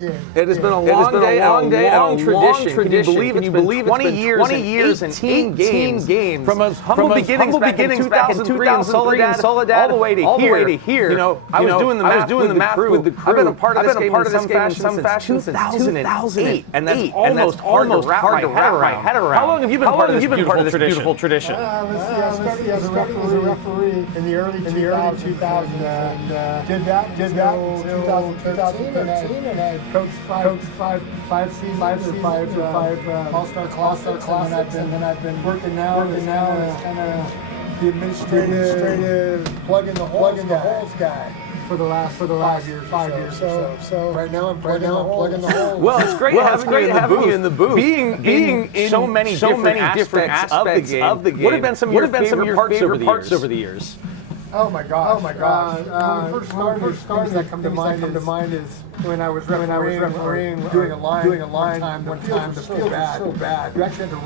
It has been a long day, a long tradition. Can you believe it's been 20 years and 18 games from us humble beginnings back in 2003 in Soledad, all the way to here. You know, I was doing the math with the crew. I've been a part of this game in some fashion since 2008, and that's almost hard to wrap my head around. How long have you been part of this beautiful tradition? I started as a referee in the early 2000s. Did that until 2013, and I coached five seasons, five all-star classes, and then I've been working now as kind of the administrative plug in the holes guy for the last 5 years. So right now I'm plugging the holes. Well, it's great having you in the booth. Being in so many different aspects of the game. What have been some of your favorite parts over the years? Oh my gosh! When we first started, that come to mind is when I was refereeing, doing a line one time. The field was so bad. You actually had to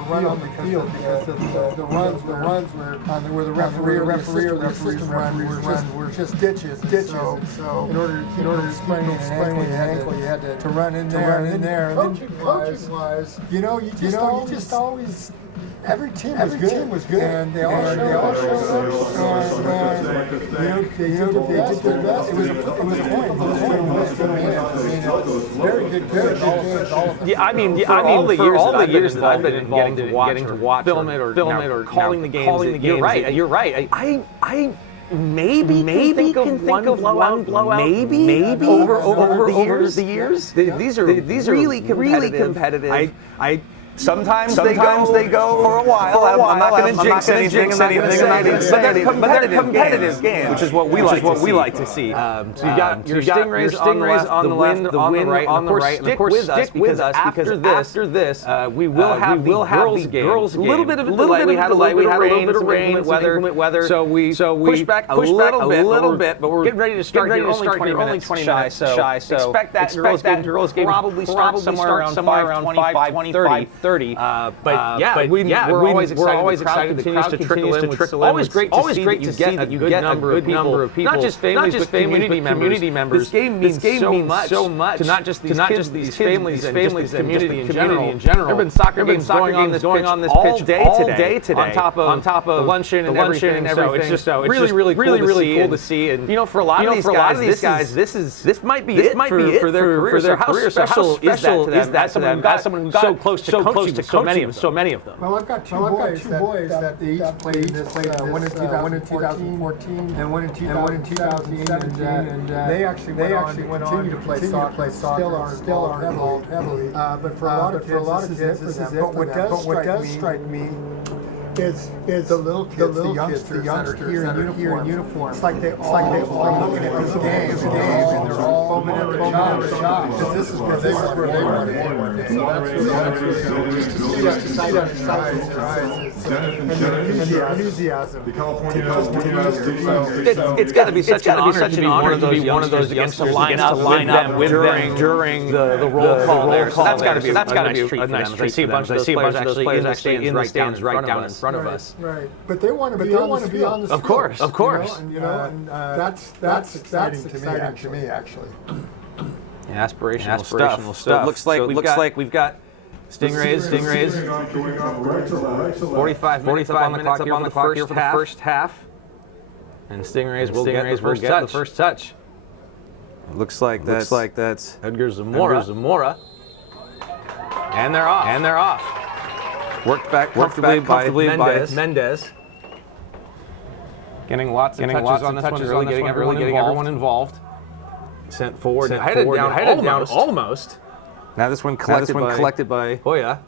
run on the field because the runs where the referee or the assistant referees were just ditches. So in order to sprain an ankle, you had to run in there. And then coaching wise, you just always. Every team was good, and they all showed up. They did their best. It was a point. Very good, all of them. Yeah, I mean, for all the years that I've been involved in getting to watch, film it or calling the games. You're right. I maybe can think of one blowout. Maybe over the years. These are really competitive. Sometimes they go for a while. I'm not going to jinx anything, but they're competitive games, which is what we like to see. So you got your Stingrays on the left, the wind right, and of course stick with us because after this we will have the girls game. A little bit of a delay. We had a little bit of rain, weather. So we push back a little bit, but we're getting ready to start. You're only 20 minutes shy. So expect that girls game probably start somewhere around 25, 30. We're always excited. The crowd continues to trickle in. Always great to see that you get a good number of people, not just families, but community members. This game means so much to not just these families, and just the community in general. There have been soccer games going on this pitch all day today, on top of the luncheon and everything. So it's just really cool to see. And you know, for a lot of these guys, this might be it for their careers. How special is that to them? Got someone who's so close to coaching so many of them. Well, I've got two boys that they each played this. One in 2014 and one in 2017, and they actually went on to play soccer. Still are involved heavily. But for a lot of kids, this is it. But what does strike me is the little kids, the youngsters that are here in uniform. It's like they all are looking at this game, and they're all foaming at the shop. Because this is where they want to be one day. So that's really cool. Just to see that excitement and the enthusiasm. It's got to be such an honor to be one of those against to line up with them during the roll call there. So that's got to be a nice treat. I see a bunch of those players actually in the stands right down in front of us. Right, but they want to be on the Of course. That's exciting to me actually. Aspirational stuff. So it looks like we've got Stingrays. 45 minutes up on the clock here for the first half. And Stingrays will get the first touch. It looks like that's Edgar Zamora. And they're off. Worked back comfortably by Mendez. Getting lots of touches on this one, really getting everyone involved. Sent forward, headed down almost. Now this one collected by Hoya,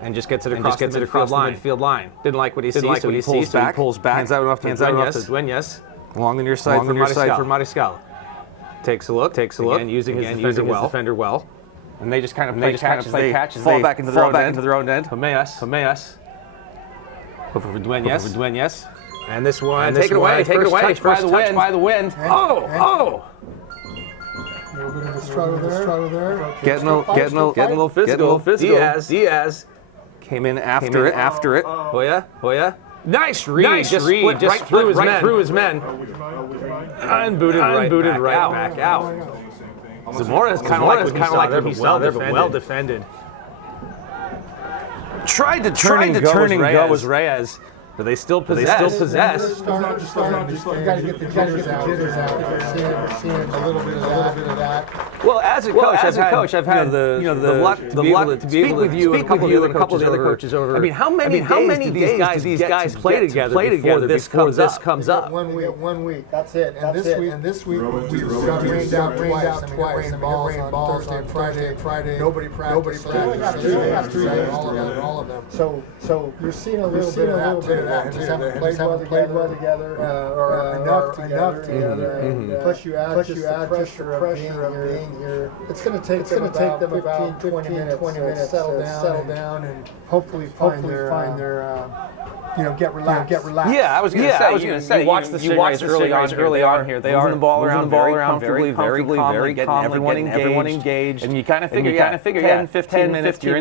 and just gets it across the midfield line. Didn't like what he sees, so he pulls back. Hands out off to Dueñas. Along the near side for Mariscal. Takes a look. Again, using his defender well. And they just kind of play catches. Fall back into their own end. Homeas. Over for Dueñas. And this one, take it away. First touch by the wind. Oh! A little bit of a struggle there. Getting a little physical. Diaz came in after it. Hoya. Nice read. Just right through his men. And booted right back out. Zamora is kind of like what he saw there, but well defended. Tried to turn and go as Reyes. But they still possess. You gotta get the jitters out. We're seeing a little bit of that. Well, as a coach, I've had the luck to be able to speak with you and a couple of the other coaches over. I mean, how many days do these guys play together before this comes up? 1 week. That's it. And this week we got rained out twice. And balls on Friday. Nobody practiced. All of them. So you're seeing a little bit of that too. Just haven't played well together, or enough together. And plus you add the pressure of being here. It's going to take them about 15, 20 minutes to settle down, and hopefully find their get relaxed. Yeah, I was going to say. You watch the Stingrays early on here. They are moving the ball around very comfortably, getting everyone engaged, and you kind of figure 10, 15 minutes, your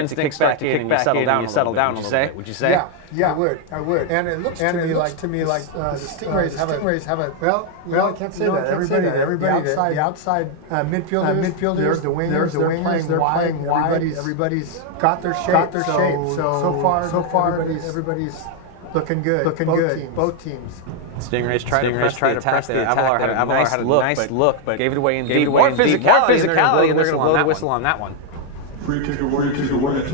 instincts start to kick back in, and you settle down a little bit. Would you say? Yeah, I would. And it looks to me like the Stingrays have a well. I can't say that. Everybody, the outside midfielders, the wingers, they're playing wide. Everybody's got their shape. So far, everybody's looking good. Both teams. Stingrays try to press the attack. Avalar had a nice look, but gave it away indeed. More physicality, and they're going to blow the whistle on that one. Free kick awarded to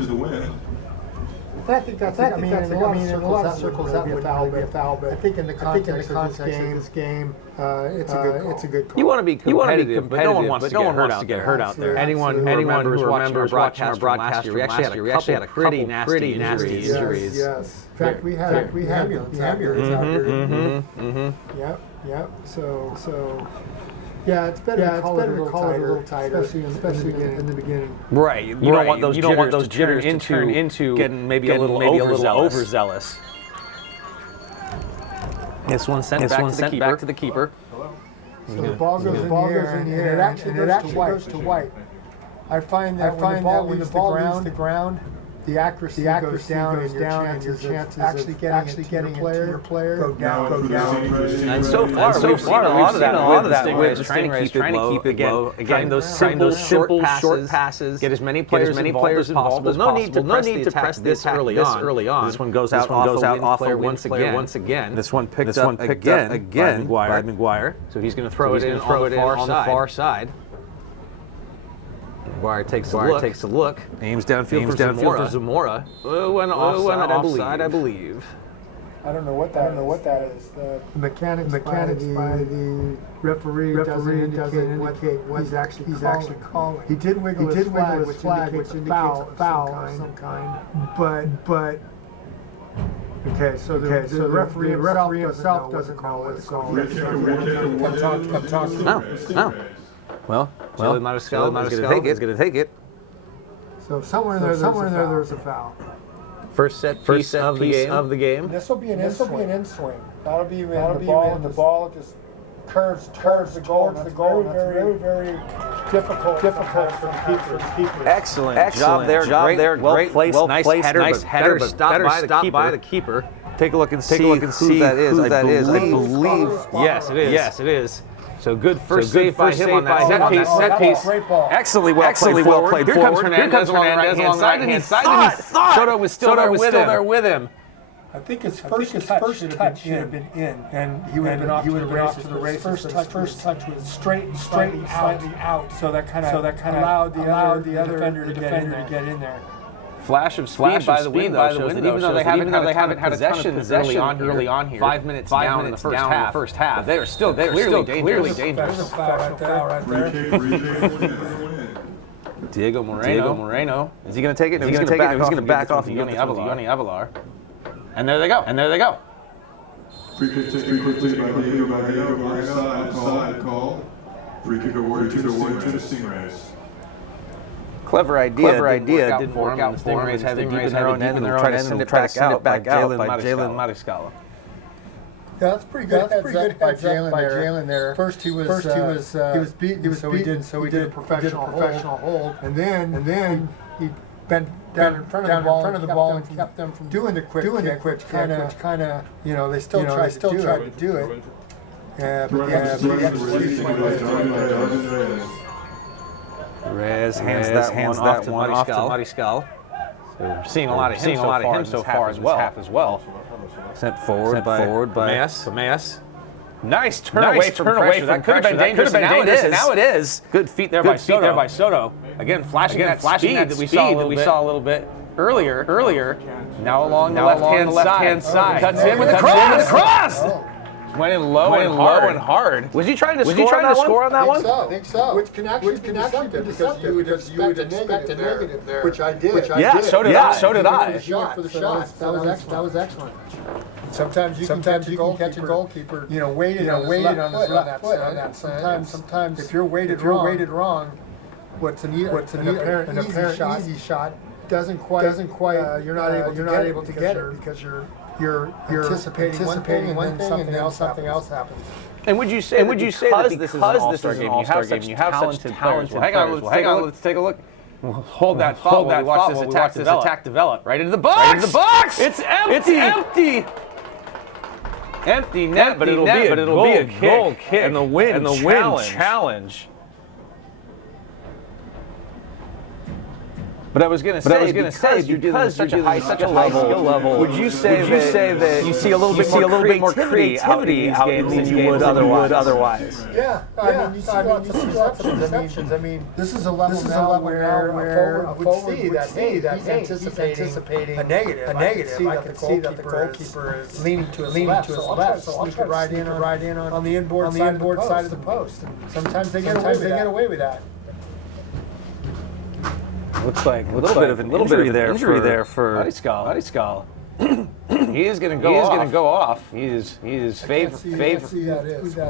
the win. I think in a lot of circles that would be a foul, but I think in the context of this game, it's a good call. You want to be competitive, but no one wants to get hurt out there. Anyone who remembers watching our broadcast from last year, we actually had a pretty nasty injuries. Yes. In fact, we had ambulance out here. Yep. So. Yeah, it's better to call it a little tighter, especially in the beginning. Right. You don't want those jitters to turn into getting maybe a little overzealous. This one sent back to the keeper. So the ball goes in the air, and it actually goes to White. I find that when the ball leaves the ground, the accuracy goes down, and your chances actually getting it to your player go down. And so far, we've seen a lot of that with the Stingrays trying to keep it low. Again, those simple short passes, get as many players involved as possible. No need to press this early on. This one goes out off a once again. This one picked up again by McGuire. So he's going to throw it in on the far side. McGuire takes a look. Aims downfield for Zamora. Went offside, I believe. I don't know what that is. The mechanics by the referee doesn't indicate what he's actually calling. He did wiggle his flag, which indicates foul of some kind. But okay, so the referee himself doesn't call what it's called. I'm talking. Well, Alisal is going to take it. So somewhere in there, there's a foul. First set piece of the game. This will be an in swing. That'll be when the ball just curves the goal. That's very difficult for the keeper. Excellent job there. Great place, nice header, but better stopped by the keeper. Take a look and see who that is. I believe. Yes, it is. So good first save by him on that set piece. Excellently well played forward. Here comes Hernandez along the right-hand side, and he thought Soto was still there with him. I think his first touch should have been in, and he would have been off to the races. First touch was straight and slightly out. So that kind of allowed the other defender to get in there. Flash of speed by the wind, though, shows that even though they haven't had a ton of possession early on here, 5 minutes down in the first half, they are still clearly dangerous. There's a foul right there. Diego Moreno. Is he going to take it? No, he's going to back off and give it to Avalar. And there they go. Free kick played by Diego Moreno. Call. Free kick awarded to the Stingrays. Clever idea. Didn't work out for him. Stingrays have it deep in their own end, and they'll try to send it back out by Jalen Mariscala. Yeah, that's pretty good. That's pretty good by Jalen there. First he was beaten, so he did a professional hold, and then he bent down in front of the ball and kept them from doing the quick kick, which kind of they still tried to do it. Yeah, but the execution was Reyes hands that one off to Muddy Skull. So we're seeing a lot of him so far as well. Sent forward by Mayes. Nice turn away from pressure. That could have been dangerous. Now it is. Good feet there by Soto. Again, flashing that speed that we saw a little bit earlier. Now along the left-hand side. Cuts in with the cross. Went in low and hard. Was he trying to score on that one? I think so. Which can actually be deceptive because you would expect a negative there. Which I did. Yeah, so did I. For the shot. That was excellent. Sometimes you can catch a goalkeeper, weighted on his left foot. Sometimes if you're weighted wrong, what's an apparent easy shot doesn't quite you're not able to get it because you're anticipating one thing and then something else happens. And would you say that this is an all-star game, you have such talented players? Well, hang on, let's take a look. We'll hold that thought while we watch this attack develop. Right into the box! It's empty! Empty net, but it'll be a goal kick. And the win challenge. But I was going to say, because you're dealing with such a high skill level, would you say that you see a little bit more creativity out in these games than you would otherwise? Yeah, I mean, you see lots of perceptions. I mean, this is a level now where a forward would see that he's anticipating a negative. I can see that the goalkeeper is leaning to his left, so he could ride in on the inboard side of the post. And sometimes they get away with that. Looks like a little bit of an injury there for Muddy Skull. He is going to go off. He is favor.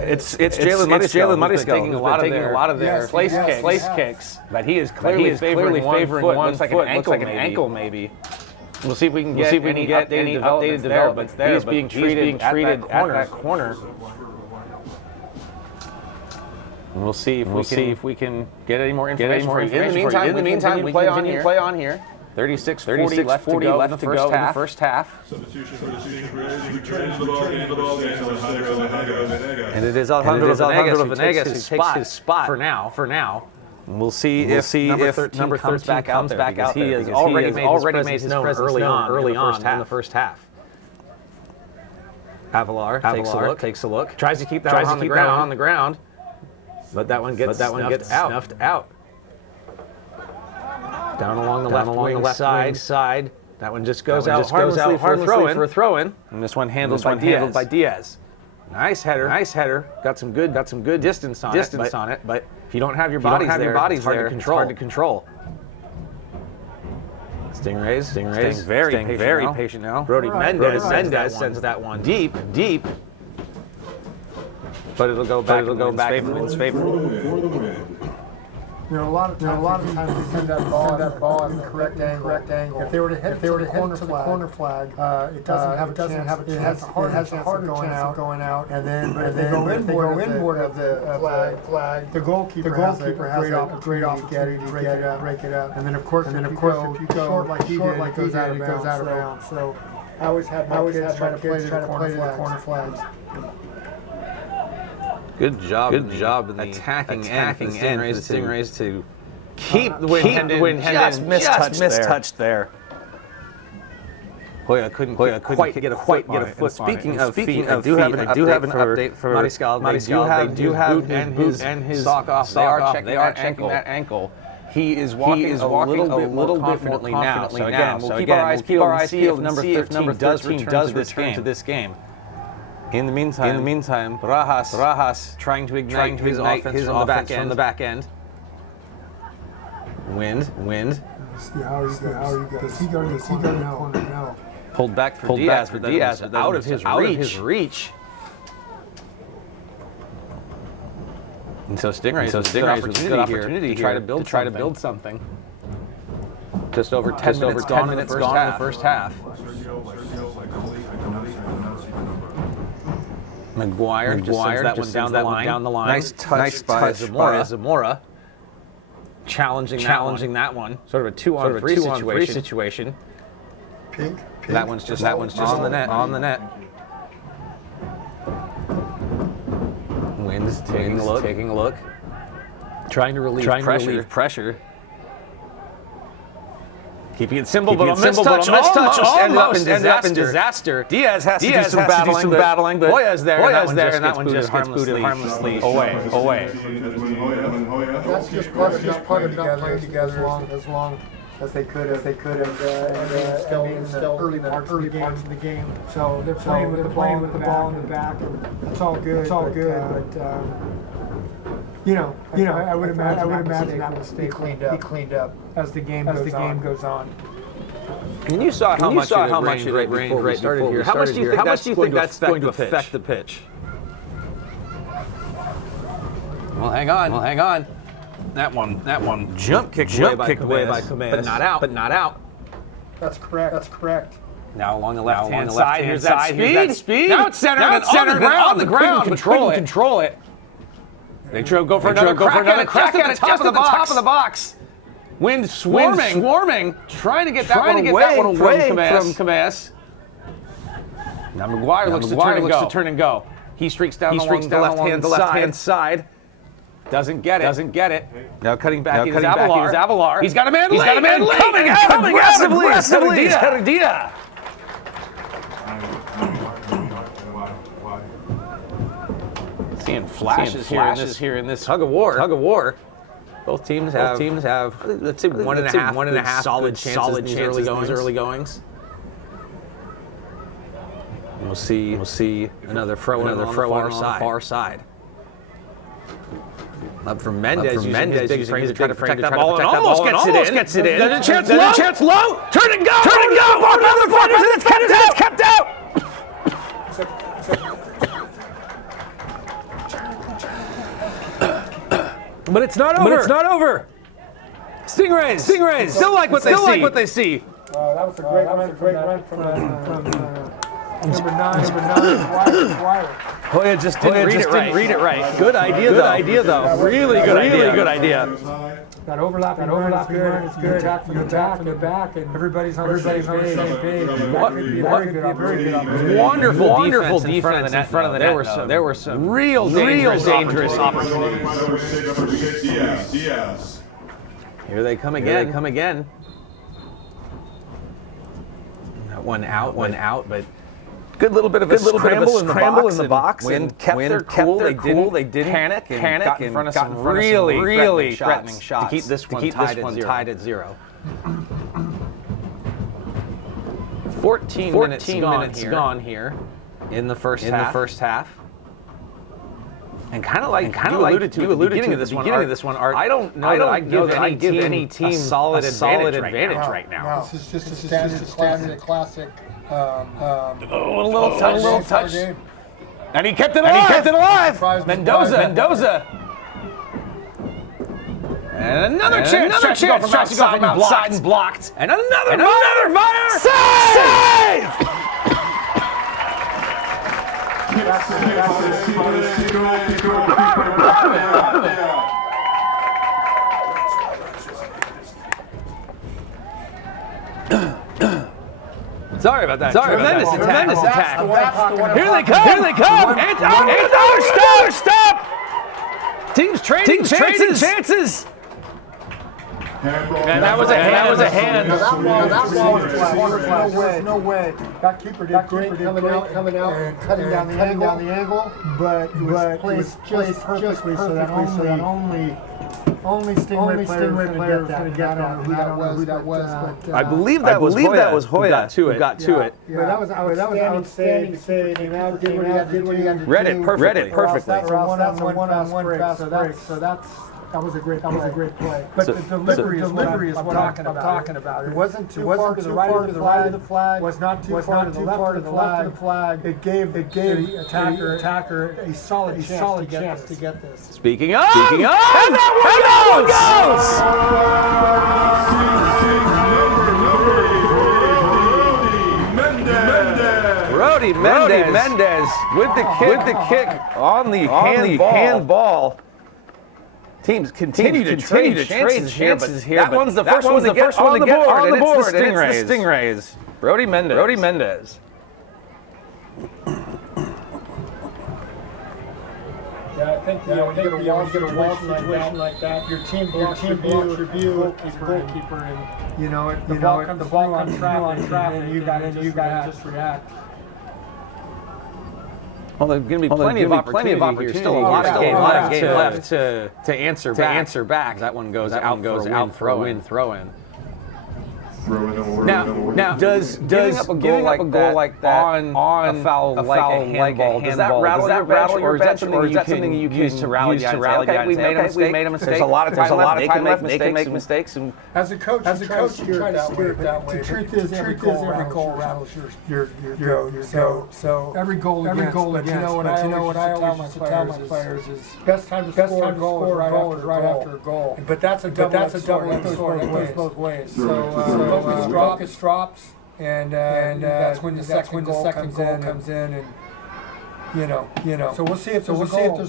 It's Jalen Muddy Skull taking a lot of their place kicks. But he is clearly favoring one. Looks like an ankle maybe. We'll see if we can get any updated developments there. He is being treated at that corner. We'll see if we can get any more information. In the meantime, we play on here. 36-40 left to go in the first half. And it is Alejandro Venegas who takes his spot for now. We'll see if number 13 comes back out there because he has already made his presence early on in the first half. Avalar takes a look. Tries to keep that one on the ground. But that one gets snuffed out. Down along the left wing side. That one just goes out harmlessly for a throw-in. And this one handled by Diaz. Nice header. Got some good distance on it. But if you don't have your bodies there, it's hard to control. Stingrays staying very patient now. Brody Mendez sends that one deep. But it'll go back in his favor. A lot of times they send that ball in the correct angle. If they were to hit the corner flag, it doesn't have a chance. It has a harder chance of going out. And then if they go inboard of the flag, the goalkeeper has a great opportunity to break it up. And then of course if you go short like he did, it goes out of bounds. So I always had my kids try to play the corner flags. Good job in the attacking end for the Stingrays to keep the wind just mistouched there. Hoya couldn't quite get a foot on it. Speaking of feet, I do have an update for Muddy Skull. They do have his sock off. They are checking that ankle. He is walking a little bit more confidently now. So again, we'll keep our eyes peeled and see if number 13 does return to this game. In the meantime, Rajas trying to ignite his offense on the back end. Wind. How you guys? He got in the corner now. Pulled back for Diaz, but out of his reach. And so Stingrays with a good opportunity here to try to build something. Just over 10 minutes gone in the first half. McGuire just sends that one down the line. Nice touch by Zamora. Challenging that one. Sort of a 2-on-3 situation. Pink. That one's just on the net. Wins taking a look. Trying to relieve pressure. Keeping it simple, but a mistouch. Almost ended up in disaster. Diaz has to do some battling, but Hoya's there, and that one just gets booted harmlessly away. That's just part of playing together as long as they could have, still in the early parts of the game. So they're playing with the ball in the back, and it's all good. But I would imagine that mistake be cleaned up as the game goes on. And you saw how much it rained before we started here. How much do you think that's going to affect the pitch? Well, hang on. That one jump kicked away by Kumeas, but not out. That's correct. Now along the left-hand side, here's that speed. Now it's centered on the ground, but couldn't control it. They go for another crack at it, just at the top of the box. Wind swarming, trying to get that one away from Kumeas. Now McGuire looks to turn and go. He streaks down the left-hand side. Doesn't get it. Now cutting back is Avalar. He's got a man late. Coming aggressively. Heredia. Seeing flashes here in this tug of war. Both teams have let's say one and a half solid chances in these early goings. We'll see another throw on the far side. Up from Mendez using his big frame to try to protect that ball, and almost gets it in. There's a chance low. Turn and go. Another fighters, and it's kept out. But it's not over. Stingrays still like what they see. That was a great run from number 9, Wire. Hoya just didn't read it right. Good idea though. Really good idea. That overlap is good. Attack from the back, and everybody's on the same page. Very good opportunity. Wonderful defense in front of the net. There were some real dangerous opportunities. Here they come again. That one out, but good little bit of a scramble in the box. Wind kept their cool. They didn't panic and got in front of some really threatening shots to keep this one tied at 0. 14 minutes gone here in the first half. And kind of like you alluded to at the beginning of this one, Art, I don't know that I give any team a solid advantage right now. This is just a classic. A little touch. And he kept it alive. Mendoza. And another chance to go from outside and blocked. And another fire. Save! Sorry about that. Tremendous attack. Here they come. And stop. Teams trading chances. And that was a hand. That ball was no way. That keeper did great coming out and cutting down the angle, but it was placed just perfectly so that only Stingray player was going to get that. I don't know who that was, but I believe that was Hoya who got to it. Yeah, that was outstanding save. Came out, did what he had to do. Read it perfectly. That's a one-on-one fast break. So that was a great play. But the delivery is what I'm talking about. It wasn't too far to the right of the flag. Was not too far to the left of the flag. It gave the attacker a solid chance to get this. Speaking of, and that one goes! Brody Mendez with the kick on the handball. Teams continue to trade chances here, but that one's the first one to get on the board, and it's the Stingrays. Brody Mendez. think when you get a wall situation like that, your team blocks your view as a goalkeeper, and the ball comes on traffic, and you got to just react. Well, there's going to be plenty of opportunity here. Still a lot of game left to answer back. That one goes out for a win throw-in. Now, does giving up a goal like that on a foul like a handball, does that rattle your bench, or is that something you can use to rally the okay, we made a mistake. There's a lot of time left. They can make mistakes. And as a coach, you try to steer it that way. The truth is, every goal rattles your go. So every goal against. But you know what I always tell my players is best time to score a goal is right after a goal. But that's a double-edged sword. It goes both ways. So focus drops, and that's when the second goal comes in, and So we'll see if there's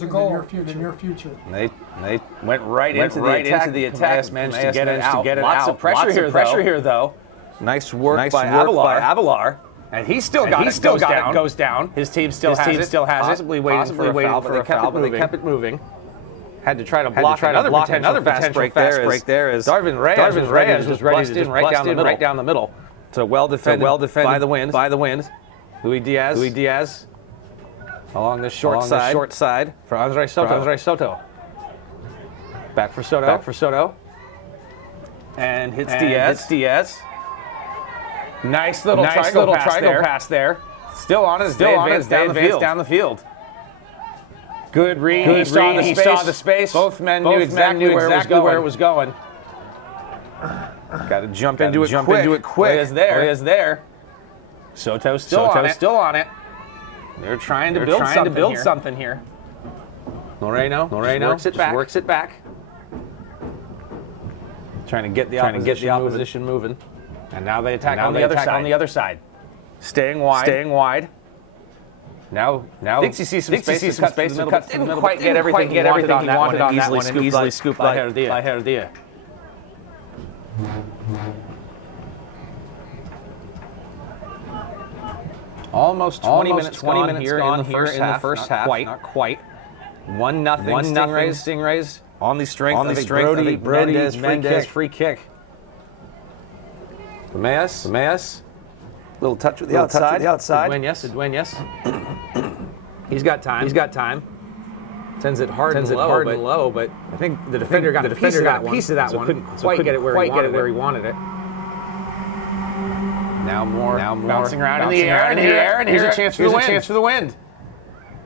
a goal in the near future. They went right into the attack. Managed to get it out. Lots of pressure here, though. Nice work by Avalar. And he still got it. Goes down. His team still has it. Possibly waiting for a foul, but they kept it moving. Had to try to block another fast break there as Darvin Reyes was ready to just right down the middle. So well defended by the wind. Louis Diaz along the short side for Andre Soto. Back for Soto. And hits Diaz. Nice little triangle pass there. Still on it. They advance down the field. Good read. He saw the space. Both men knew exactly where it was going. Got to jump into it quick. Boy is there. Soto's still on it. They're trying to build something here. Moreno works it back. Trying to get the opposition moving. And now they attack on the other side. Staying wide. Now thinks he sees some space. Didn't quite get everything he wanted on that one. Easily scooped by Herdia. Almost 20 minutes gone here in the first half. Not quite. 1-0 Stingrays on the strength of a Brody free kick. Maes. Little touch with the outside. Dwayne, yes. He's got time. Sends it hard and low, but I think the defender got a piece of that one. Couldn't quite get it where he wanted it. Now more bouncing around in the air, and here's a chance for the wind.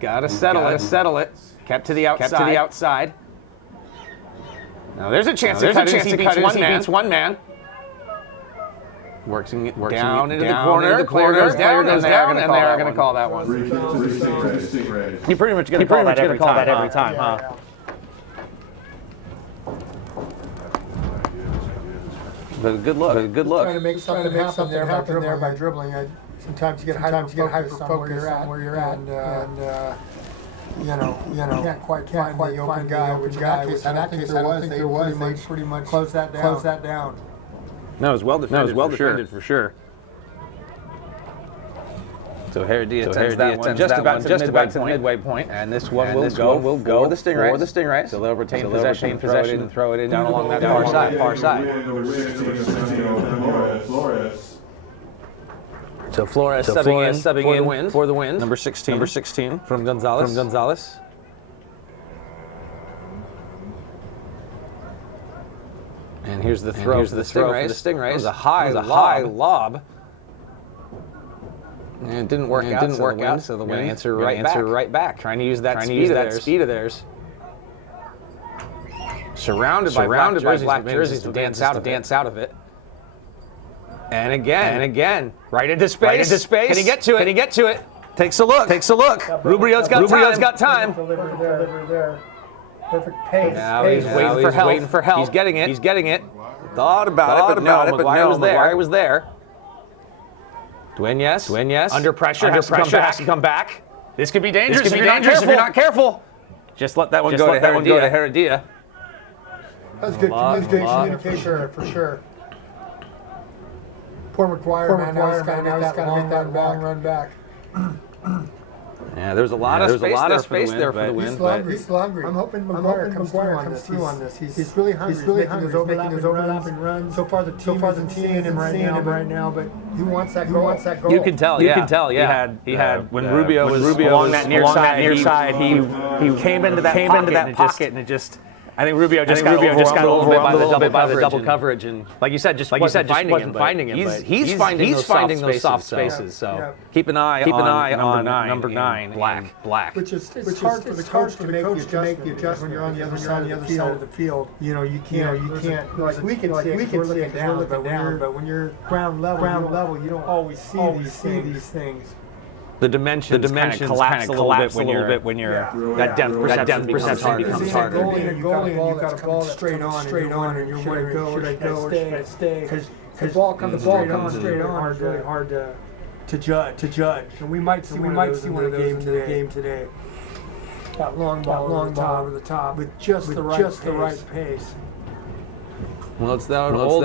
Gotta settle it. Kept to the outside. Now there's a chance to cut it. He beats one man. Working it down into the corner. Player goes down, and they are going to call that one. You're pretty much going to call that every time, huh? But a good look. Trying to make something happen there by dribbling. Sometimes you get hyper-focused on where you're at, and you can't quite find the open guy. Which in that case, I don't think there was. They pretty much closed that down. No, it was well defended for sure. So Herdia sends that one just about to the midway point, and this one will go for the Stingrays. So they'll retain possession and throw it in down along that far side. So Flores subbing in for the win. Number 16 from Gonzalez. And here's the throw for the Stingrays. It was a high lob. And it didn't work out. So the Wind answer right back. Trying to use that speed of theirs. Surrounded by black jerseys to dance out of it. And again. Right into space. Can he get to it? Takes a look. Rubio's got time. Delivery there. Perfect pace. Now he's waiting for help. He's getting it. Thought about it, but no. McGuire was there. Dwayne, yes. Under pressure. Has to come back. This could be dangerous if you're not careful. Just let that one go to Herdia. That's good communication for sure. Poor McGuire, now he's got to make that long run back. Yeah, there's a lot of space there for the wind. He's still hungry. I'm hoping McGuire comes through on this. He's really hungry. He's really hungry. He's making his overlapping runs. So far the team isn't seeing him right now, but he wants that goal. You can tell. Yeah. He had when Rubio was along that near side. He came into that pocket and it just. I think Rubio just got overwhelmed a little bit by the double coverage, and like you said, just wasn't finding him. He's finding those soft spaces. So keep an eye on number 9, Black. Which is hard for the coach to make the adjustment when you're on the other side of the field. You know, you can't. Like we can see it, we're looking down, but when you're ground level, you don't always see these things. The dimensions kind of collapse a little bit when you're that depth perception becomes harder. Goalie, you've got a ball straight on, and you're wondering, should I stay? Because the ball comes straight on, it's really hard to judge. And we might see one of those in the game today. That long ball over the top with just the right pace. Well, it's that old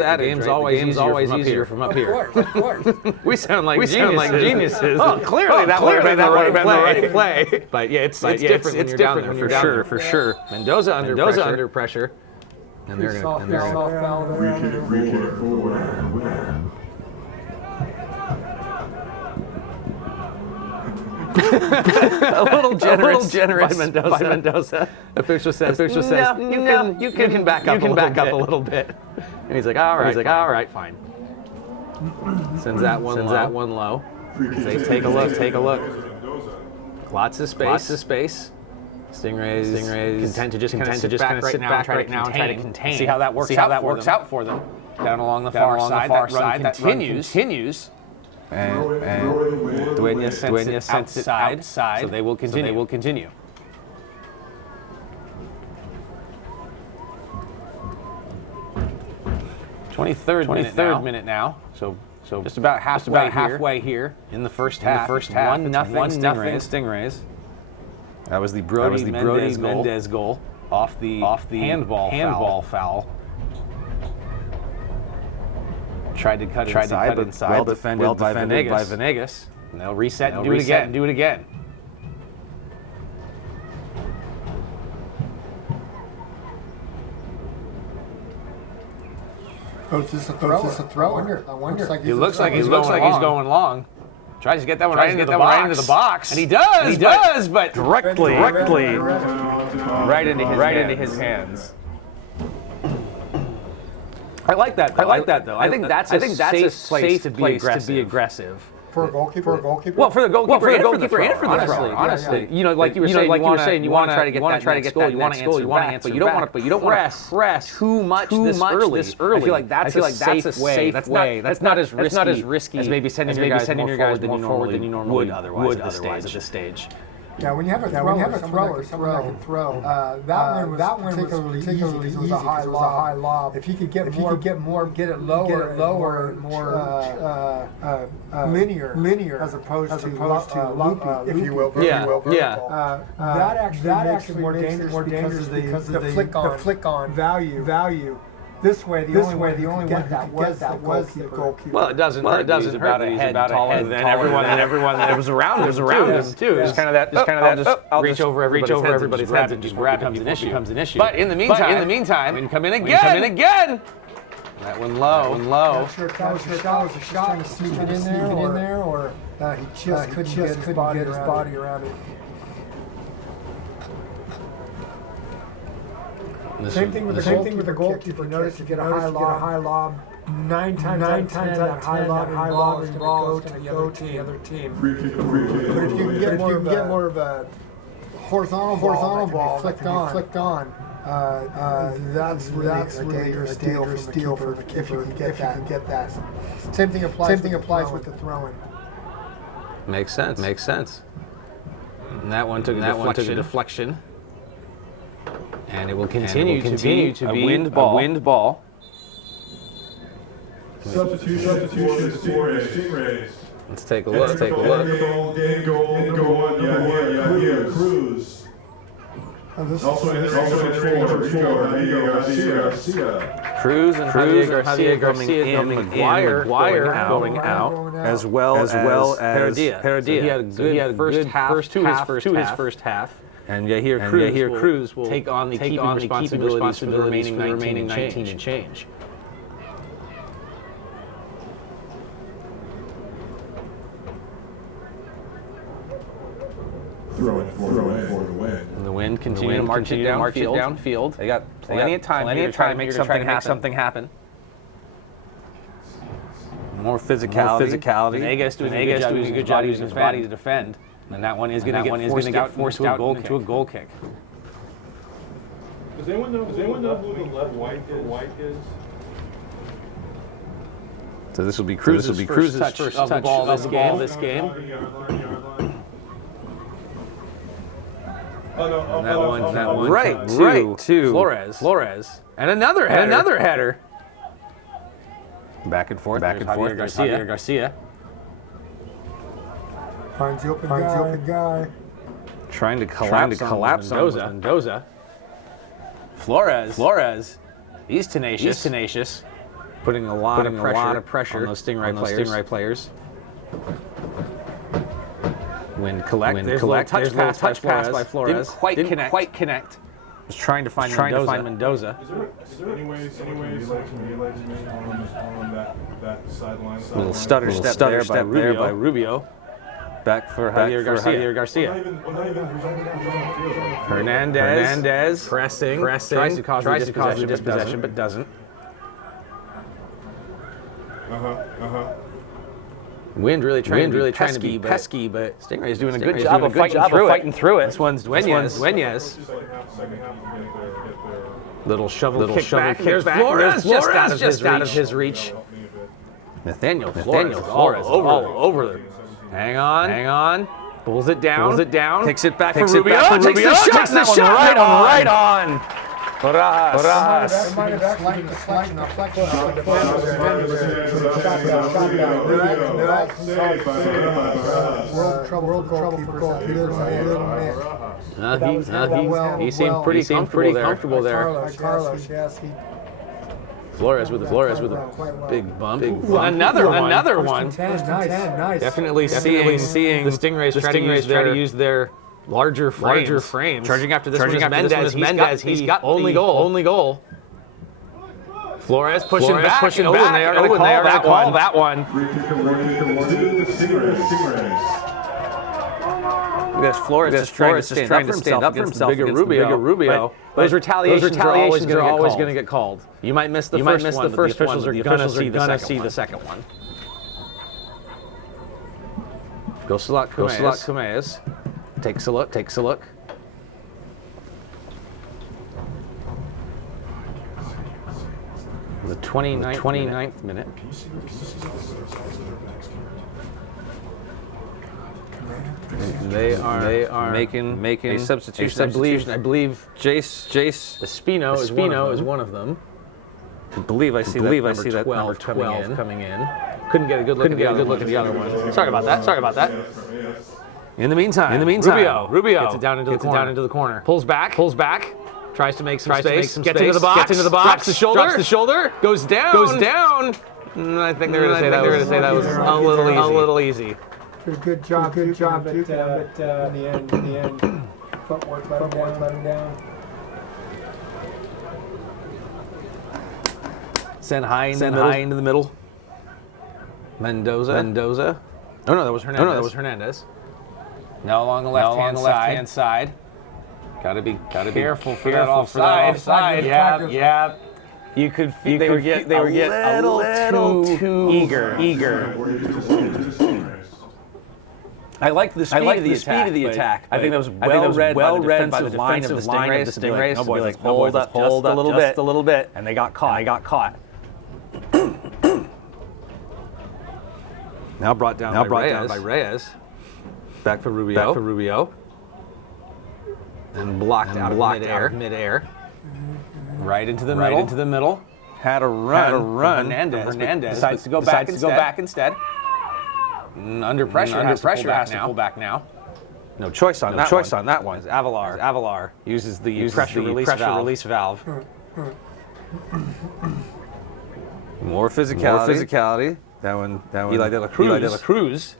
adage. The game's always easier from up here. Of course. We sound like geniuses. Oh, clearly that would have been the right play. But yeah, it's different when you're down there, for sure. Mendoza under pressure. And they're going to. Free kick forward. A little generous by Mendoza. Official says, no, you can back up a little bit. And he's like, all right, fine. Sends that one low. They take a look. Lots of space. Stingrays content to just kind of sit back right now and try to contain. See how that works out for them. Down along the far side. That continues. And Dueña sends it outside, so they will continue. Twenty-third minute now. So just about halfway here in the first half. 1-0 Stingrays. That was the Brody Mendez goal off the handball foul. Tried to cut inside. Well defended by Venegas. And they'll reset and do it again. Oh, is this a throw? I wonder. It looks like he's going long. Tries to get that one right into the box. And he does, but directly right into his hands. I like that though. I think that's a safe place to be aggressive. For a goalkeeper? Well, for the goalkeeper and for the thrower, honestly. You know, like you were saying, you want to try to get that goal, you want to answer back, but you don't want to press too much this early. I feel like that's a safe way. That's not as risky as maybe sending your guys more forward than you normally would otherwise at this stage. Yeah, when you have a thrower, someone that can throw. That one was particularly easy because it was a high lob. If you could get it lower, more linear, as opposed to loopy, if you will. That actually makes it more dangerous because of the flick on value. This way, the only one that was the goalkeeper. Well, it doesn't hurt. He's about a head taller than everyone that was around him too. Just kind of that. I'll reach over everybody's heads and just grab him becomes an issue. But in the meantime, we can come in again. That one low. Not sure if that was a shot. Trying to sneak it in there, or he just couldn't get his body around it. Same thing with the goalkeeper. Notice if you get a high lob, 9 times out of 10 that high lob is going to go to the other team. But if you can get more of a horizontal ball that can be flicked on, that's really a dangerous deal for the keeper if you can get that. Same thing applies with the throwing. Makes sense. And that one took a deflection. And it will continue to be a wind ball. Substitution Stingrays. Let's take a look. Goal. Yeah. Cruz. Also in Garcia. Cruz and Javier Garcia coming in, Blair going out, as well as Heredia. So he had a good first half. And Javier Cruz will take on the keeping responsibilities for the remaining 19 and change. Throwing for the win. And the wind continue to march it downfield. They got plenty of time to try to make something happen. More physicality. Venegas doing a good job using his body to defend. And that one is going to get forced into a goal kick. Does anyone know who the left white is? So this will be Cruz's first touch of the ball this game. That one right to Flores. And another header. Back and forth. Javier Garcia. Finds the open guy. Trying to collapse on Mendoza. Flores. He's tenacious. Putting a lot of pressure on those Stingray players. Wind collect. There's a touch pass by Flores. Didn't quite connect. Was trying to find Mendoza. Is there any ways on that sideline? Little stutter step there by Rubio. Back for Javier Garcia. Hernandez pressing. Tries to cause the dispossession, but doesn't. Wind really trying to be pesky, but Stingray is doing a good job of fighting through it. This one's Dueñas. Little shovel kick back. There's Flores just out of his reach. Nathaniel Flores all over there. Hang on. Pulls it down. Kicks it back for Rubio. Takes the shot. Right on. Barajas. He seemed pretty comfortable there. Flores with a big bump. Another one. Definitely seeing the Stingrays try to use their larger frames. Charging after this one is Mendez. He's got only goal. Flores pushing back. And they are going to call that one. This Flores just trying to stand up for himself against bigger Rubio. Those retaliations are always going to get called. You might miss the first one, but the officials are going to see the second one. Gosalak Kumeas takes a look. The 29th minute. They are making a substitution. I believe Jace Espino is one of them. I believe I see that number 12 coming in. Couldn't get a good look at the other one. Sorry about that. In the meantime, Rubio gets it down into the corner. Pulls back. Tries to make some space. Gets into the box. Drops the shoulder. Goes down. I think they're going to say that was a little easy. Good job, but in the end, footwork let him down. Send high into the middle. Mendoza. Oh no, that was Hernandez. Now along the left-hand side. Gotta be careful for that offside. Yeah. You could feel they were getting a little too eager. I like the speed of the attack. I think that was well read by the defensive line of the Stingrays. No boys, hold up just a little bit, and they got caught. Now brought down by Reyes. Back for Rubio. And blocked out of midair. Right into the middle. Had a run. Hernandez decides to go back instead. Under pressure, has to pull back now. No choice on that one. Avalar uses the pressure release valve. More physicality. That one. Eli de la Cruz.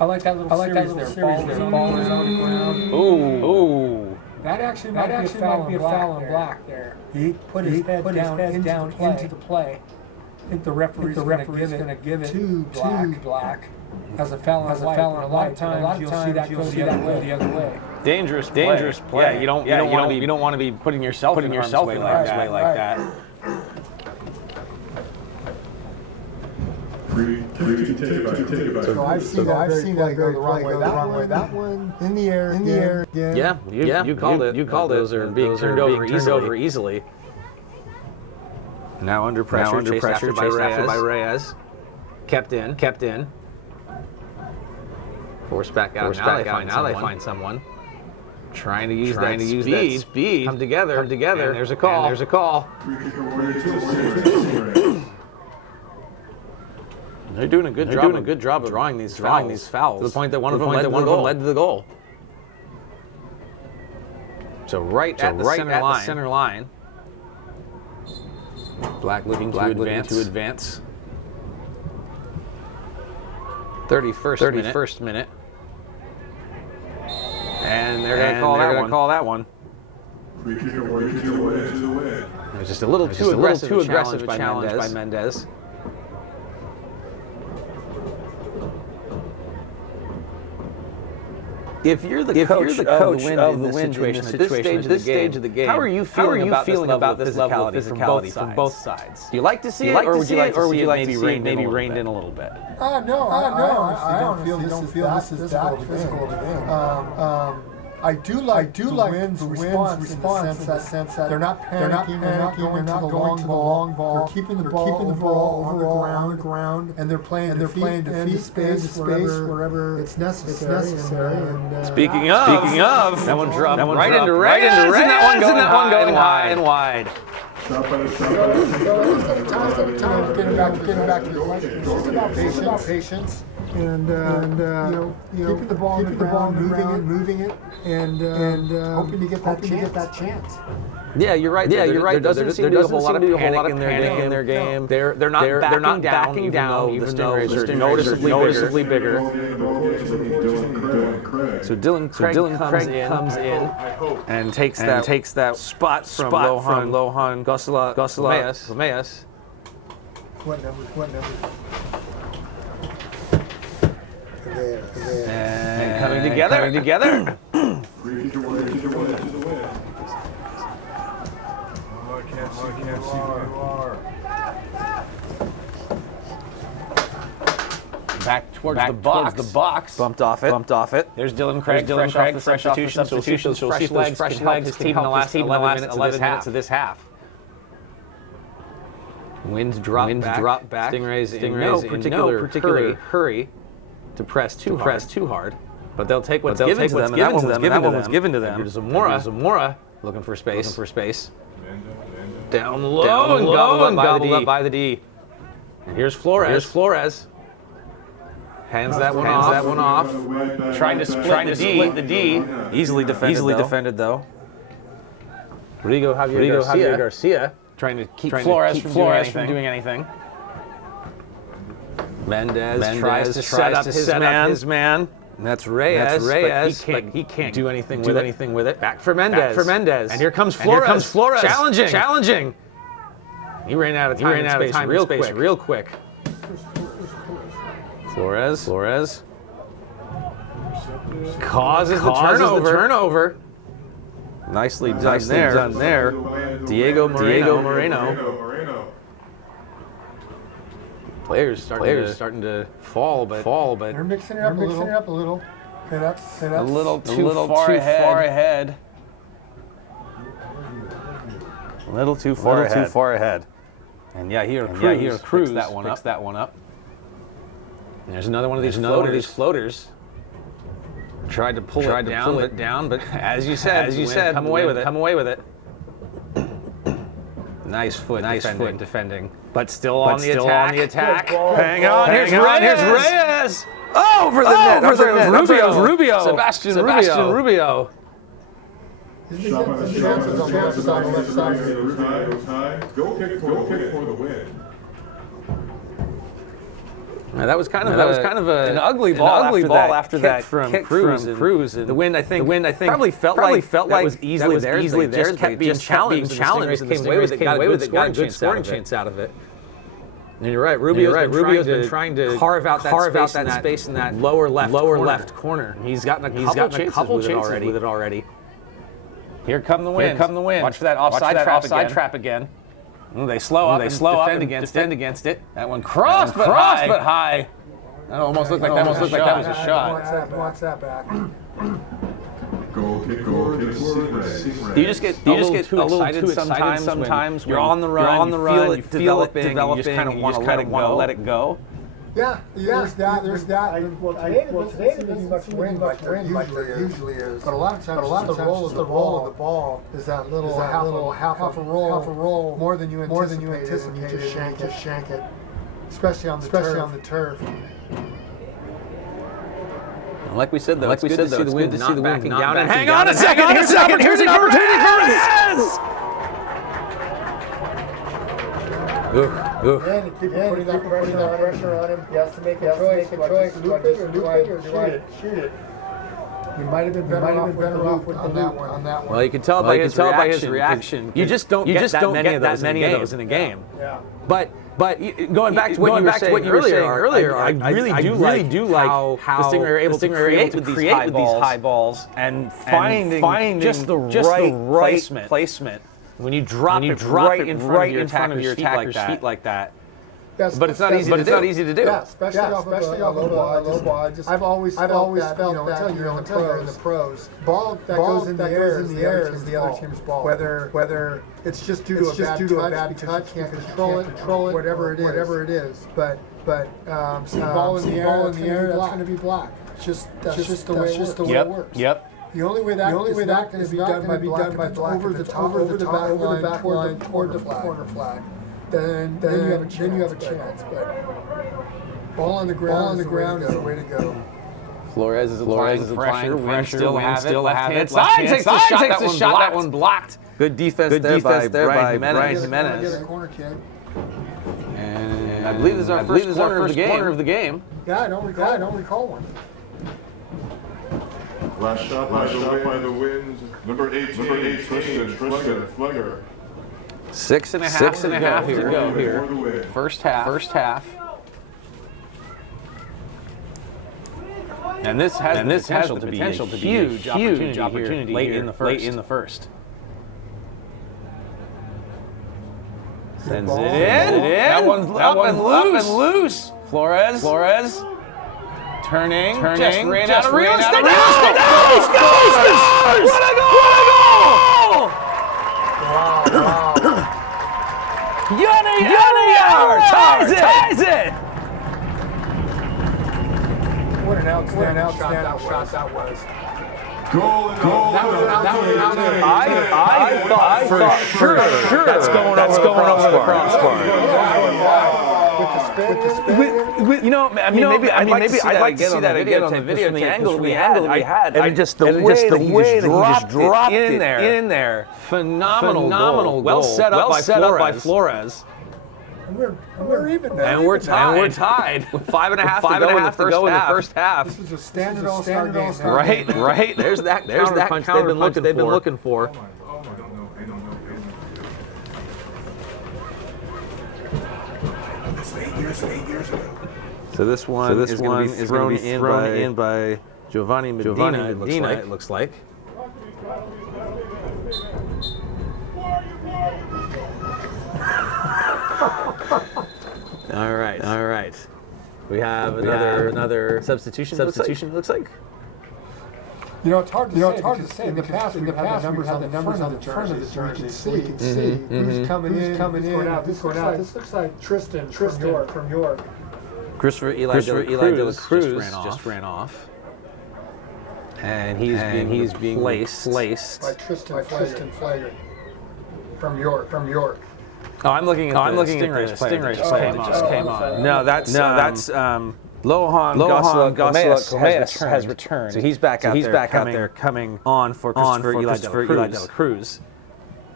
I like that little series there. Ball is on the ground. Oh. That actually might be a foul on Black there. He put his head down into the play. I think the referee's going to give it to Black as a foul on White. A lot of times you'll see that go the other way. Dangerous play. Yeah, you don't want to be putting yourself in harm's way like that. So I've seen that go the wrong way. That one in the air again. Yeah, you called it. Those are being turned over easily. Now under pressure, chased after by Reyes. Kept in. Forced back out. Now they find someone. Trying to use that speed. Come together. And there's a call. They're doing a good job of drawing these fouls to the point that one of them led to the goal. So right at the center line. Black looking to advance. 31st minute. And they're going to call that one. It was just a little too aggressive a challenge by Mendez. If you're the coach of the wind situation at this stage of the game, how are you feeling about this level of physicality from both sides? Do you like to see it, or would you like to see it maybe reined in a little bit? No, I don't feel this is that physical of a game. I do like the wind's response in the sense that they're not panicking, they're not going to the long ball, they're keeping the ball on the ground, and they're playing defeat space wherever it's necessary. And, Speaking of, that one dropped right into Reyes, and that one going high and wide. Getting back to the question, it's about patience. And keeping the ball on the ground, moving it, and hoping to get that chance. Yeah, you're right. There doesn't seem to be a whole lot of panic in their game. They're not backing down, even though the Stingrays are noticeably bigger. So Dylan Craig comes in and takes that spot from Lohan Gosela. What number? And coming together. Back towards the box. Bumped off it. There's Dylan Craig. Fresh off the substitution. So fresh legs can help his team in the last 11 minutes of this half. Winds drop back. Stingrays in no particular hurry to press too hard, but they'll take what's given to them. That one was given to them. Here's Zamora looking for space. Down low and gobbled up by the D. And here's Flores. Hands that one off. Trying to split the D. Easily defended though. Rodrigo Javier Garcia trying to keep Flores from doing anything. Mendez tries to set up his man. And that's Reyes. But he can't do anything with it. Back for Mendez. And here comes Flores. Challenging. He ran out of time real quick. Flores causes the turnover. Nicely done there. Diego Moreno. Players starting to fall, but they're mixing it up a little. Okay, that's a little too far ahead. A little too far ahead. And here Cruz picks that one up. And there's another one of these floaters. Tried to pull it down, but as you said, come away with it. Nice foot defending. But still on the attack. Hang on, here's Reyes. Over the net. Over the net. It was Rubio. Sebastian Rubio. Shot by the chances on the left side. Go kick for the win. Yeah, that was kind of an ugly ball after that kick from Cruz. And the wind, I think, probably felt like that was easily theirs. They just kept being challenged. Came away with it. Got a good scoring chance out of it. And you're right. Rubio's been trying to carve out that space in that lower left corner. He's gotten a couple chances with it already. Here come the wind. Watch for that offside trap again. They slow up and defend against it. That one crossed but high. That almost looked like that was a shot. Wants that back. Go kick. Do you just get a little too excited sometimes when you're on the run, you feel it developing, you just kind of want to let it go? Yeah, there's that. Well, today there isn't much wind like there usually is. But a lot of times, the roll of the ball is that little half a roll more than you anticipate. You just shank it, especially on the turf. Like we said, though, it's good to see the wind not backing down. And hang on a second. Here's an opportunity for Perez. And keep putting that pressure on him. He has to make a choice. Loop it or shoot it. He might have been better off with on that one. Well, you can tell by his reaction. You just don't get that many of those in a game. Yeah. But going back to what you were saying earlier, I really do like how the Stingray are able to create with these high balls and finding just the right placement. When you drop it right in front of your attacker's feet like that. But it's not easy to do. Yeah, especially off a low ball. I've always felt that, in the pros. Ball that goes in the air is the other team's ball. Whether it's just due to a bad touch, can't control it, whatever it is. But ball in the air, that's going to be black. That's just the way it works. Yep. The only way that can be done by black over the back line toward the corner flag. Then you have a chance. But ball on the ground is the way to go. Flores is applying pressure. Wind still have it. Left-hand side takes the shot. That one blocked. Good defense there by Brian Jimenez. Corner kick. And I believe this is our first corner of the game. Yeah, I don't recall one. Last shot by the Winds. Number 18, Tristan Flegger. 6.5 to go here. First half. And this has the potential to be a huge opportunity late in the first. Sends it in. That one's up and loose. Flores. Turning, just ran out of real estate. He scores! What a goal! Wow. Yanayaur ties it! What an outstanding shot that was. Goal. I thought for sure that's going over the crossbar. Maybe I'd like to see that again on the video from the angle we had. And just the way that he just dropped it in there. Phenomenal goal. Well set up by Flores. And we're even now. And we're tied. With 5.5 to go in the first half. This is a standard all-star game. Right. There's that punch they've been looking for. Years ago. So this one is going to be thrown in by Giovanni Medina, it looks like. All right. We have another substitution. It looks like. It's hard to say. In the past, we've had the numbers on the front of the jersey, so we can see who's coming in, who's going out. This looks like Tristan from York. Christopher Eli de la Cruz just ran off. And he's being placed by Tristan Flegger from York. Oh, I'm looking at the Stingrays play. Just came on. No, that's Lohan Gosselin has returned. So he's back out there coming on for Christopher Eli de la Cruz.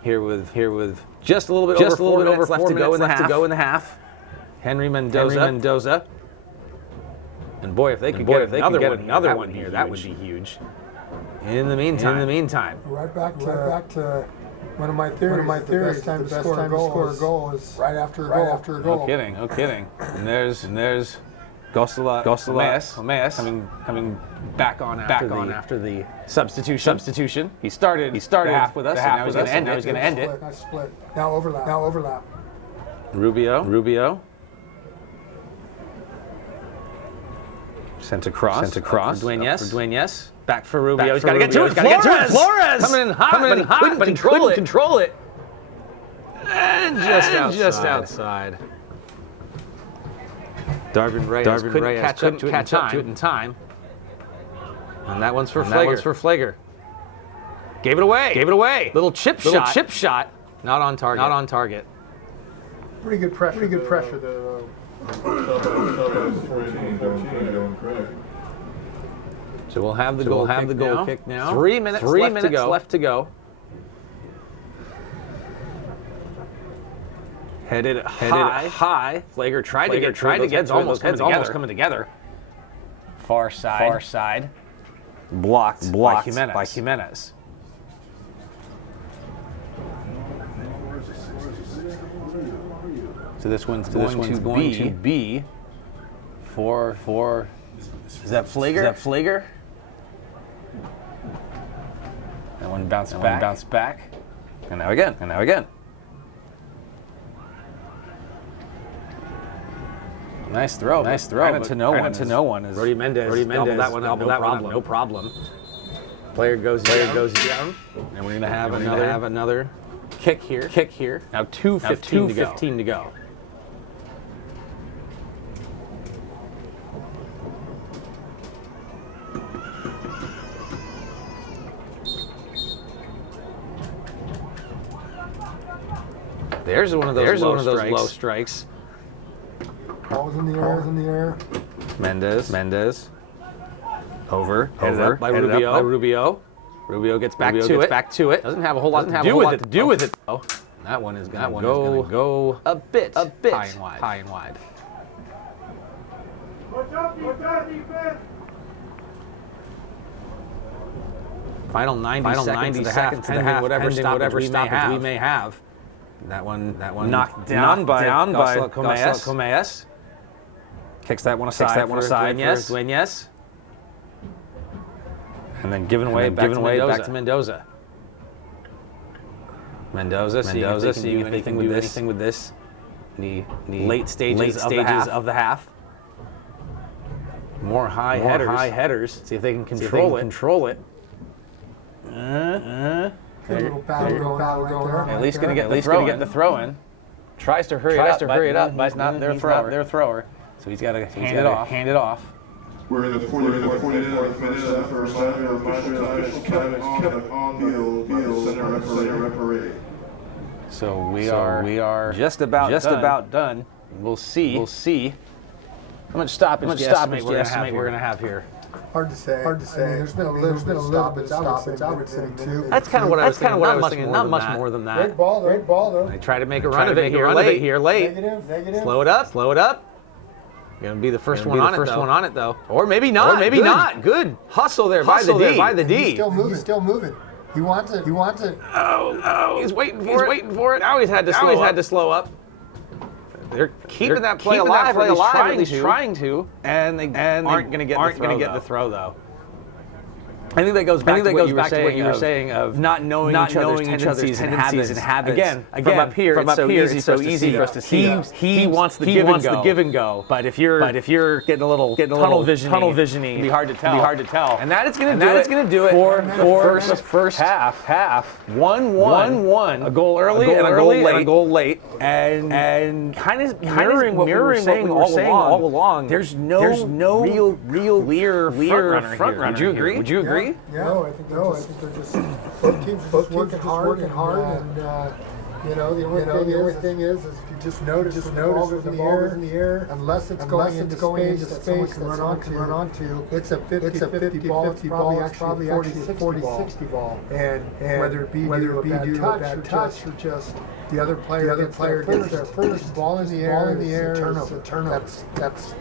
Here with just a little bit over 4 minutes left to go in the half. Henry Mendoza. And boy, if they could get another one here, that would be huge. In the meantime, right back to one of my theories. The best time to score a goal is right after a goal. No kidding. And there's Gosselin coming back on after the substitution. He started the half with us, and now he's going to end it. Nice split. Now overlap. Rubio. Sent across for Dwayne Yes. Back for Rubio. He's got to get to it. Flores coming in hot, but he couldn't control it. And just outside. Darvin Reyes couldn't catch up to it in time. And that one's for Flager. Gave it away. Little chip shot. Not on target. Pretty good pressure there. So we'll have the goal kick now. 3 minutes left to go. Headed high. Flager tried to get. It's almost coming together. Far side. Blocked by Jimenez. So this one's going to be for. Is that Flager? That one bounced back. And now again. Nice throw. To no one. Brody Mendez gobbled that one up, no problem. Player goes down. And we're gonna have another kick here. Now 2:15 to go. There's one of those low strikes. Balls in the air. Mendez. Over by Rubio. Rubio gets back to it. Doesn't have a whole lot to do with it though. That one is gonna go a bit high and wide. Watch out, defense! Final 90 seconds to the half, whatever stoppage we may have. That one knocked down by Comeas. Kicks that one aside for Dwayne Yes. And then given away back to Mendoza. Seeing if they can do anything with this. The late stages of the half. More high headers. See if they can control it. Good little battle going there. At least gonna get the throw in. Tries to hurry it up, but he's not their thrower. So he's got to hand it off. We're in the 44th minute of the first half. Official time is kept on the field center referee. So we are just about done. We'll see. How much stoppage do you estimate we're gonna have here? Hard to say. I mean, there's been a little bit of stoppage. I would say too. That's kind of what I was thinking. Not much more than that. Great ball though. They try to make a run of it here late. Negative. Slow it up. Gonna be the first one on it though. Or maybe not. Good hustle there by the D. He's still moving. He wants it. Oh, he's waiting for it. Now he's had to slow up. They're keeping that play alive, at least trying to, and they aren't going to get the throw though. I think that goes back to what you were saying of not knowing each other's tendencies and habits. Again, from up here, it's so easy for us to see. He wants the give and go. But if you're getting a little tunnel vision-y, it'd be hard to tell. And that is going to do it for the first half. 1-1. A goal early and a goal late. And kind of mirroring what we were saying all along. There's no real clear front runner. Would you agree? Yeah. No, I think they're just both teams are just working hard and You know, the only thing is if you just notice when the ball is in the air, unless it's going into space that someone can run onto, it's a 50-50 ball. It's probably actually a 40-60 ball. And whether it be due to a bad touch or just the other player gets their first ball in the air, it's a turnover. That's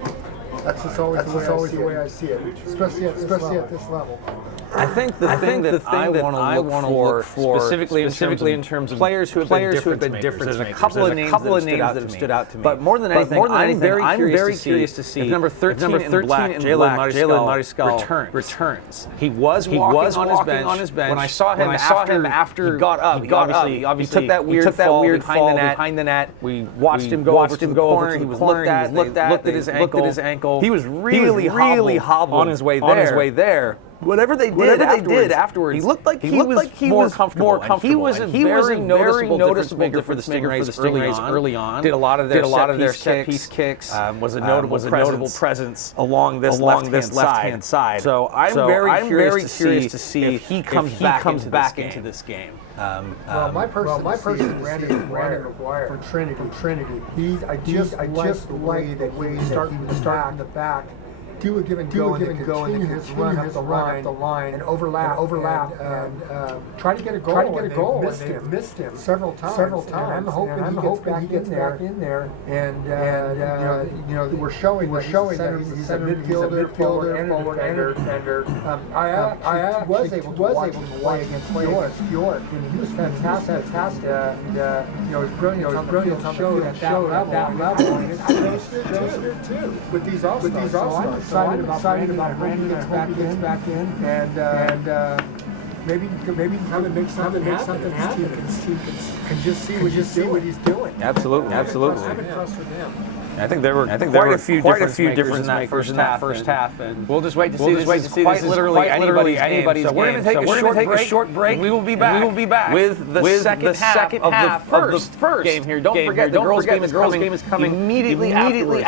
just always the way I see it, especially at this level. I think the thing that I want to look for specifically in terms of players who have been different. There's a couple of names that have stood out to me. But more than anything, I'm very curious to see if number 13 in black, Jalen Mariscal returns. He was walking on his bench. When I saw him after he got up, he obviously took that weird fall behind the net. We watched him go over to the corner. He was looked at his ankle. He was really hobbled on his way there. Whatever they did afterwards, he looked like he was more comfortable. He was a very noticeable difference for the Stingrays early on. Did a lot of their set piece kicks. Was a notable presence along this left-hand side. So I'm very curious to see if he comes back into this game. My person is Brandon McGuire from Trinity. I just like the way he start in the back. Do a give and go and continue his run up the line and overlap and try to get a goal. And missed him several times. And I'm hoping he gets back in there. And we're showing that he's a midfielder, forward, and a defender. I was able to play against York, and he was fantastic. And it was brilliant to show at that level. And I noticed it too with these all-stars. So I'm excited about Brandon gets back in, and maybe come and make something happen. His team can just see what he's doing. Absolutely. I'm impressed with him. I think there were quite a few difference in that first half, and we'll just wait to see. This is quite literally anybody's game. So we're going to take a short break. We will be back with the second half of the first game here. Don't forget the girls' game is coming immediately after.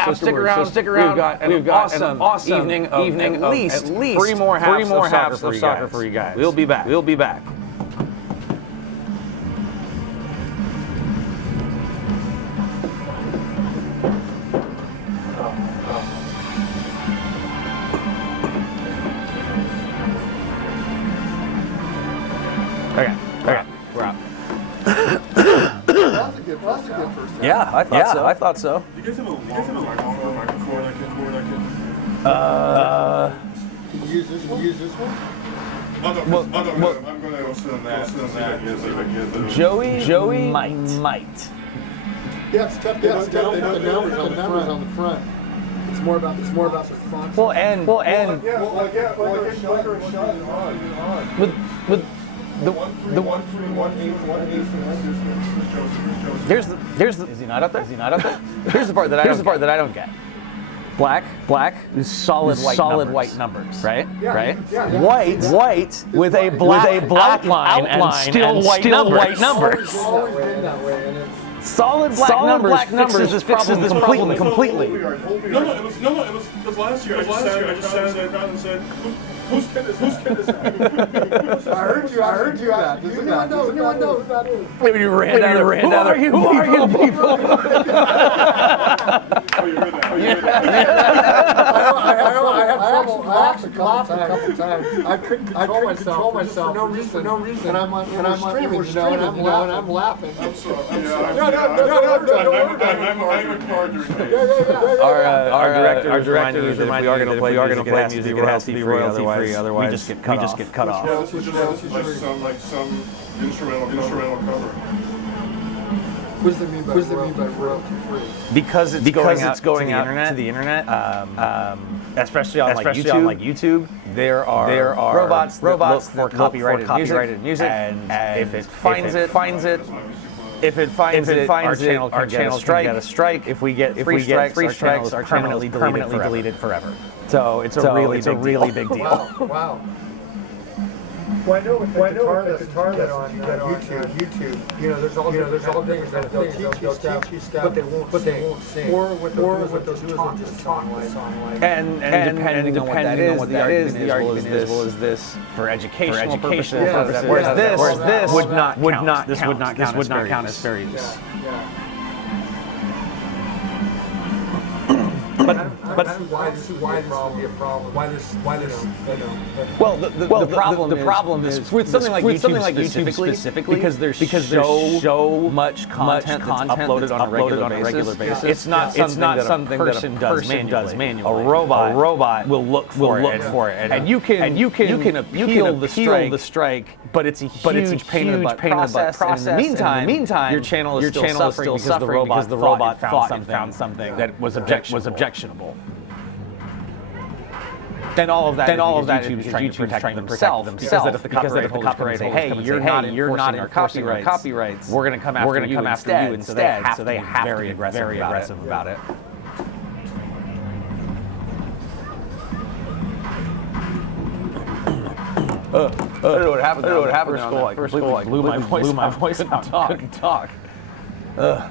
So stick around. We've got an awesome evening at least three more halves of soccer for you guys. We'll be back. Okay, we're out. That was a good first half. Yeah, I thought so. You guys have a longer microphone that Can you use this one? I'm going to sit on that. Joey might. Yeah, it's tough. They put the numbers on the front. It's more about the front. Well, and with the here's the is he not up there? Here's the part that I don't get. Black is solid white numbers, right? Yeah, right. Yeah. White with a black outline and still white numbers. It's always been that way, and it's Solid black numbers fixes this problem completely. No, it was last year. I just sat and said, whose kid is that? I heard you. Does anyone know who that is? Maybe you ran down there. Who are you people? Oh, you heard that. I had trouble laughing a couple times. I couldn't control myself for no reason. And I'm streaming, and I'm laughing. I'm sorry. No. I'm a card during that. Our director is reminding you that if we are going to play music, it has to be royalty free. Otherwise, we just get cut off. Like some instrumental cover. What does it mean by royalty free? Because it's going out to the internet. Especially on YouTube, there are robots that look for copyrighted music, and if it finds it, our channel can get a strike. If we get three strikes, our channel is permanently deleted forever. So it's a really big deal. Wow. Well, I know with the guitar that on YouTube, you know, there's all things that they'll teach you stuff, but they won't sing. Or what they'll do is they'll just talk the song like. And depending on what that is, the argument is, well, is this for educational purposes? Whereas this would not count as fair use. But why this would be a problem? Why this? Well, the problem is with something like YouTube specifically because there's so much content that's uploaded on a regular basis. It's not something that a person does manually. A robot will look for it, and you can appeal the strike, but it's a huge pain in the butt process. And in the meantime, your channel is still suffering because the robot found something that was objectionable. Then all of that is trying to protect themselves because if the copyright say, hey, you're not enforcing our copyrights, we're going to come after you instead. So they have to be very aggressive about it. I don't know what happened. First goal, I blew my voice out. Couldn't talk. I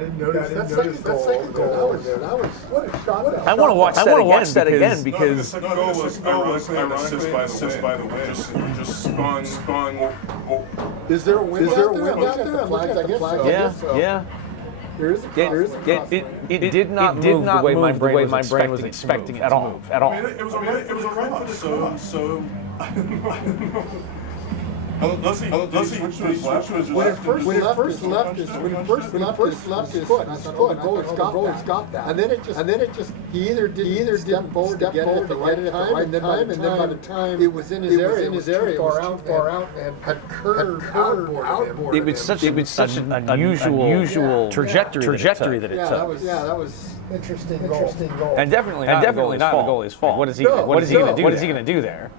didn't notice that second goal. That was what a shot. I want to watch that again because the second goal was ironically an assist by the way. Just spun. Is there a wind out there? Flags, I guess so. Yeah. There is a cross. It did not move the way my brain was expecting it at all. I mean, it was a right foot, so. Let's see. When it first left his foot, I thought, oh, the goalie's got that. And then it just he either didn't forward to get it at the right time, and then by the time it was in his area, it was far out, and had curved outboard. It was such an unusual trajectory that it took. That was interesting goal. And definitely not the goalie's fault. What is he going to do there?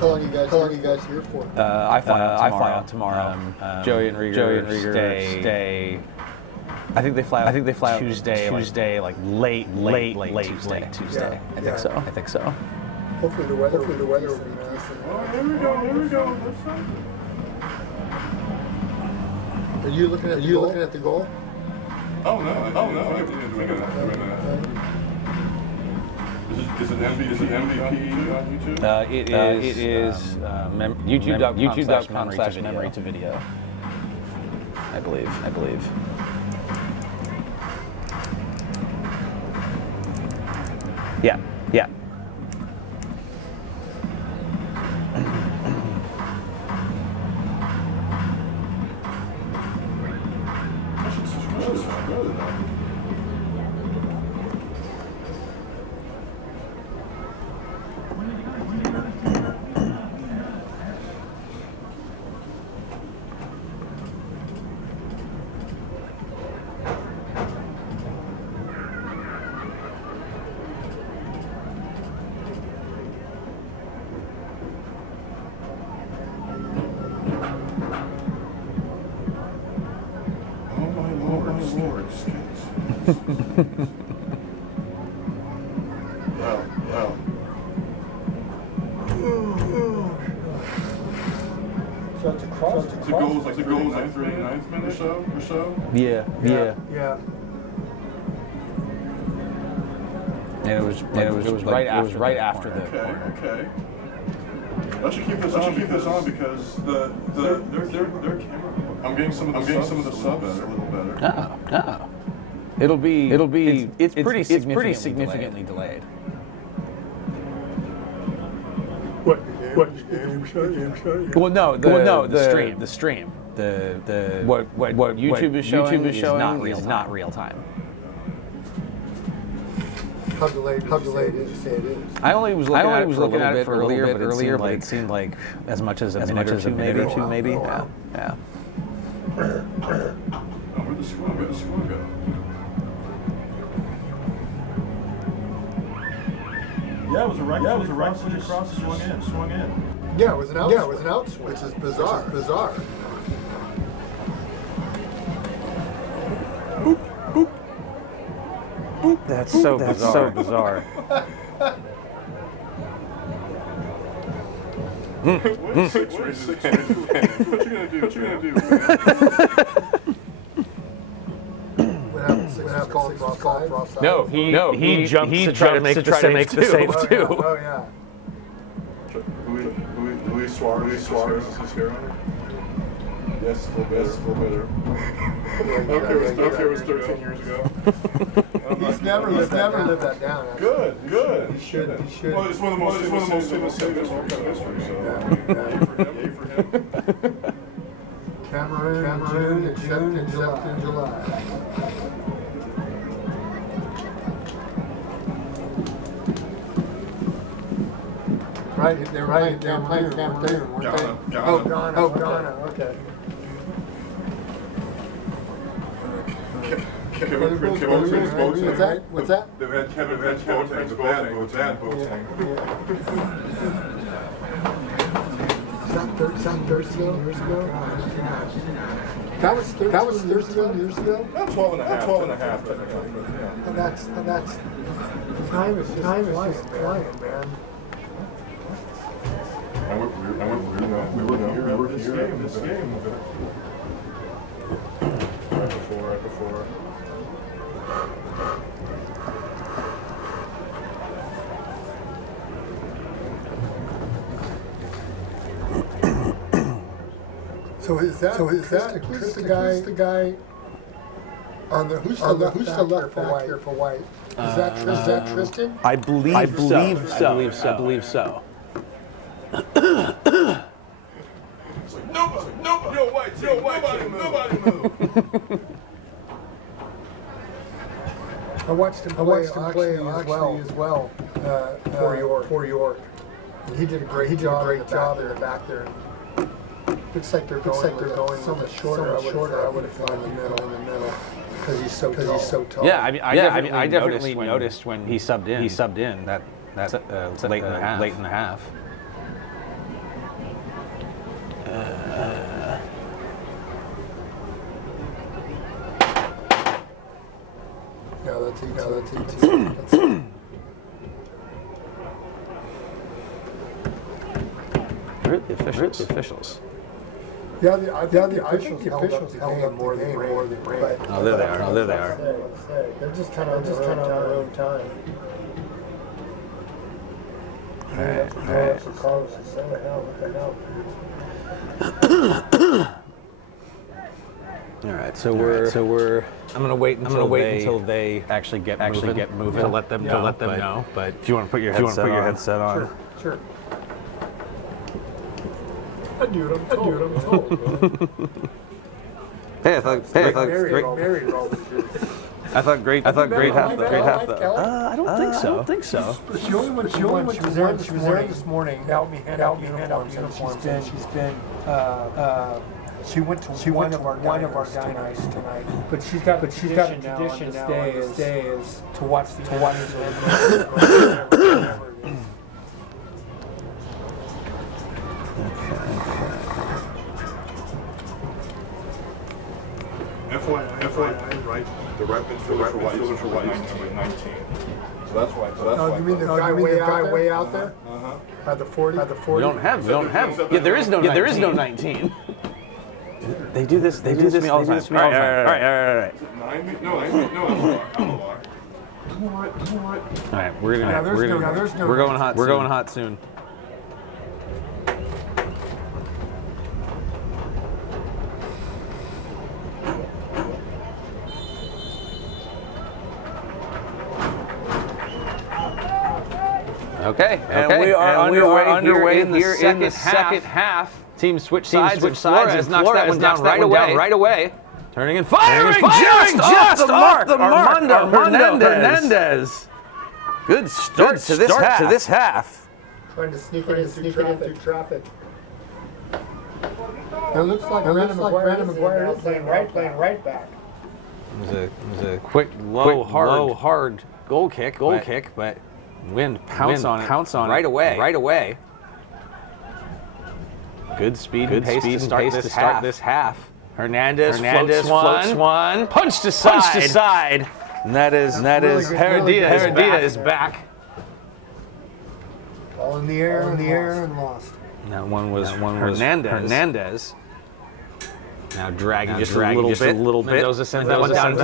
How long you guys here for? I fly out tomorrow. Joey and Rieger stay. I think they fly out Tuesday, like late Tuesday. I think so. Hopefully the weather will be decent. Here we go. This side. Are you looking at the goal? Oh no! I didn't do it. Is it MVP on YouTube? It is YouTube.com/memory to video. I believe. Yeah. Wow. So it's across. The goal was like 39th minute or so. Yeah. And it was right after the corner. Okay. Let's keep this on because their camera. I'm getting some of the subs a little better. It's pretty significantly delayed. What the game shot? Well, no, the stream. What YouTube is showing is not real time. How delayed did you say it is? I only was looking at it for a little bit earlier, but it seemed like as much as a minute or two, maybe. Wow. Yeah. Where'd the squad go? Yeah, it was a right foot across, swung in. Yeah, it was an outswing. Which is bizarre. That's so bizarre. Six races. What you gonna do? What you gonna do? No, he jumped to try to make the save too. Oh yeah. Luis Suarez is here. Yes, a little better. Okay, it was 13 years ago. He's never lived that down. Actually. Good. He should. Well, it's one of the most famous saves in all kind of history. So, yay for him. Cameroon, June, and July. Right, they're right. They're playing Cameroon, weren't they? Ghana. Okay. What's that? They've had Kevin Boateng, the bad Boateng. Is that 13 years ago? That was 13 years ago? 12 and a half. And that's time is just flying, man. And we were here in this game. Right before. So is that Chris the guy on the who's the left back here for White? Is that Tristan? I believe so. Nobody move. I watched him play as well for York. And he did a great job in the back there. Looks like they're going so much shorter. I would have gone in the middle because he's so tall. Yeah, I definitely noticed when he subbed in. That's late in the half. Yeah, that's ET. Where are the officials? Yeah, I think the officials held up more than rain. Oh, there they are. They're just kind of on their own time. All right. For Carlos to say, what the hell? All right, so we're. I'm gonna wait until they actually get moving to let them know. But if you want to put your headset on. Sure. I do it. I'm told. Hey, I thought great half though. I don't think so. She was there this morning. Help me hand out uniforms. She went to one of our diners tonight. But she's got a tradition now on this day is to watch the FYI, right? The right midfielder for White is 19. So that's why. You mean the guy way out there? At the 40? We don't have. Yeah, there is no 19. They do this to me all the time. All right. No, All right, we're going hot. We're going hot soon. Okay, and we are underway in the second half. Team switch sides, and Flores knocks that one down right away. Turning and firing just off the mark. Armando Hernandez. Good start to this half. Trying to sneak it in through traffic. It looks like Brandon McGuire is playing right back. It was a quick, low, hard goal kick, but Wind pounce on it right away. Good speed and pace to start this half. Hernandez floats one. Punched aside. And that is Heredia is back. Ball in the air, and lost. And that one was Hernandez. Now dragging just a little bit. Mendoza sends that one down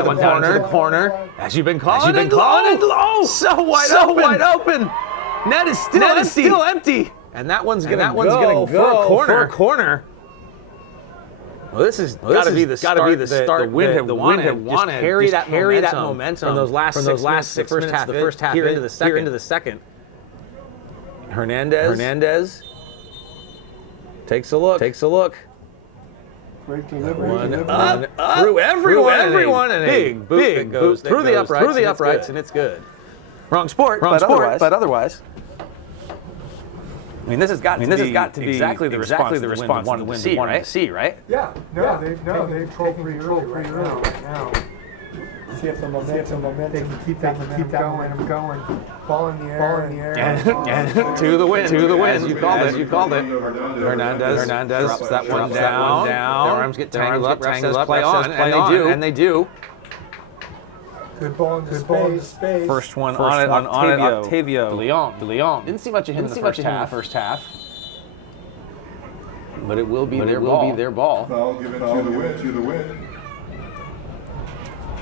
to the corner. As you've been calling, low. So wide open. Net is still empty. And that one's gonna go for a corner. Well, this has got to be the start the wind had wanted. Just carry that momentum from those last 6 minutes, the first half here into the second. Hernandez takes a look. Great delivery. One up through everyone, and big boot through the uprights, and it's good. Wrong sport, but otherwise. I mean, this has got to be exactly the response the wind wanted to see, right? Yeah. They've controlled pretty early right now. See if the momentum, they can keep that momentum going. Ball in the air, and to the wind, as you called it. Hernandez drops that one down. Their arms get tangled up, play on, and they do. Good ball in space. First one on Octavio de Leon. Didn't see much of him in the first half. But it will be their ball. Foul given to the wind.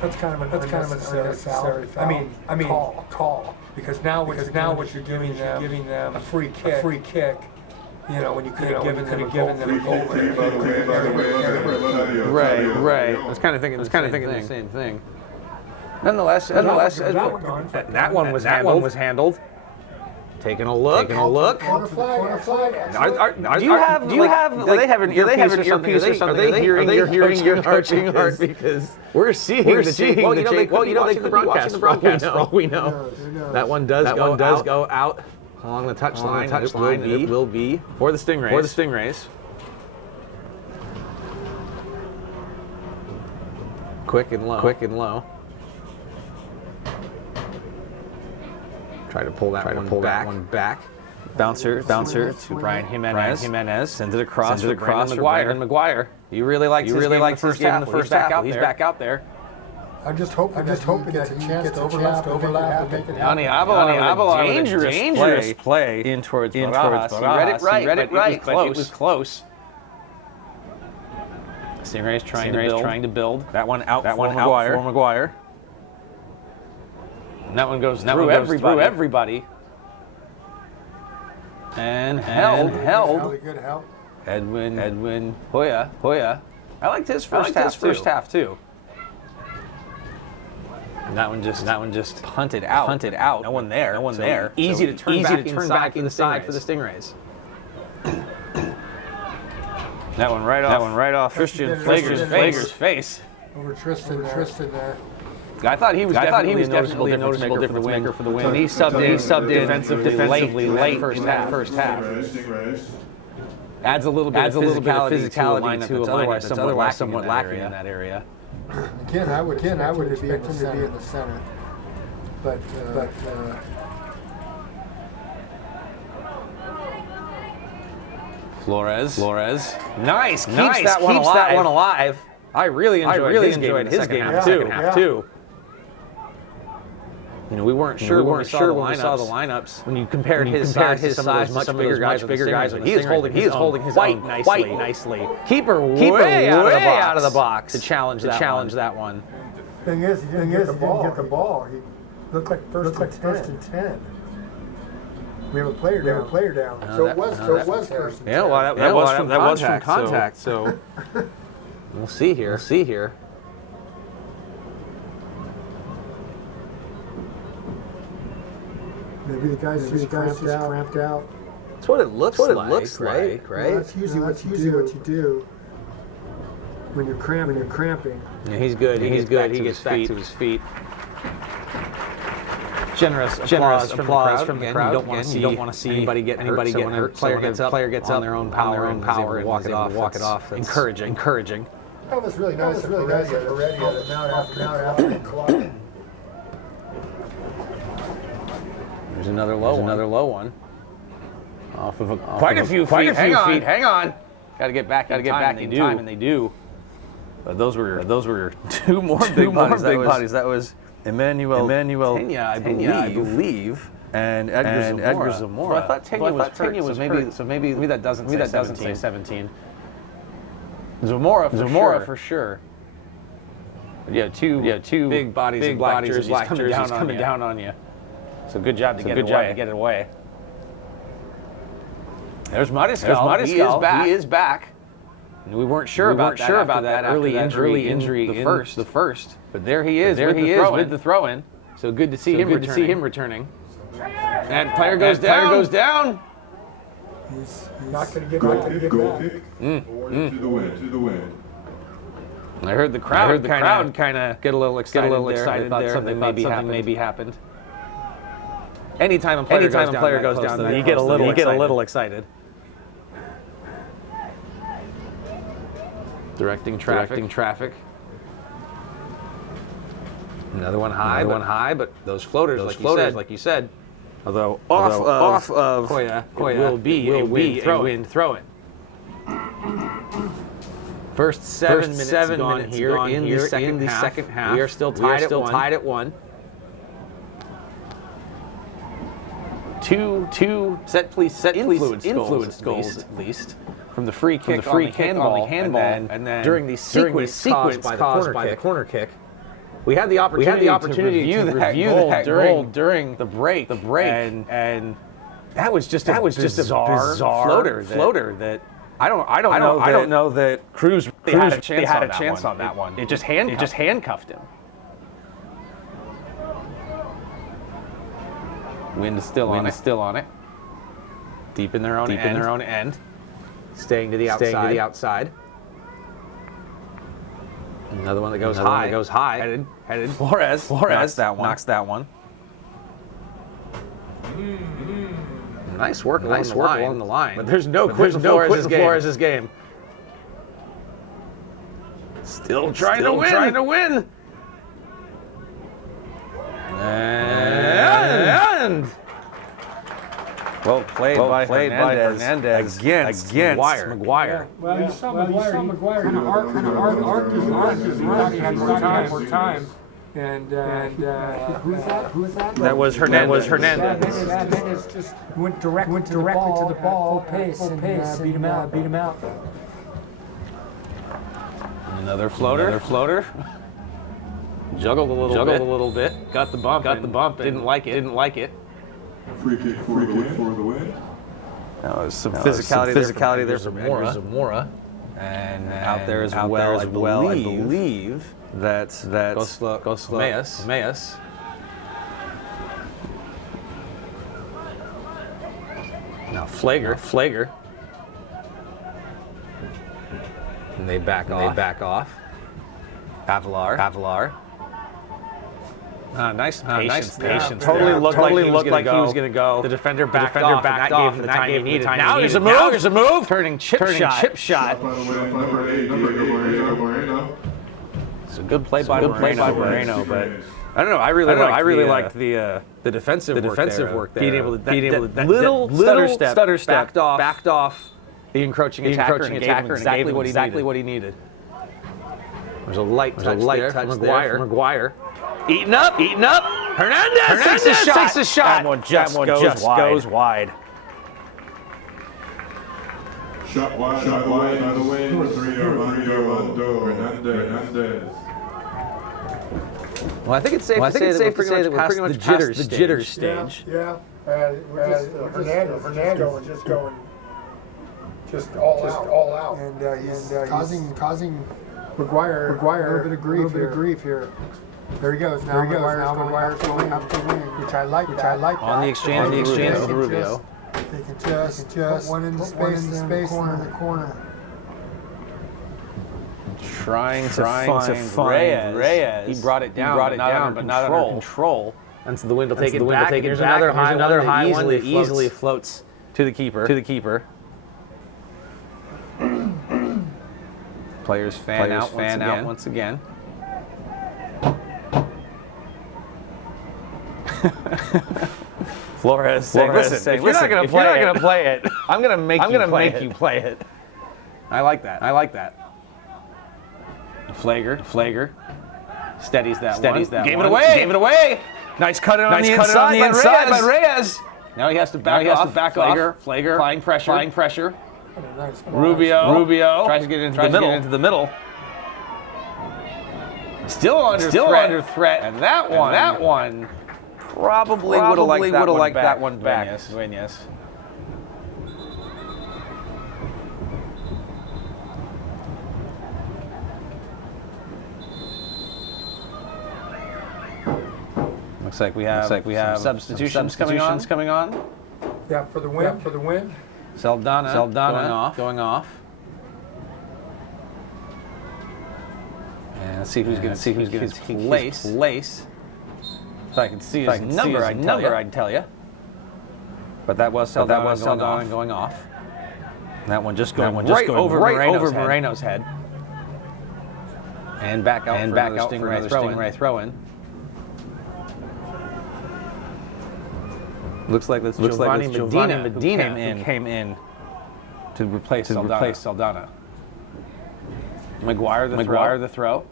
That's kind of an unnecessary foul. I mean, call. Because now what you're doing is you're giving them a free kick. You know, when you could have given them a goal. Right. I was kind of thinking the same thing. Nonetheless, that one was handled. Taking a look. Corner flag. Do they have an earpiece or something? Are they hearing your coaching heart? Because we're seeing the well, you know they could broadcast for all we know. That one does go out along the touchline. It will be for the Stingrays. Quick and low. Try to pull that one back. Bouncer to Brian Jimenez. Sends it across to Brandon McGuire. You really liked his game in the first half. He's back out there. I'm just hoping he gets a chance to overlap and make it happen. Avalon, dangerous play in towards Barajas. He read it right, but it was close. Stingrays trying to build. That one out for McGuire. And that one goes through everybody. And held. Good help. Edwin Hoya. I liked his first half too. And that one just punted out. No one there. Easy to turn back inside for the Stingrays. That one right off Christian Flager's face. Over Tristan there. I thought he was definitely a noticeable difference maker for the win. When he subbed in defensively late first half. Adds a little bit of physicality to a lineup that's otherwise somewhat lacking in that area. Again, I would expect him to be in the center. But Flores. Nice. Keeps that one alive. I really enjoyed his game in the second half too. You know, we weren't sure when we saw the lineups. When you compared his size to some of those much bigger guys, he is holding his own quite nicely. Keeper way out of the box to challenge that one. Thing is, he didn't get the ball. He looked like first and 10. We have a player down. So it was first and 10. Yeah, well, that was from contact. So we'll see here. Maybe the guy's just cramped out. That's what it looks like, right? Well, that's usually what you do when you're cramping. Yeah, he's good. He gets back to his feet. Generous applause from the crowd. You don't want to see anybody get hurt. Player gets up on their own power and walk it off. That's encouraging. That was really nice. Already after the clock. There's another low one. Off of quite a few feet. Hang on. Got to get back in time, and they do. But those were two more big bodies. That was Emmanuel Tenya, I believe. And Edgar Zamora. Well, I thought Tenya was hurt, so maybe that doesn't say 17. Zamora for sure. Yeah, two big bodies of black jerseys coming down on you. So good job to get it away. There's Mariscal. He is back. And we weren't sure about that early injury in the first. But there he is with the throw-in. So good to see him returning. And player goes down. He's not going to get Goal back. kick. To the wind. I heard the crowd kind of get a little excited there. Thought something maybe happened. Anytime a player goes down, you get a little excited. Directing traffic. Another one high, but those floaters, like you said. Although off of Koya will be a wind throw-in. First seven minutes here in the second half. We are still tied at 1. Two set piece influenced goals at least from the free kick, on the handball, and then during the sequence caused by the corner kick. We had the opportunity to review that goal during the break, and that was just a bizarre floater that I don't know that Cruz had a chance on that one. It just handcuffed him. Wind is still on it. Deep in their own end. Staying to the outside. Another one that goes high. Headed. Flores knocks that one. Nice work along the line. But there's no quit in Flores' game. Still trying to win. And well played by Hernandez against Maguire. Well, you saw Maguire kind of arc his run. He had more time. And who's that? That was Hernandez. Hernandez just went directly to the ball, full pace, and beat him out. Another floater. Juggled a little bit. Got the bump. Didn't like it. Free kick for the win. That was some physicality there from Zamora. And out there as well, I believe. That's Go slow. Emmaus. Now Flager. And they back off. Avalar. Nice patience. Totally looked like he was going to go. The defender backed off, and that gave him the time he needed. Now there's a move. Turning chip shot. By the way, number 8, Diego Moreno. It's a good play by Moreno, but I don't know. I really liked the defensive work there. Being able to that little stutter step backed off the encroaching attacker and gave him exactly what he needed. There's a light touch there from Maguire. Eaten up. Hernandez takes a shot. That one just goes wide. Shot wide by the way. Number 3, Armando Hernandez. Well, I think it's safe to say that we're pretty much past the jitters stage. Yeah. Hernandez just going all out. And he's causing Maguire a little bit of grief here. There he goes. Now Maguire's going up the wing, which I like. On the exchange with Rubio. They can just put one in the space in the corner. Trying to find Reyes. He brought it down, but not under control. And so the wind will take it back. There's another high one that easily floats to the keeper. Players fan out once again. Flores saying, listen, if you're not going to play it, I'm going to make you play it. I like that. Flager Steadies that one. Gave it away. Gave it away. Nice cut it on the inside by Reyes. Now he has to back off. Flager. Applying pressure. Nice. Rubio Tries to get into the middle. Still under threat. And that one probably would have liked that one back. Dueñas. Looks like we have substitutions coming on. Yeah, for the win. Saldana going off. And let's see who's going to take place. If I could see his number, I'd tell you. But that was Saldana going off. And that one just going right over Moreno's head. And back out for another Stingray throw-in. Looks like that's Giovanni Medina who came in to replace Saldana. McGuire the throw.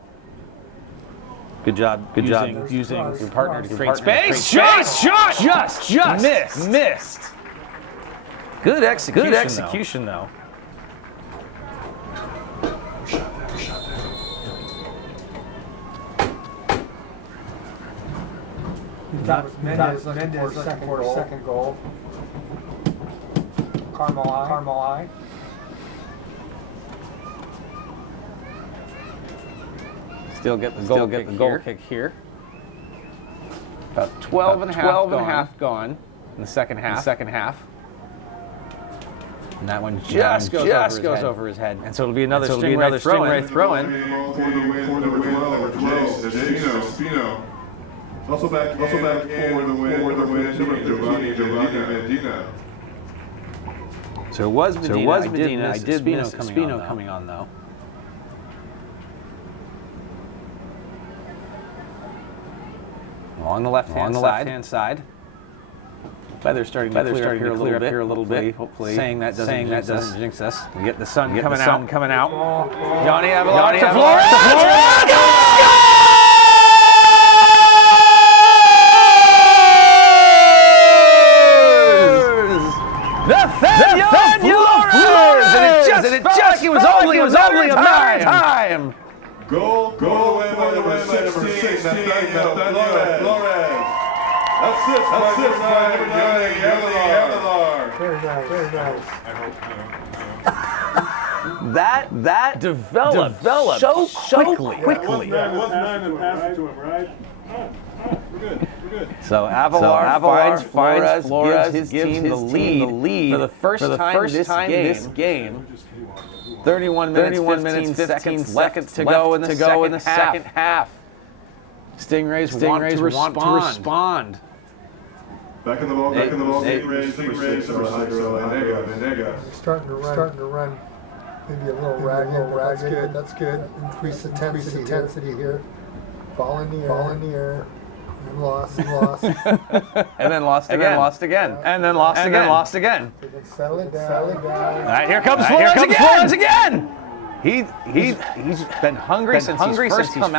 Good job using your partner to create space. Shot! Just missed. Good execution though. That was Mendez looking for a second goal. Carmel. Still get the goal kick here. About 12 and a half gone in the second half. And that one just goes over his head. And so it'll be another Stingray throw-in. For the win, Spino. Also back for the win, Giovanni Medina. So it was Medina. I did miss Spino coming on though. Along the left-hand side. Weather's starting to clear up here a little bit. Hopefully, saying that doesn't jinx us. We get the sun coming out. Johnny Alisal to Flores. And it just like it was only a matter of time. Goal away by number 16, Flores. Assist by number 9, Alisal. Very nice. That developed so quickly. It wasn't 9 that passed it to him, right? We're good. So Alisal finds Flores, gives his team the lead for the first time this game. 31 minutes, 15 seconds to go in the second half. Stingrays want to respond. Back in the ball, Stingrays, Venega. Starting to run. Maybe a little ragged. That's good. Increase intensity here. Ball in the air. And lost. And then lost again. And then lost again. Settle it down. All right, here comes Flores again. He's been hungry since he's first come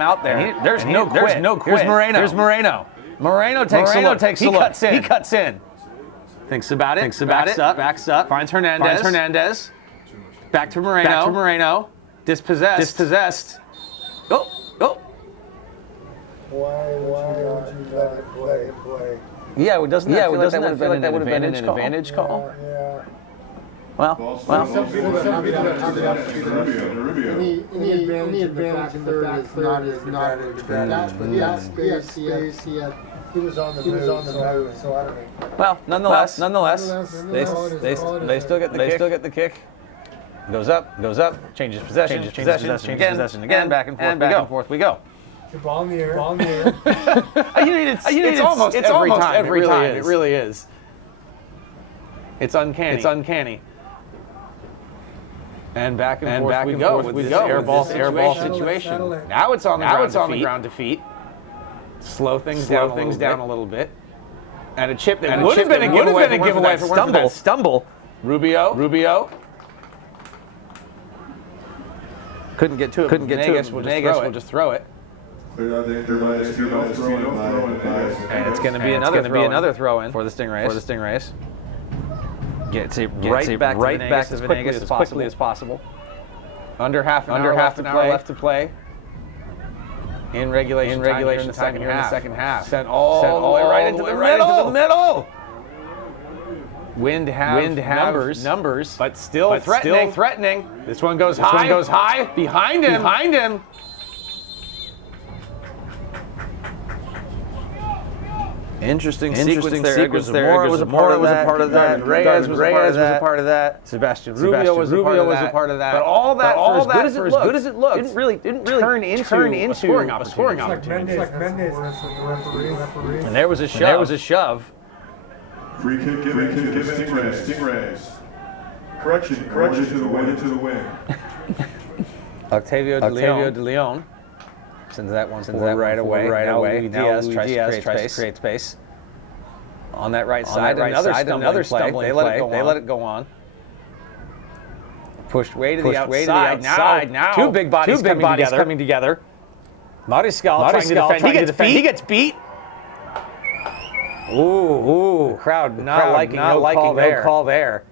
out there. There's no quit. Here's Moreno. Moreno takes a look. He cuts in. Thinks about it. Backs up. Finds Hernandez. Back to Moreno. Dispossessed. Go. Why would you let it play? Yeah, doesn't that feel like that would have been an advantage call? Yeah. Well. Some people that any advantage in the back third is not an advantage. But he had space. He was on the move. So I don't know. Well, nonetheless, they still get the kick. Goes up. Changes possession again. Back and forth we go. Ball in the air. It's almost every time. It really is. It's uncanny. And back and forth we go with this airball situation. Now it's on the ground to feet. Slow things down a little bit. And a chip that would have been a giveaway if it weren't for that stumble. Rubio. Couldn't get to it. Vegas will just throw it. Clear out danger by Espino throwing by. And it's going to be another throw-in for the Stingrays. Gets it right back to Venegas as quickly as possible. Under half an hour left to play. In regulation time in the second half. Sent all the way right into the middle. Wind have numbers, but still threatening. This one goes high. Behind him. Interesting sequence there. Zamora was a part of that. Reyes was a part of that. Sebastian Rubio was a part of that. But all that for as good as it looked, didn't really turn into a scoring opportunity. It's like Mendes was the referee. And there was a shove. Free kick given to Stingrays. Correction to the wing. Octavio de Leon sends that one right away. Now Diaz tries to create space. On that right side, another stumbling play. They let it go on. Pushed way to the outside. Now two big bodies coming together. Mariscal trying to defend. He gets beat. Ooh! Crowd not liking no call there.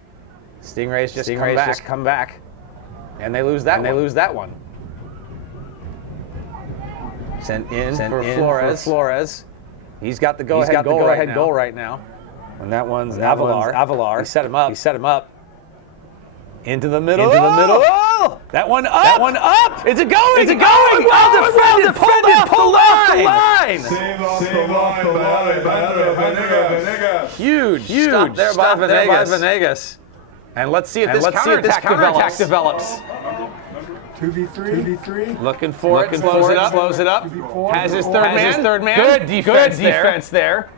Stingrays just come back, and they lose that one. Sent in for Flores. He's got the go-ahead goal right now. And that one's Avalar. He set him up. Into the middle. Oh! That one up. It's a going. Well defended. Pulled off the line. Save off the line by Huge stop there by Venegas. And let's see if this counterattack develops. 2v3. Looking for it. Slows it up. Has his third man. Good defense there.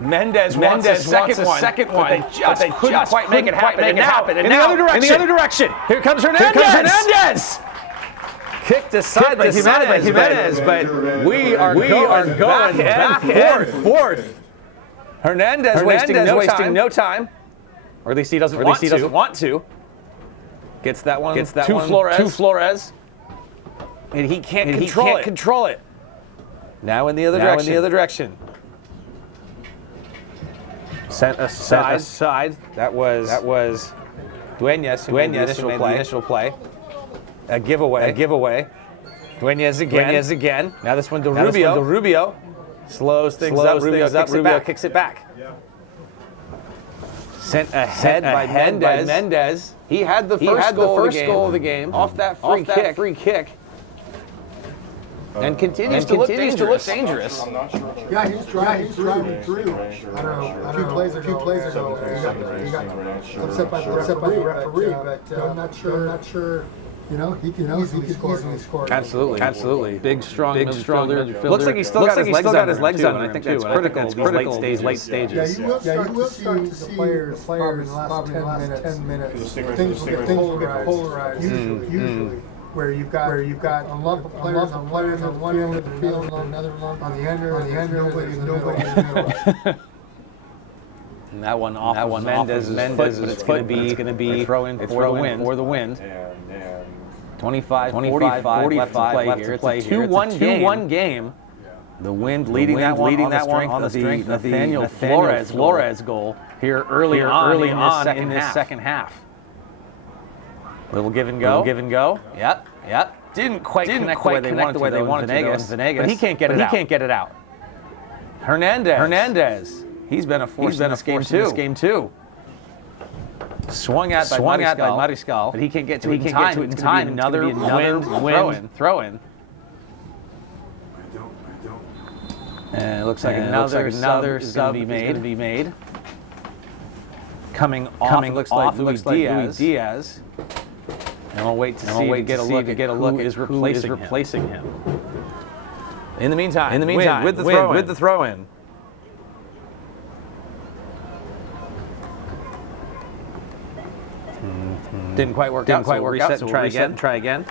Mendes wants a second one. But they couldn't quite make it happen. And now, in the other direction. Here comes Hernandez. Kicked aside by Jimenez, but we are going back and forth. Hernandez wasting no time. Or at least he doesn't want to. Gets that one to Flores. And he can't control it. Now in the other direction. Sent aside. That was Duenas who made the initial play. A giveaway. Duenas again. Now this one to Rubio. Slows things up. Rubio kicks it back. Sent ahead by Mendes. He had the first goal of the game off that free kick. And continues to look dangerous. I'm not sure. Yeah, he's driving through. I don't know. Two plays ago, he got upset by the referee, but I'm not sure. You know, he can easily score. Absolutely. Big, strong midfielder. Looks like he's still got his legs on. I think that's critical. Late stages. Yeah, you will start to see the players probably in the last 10 minutes. Things will get polarized. Usually. Where you've got a lump of players on one end of the field, another lump on the end, nobody in the middle. And that one off Mendes' foot, but it's going to be a throw-in for the wind. 25-45 left to play here. It's a 2-1 game. The wind leading that one on the strength of Nathaniel Flores goal here early on in this second half. Little give and go. Yep. Didn't quite connect the way they wanted to Venegas. But he can't get it out. Hernandez. He's been a force in this game too. Swung at by Mariscal, but he can't get to it in time. Another wind throw-in. And it looks like another sub is going to be made. Coming off looks like Luis Diaz. And we'll wait to get a look who is replacing him. In the meantime, with the throw-in. Didn't quite work out. So we'll reset and try again.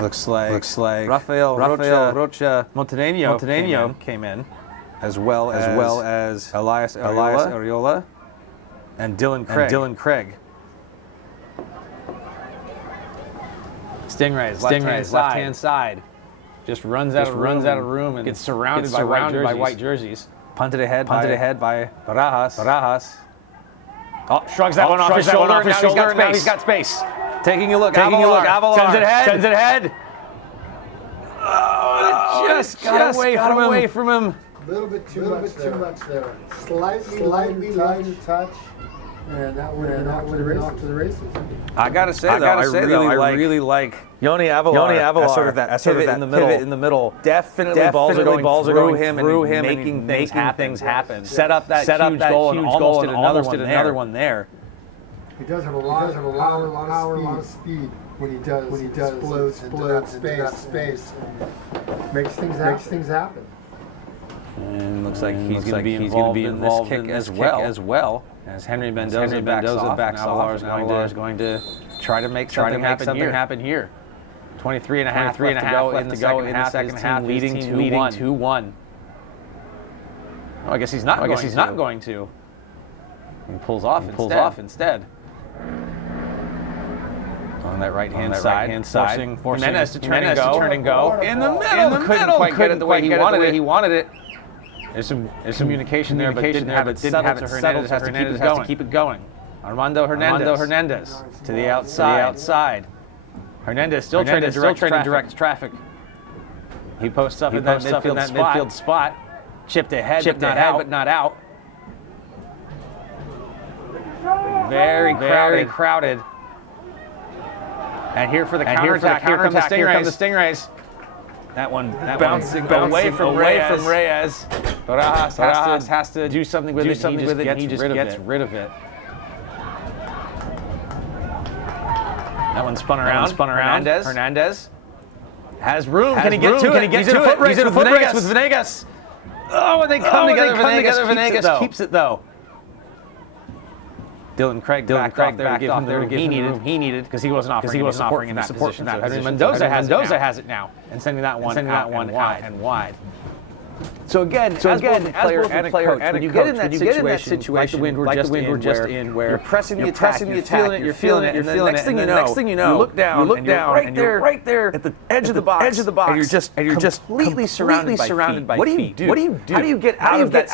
Looks like Rafael Rocha Montenegro came in, as well as Elias Ariola. And Dylan Craig. Stingrays, left-hand side. Just runs out of room and gets surrounded by white jerseys. Punted ahead by Barajas. Oh, shrugs that one off his shoulder. Now he's got space. Taking a look. Avalar. Sends it ahead. Oh, it just got away from him. A little bit too much there. Slightly light touch. And that would have been off to the races. I gotta say, I really like Yoni Avalar. Sort of that pivot in the middle. Definitely balls are going through him and making things happen. Set up that huge goal and almost did another one there. He does have a lot of power, a lot of speed when he does explodes into that space. Makes things happen. And looks like he's going to be involved in this kick as well. As Henry Mendoza backs off, and Avalar is going to try to make something happen here. 23 and a half left to go in the second half, leading 2-1. Oh, I guess he's not going to. He pulls off instead. On that right-hand side, forcing Jimenez to turn and go. In the middle, couldn't quite get it the way he wanted it. There's some communication there, but didn't have it settled, so Hernandez has to keep it going. Armando Hernandez to the outside. Hernandez still trying to direct traffic. He posts up in that midfield spot. Chipped ahead, but not out. Very crowded. And here for the counterattack. Here come the Stingrays. That one bouncing away from Reyes. Barajas has to do something with it. He just gets rid of it. That one spun around. Hernandez has room. Can he get to it? He's in a foot race with Venegas. Oh, and they come together. Venegas keeps it though. Dylan Craig backed off there to give him the room he needed because he wasn't offering in that position. Mendoza has it now and sending that one out and wide. So again, as both a player and a coach, when you get in that situation, like the wind we're just in, where you're pressing the attack, you're feeling it, and the next thing you know, you look down, and you're right there at the edge of the box, and you're just completely surrounded by feet. What do you do? How do you get out of that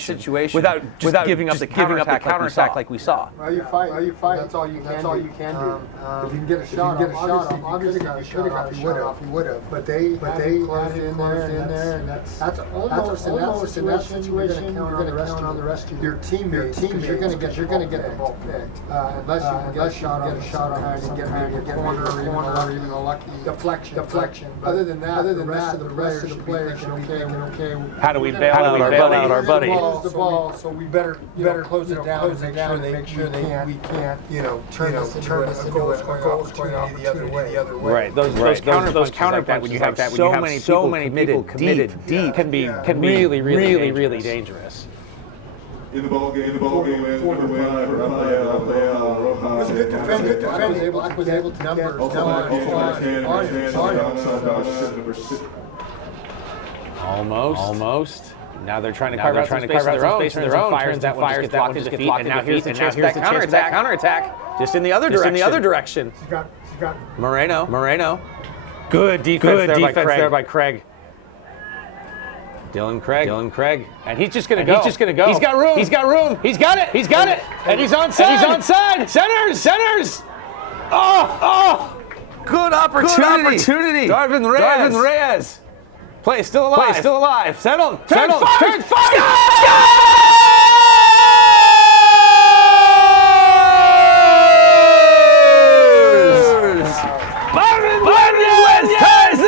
situation without giving up the counterattack like we saw? Well, you fight. That's all you can do. If you can get a shot off, obviously if you could have got the shot off, you would have. But they closed in there, and that's almost in that situation. You're going to count on the rest of your teammates. You're going to get the ball picked unless you get a shot on and get maybe a corner or even a lucky deflection. But other than that, the rest of the players should be thinking, okay, how do we bail out our buddy? The ball, so we better close it down and make sure we can't turn this into a goal scoring opportunity the other way. Right. Those counterpunches when you have so many people committed deep can be really dangerous. In the ball game, It was a good defense. Black was able to numbers. Almost. Now they're trying to carve out some space of their own. Fires that one gets blocked into feet, and now here's the chance for that counterattack. Just in the other direction. He's got Moreno. Good defense there by Craig. Dylan Craig. And he's just going to go. He's got room. He's got it. And he's onside. Centers. Oh. Good opportunity. Darvin Reyes. Play still alive. Settled. Turn.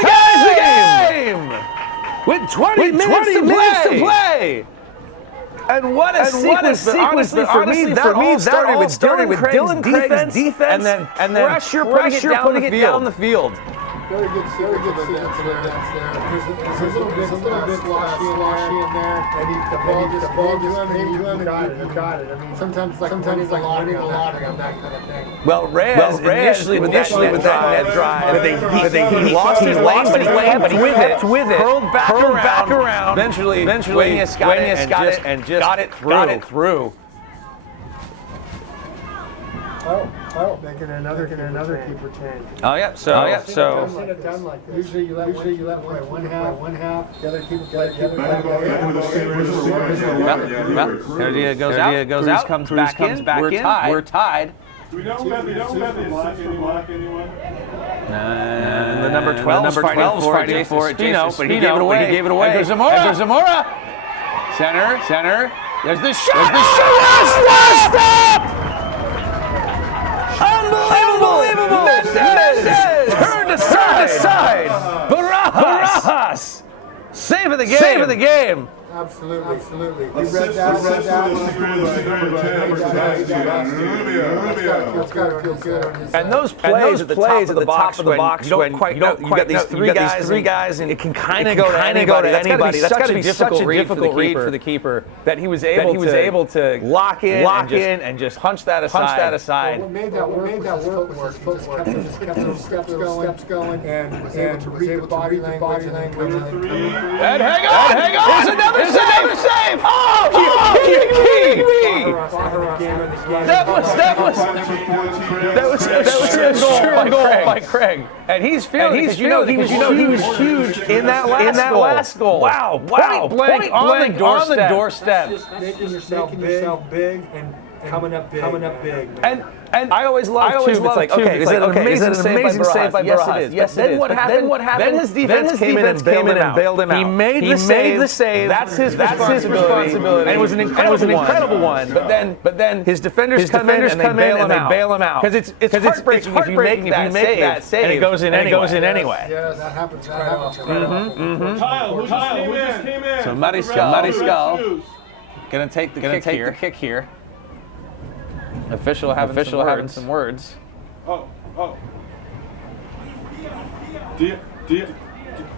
Ties the game. With 20 minutes to play. And what a sequence, honestly, for me, that all started with Dylan Craig's defense and then pressure putting it down the field. Very good sequence there. There's a little bit sloshy in there. And the ball just came to him and he got it. I mean, sometimes it's like winning a lottery on that kind of thing. Well, Reyes initially with that net drive, he lost his lane, but he kept with it, curled back around. Eventually, Duenas got it and just got it through. Oh. Oh, making another keeper change. Oh, yeah. So, I've seen it done like this. Usually you let play one half, the other keeper play the other half. Idea goes out. Cruz out. Comes back in. We're tied. We don't have the anyone. The number 12 is fighting for it. Jason but he gave it away. Edgar Zamora. Center. There's the shot. Stop! Unbelievable! Mendez! Turned aside. Barajas! Save of the game. Absolutely. You read that. That's got to feel good on his And those plays at the top of the box when you got these three guys, and it can kind of go to anybody. That's got to be such a difficult read for the keeper that he was able to lock in and just punch that aside. What made that work was his footwork. He just kept those steps going, and was able to read the body language. And hang on! There's another save! Oh, you're kidding me! That was a sure goal by Craig. And he's feeling because he was huge in that last goal. Wow! Point blank on the doorstep. Just making yourself big and coming up big. And I always love too. It's like, okay, is it an amazing save by Barajas? Yes, it is. Then what happened? Then his defense came in and bailed him out. He made the save. That's his responsibility. And it was an incredible one. But then his defenders come in and they bail him out. Because it's heartbreaking if you make that save and it goes in anyway. Yeah, that happens quite often. Kyle, who just came in? So Mariscal gonna take the kick here. Official having some words. Oh.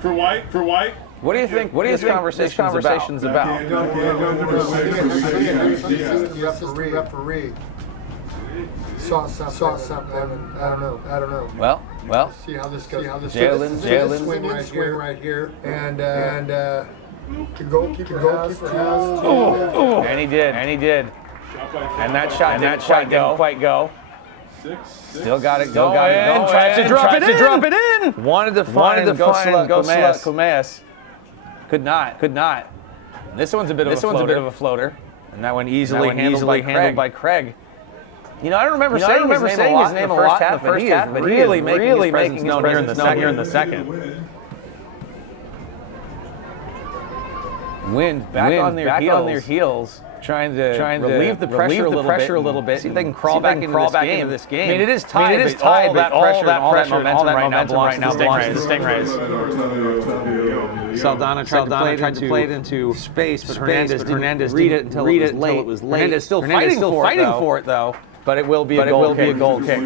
For White? What do you think? This conversation's about? Referee saw something. I don't know. Well. See how this goes. Jalen swing right here, and the goalkeeper has. And he did. And that shot didn't quite go. Still got it going. Tries to drop it in. Wanted to find Gomez. Could not. This one's a bit of a floater. And that one easily handled by Craig. I don't remember saying his name a lot in the first half, but he is really making his presence known here in the second. Wind back on their heels. Trying to relieve the pressure a little bit. See if they can crawl back into this game. I mean, it is tied, but all that pressure and all that momentum right now belongs to the Stingrays. Saldana tried to play it into space, but Hernandez didn't read it until it was late. Hernandez still fighting for it though. But it will be a goal kick.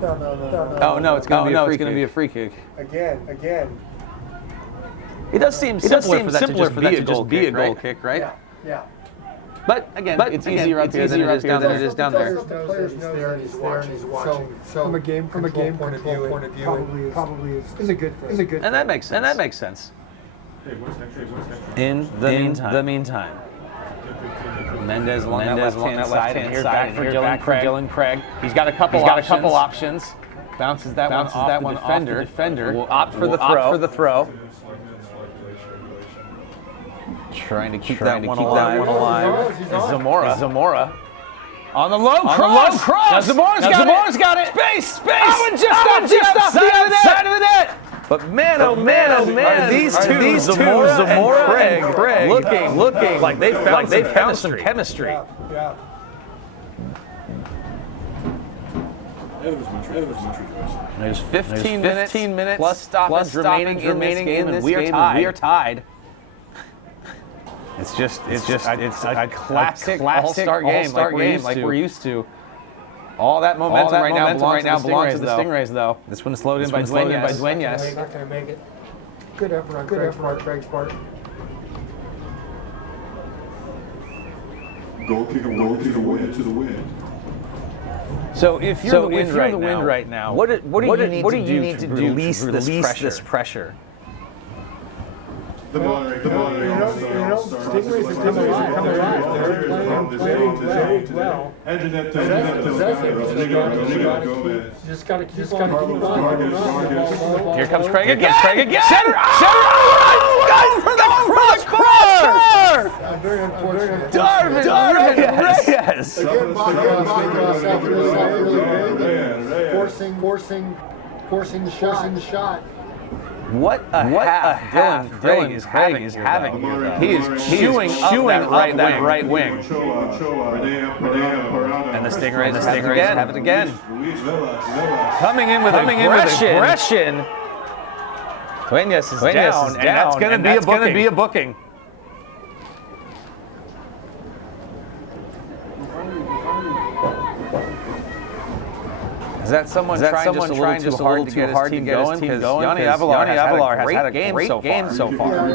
No. No, it's going to be a free kick. Again. It does seem simpler for that to just be a goal kick, right? Yeah. But again, it's easier up here than it is down there. The players know that he's there and he's watching. So from a game point of view, probably is a good thing. And that makes sense. In the meantime. Mendez along that left-hand side, back for Dylan Craig. He's got a couple options. Bounces that one off the defender. Will opt for the throw. Trying to keep that one alive. Zamora. On the low cross. Zamora's got it. Space. Just outside of the net. But man, oh man, are these two, Zamora and Craig, looking like they found some chemistry. Yeah. There's 15 minutes plus stoppage remaining in this game, and we are tied. It's a classic all-star game like we're used to. All that momentum right now belongs to the Stingrays, though. This one slowed in by Duenas. Not going to make it. Good effort on Craig's part. Goal kick to the wind. So if you're the wind right now, what do you need to do to release this pressure? The Monterey Stingrays have come alive. They're playing very well. Just gotta keep on. Here comes Craig again. Center gun for the crossbar. Very unfortunate. Darvin Reyes. Again, forcing the shot. What a half Dylan is having here. He is chewing up that right wing. And the Stingrays have it again. Coming in with aggression. Duenas is down, and that's going to be a booking. Is that someone trying just a little too hard to get his team going? Yanni Avalar has had a great game so far.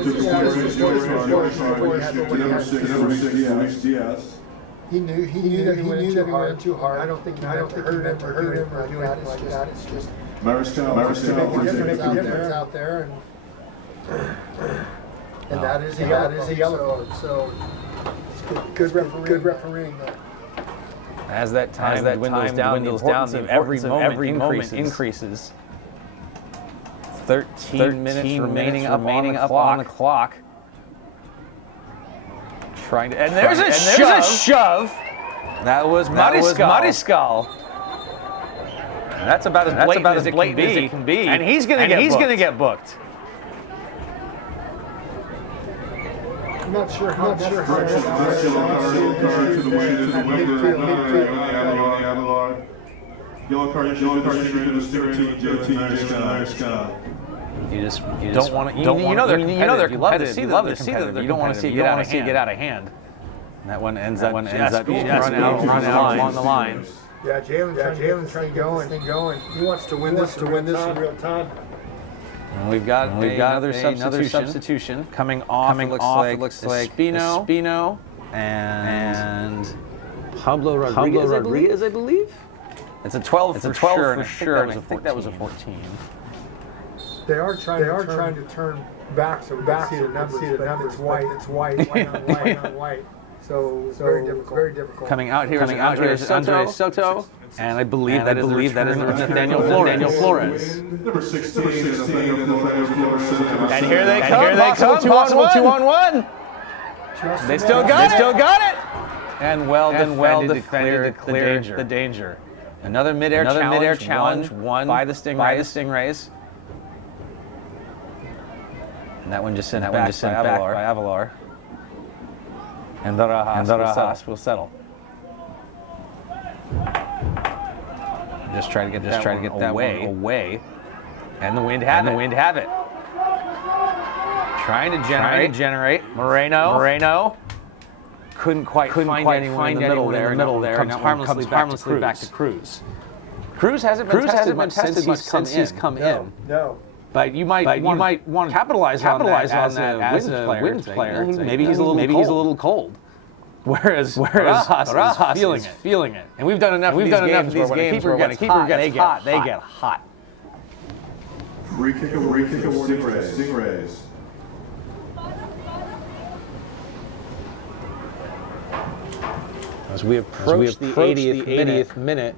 He knew that he went too hard. I don't think he meant to hurt him or do anything like that. It's just make a difference out there, and that is a yellow card. So good refereeing. As that time dwindles down, the every moment increases. 13 minutes remaining up on the clock. And there's a shove. That was Mariscal. That's about as blatant as it can be. And he's going to get booked. I'm not sure how. Yellow card to the You just don't want to. You know they're competitive. You love to see them. You don't want to see it get out of hand. And that one ends up run out on the line. Yeah, Jalen's trying to get this thing going. He wants to win this in real time. And we've got another substitution coming off. It looks like Espino and Pablo Rodriguez, I believe. It's a 12 for sure. I think that was a 14. They are trying to turn back so we can see the numbers. It's white on white. So very difficult. Coming out here is Andre Soto. And I believe that is Nathaniel Flores. Number 16. And here they come. Possible 2-on-1. They still got it. And well defended to clear the danger. Another mid-air challenge won by the Stingrays. And that one just sent back by Avalar. And Barajas will settle. Just try to get that away. And the wind have it. Trying to generate. Moreno. Couldn't quite find anyone in the middle there. Comes harmlessly back to Cruz. Cruz hasn't been tested much since he's come in. No. But you might want to capitalize on that as a wind player. Maybe he's a little cold. Whereas Barajas is feeling it. And we've done enough of these games where when a keeper gets hot, they get hot. Free kick award Stingrays. As we approach the 80th minute,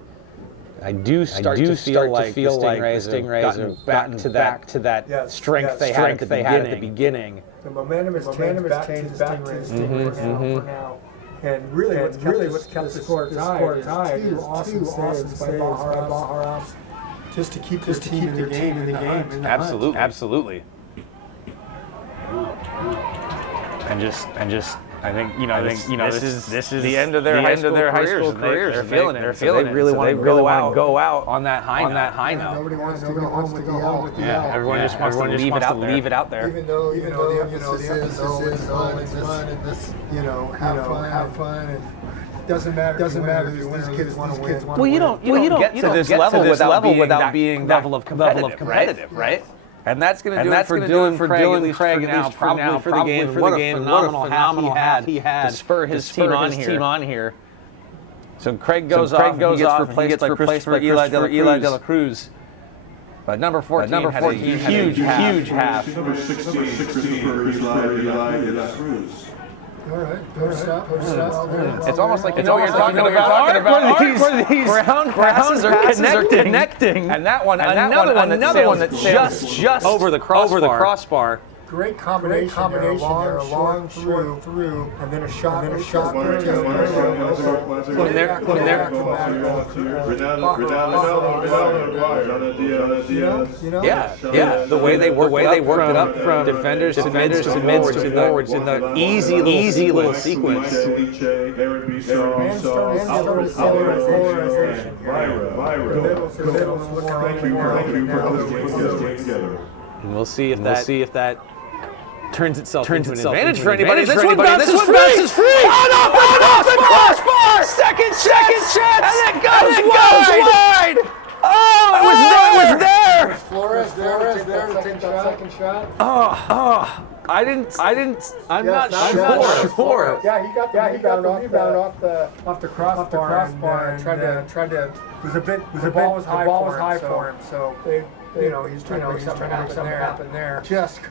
I do start to feel like the Stingrays have gotten back to that strength they had at the beginning. The momentum has changed back to the Stingrays for now. And really what's kept the score tied is two awesome saves by Baharas just to keep the team in the game. Absolutely. And just I think this is the end of their high school careers. They're feeling it. They really want to go out on that high note. Nobody wants to go home with the L. Yeah, everyone just wants to leave it out there. Even though the emphasis is fun and this have fun and doesn't matter if these kids want to win. Well, you don't get to this level without being that level of competitive, right? And that's going to do it for Dylan Craig now, probably for the game. What a phenomenal half he had to spur his team on here. So Craig goes off, he gets replaced by Eli De La Cruz. But number 14 had a huge half. Number 16, Christopher Eli Cruz. All right, post up. It's almost like you know what you're talking about. Where these ground passes are connecting. And that one, another one that just over the crossbar. Great combination there, long through, and then a shot. In there. Yeah. The way they worked it up from defenders to mids to forwards in the easy little sequence. And we'll see if that turns itself into an advantage for anybody. This one bounces free! Off the crossbar! Second chance! And it goes wide! Oh, it was there! Flores there to take that second shot. I'm not sure. Yeah, he got the rebound off the crossbar and tried to. The ball was high for him, so he's trying to make something happen there. Just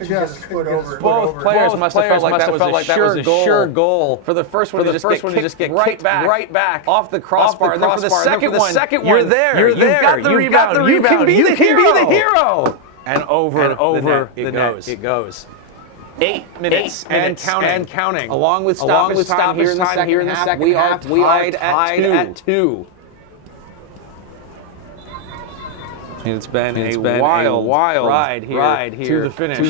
put over. Both players must have felt like that was a sure goal. For the first one, you just get right back off the crossbar. And then for the second one, you're there. You've got the rebound. You can be the hero. And over the net it goes. 8 minutes and counting. Along with stoppage time here in the second half, we are tied at 2. It's been a wild ride here to the finish. To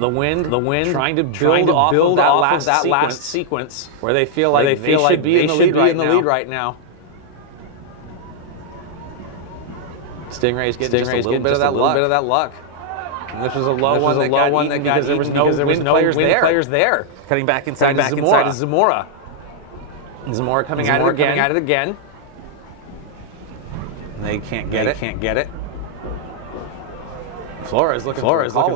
the wind. The wind trying to build off of that last sequence where they feel like they should be in the lead right now. Stingrays getting just a little bit of that luck. And this was a low one that got because there was no wind players there. Cutting back inside Zamora. Zamora coming at it again. They can't get it. Flores looking for a call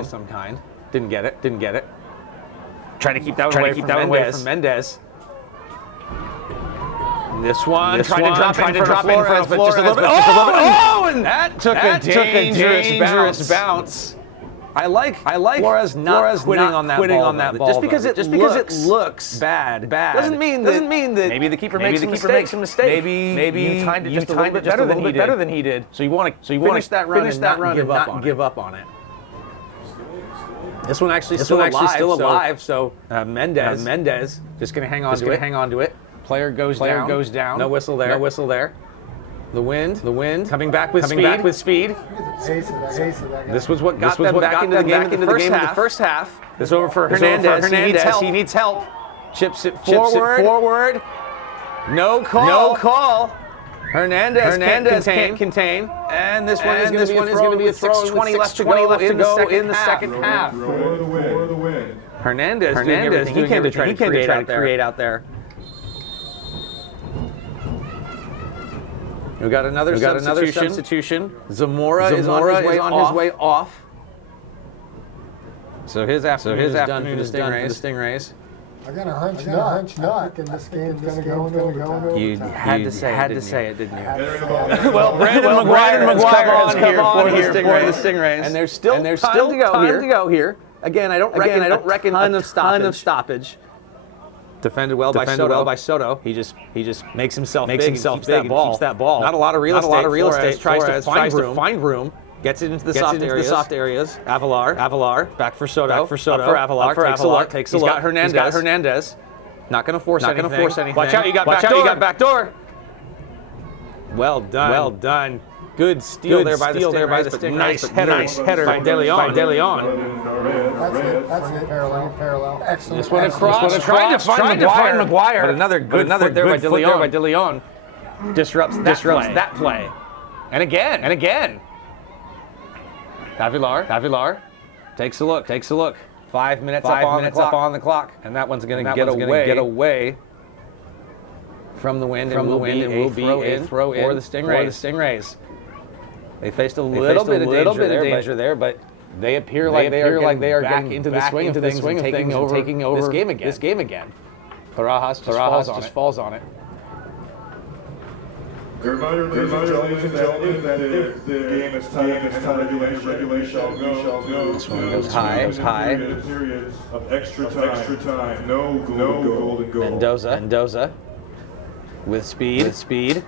of some kind. Didn't get it. Trying to keep that one away from Mendez. This one trying to drop in for Flores, but just a little bit. And that took a dangerous bounce. I like Flores not quitting on that ball. Just because it looks bad doesn't mean that maybe the keeper makes a mistake. Maybe you timed it just a little bit better than he did. So you want to finish that run and not give up on it. This one actually still alive. So Mendez just going to hang on to it. Player goes down. No whistle there. The wind coming back with speed. This was what got them back into the game in the first half. This is over for Hernandez. He needs help. Chips it forward. No call. Hernandez can't contain. And this one is going to be a throw with 6:20 left to go in the second half. Hernandez doing everything he can to try to create out there. We got another substitution. Zamora is on his way off. So his afternoon is done for the Stingrays. I got a hunch not. And this game's going to go into overtime. You had to say it, didn't you? Well, Brandon McGuire has come on here for the Stingrays. And there's still time to go here. Again, I don't reckon a ton of stoppage. Defended well by Soto. He just makes himself big and keeps that ball. Not a lot of real estate. Tries to find room. Gets it into the soft areas. Avalar. Back for Soto. Up for Avalar. Takes a look. He's got Hernandez. Not going to force anything. Watch out! You got back door. Well done. Good steal there by the Stingrays, but nice header by De Leon. That's it. Parallel. Excellent. This one across. Trying to find McGuire. But another good foot there by De Leon. Disrupts that play. And again. Davilar takes a look. 5 minutes up on the clock. And that one's going to get away from the wind and will be a throw in for the Stingrays. They faced a little bit of danger there, but they appear like they are getting into the swing of things and taking over this game again. Barajas just falls on it. A reminder, ladies and gentlemen, that if the game is tied and regulation shall go. This one goes high. Periods of extra time. No golden goal. Mendoza. With speed.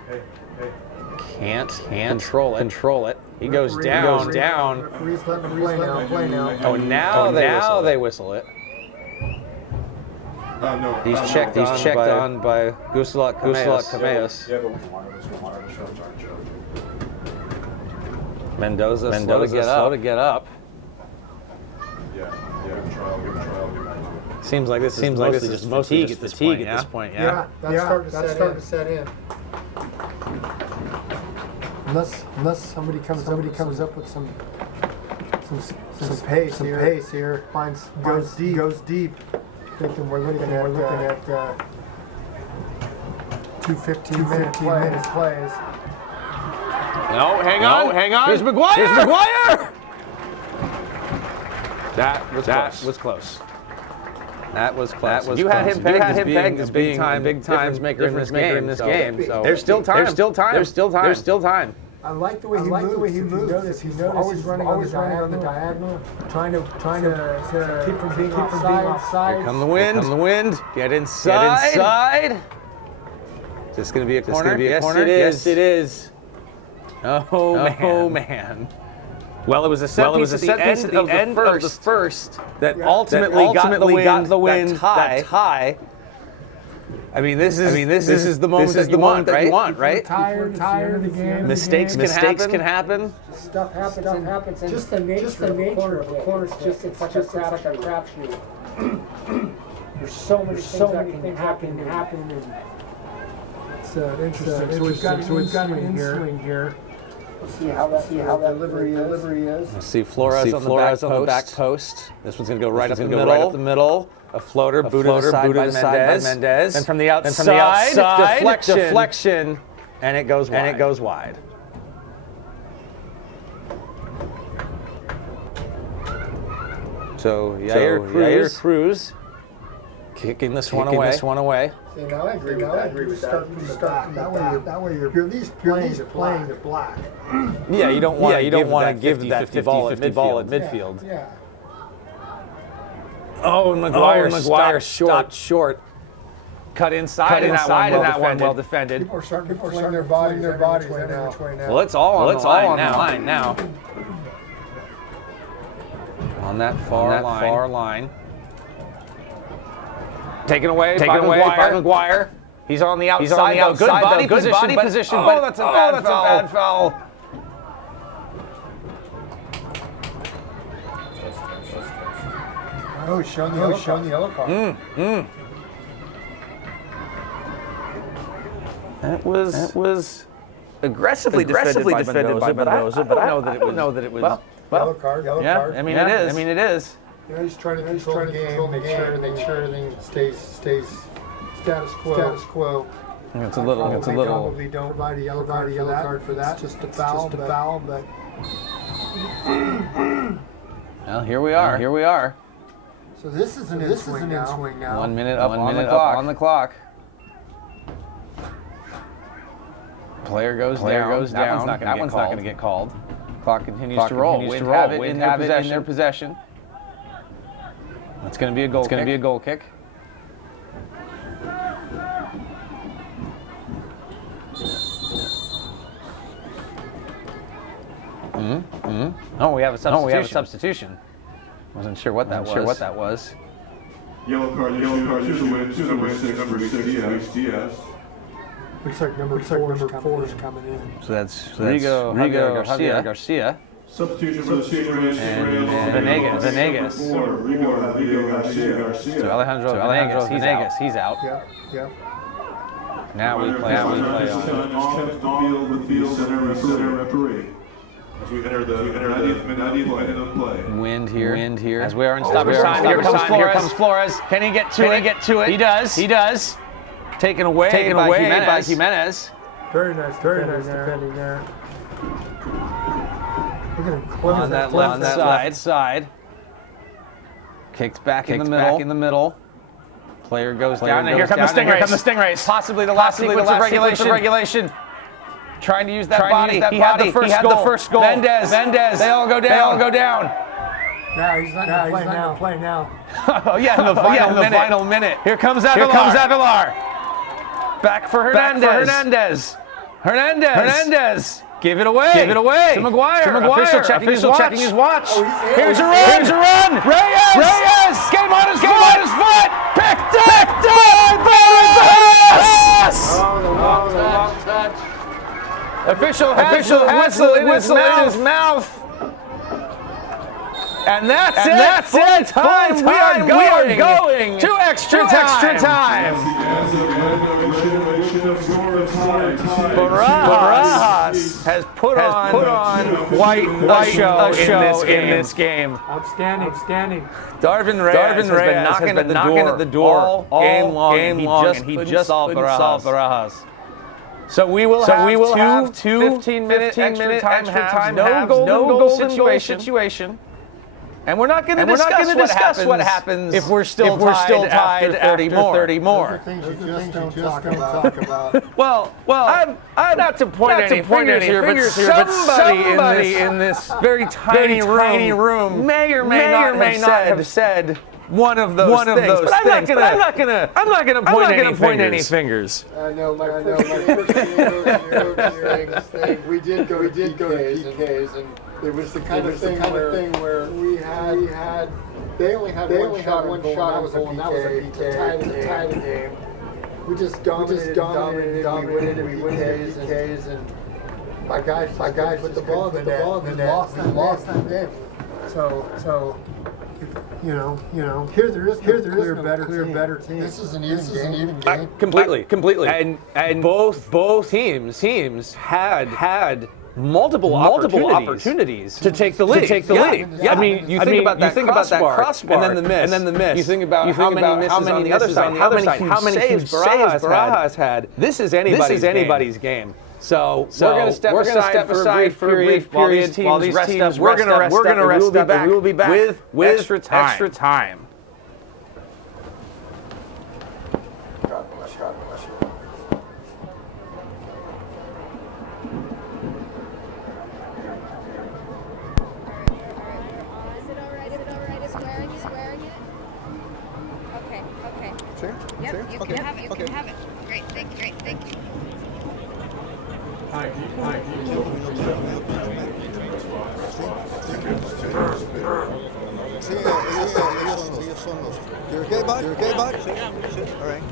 Can't control it. He goes down. Referee's letting him play now. Oh, now they whistle it. No. He's checked on by Gusilak Cameas. Yeah, but Mendoza slow to get up. Yeah, trial. Seems like this is mostly just fatigue at this point. Yeah, that's starting to set in. Unless somebody comes up with some pace here, goes deep. Thinking we're looking at 2 minute plays. No, hang on. Here's McGuire. That was close. You had him pegged as big time difference maker in this game. So there's still time. I like the way he moves. He's always running on the diagonal, trying to keep from being offside. Here come the wind. Get inside. Is this going to be a corner? Yes, it is. Oh man. Well, it was a set piece at the end of the first that ultimately got the win. That tie. I mean, this is the moment that you want, right? Tired of the game. Mistakes can happen. Stuff happens. Just the nature of the corner. It's such a crapshoot. There's so many things that can happen. It's interesting. So we've got an in-swing here. See how that delivery is. Let's see Flores on the back post. This one's going to go right up the middle. A floater booted aside by Mendez. And from the outside, deflection, and it goes wide. So Yair Cruz kicking this one away. See, now I agree with that. That way you're at least playing to black. Yeah, you don't want to give that 50-50 ball at midfield. Yeah. Oh, and McGuire short. Cut inside in that one, well defended. People are starting to fling their bodies now. Well, it's all on the line now. On that far line. Taken away by McGuire. He's on the outside. Good body position. Oh, that's a bad foul. Oh, he's showing the yellow card. That was aggressively defended by Mendoza, but I don't know that it was. Yellow card. I mean, it is. Yeah, he's trying to control the game, make sure everything stays status quo. It's a little. Probably don't provide a yellow card for that. Just a foul, but. Well, here we are. So this is an in-swing now. 1 minute up on the clock. Player goes down. That one's not going to get called. Clock continues to roll. Wind have it in their possession. It's going to be a goal kick. Oh, we have a substitution. Wasn't sure what that was. Yellow card to the win, number 6, Diaz. Looks like number 4 is coming in. So that's Rigo Garcia. Substitution for the situation and Venegas. Rigo Garcia. So Alejandro Venegas, he's out. Yep. Now we play on the field center referee. As we enter the 90th minute of play. Wind here. As we are in stoppage time, here comes Flores. Can he get to it? He does. Taken away by Jimenez. Very nice defending there. Look at him on that left side. Kicked back in the middle. Player goes down, and here come the Stingrays. Possibly the last sequence of regulation. trying to use that body. He had the first goal. Mendez. They all go down. Yeah, he's not going to play now. Oh yeah, in the final minute. Here comes Aguilar. Back for Hernandez. Hernandez. Give it away. To Maguire. Official checking his watch. Oh, Here's a run. Reyes. Game on his foot. Picked up by Reyes. Official has the whistle in his mouth. And that's it. Time. We are going to extra time. Barajas has put on quite a show in this game. Outstanding. Darvin Reyes has been knocking at the door all game long, and he just couldn't solve Barajas. So we will have two 15-minute extra time, no golden goal situation. And we're not going to discuss what happens if we're still tied after 30 more. Things you just don't talk about. Well, I'm not to point any fingers here, but somebody in this very tiny room may or may not have said one of those things. But I'm not gonna point any fingers. I know my first thing. We did go to PKs, and it was the kind of thing where we had they only had one shot, and that was a PK to tie the game. We just dominated, we win PKs, and my guys put the ball in the net, and lost that game. So. You know. Here there is clear better team. This is an even game. Completely. And both teams had multiple opportunities to take the lead. Yeah. I mean, you think about that crossbar, and then the miss. You think about how many misses on the other side, how many saves Barajas had. This is anybody's game. So we're going to step aside for a brief period while these teams we're going to rest up. We will be back with extra time. God bless you. Is it all right? Squaring it? Okay. Sure. Yep, you can have it. Great, thank you. Sí, ellos son los. You're okay, bud? Sí. All right.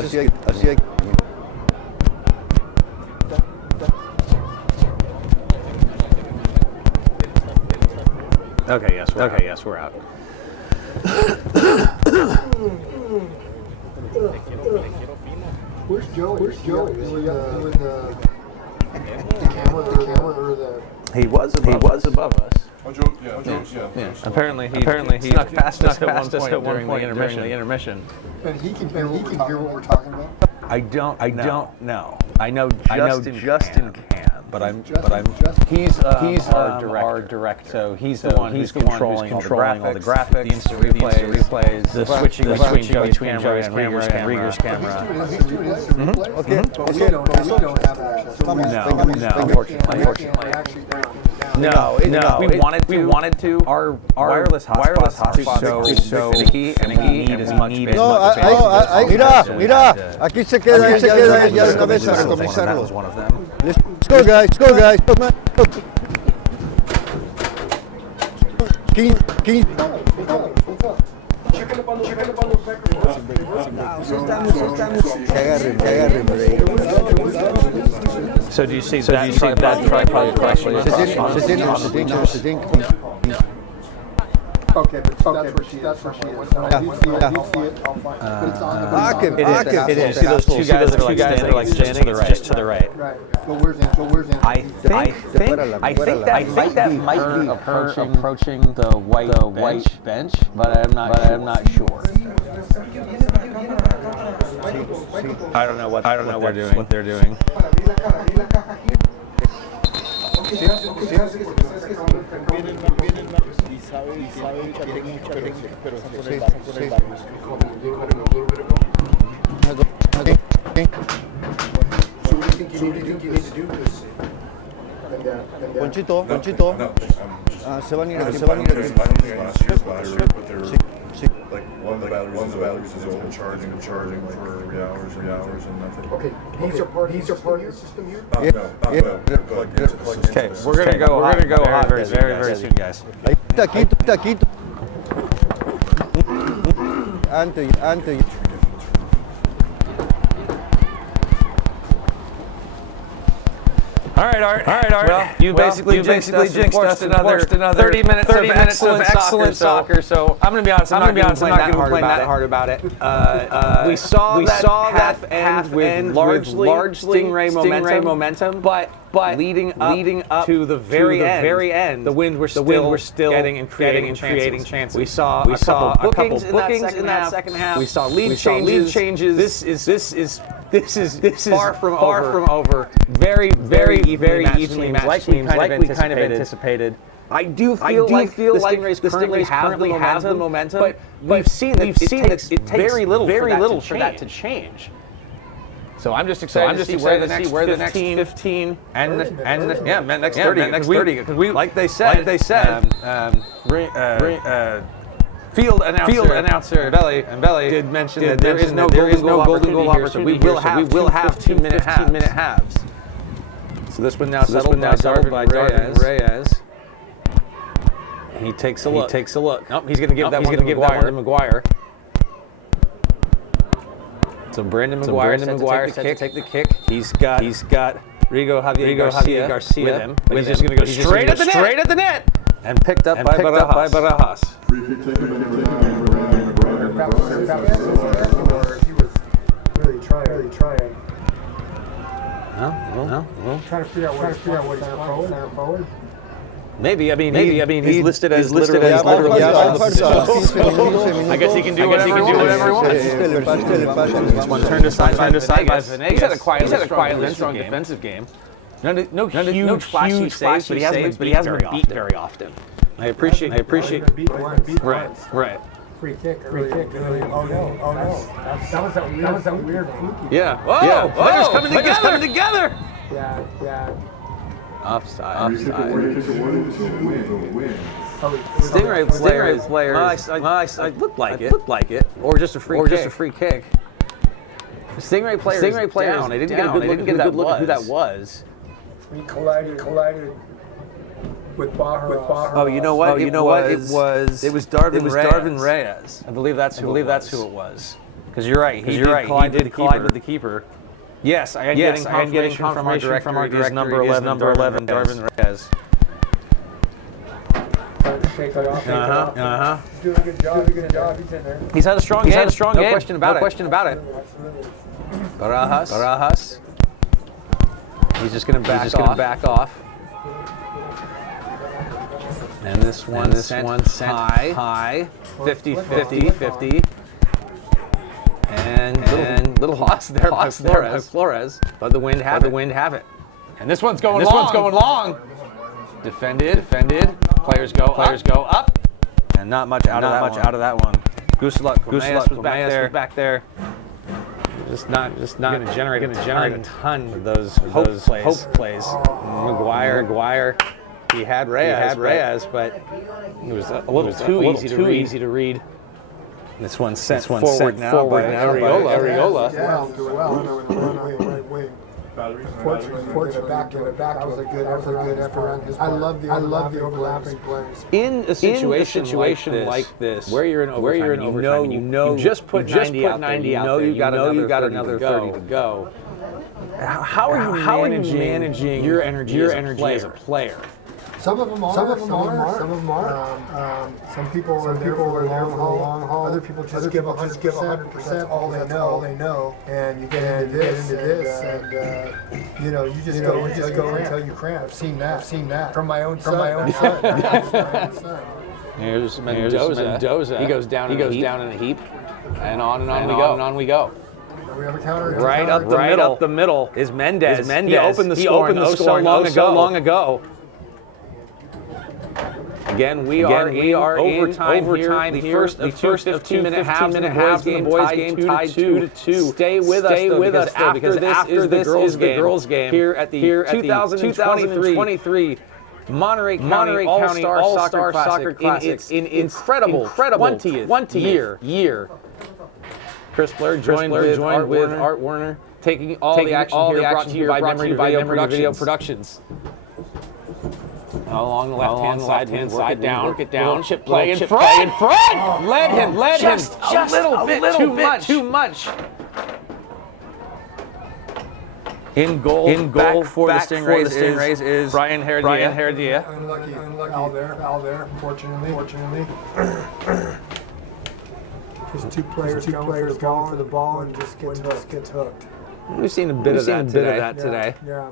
Así hay. Okay, yes, we're out. Where's Joey? Doing the camera or the? He was above us. Oh, Joe, yeah. Apparently he snuck past us at one point during the intermission. And he can hear what we're talking about. I don't know. I know Justin can. He's our director. So he's the one who's controlling all the graphics, the instant replays, the switching between Joey's camera and Rieger's camera. Okay. No, unfortunately. No. We wanted to. Our wireless hotspot is so finicky, and we need as much space. Mira, aquí se queda ya de una vez a recompensarlo. One of them. Let's go, guys. So do you see that tripod correctly? Okay, but that's where she is. It is. You see those two guys that are like standing just to the right. Right. So where's Anthony? I think that might be her approaching the white bench, but I'm not sure. I don't know what they're doing. Ponchito. Se van a ir. Last year, but they're like one of the batteries has been charging for 3 hours and nothing. Okay, these are part of the system here? Okay, we're gonna go hot very soon, guys. Aquí. Antes. All right, Art. Well, you basically jinxed us another 30 minutes of excellent soccer. So I'm going to be honest. I'm not going to complain that hard about it. We saw that half end with large Stingray momentum, but leading up to the very end, the Wind were still getting and creating chances. We saw a couple bookings in that second half. We saw lead changes. This is far from over. Very evenly matched teams like we kind of anticipated. I do feel like the Stingrays currently have the momentum, but we've seen that it takes very little for that to change. So I'm just excited to see where the next 15 and next 30. Because we, like they said, Field announcer Belly did mention that there is no golden goal opportunity here, so we will have 15-minute halves. So this one now settled by Darwin Reyes. And he takes a look. Nope, he's going to give that one to Maguire. So Brandon Maguire set to take the kick. He's got Rigo Javier Garcia with him. But he's just going to go straight at the net. And picked up by Barajas. Free kick taken by He was really trying. Well. Trying to figure out what he's playing forward. Maybe. I mean, he's listed as literally. I guess he can do whatever he wants. This one turned aside by Venegas. He's had a quietly strong defensive game. No huge flashy saves, but he hasn't been beat very often. I appreciate. Right. Free kick. Oh no. That was that weird fluky. Yeah. Whoa. Players coming together. Yeah. Offside. Stingray players. Looked like it. Or just a free kick. Stingray players down. I didn't get a good look at who that was. He collided with Baja. Oh, you know what? It was Darwin Reyes. I believe that's who it was. Because you're right. He did collide with the keeper. Yes, I am getting confirmation from our director. It is number 11, Darwin Reyes. Shake it off. Doing a good job. He's in there. He's had a strong game. No question about it. Barajas. He's just going to back off. And this one sent high. 50. And little loss there by Flores. But the Wind have it. And this one's going long. Defended. Players go up. And not much out of that one. Gooseluk was back there. Just not going to generate a ton of those hope plays. McGuire. He had Reyes, but it was a little too easy to read. This one's sent forward now by Ariola. Fortunately, back to it. That was a good effort. I love the overlapping plays. In a situation like this, where you're in overtime, you know you just put 90 out there, you know you got another 30 to go. How are you managing your energy as a player? Some of them are. Some people are there for the long haul. Other people just give 100%. That's all they know. And you get into this, and you just go until you cramp. I've seen that from my own son. Here's Mendoza. He goes down in a heap, and on we go. We have a counter. Right up the middle is Mendez. He opened the scoring so long ago. Again, we are in overtime. The first 15-minute halves in the boys' game tied 2-2. Stay with us because after this is the girls' game here at the 2023 Monterey County All-Star Soccer Classic in incredible 20th year. Chris Blair joined with Art Werner, taking all the action here brought to you by Memory Video Productions. Along the left-hand side, work it down. Chip play in front. Led him. Just a little bit too much. In goal for the Stingrays is Brian Heredia. Unlucky. Foul there. Fortunately. Just two players going for the ball and just gets hooked. We've seen a bit of that today. Yeah.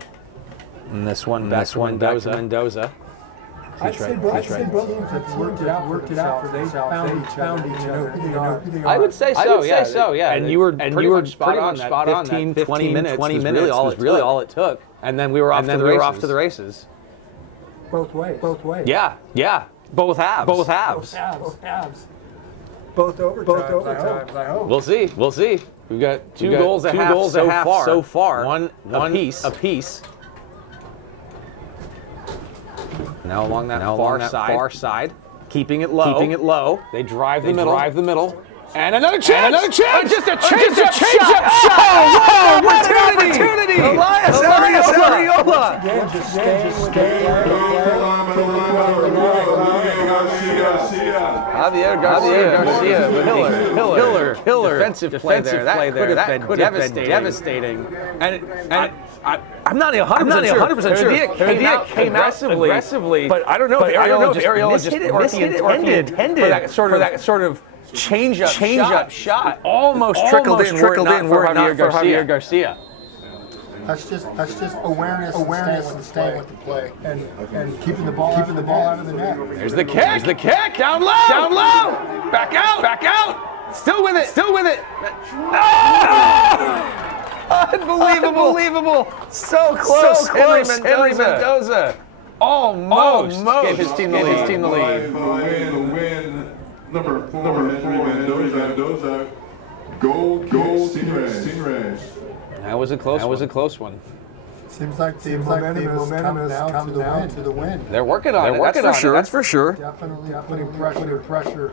And this one back to Mendoza. I'd say both teams have worked it out for themselves. They found each other. I would say so, yeah. And you were pretty much spot on that 15, 20 minutes was really all it took. And then we were off to the races. Both ways. Yeah. Both halves. Both overtimes, I hope. We'll see. We've got two goals a half so far. One apiece. Now along that far side, keeping it low. They drive the middle. And another chance! Just a change-up shot! Oh, what an opportunity! Ariola! Again, just stay Javier Garcia with Hiller. Defensive play there. That could have been devastating. And I'm not 100% sure. Heredia came out aggressively, but I don't know if Ariola just hit it or if he intended for that sort of change-up shot. Almost trickled in for Javier Garcia. That's just awareness and staying with the play and keeping the ball out of the net. There's the kick, down low, back out, still with it. Unbelievable! So close, Henry Mendoza. Almost gave his team the lead. The win. Number 4, Henry Mendoza. Goal Stingrays. That was a close one. Seems like the momentum has come down to the win. They're working on it. That's for sure. Definitely putting pressure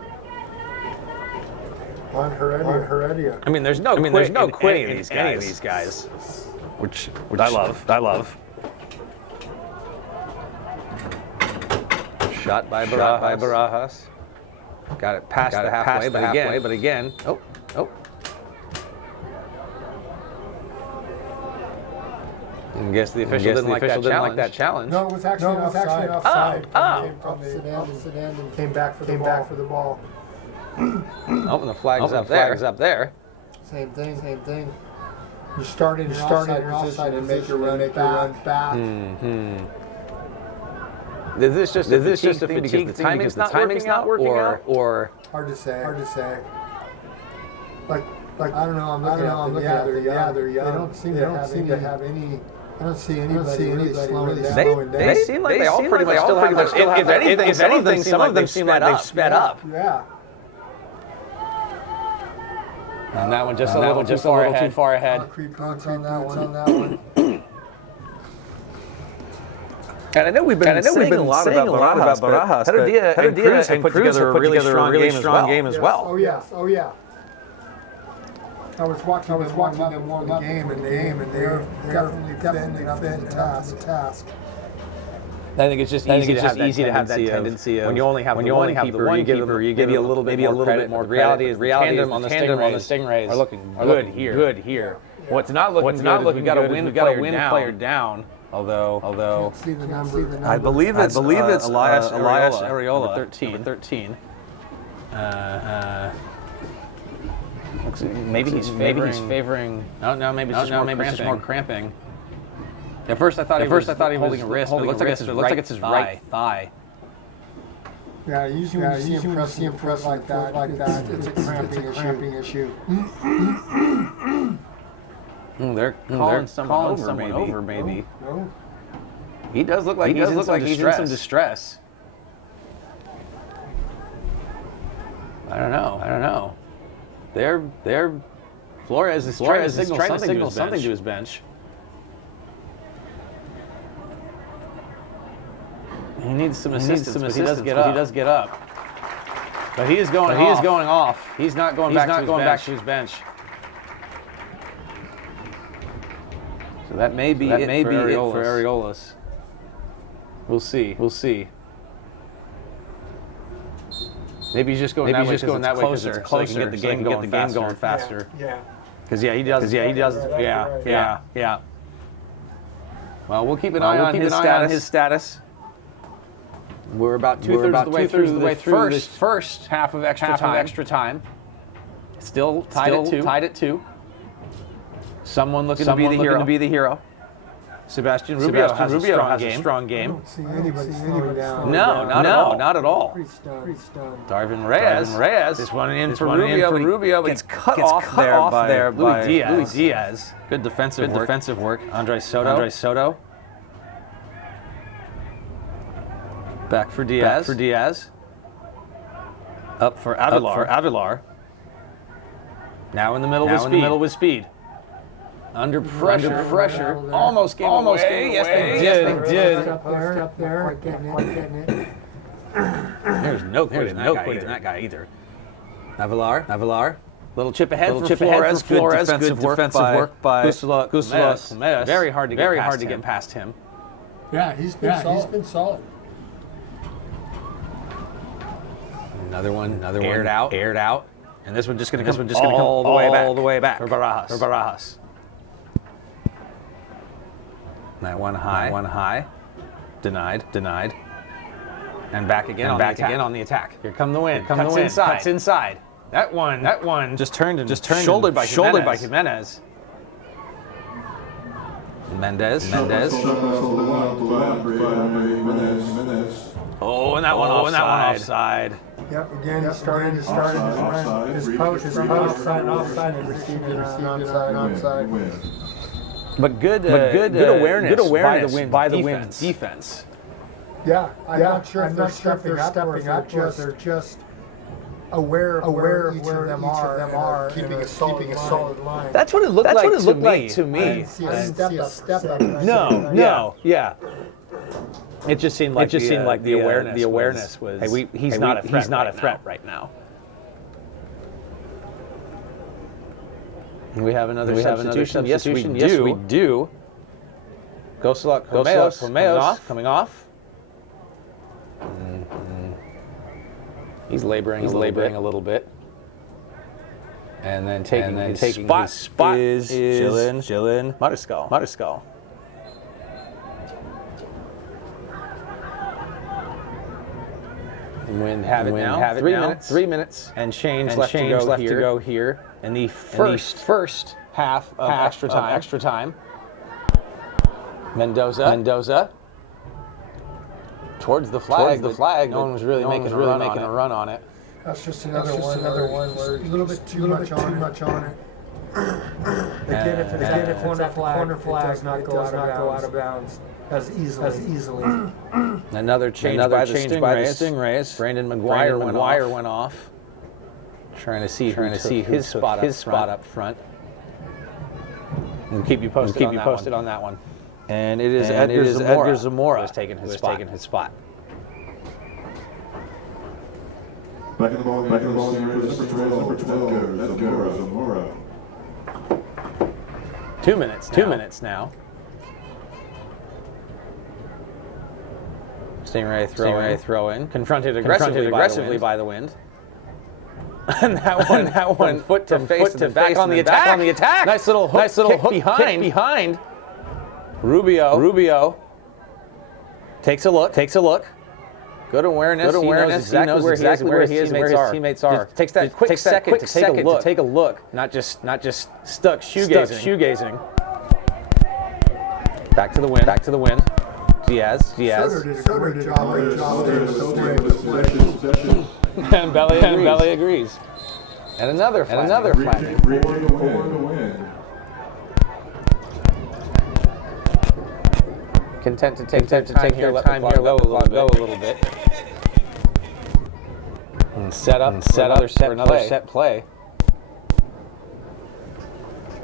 on Heredia. I mean, there's no quitting any of these guys, which I love. Shot by Barajas. Got it past the halfway, but again. Oh. I guess the official didn't like that challenge. No, it was actually offside. Came back for the ball. Oh, and the flag's up there. Same thing. You start in your offside and make your run back. Is this just a fatigue thing because the timing's not working out, or hard to say. Like I don't know. I'm looking at them. Yeah, they're young. They don't seem to have any I don't see anybody really slowing down. They seem like they all pretty much still have. If anything, some of them seem like they've sped up. Yeah. And that one just a little too far ahead. Concrete boots on that one. And I know we've been saying a lot about Barajas, but Heredia and Cruz have put together a really strong game as well. Oh yeah. I was watching them one game, and they're definitely fit the task. I think it's just easy to have that tendency of when you only have the one keeper, you give you a little bit more. The reality is tandem on the Stingrays are looking good here. What's not looking good? We've got a win player down. Although See the number. I believe it's Elias Areola, number 13. Maybe he's favoring. No, maybe it's just more cramping. At first I thought he was holding a wrist, but it looks like it's his right thigh. Yeah, usually when you see him press like that, it's a cramping issue. They're calling someone over, maybe. No. He does look like he's in some distress. I don't know. Flores is trying to signal something to his bench. He needs some assistance, but he does get up. But he is going off. He's not going back to his bench. So that may be it for Areolas. We'll see. Maybe he's just going that way because it's closer, so he can get the game going faster. Yeah. Because he does. Yeah. Well, we'll keep an eye on his status. We're about two-thirds of the way through this first half of extra time. Still tied at 2. Someone looking to be the hero. Sebastian Rubio has a strong game. I don't see anybody slowing down. No, not at all. Pretty stunned. Darvin Reyes. This one in for Rubio, but gets cut off there by Louis Diaz. Good defensive work. Andre Soto. Back for Diaz. Up for Avilar. Now in the middle with speed. Under pressure. Almost gave away. Yes, they did. Step there. Quite getting it. There's no quitting that guy either. Navilar. Little chip ahead for Flores. Good defensive work by Gusula. Very hard to get past him. Yeah, he's been solid. Another one aired out. And this one just going to come all the way back for Barajas. That one high. Denied. And back again on the attack. Here come the wind. Cuts inside. That one just turned shouldered by Jimenez. Mendez. Oh, and that one offside. Yep, again, he started his run. His post, offside, and received it onside. But good awareness by the Wind's defense. Yeah, I'm not sure if they're stepping up or they're just aware of where each of them are, keeping a solid line. That's what it looked like to me. I didn't see a step up. No. It just seemed like the awareness was. Hey, he's not a threat right now. We have another substitution. Yes, we do. Gosselak coming off. He's laboring a little bit. And then taking his spot is Jilin Mariscal. Wind have it now. 3 minutes. And change left to go here. In the first half of extra time. Mendoza. Towards the flag. No one was really making a run on it. That's just another one where a little bit too much on it. Again, if it's at the corner flag, it does not go out of bounds as easily. Another change by the Stingrays. Brandon McGuire went off. Trying to see his spot up front. We'll keep you posted on that one. And it is Edgar Zamora who's taking his spot. Back in the ball, number 12 goes Zamora. 2 minutes now. Stingray throw in. Confronted aggressively by the wind. And that one foot to face back on the attack. Nice little hook behind. Rubio takes a look. Good awareness. He knows exactly where his teammates are. Takes that quick second to take a look. Not just stuck shoegazing. Back to the wind. Diaz. Great job. And Belly agrees. And another flag. Content to take time here, let the clock go a little bit. And set up for another set play.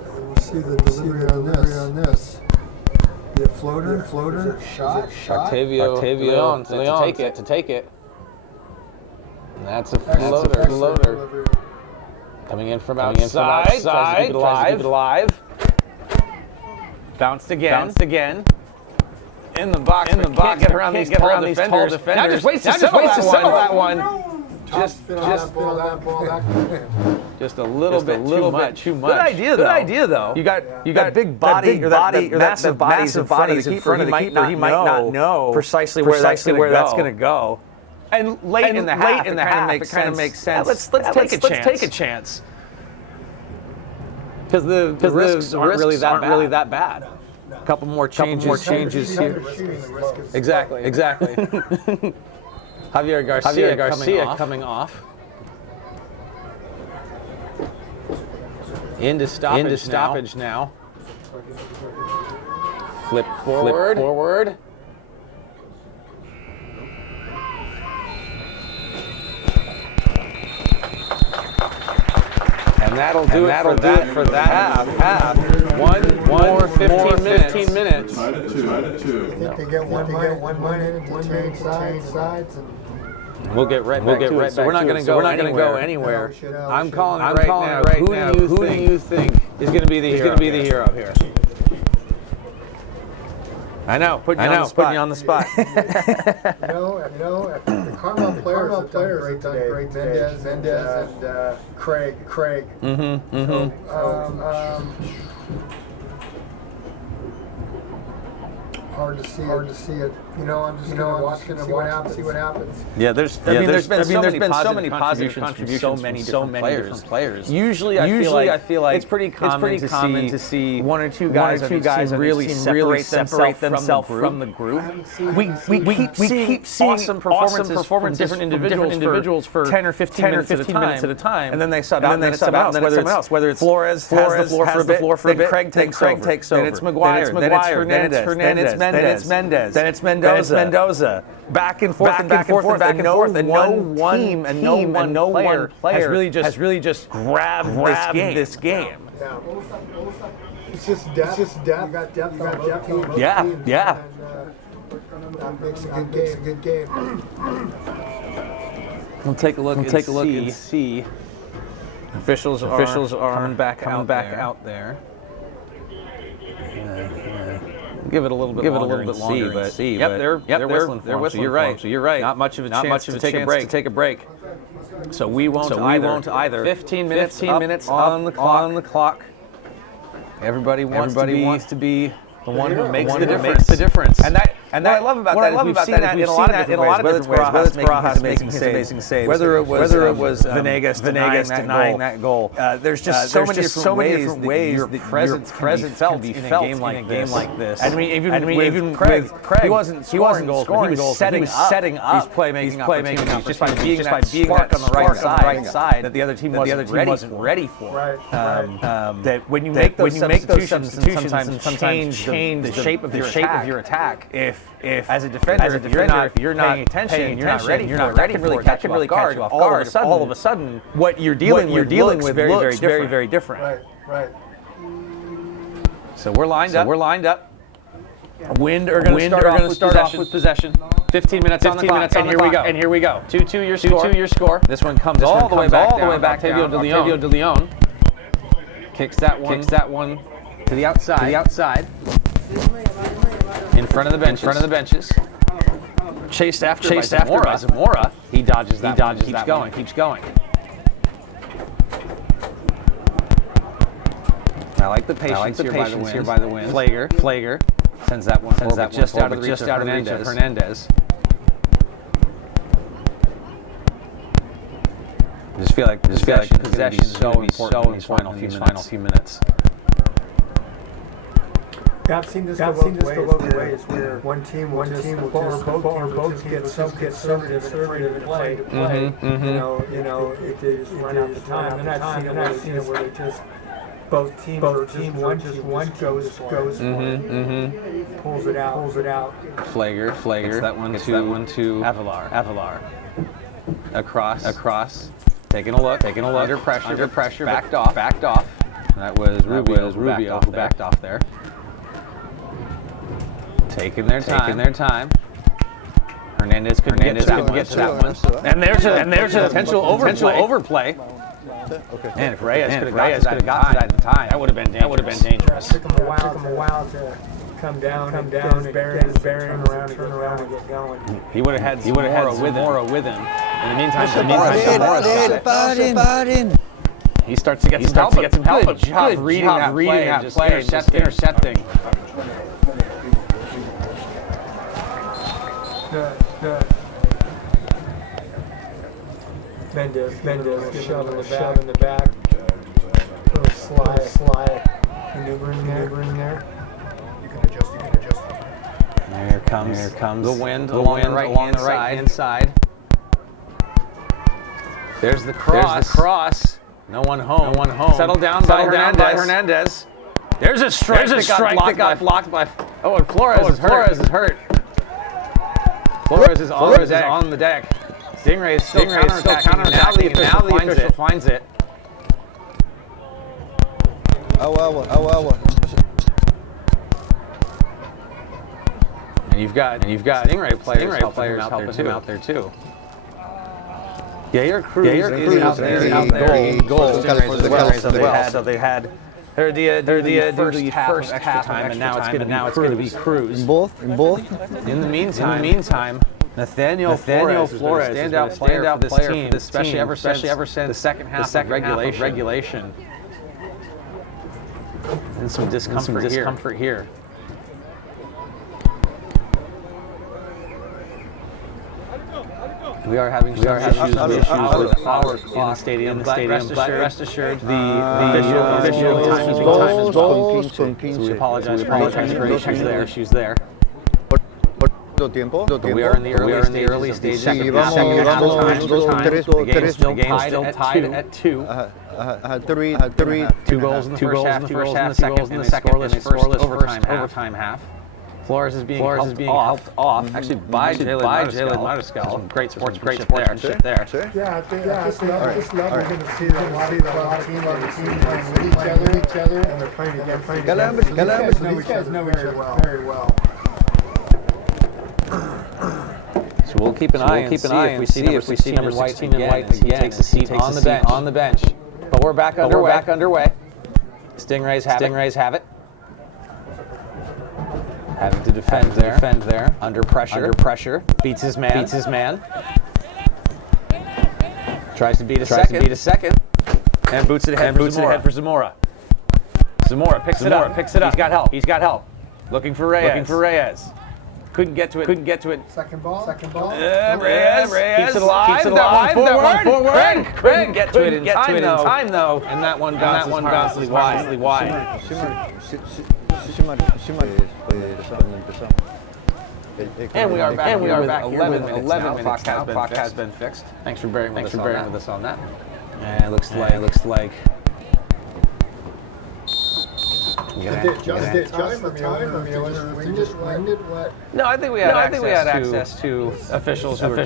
We'll see the delivery on this. The floater, shot. Octavio Leon to take it. And that's a floater. Coming in from outside. Tries to keep it alive. Bounced again. In the box. Can't get around these tall defenders. Now just waits to settle that one. Just a little bit too much. Good idea though. You got big body or that massive bodies in front of the keeper. He might not know precisely where that's going to go. And late in the half, it kind of makes sense. Let's take a chance. Because the risks aren't really that bad. A couple more changes here. Exactly. Javier Garcia coming off. Into stoppage now. Flip forward. And that'll do it for that half. One more 15 minutes. Tied at two. I think they get one minute to change sides. We'll get right back to it. So we're not going to go anywhere. I'm calling it right now. Who do you think is going to be the hero here? I know, putting you on the spot. The Carmel players have done great today. Mendez and Craig. Hard to see it. I'm just gonna watch and see what happens. Yeah, there's been so many positive contributions from so many different players. Usually I feel like it's pretty common to see one or two guys really separate themselves from the group. We keep seeing awesome performances from different individuals for 10 or 15 minutes at a time, and then they sub out, whether it's Flores has the floor for a bit, Craig takes over, then it's McGuire, then it's Hernandez, then it's Mendez, then it's Mendoza. Back and forth, and no one player has really just grabbed this game. It's just depth. You got depth on both teams. Yeah. That makes a good game. We'll take a look and see. Officials are coming back out there. Give it a little bit longer and see. Yep, they're whistling for him. So you're right. Not much of a chance to take a break. So we won't either. 15 minutes on the clock. Everybody wants to be the one who makes the difference. And And what I love about that is we've seen that in a lot of different ways. Whether it's Barajas making his amazing saves, whether it was Venegas denying that goal. There's just so many different ways your presence can be felt in a game like this. And even with Craig, he wasn't scoring goals, he was setting up these playmaking opportunities just by being that on the right side that the other team wasn't ready for. That when you make those substitutions, sometimes change the shape of your attack. If as a defender, if you're not paying attention, you're not ready for it, that can really catch you off guard. All of a sudden, what you're dealing with looks very different. Right. So we're lined up. Wind are going to start off with possession. 15 minutes on the clock, and here we go. 2-2 your score. This one comes all the way back. Octavio de Leon kicks that one to the outside. In front of the benches. Chased after by Zamora. He dodges that. Keeps going. I like the patience here by the wind. Flager sends that one just out of the reach of Hernandez. I just feel like possession is so important in these final few minutes. Yeah, I've seen this go both ways where one team will both get so conservative and play. You know, it just run out the time. And I've seen it where they just both teams one goes pulls it out. Flager. That one to Avalar. Across. Taking a look. Under pressure. Backed off. That was Rubio who backed off there. Taking their time. Hernandez couldn't get to that one. And there's a potential overplay. Okay. And if Reyes could have got to that in time, that would have been dangerous. It took him a while to come down and turn around and get going. He would have had Zamora with him. In the meantime, Zamora's he starts to get some help. Good job reading that play and just intercepting. Good. Mendez shove in the back. Little slide. Maneuvering there. You can adjust. Here comes the wind along the right-hand side. There's the cross. No one home. Settled down by Hernandez. There's a strike that got blocked by. Oh, and Flores is hurt. Flores is on the deck. Stingray is still counterattacking. Now the official finds it. Agua. And you've got Stingray players helping him out there too. Yair Cruz is out there. Goal as well. So they had the first half time, and now it's going to be Cruz. In both. In the meantime, Nathaniel Flores standout player for this team, especially ever since the second half of regulation. And some discomfort here. We are having issues with power in the stadium. But rest assured, the official time is goal. So we apologize for any issues there. We are in the early stages. Second half time. The game still tied at 2. Had three. 2 goals in the first half, 2 goals in the second, and scoreless overtime half. Flores is being helped off actually by Jalen Mariscal. Some great sportsmanship there. Yeah, I think at this level we're going to see a lot of teams playing with each other, and they're playing against each other. These guys know each other very well. So we'll keep an eye if we see number 16 in white again. He takes a seat on the bench. But we're back underway. Stingrays have it. Having to defend there. Under pressure. Beats his man. Tries to beat a second. And boots it ahead for Zamora. Zamora picks it up. He's got help. Looking for Reyes. Couldn't get to it. Second ball. Reyes keeps it alive. That one forward. Couldn't get to it in time though. And that one bounces wide. And we are back here. 11 minutes. Clock has been fixed. Thanks for bearing with us on that. And it looks like. No, I think we had access to officials who were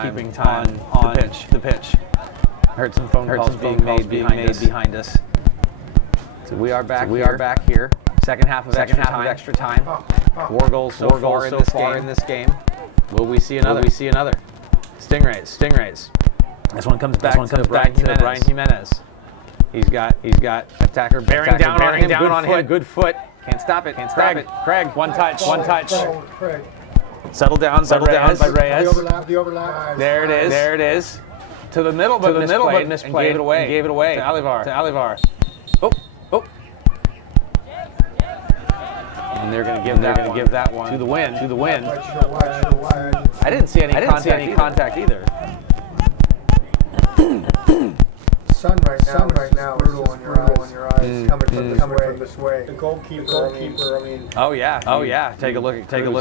keeping time on the pitch. Heard some phone calls being made behind us. So we are back here. Second half of extra time. 4 goals so far in this game. Will we see another? Stingrays. This one comes back to Brian Jimenez. He's got attacker bearing down on him. Good foot. Can't stop it. Craig. One touch. Settle down by Reyes. The overlap. There it is. To the middle, but misplayed. Gave it away. To Alivar. Oh. And they're going to give that one to the wind. I didn't see any contact either. Sun right now is brutal on your eyes. Coming from this way. The goalkeeper. I mean. Oh yeah. Take a look.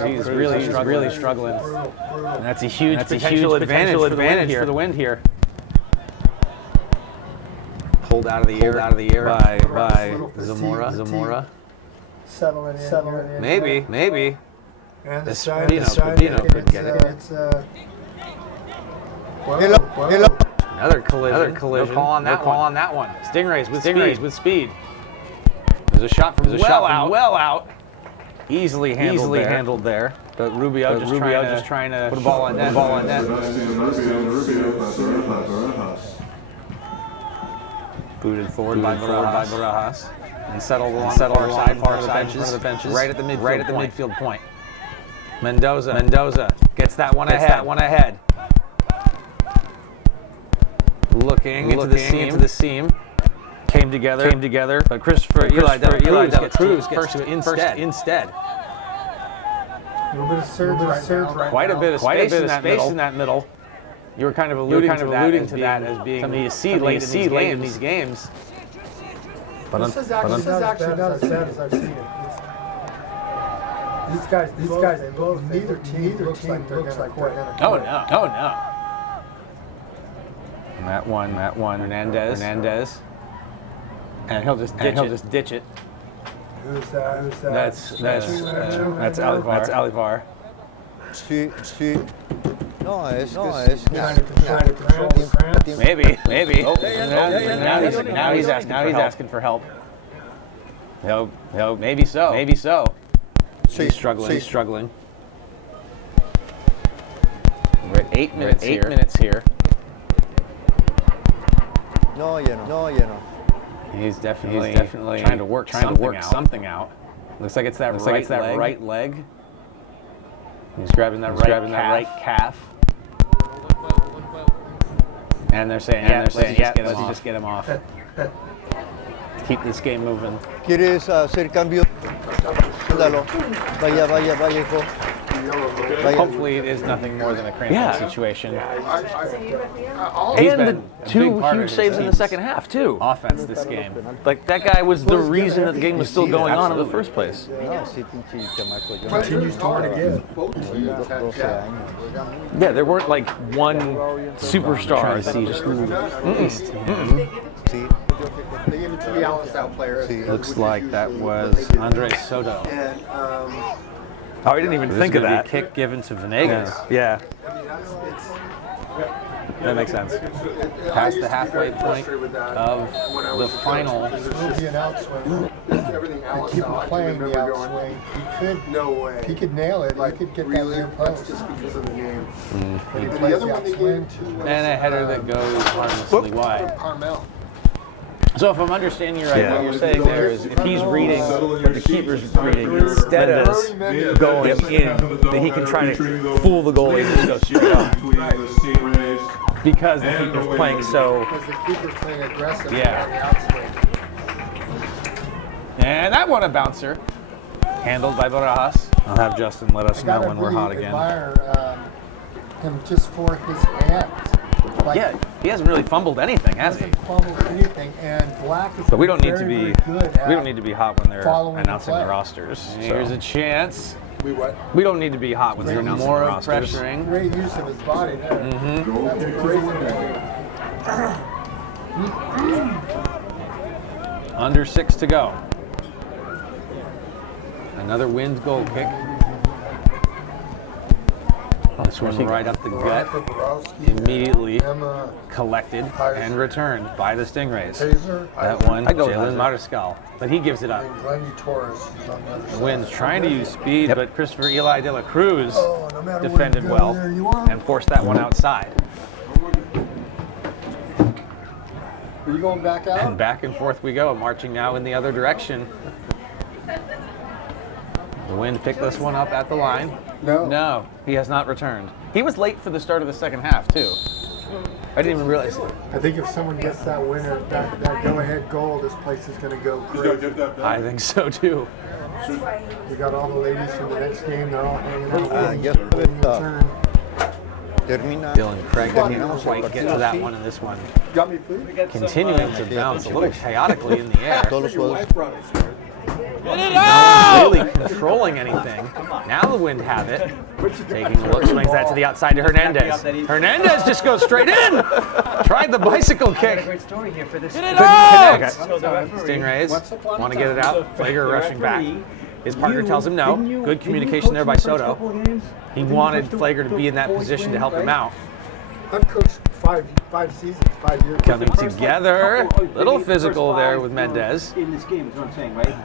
He's really struggling. And that's a huge potential advantage for the wind here. Pulled out of the air by Zamora. Settling in. Maybe. And the Sabino could get it. It's Another collision. Call on that one. Stingrays with speed. There's a shot from well out. Easily handled there. But Rubio just trying to put a ball on net. Booted forward by Barajas. And settled along the far side of the benches. Right at the midfield point. Mendoza gets that one ahead. Looking into the seam. Came together. But Eli De La Cruz gets to it instead. a little bit of surge right Quite now. a bit of space in that middle. You were kind of alluding to that as being something you see late in these games. This is actually not as bad as I've seen it. These guys, neither team looks like they're gonna quit. Oh no. And that one, Hernandez. And he'll just ditch it. Who's that? That's Alivar. Sí. No, es Trying to control France. Maybe. Now he's asking for help. Maybe so. He's struggling. We're at 8 minutes here. No, lleno. He's definitely trying to work something out. Looks like it's that right leg. He's grabbing that right calf. And they're saying, let's just get him off. Keep this game moving. ¿Quieres hacer cambio? Ándalo. Vaya, hijo. Hopefully it is nothing more than a cramping situation. And the two huge saves in the second half, too. Offense this game. Like, that guy was the reason that the game was still going on in the first place. Continues to want to give. Yeah, there weren't like one superstar that he just They gave it to the Alisal player. Looks like that was Andre Soto. And, Oh, I didn't even think of that. A kick given to Venegas. Yeah. That makes sense. Past the halfway point of the final. It will be an outswing. They keep playing the outswing. He could nail it. He could get that near post. Just because of the name. But he plays the outswing. And a header that goes harmlessly wide. Carmel. So if I'm understanding you right, what you're saying there is if he's reading what the keeper's reading, Instead of going in, that he can try to fool the goalie and just go straight up. Because the keeper's playing so... Because the keeper's playing aggressive. Yeah. On the outswing. And that one a bouncer. Handled by Barajas. I'll have Justin let us know when we're hot again. Admire him just for his hands. Like, Yeah, he hasn't really fumbled anything, has he? hasn't fumbled anything, and Black is But we don't need to very, be very good at we don't need to be hot when they're following announcing the the play. rosters. Here's a chance. We what? We don't need to be hot when they're announcing More the of rosters. pressuring. Great use of his body there. Mm-hmm. That's a great play. Under 6 to go. Another wind goal kick. This one right up the gut. Immediately collected and returned by the Stingrays. That one, Jalen Mariscal. But he gives it up. The Wind's trying to use speed, but Christopher Eli De La Cruz defended well and forced that one outside. Are you going back out? And back and forth we go, marching now in the other direction. The Wind picked this one up at the line. No, he has not returned. He was late for the start of the second half, too. I didn't even realize it. I think if someone gets that winner, that go-ahead goal, this place is going to go crazy. I think so, too. We got all the ladies from the next game. They're all hanging out. Dylan Craig didn't quite get to that one in this one. Got me food? Continuing to bounce a little chaotically in the air. Not really controlling anything. Now the Wind have it. Taking a look, swings that to the outside to Hernandez. Hernandez just goes straight in. Tried the bicycle kick. Couldn't connect. Stingrays want to get it out. Flager rushing back. His partner tells him no. Good communication there by Soto. He wanted Flager to be in that position to help him out. I've coached five seasons, 5 years. Coming together. Little physical there with Mendez. In this game is what I'm saying, right?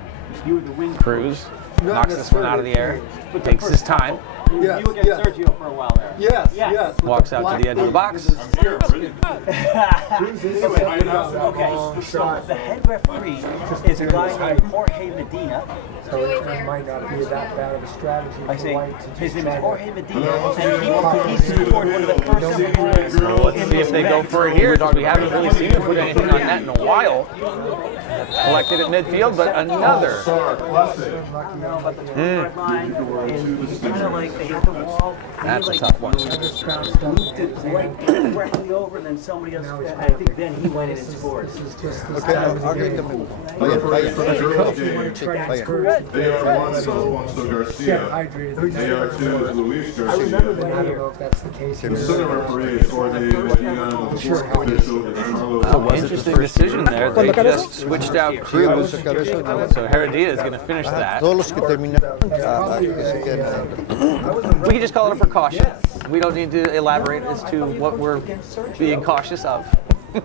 You were the win. Cruz knocks this one out of the air. Takes his time. Yes, You were against Sergio for a while there. Yes. Walks out to the edge of the box. Okay, so the head referee is a guy named Jorge Medina. So it might not be that bad of a strategy. I say his name is Jorge Medina, and he scored one of the first ever goals. Let's see if they go for it here. We haven't really seen him put anything on net in a while. Collected at midfield, but another. That's a tough one. Directly over, and then somebody else. I think then he went in and scored. Okay, I'll get them. They are one Alfonso Garcia. They are two Luis I remember that. I Garcia. don't know if that's the case The here. center referee is Jorge Medina, the fourth official is Carlos. Interesting decision there. They just switched out Cruz. So Heredia is going to finish that. Todos los que terminan, que se queden adentro. We can just call it a precaution. We don't need to elaborate as to what we're being cautious of. You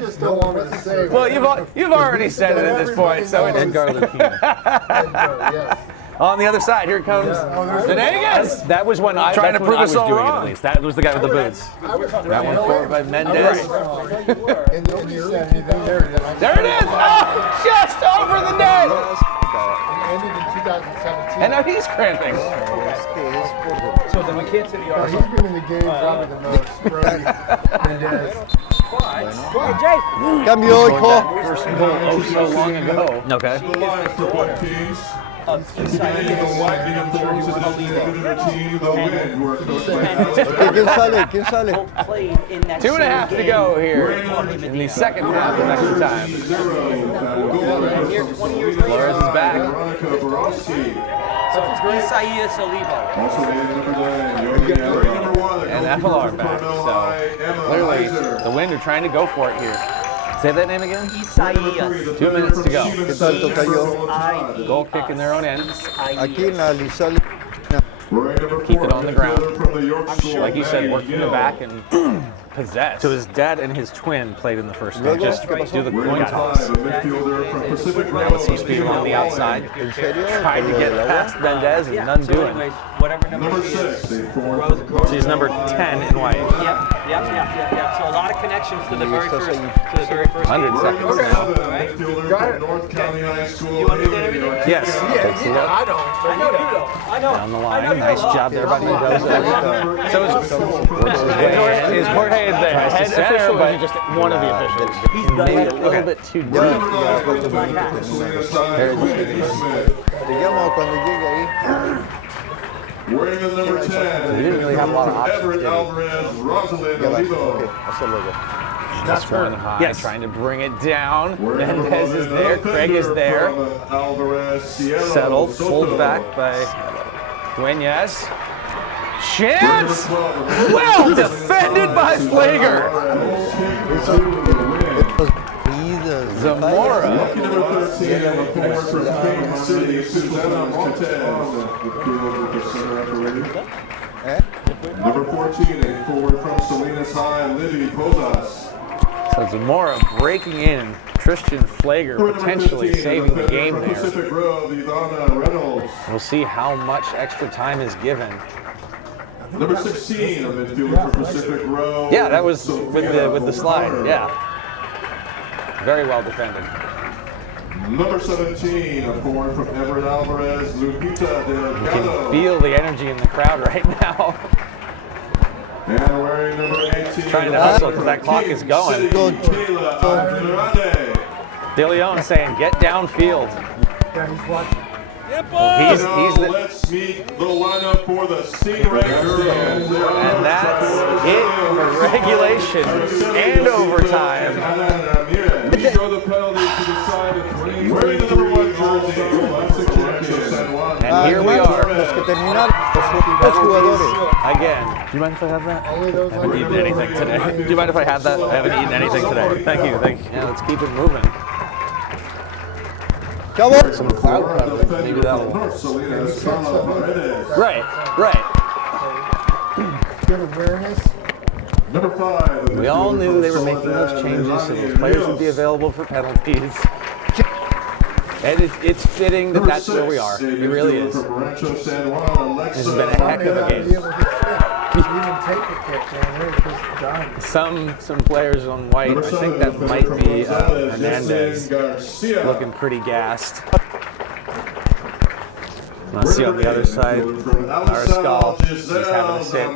just don't want me to say. Well, you've already said it at this point, so it's Yes. on the other side. Here comes Venegas. That was when Trying to prove us all doing wrong. it, at least. That was the guy with the boots. That one forward by Mendez. And you said anything there. There it is! Oh, just over the net! Ended in 2017. And now he's cramping. So then we can't say the He's been in the game probably the most. Cambio, hijo. First goal oh so long ago. Okay. The line for White Kings. The White Kings forces the team, the Wind, who are coached by Okay, ¿quién sale? played in that 2.5 to go here in the second half of extra time. Flores is back. Veronica Borowski. Isaias Olivo. Also in number 9, number 1. And FLR back. So clearly the Wind are trying to go for it here. Say that name again? Isaias. 2 minutes to go. ¿Qué tanto cayó? Goal kick in their own end. Aquí en Alisal. Keep it on the ground. Like you said, work from the back and possess. So his dad and his twin played in the first game. Just do the coin toss. Now with some speed along the outside. Trying to get past Mendez and none doing. Whatever number Number she is. 6, they She's number 10 in white. Yep. So a lot of connections to the very first. 100 seconds now. North County High School. Yes. Takes a look. I don't. I know you don't. I know. Down the line. Nice job there by Mendoza. So is Jorge say the head official, but just one of the officials. He's got Maybe a little bit too deep. Digamos, cuando llegue ahí. Wearing the number 10, He didn't really have a lot of options, Everett did he? Alvarez, Rosalind Ya va, Olivo. ok, hasta luego. That's one high, Yes. trying to bring it down. Wearing number Mendez is 11, there, another Craig is defender there. from Alvarez, Cielo Settled, Soto. pulled back by Duenas. Wearing number Chance! 12, Well defended by Flager. Zamora. Lucky number 13, a forward from Kansas City, Susana Montez. Number 14, a forward from Salinas High, Libby Pozas. So Zamora breaking in, Tristan Flager potentially saving the game there. Pacific Grove, Ivana Reynolds. We'll see how much extra time is given. Number 16, a midfielder for Pacific Grove. Yeah, that was Sophia with the slide. O'Connor. Yeah, very well defended. Number 17, a forward from Everett Alvarez, Lupita You Delgado. can feel the energy in the crowd right now. And wearing number 18, Trying to hustle 'cause that clock is going. City, Kayla Andrade. De Leon saying, "Get downfield." Yeah, he's watching. He's Now the, let's meet the lineup for the Stingray girls. and that's it for regulation and overtime. We show the penalty to the side of 20. Wearing the number 1 jersey, classic champion San Juan. And here we are Los que terminaron, los jugadores. again. Do you mind if I have that? Only those I haven't eaten anything today. Do you mind if I have that? I haven't eaten anything today. Thank you. Yeah, let's keep it moving. Chavos. Some cloud cover. Maybe that'll. Right. good awareness. Number 5. We all knew they were making those changes so those players would be available for penalties. And it's fitting that that's where we are. It really is. This has been a heck of a game. He didn't take the kick, man. They're just done. Some players on white, I think that might be Hernandez, looking pretty gassed. Let's see on the other side, Alisal, he's having a sip.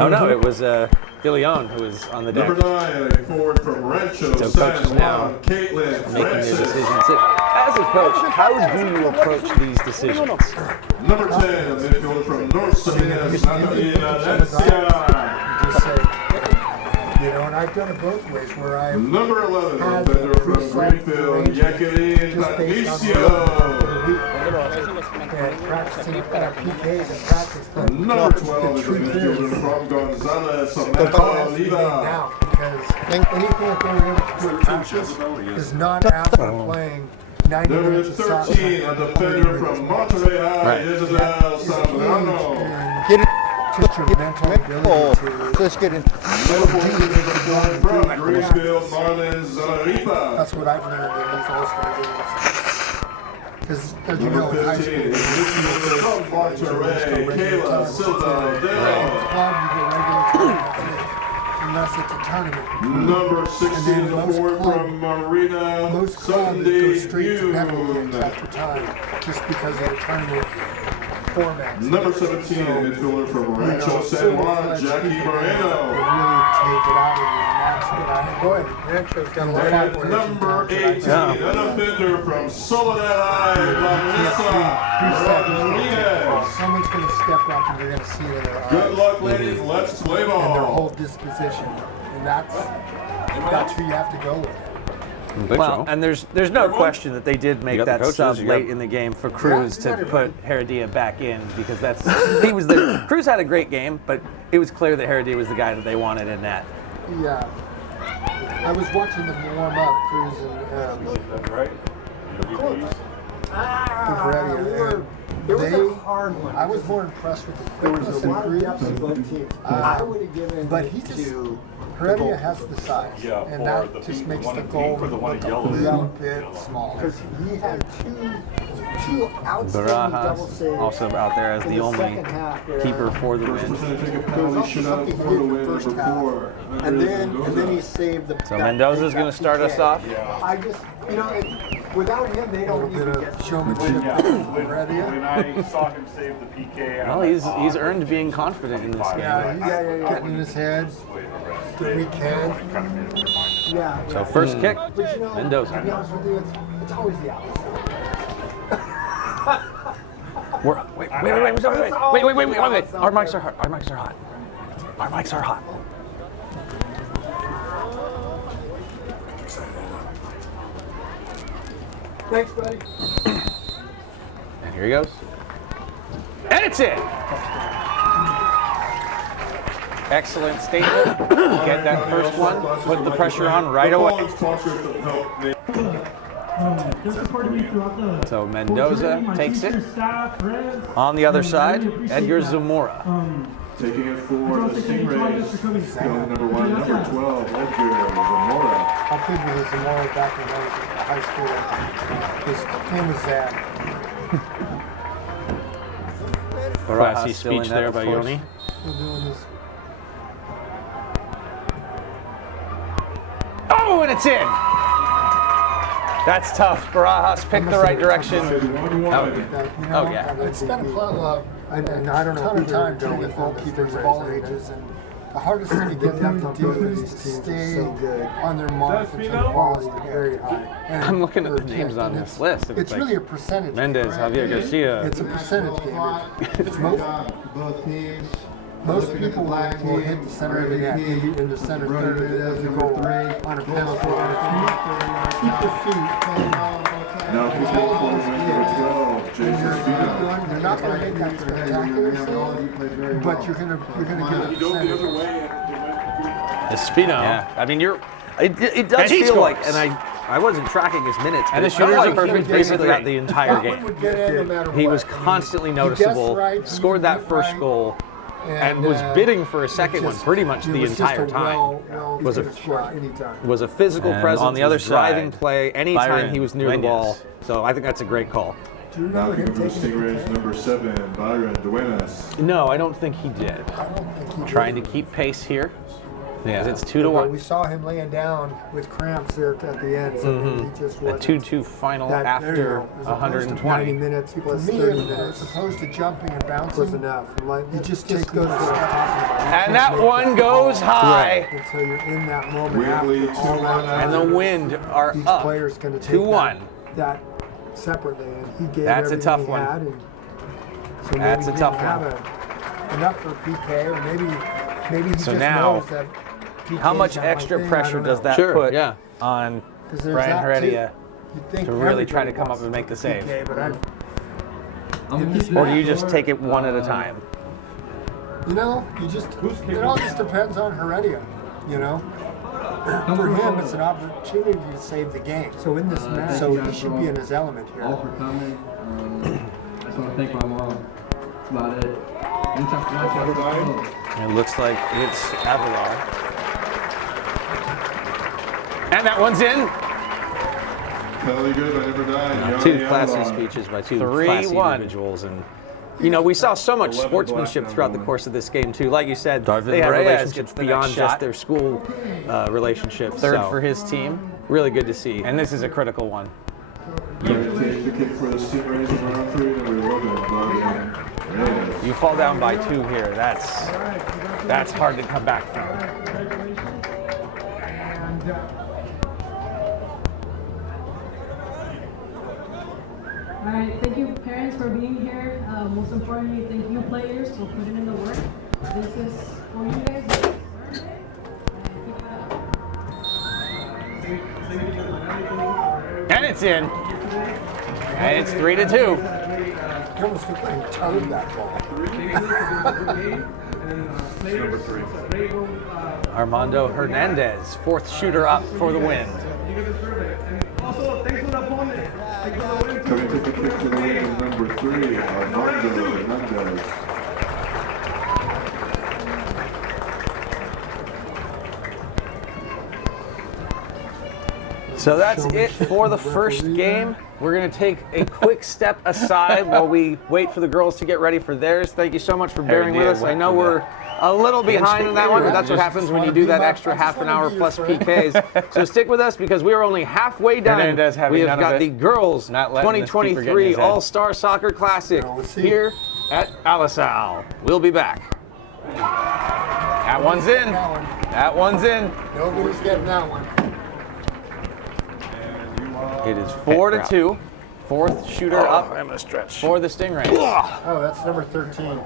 Oh no, it was De Leon who was on the deck. Number 9, a forward from Rancho So San coaches now Juan, Caitlin making their Francis. decisions. As a coach, how do you approach these decisions? Number 10, a midfielder from North Salinas, Natalia Valencia. Just say, you know, and I've done it both ways where I've Number 11, a had defender from preset Greenfield, arrangements Jacqueline just based on Patricio. and practicing PKs and practice. But Number 12 the is a truth midfielder is, from Gonzales, that's Samantha the game Oliva. now because anything that they were able to do at practice is not after playing 90 Number minutes of soccer. 13, a defender from Monterey High, Isabel Zambrano. Get it. Just your mental ability to Let's get in. Number 14 is a defender from Greenfield, Marlins Zaripa. That's what I've learned in these All-Star games. Because, as you know, Number in high 15 school, is a midfielder from Monterey, Kayla Silva Del. club, you get regular time, that's it. Unless it's a tournament. Number 16 is a forward from Marina Most clubs go Sunday straight to penalty June. kicks after time, just because of the tournament format. Number 17, a midfielder from Rancho San Juan, Jackie They Moreno. really take it out of you, and that's what I enjoy. Rancho's got a lot of And points. number 18, a defender from Soledad High, Rodriguez. Someone's going to step up and you're going to see it in their eyes. Good luck, ladies. Let's play And their ball. whole disposition. And that's who you have to go with. Well, and there's no question that they did make that sub late in the game for Cruz to put Heredia back in because he was the Cruz had a great game, but it was clear that Heredia was the guy that they wanted in net. Yeah. I was watching them warm up, Cruz and Heredia. It was a hard one. I was more impressed with the quickness of Cruz. I would have given but he just Heredia has the size, and that just makes the goal look a little bit small. Because he had two outstanding double saves. Also out there as the only keeper for the win. There was also something he did in the first half, and then he saved the. So Mendoza's going to start us off. I just, you know, Without him, they don't even get showmanship. When I saw him save the PK, Well, he's earned being confident in this game. Yeah. Getting in his head. The weak head. Yeah. So first kick, But you know, Mendoza. to be honest with you, it's always the opposite. Wait. Our mics are hot. Our mics are hot. Thanks, buddy. And here he goes. And it's in. Excellent statement. Get that first one. Put the pressure on right away. So Mendoza takes it. On the other side, Edgar Zamora. Taking it for the Stingrays. Going number 1, number 12, Edgar Zamora. I played with Zamora back when I was in high school. His name was Zach. Classy speech there by Yoni. We're doing this. Oh, and it's in. That's tough. Barajas picked the right direction. Oh, yeah. I'd spent a ton of time dealing with goalkeepers of all ages, and the hardest thing to get them to do is stay on their mark and to quality very high. And I'm looking at the names on this list. It's really a percentage. Mendes, Javier Garcia. It's a percentage game. Most people will hit the center of the net, in the center third of the goal on a penalty. And if you keep your feet Now he's for number 12, Jason Spino. you're not going to make that spectacular save, but you're going to get a percentage. Espino. Yeah. I mean, it does he feel scores. like, and I wasn't tracking his minutes, And but the it felt shooters like are perfect he basically basically got the entire That one game. would get in no matter He what. was constantly He guessed noticeable, right, he scored that hit first right, goal, and was bidding for a second one pretty much the entire time. Was a physical And presence on the other was driving side, play anytime Byron he was near the Duenas. ball. So I think that's a great call. Do you Now remember him for the taking Stingrays, number 7, Byron Duenas. No, I don't think he did. I don't think he Trying to did. keep pace here. Yeah. It's But 2-1. we saw him laying down with cramps there at the end, so he just A wasn't. 2-2 final That, after as opposed to 90 120. minutes plus 30 minutes. As opposed to jumping and bouncing was enough. You just take those And that one goes high. until you're in that moment. Weirdly, After all 2-1 that, And the Wind are each up. player's going to take 2-1. that separately, and he gave That's a everything tough he one. had, and so maybe That's a he tough didn't have one. enough for PK, or maybe he So just now, knows that PK How much is not my extra thing, I pressure don't does know. that Sure, put yeah. on 'Cause there's Brian that Heredia? You'd think to really try to everybody come up wants and make the to save? PK, but Or do you just take it one at a time? you know, it all just depends on Heredia, you know. For him, it's an opportunity to save the game. So in this match, so he should be in his element here. all for coming. I just want to thank my mom. That's about it. It looks like it's Avalar. And that one's in. Penalty good, but never died. Two classy speeches by two classy 3-1. individuals, and you know we saw so much sportsmanship throughout the course of this game too. Like you said, Darvin they have Reyes relationships gets the beyond next just shot. their school relationships. Third so for his team. really good to see. And this is a critical one. Going to take the kick for the Stingrays in round 3, number 11, Darvin Reyes. You fall down by 2 here. That's hard to come back from. All right, thank you parents for being here. Most importantly, thank you players for putting in the work. This is for you guys. And it's in. And it's 3-2. You almost look like he turned that ball. Number 3. Armando Hernandez, fourth shooter up for the Wind. Coming to the kick for the win is number 3, Armando Hernandez. So So that's it for the first game. We're going to take a quick step aside while we wait for the girls to get ready for theirs. Thank you so much for bearing with us. I know we're a little behind in that one, but that's what happens when you do that extra half an hour plus PKs. So stick with us because we are only halfway done. We have got the girls 2023 All-Star Soccer Classic here at Alisal. We'll be back. That one's in. That one's in. Nobody's getting that one. It is 4-2. Fourth shooter up for the Stingrays. Oh, that's number 13.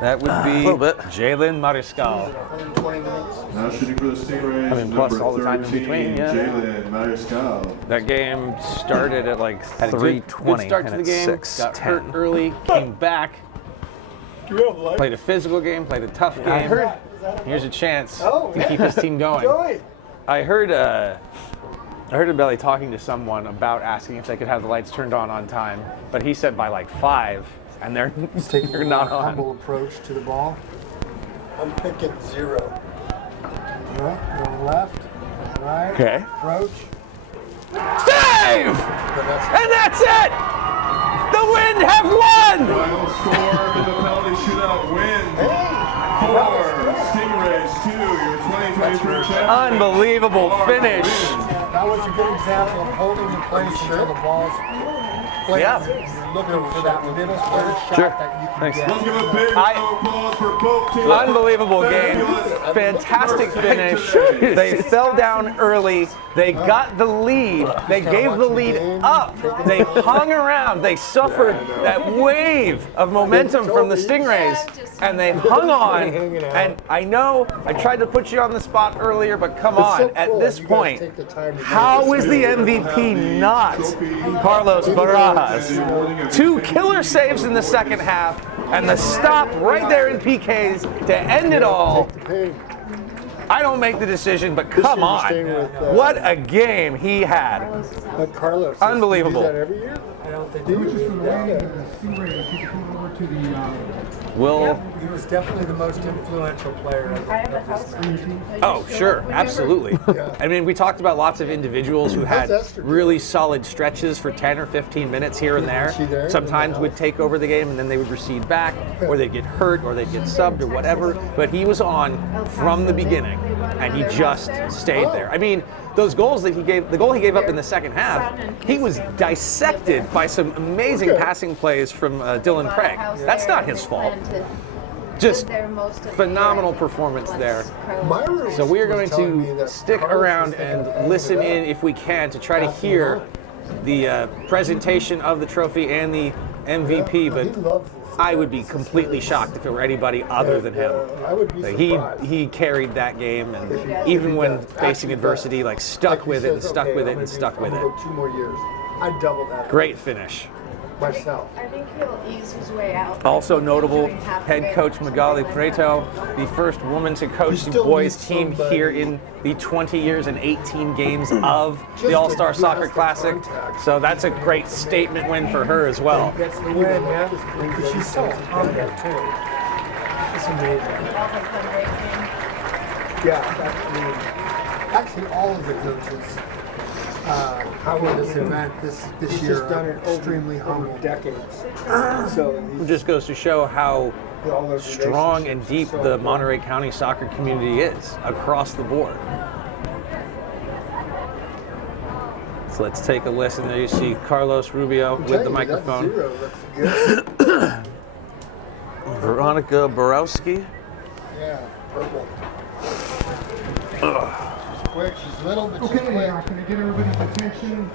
That would be Jalen Mariscal. 120 minutes. Now shooting for the Stingrays. I mean, plus number all the time in 13, between, yeah. Jalen Mariscal. That game started at like 3:20. Good start to the game. Got hurt early, came back. Played a physical game, played a tough game. Here's a chance to keep his team going. I heard Belly talking to someone about asking if they could have the lights turned on time, but he said by like 5, and they're not on. Humble approach to the ball. I'm picking 0. Going left, right. Okay. Approach. Save! And that's it! The Wind have won! Final score in the penalty shootout win. 4 Stingrays 2, your 2023 champions. Unbelievable finish. That was a good example of holding the place until the ball's played. Yeah. You're looking for that middle third shot that you can Thanks. get. Let's give a big applause for both teams. Unbelievable game. Fantastic finish. They fell down early. They got the lead. They gave the lead up. They hung around. They suffered that wave of momentum from the Stingrays, and they hung on. And I know I tried to put you on the spot earlier, but come on. At this point, how is the MVP not Carlos Barajas? 2 killer saves in the second half, and the stop right there in PKs to end it all. I don't make the decision, but come on. What a game he had. Carlos. Unbelievable. Every year? I don't think he He was definitely the most influential player of this match. Oh, sure, absolutely. I mean, we talked about lots of individuals who had really solid stretches for 10 or 15 minutes here and there. Sometimes would take over the game and then they would recede back, or they'd get hurt, or they'd get subbed, or whatever. But he was on from the beginning, and he just stayed there. I mean, those goals that he gave, the goal he gave up in the second half, he was dissected by some amazing passing plays from Dylan Craig. That's not his fault. Just phenomenal performance there. So we are going to stick around and listen in if we can to try to hear the presentation of the trophy and the MVP, but I would be completely shocked if it were anybody other than him. He carried that game, and even when facing adversity, like stuck with it and stuck with it and stuck with it. 2 more years. I'd double that. Great finish. Myself. I think he'll ease his way out. Also notable, head coach Magali Preto, the first woman to coach the boys team here in the 20 years and 18 games of the All-Star Soccer Classic. So that's a great statement win for her as well. That's the win, man. She's so humble, too. It's amazing. Yeah, actually all of the coaches how this event this year done it extremely humble decades. So it just goes to show how strong and deep the Monterey County soccer community is across the board. So let's take a listen. There you see Carlos Rubio with the microphone. Veronica Borowski. Yeah, purple. Quick, she's little, but she's quick. Can I get everybody's attention?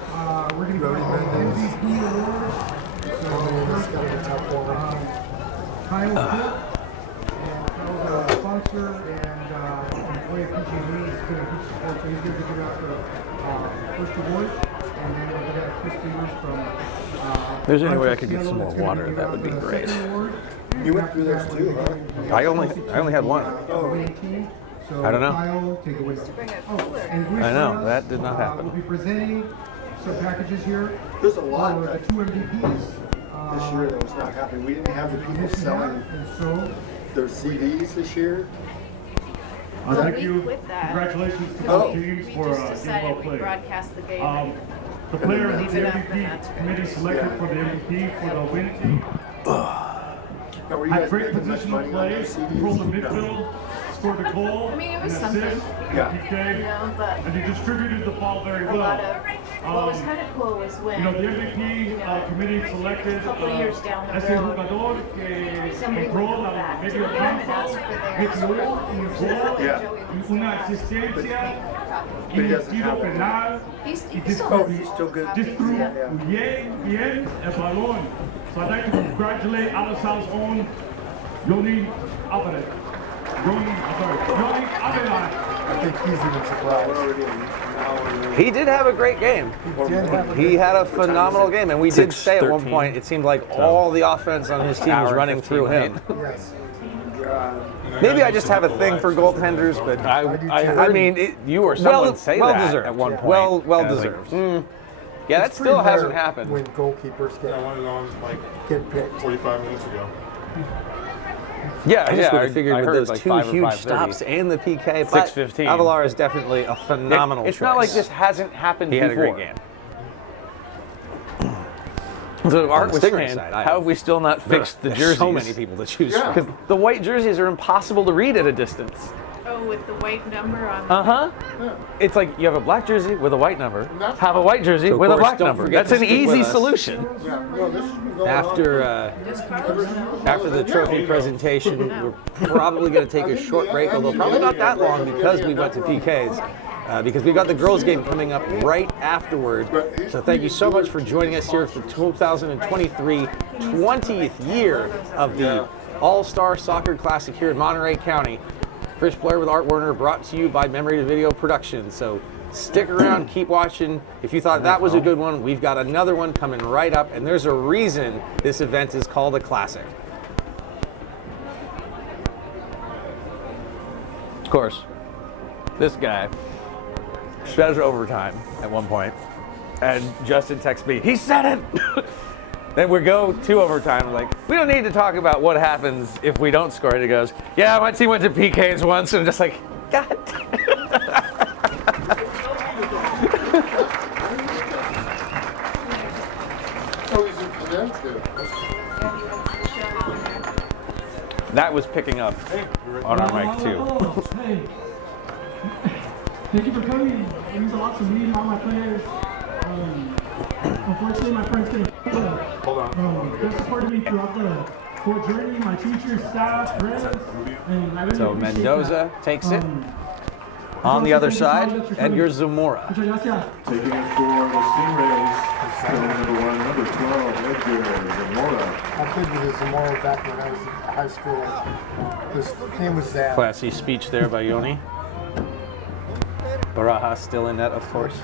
We're going to go to MVP award. Kyle Cook, Kyle's a sponsor and employee of PG&E. He's going to teach sports, so he's going to give out the first award. And then we're going to have Chris Stevens from... If there's any way I could get some more water, that would be great. You went through those too, huh? I only had one. I don't know. I know, that did not happen. We'll be presenting some packages here. There's a lot. The 2 MVPs. This year that was not happening. We didn't have the people selling their CDs this year. Thank you. With that, Congratulations to we both teams for just game decided well we played. broadcast the game. The player who leave the it up, and MVP that's great. committee selected for the MVP for the win had great positional play, controlled the midfield, scored a goal, I mean, it an was assist, something. PK, You know, but and he distributed the ball very a lot well. of what was kind of cool was when You know, the MVP committee selected a couple years down the ese road, jugador que somebody would entró go al back to medio him and ask campo, for their metió un gol, Yeah. una asistencia, But he y doesn't tiro have it. penal, He's y still good. distribuye bien el balón. So I'd like to congratulate Alisal's own Yoni Avila. Yoni Avila. I think he's even surprised. He did have a great game. He had a phenomenal game, and we did say at one point it seemed like all the offense on his team was running through him. Yes. Maybe I just have a thing for goaltenders, but I mean, you or someone well, say well that deserved. at one point. Well deserved. Yeah, that It's pretty still hasn't rare happened. when goalkeepers get picked. 45 minutes ago. Yeah, I just would have I figured with heard those like 2 5 or huge 5:30. stops and the PK. But 6:15. Avalar is definitely a phenomenal It's choice. not like this hasn't happened He before. had a great game. So Art was Stinger saying, side, how have we still not fixed the There's jerseys? so many people to choose from. Because the white jerseys are impossible to read at a distance. Oh, with the white number on. It's like you have a black jersey with a white number, have a white jersey So, of with a course, black don't number. forget That's to an stick with easy us. solution. After the trophy presentation, we're probably going to take a short break, although probably not that long because we went to PKs. Because we've got the girls' game coming up right afterward. So thank you so much for joining us here for the 2023 20th year of the All-Star Soccer Classic here in Monterey County. Chris Blair with Art Werner, brought to you by Memory to Video Production. So stick around, keep watching. If you thought that was a good one, we've got another one coming right up, and there's a reason this event is called a classic. Of course, this guy says overtime at one point, and Justin texts me, he said it! Then we go to overtime, like, we don't need to talk about what happens if we don't score it. He goes, yeah, my team went to PKs once, and I'm just like, God That was picking up on our mic too. Hey. Thank you for coming. It means a lot to me and all my players. Unfortunately, my friends couldn't. They supported me throughout the whole journey. My teachers, staff, friends, and I really So appreciate Mendoza that. takes it. On the other side, Edgar Zamora. Taking it for the Stingrays, number 12, Edgar Zamora. I played with Zamora back when I was in high school. His name was Zab. Classy speech there by Yoni. Baraja still in net, of course.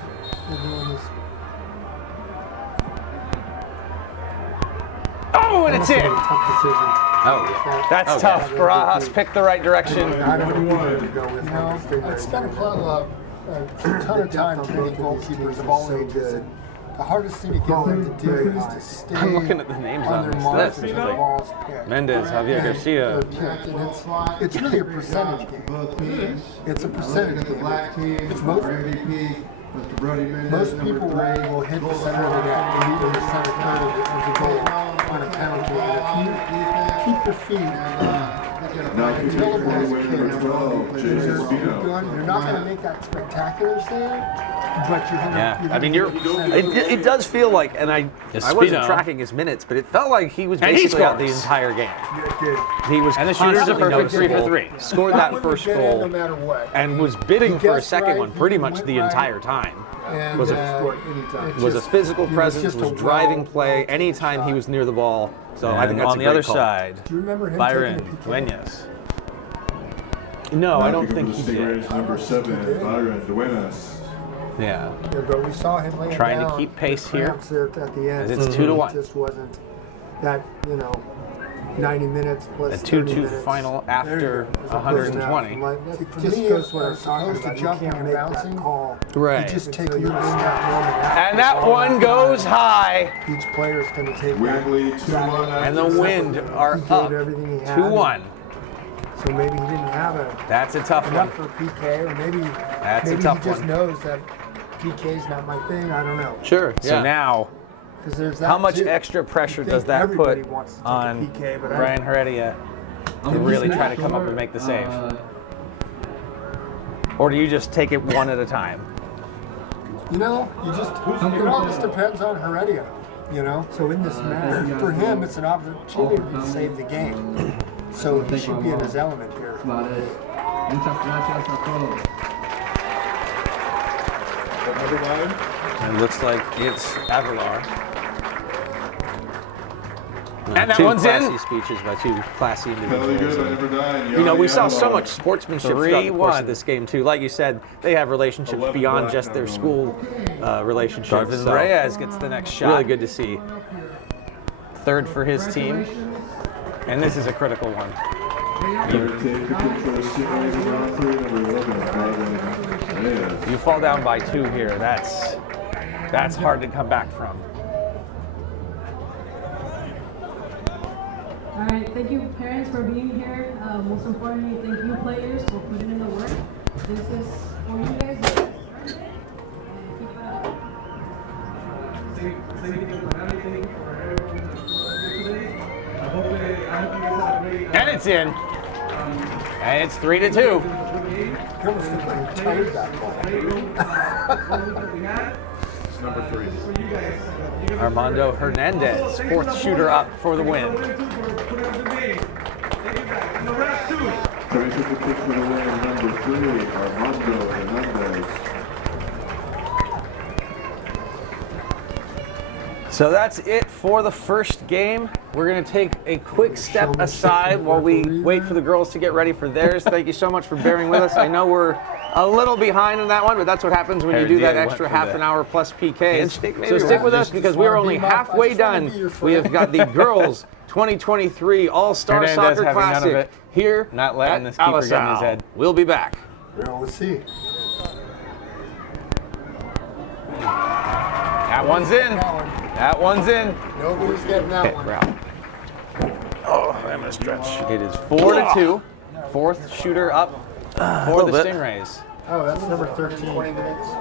Oh, and it's in! Tough decision. Oh, that's tough. Barajas picked the right direction. I don't know who to go with. You know, I spent a ton of time training goalkeepers of all ages. The hardest thing to get them to do is to stay I'm looking at the names on their this mark list. until the ball's picked. Mendez, Javier Garcia. And it's really a percentage game. It's a percentage game. It's most people will hit the center of the net and leave in the center third of the goal on a penalty. And if you keep your feet until the ball's kicked, you're not going to make that spectacular save, but you're going to. Yeah, I mean, it does feel like, and I wasn't tracking his minutes, but it felt like he was basically out the entire game. He was And the shooter's a perfect 3 for 3. Scored that first goal, no matter what. and was bidding for a guessed second right, one pretty he much went the right. entire time. And, Was a physical presence, was driving play anytime he was near the ball. So I think And that's on a the great other call. side, Do you remember him Byron taking a PK? Duenas. No, I don't Taking think for the he did. Stingrays, number 7, Byron Duenas. Yeah. Yeah, but we saw him laying Trying to down keep pace the here. cramps there at the end. As it's 2-1. It just wasn't that, 90 minutes plus A 30 2-2 minutes. final after 120. For me, goes what I was talking about. Jumping and bouncing, Right. you just take a little step And that one goes high. Each player's going to take Wigley 2-1. And the Wind are He gave up everything he had. 2-1. So maybe he didn't have That's a tough one. enough for PK, or maybe That's a maybe tough he just one. knows that PK's not my thing. I don't know. Sure. So now, 'Cause there's that how much too. extra pressure You does think that everybody put wants to take a on PK, but Brian Heredia to really try to come up and make the save? Or do you just take it one at a time? You know, it all just depends on Heredia. You know, so in this match, for him, it's an opportunity to save the game. So he should be in his element here. About it. Muchas gracias a todos. Number 9. It looks like it's Avalar. And that two one's classy in. speeches by two classy Hell individuals. good, number 9. You know, we saw Alisal. so much sportsmanship throughout the course 3-1. of this game too. Like you said, they have relationships 11 beyond black, just their not school relationships. Darvin So, Reyes gets the next shot. really good to see. Third for his team. And this is a critical one. Third take for the Stingrays in round 3, number 11. Reyes. You fall down by 2 here. That's hard to come back from. All right, thank you parents for being here. Most importantly, thank you players for putting in the work. This is for you guys. Keep it up. And it's in. And it's 3-2. It's number 3. Armando Hernandez, fourth shooter up for the win. Coming to the kick for the win, number 3, Armando Hernandez. So that's it for the first game. We're going to take a quick step aside while we wait for the girls to get ready for theirs. Thank you so much for bearing with us. I know we're a little behind on that one, but that's what happens when you do that extra half an hour plus PKs. So stick with us because we're only halfway done. We have got the girls 2023 All-Star Soccer Classic here Not letting at this keeper get in his Alisal. head. We'll be back. Let's see. That one's in. That one's in. Nobody's getting that one. Oh, I'm going to stretch. It is 4-2. Fourth shooter up for the Stingrays. Oh, that's number 13.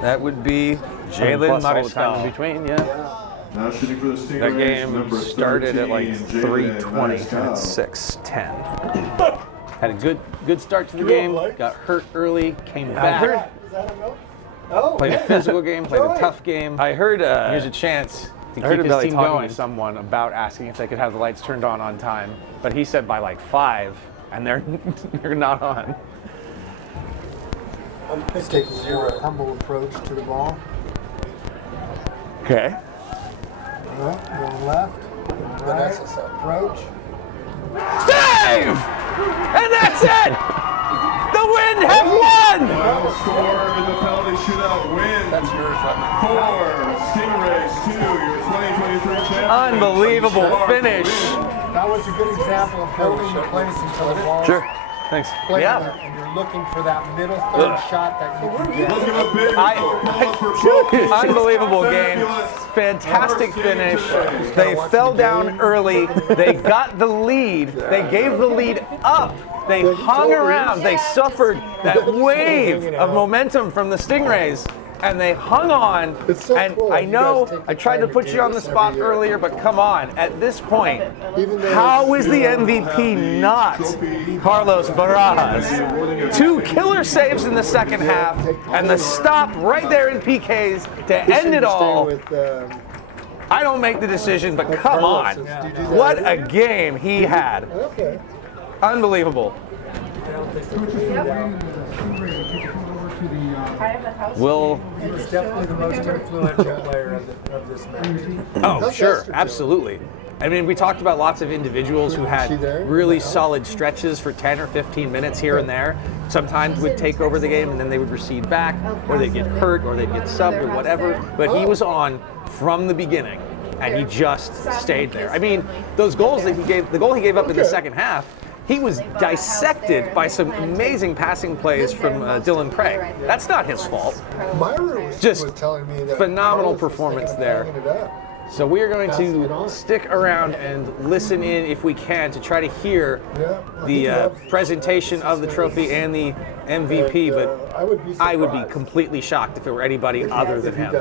That would be Jalen Mariscal. In between, yeah. Now shooting for the Stingrays, That game number started at like 13, 3:20 Jalen and it's 6:10. Had a good start to the game. Got hurt early, came back. Played a physical game, played a tough game. I heard here's a chance to keep his team going. To someone about asking if they could have the lights turned on time, but he said by like 5, and they're not on. Let's take a more humble approach to the ball. Okay. Going left. Right. Approach. Save! And that's it! The Wind have won! Final score in the penalty shootout win. That's yours. 4, Stingrays 2, your 2023 champion. Unbelievable finish. That was a good example of holding the place until the ball. Sure. Thanks. Yeah. And you're looking for that middle third shot that you can get. Look at a big for Unbelievable game. Fantastic finish. They fell down early. They got the lead. They gave the lead up. They hung around. They suffered that wave of momentum from the Stingrays. And they hung on, and I know I tried to put you on the spot earlier, but come on, at this point, how is the MVP not Carlos Barajas? 2 killer saves in the second half, and the stop right there in PKs to end it all. I don't make the decision, but come on. What a game he had. Unbelievable. Will. He was definitely the most influential player of this match. Oh, sure, absolutely. I mean, we talked about lots of individuals who had really solid stretches for 10 or 15 minutes here and there. Sometimes would take over the game and then they would recede back, or they'd get hurt, or they'd get subbed, or whatever. But he was on from the beginning, and he just stayed there. I mean, those goals that he gave, the goal he gave up in the second half, he was dissected by some amazing passing plays from Dylan Craig. That's not his fault. Myra was Just telling me that phenomenal Carlos was performance thinking of there. hanging it up. So we are going to stick around and listen in if we can to try to hear the presentation of the trophy and the MVP, but I would be completely shocked if it were anybody other than him.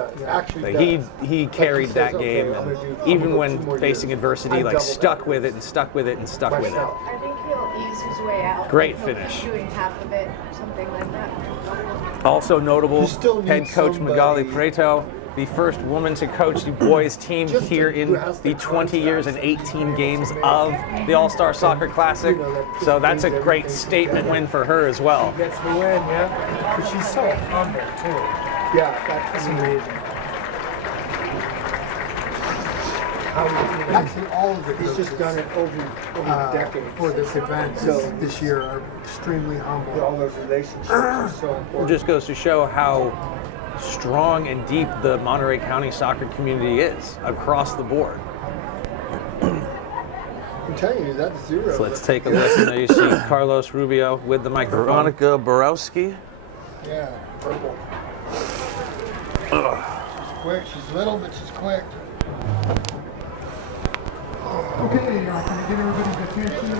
He carried that game, and even when facing adversity, like stuck with it and stuck with it and stuck with it. I think he'll ease his way out. Great He'll finish. keep doing half of it or something like that. Also notable, head coach Magali Preto, the first woman to coach the boys team here in the 20 years and 18 games of the All-Star Soccer Classic. So that's a great statement win for her as well. That's the win, yeah. But she's so humble too. Yeah, that's amazing. Actually, all of it. He's just done it over decades for this event. So this year are extremely humble. All those relationships are so important. It just goes to show how strong and deep the Monterey County soccer community is across the board. I'm telling you, that's zero. So let's take a listen. There you see Carlos Rubio with the microphone. Veronica Borowski. Yeah, purple. She's quick. She's little, but she's quick. Okay, can I get everybody's attention?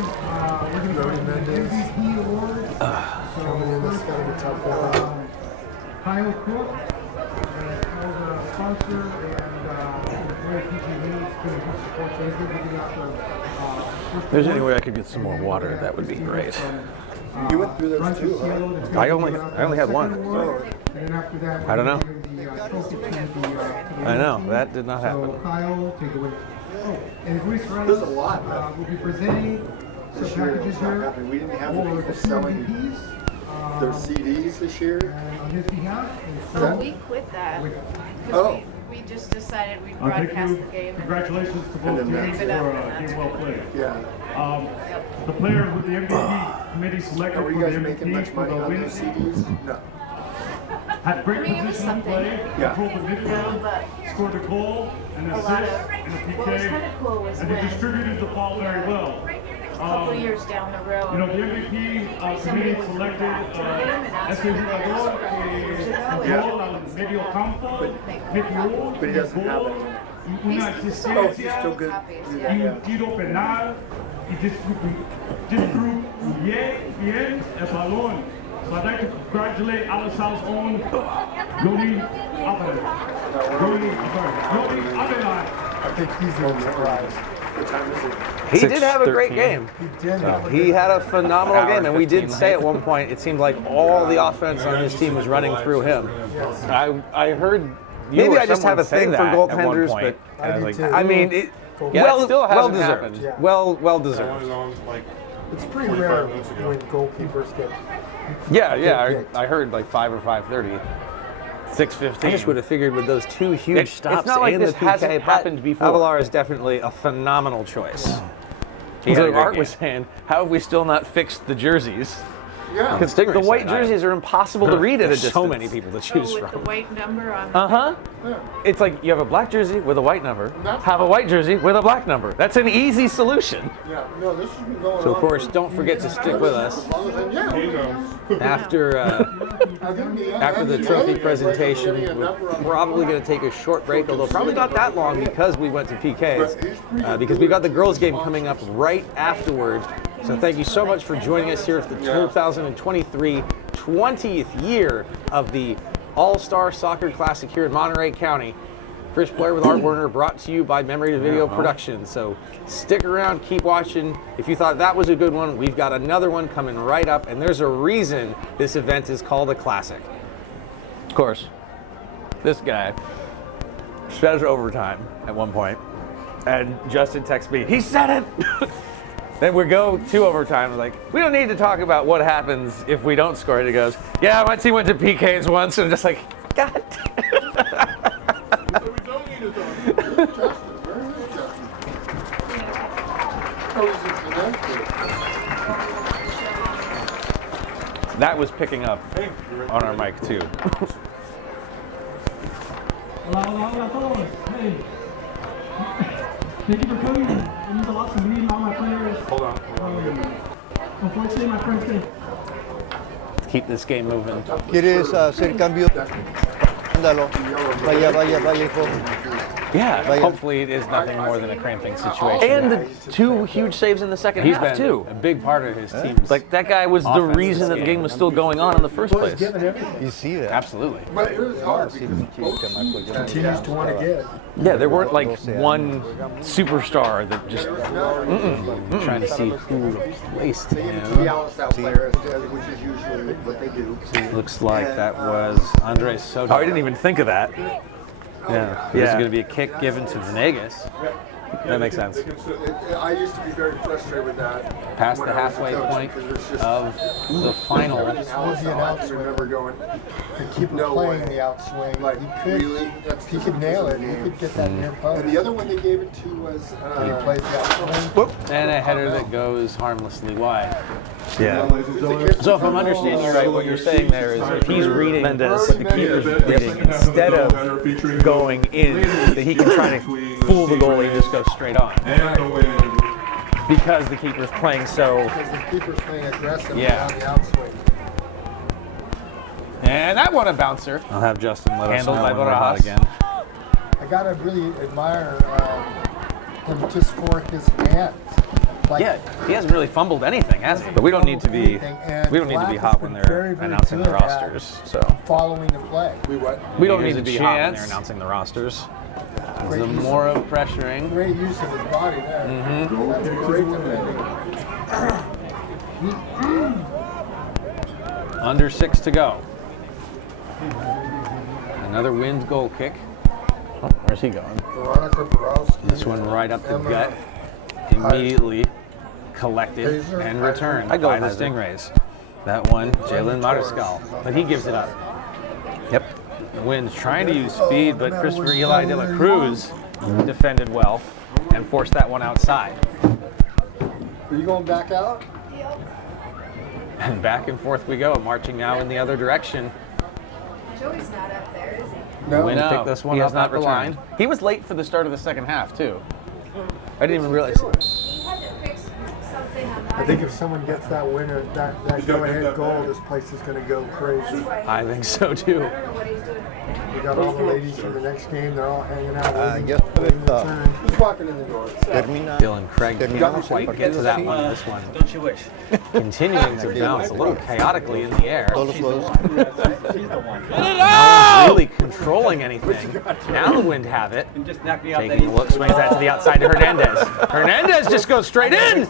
We're going to go to the MVP award. Coming in, this is going to be tough for Kyle Cook, the sponsor, and Blair PG&E is going to support. So he's going to be giving out the If there's any way I could get some more water, that would be great. You went through those too, huh? I only had one. And then after that, I don't know. I know, that that did not happen. So Kyle, take it away. And Luis Reyes will be presenting some packages here. We didn't have any people selling their CDs this year. On his behalf. So we quit that. Oh. We just decided we'd broadcast the game. Congratulations to both teams for a game well played. Yeah. The player with the MVP committee selected Are for you the guys making much MVP money for the on win those CDs? No. had great I mean, it was position of play, Yeah. controlled the midfield, scored a goal, an assist, and a what was PK, kind of cool was and he when distributed the ball very well. a couple years down the road, You know, the MVP committee selected ese jugador jugó al medio campo, metió But he doesn't have gol, it. una Oh, he's asistencia, still good. y un tiro penal, y distribuyó bien el balón. So I'd like to congratulate Alisal's own Yoni Avila. I think he's the surprise. What time is it? He did have a great game. He did. He had a phenomenal game, and we did say at one point it seemed like all the offense on his team was running through him. I heard maybe I just have a thing for goaltenders, but I mean, well deserved. Yeah. Well deserved. It's pretty rare when goalkeepers get. Yeah. I heard like 5 or 5:30. 6:15. I just would have figured with those two huge stops it's not like and this the PK, hasn't happened before. Avalar is definitely a phenomenal choice. So Art was saying, how have we still not fixed the jerseys? Yeah. Because the white jerseys are impossible to read at a distance. So many people to choose with from. the white number on. Yeah. It's like you have a black jersey with a white number, have a white jersey with a black number. That's an easy solution. Yeah. No, this has been going So of on course, for don't forget to stick with us. as long as I After the trophy presentation, we're probably going to take a short break, although probably not that long because we went to PKs. Because we've got the girls' game coming up right afterwards. So thank you so much for joining us here at the 2023 20th year of the All-Star Soccer Classic here in Monterey County. Chris Blair with Art Werner, brought to you by Memory to Video Productions. So stick around, keep watching. If you thought that was a good one, we've got another one coming right up, and there's a reason this event is called a classic. Of course, this guy says overtime at one point, and Justin texts me, he said it! Then we go to overtime, we're like, we don't need to talk about what happens if we don't score it. He goes, yeah, my team went to PKs once, and I'm just like, God damn. That was picking up on our mic too. Hola todos. Hey. Thank you for coming. It means a lot to me and all my players. Hold on. Unfortunately, my friends can't. Keep this game moving. ¿Quieres hacer cambio? Ándalo. Vaya, hijo. Yeah, hopefully it is nothing more than a cramping situation. And the 2 huge saves in the second He's half, been too. a big part of his team's Like, that guy was the offense reason this that the game. game was still going on in the first place. You see that? Absolutely. But it was hard because continues to want to get. Yeah, there weren't like one superstar that just Trying to see who replaced him. The Alisal players, which is usually what they do. Looks like that was Andres Soto. Oh, I didn't even think of that. Yeah. There's going to be a kick given to Venegas. That makes sense. I used to be very frustrated with that. Past the halfway point of the final. I remember going, keep playing the outswing. Like, he could nail it. He could get that near post. And the other one they gave it to was he plays the outswing. And a header that goes harmlessly wide. Yeah. So if I'm understanding you right, what you're saying there is if he's reading Mendez, what the keeper's reading, instead of going in, that he can try to fool the goalie and just go straight on. Because the keeper's playing so... Because the keeper's playing aggressive on the outswing. And that one a bouncer. I'll have Justin let us know Handled by when we're hot Barajas. again. I gotta really admire him just for his hands. Like, Yeah, he hasn't really fumbled anything, has he? But we don't need to be hot when they're announcing the rosters. So following the play. we don't need Here's to a be hot when chance. they're announcing the rosters. The more of pressuring. Great use of his body there. That's great defending. Under 6 to go. Another wind goal kick. Oh, where's he going? This one right up the gut. Immediately collected and returned by the Stingrays. That one, Jalen Mariscal. But he gives it up. Yep. The Wind's trying to use speed, but Christopher Eli de la Cruz defended well and forced that one outside. Are you going back out? And back and forth we go, marching now in the other direction. Joey's not up there, is he? No. Win picked this one he up has not at the line. returned. He was late for the start of the second half, too. I didn't even realize. He had to fix something on I think if someone gets that winner, that go-ahead goal, this place is going to go crazy. I think so, too. I don't know what he's doing. We got all the ladies from the next game. They're all hanging out. Who's walking in the door? Dylan Craig can't quite get to that one. This one Don't you wish? continuing to bounce a little chaotically in the air. She's the one. No one's really controlling anything. Now the Wind have it. And just knock me out. Taking a look, swings that to the outside to Hernandez. Hernandez just goes straight in.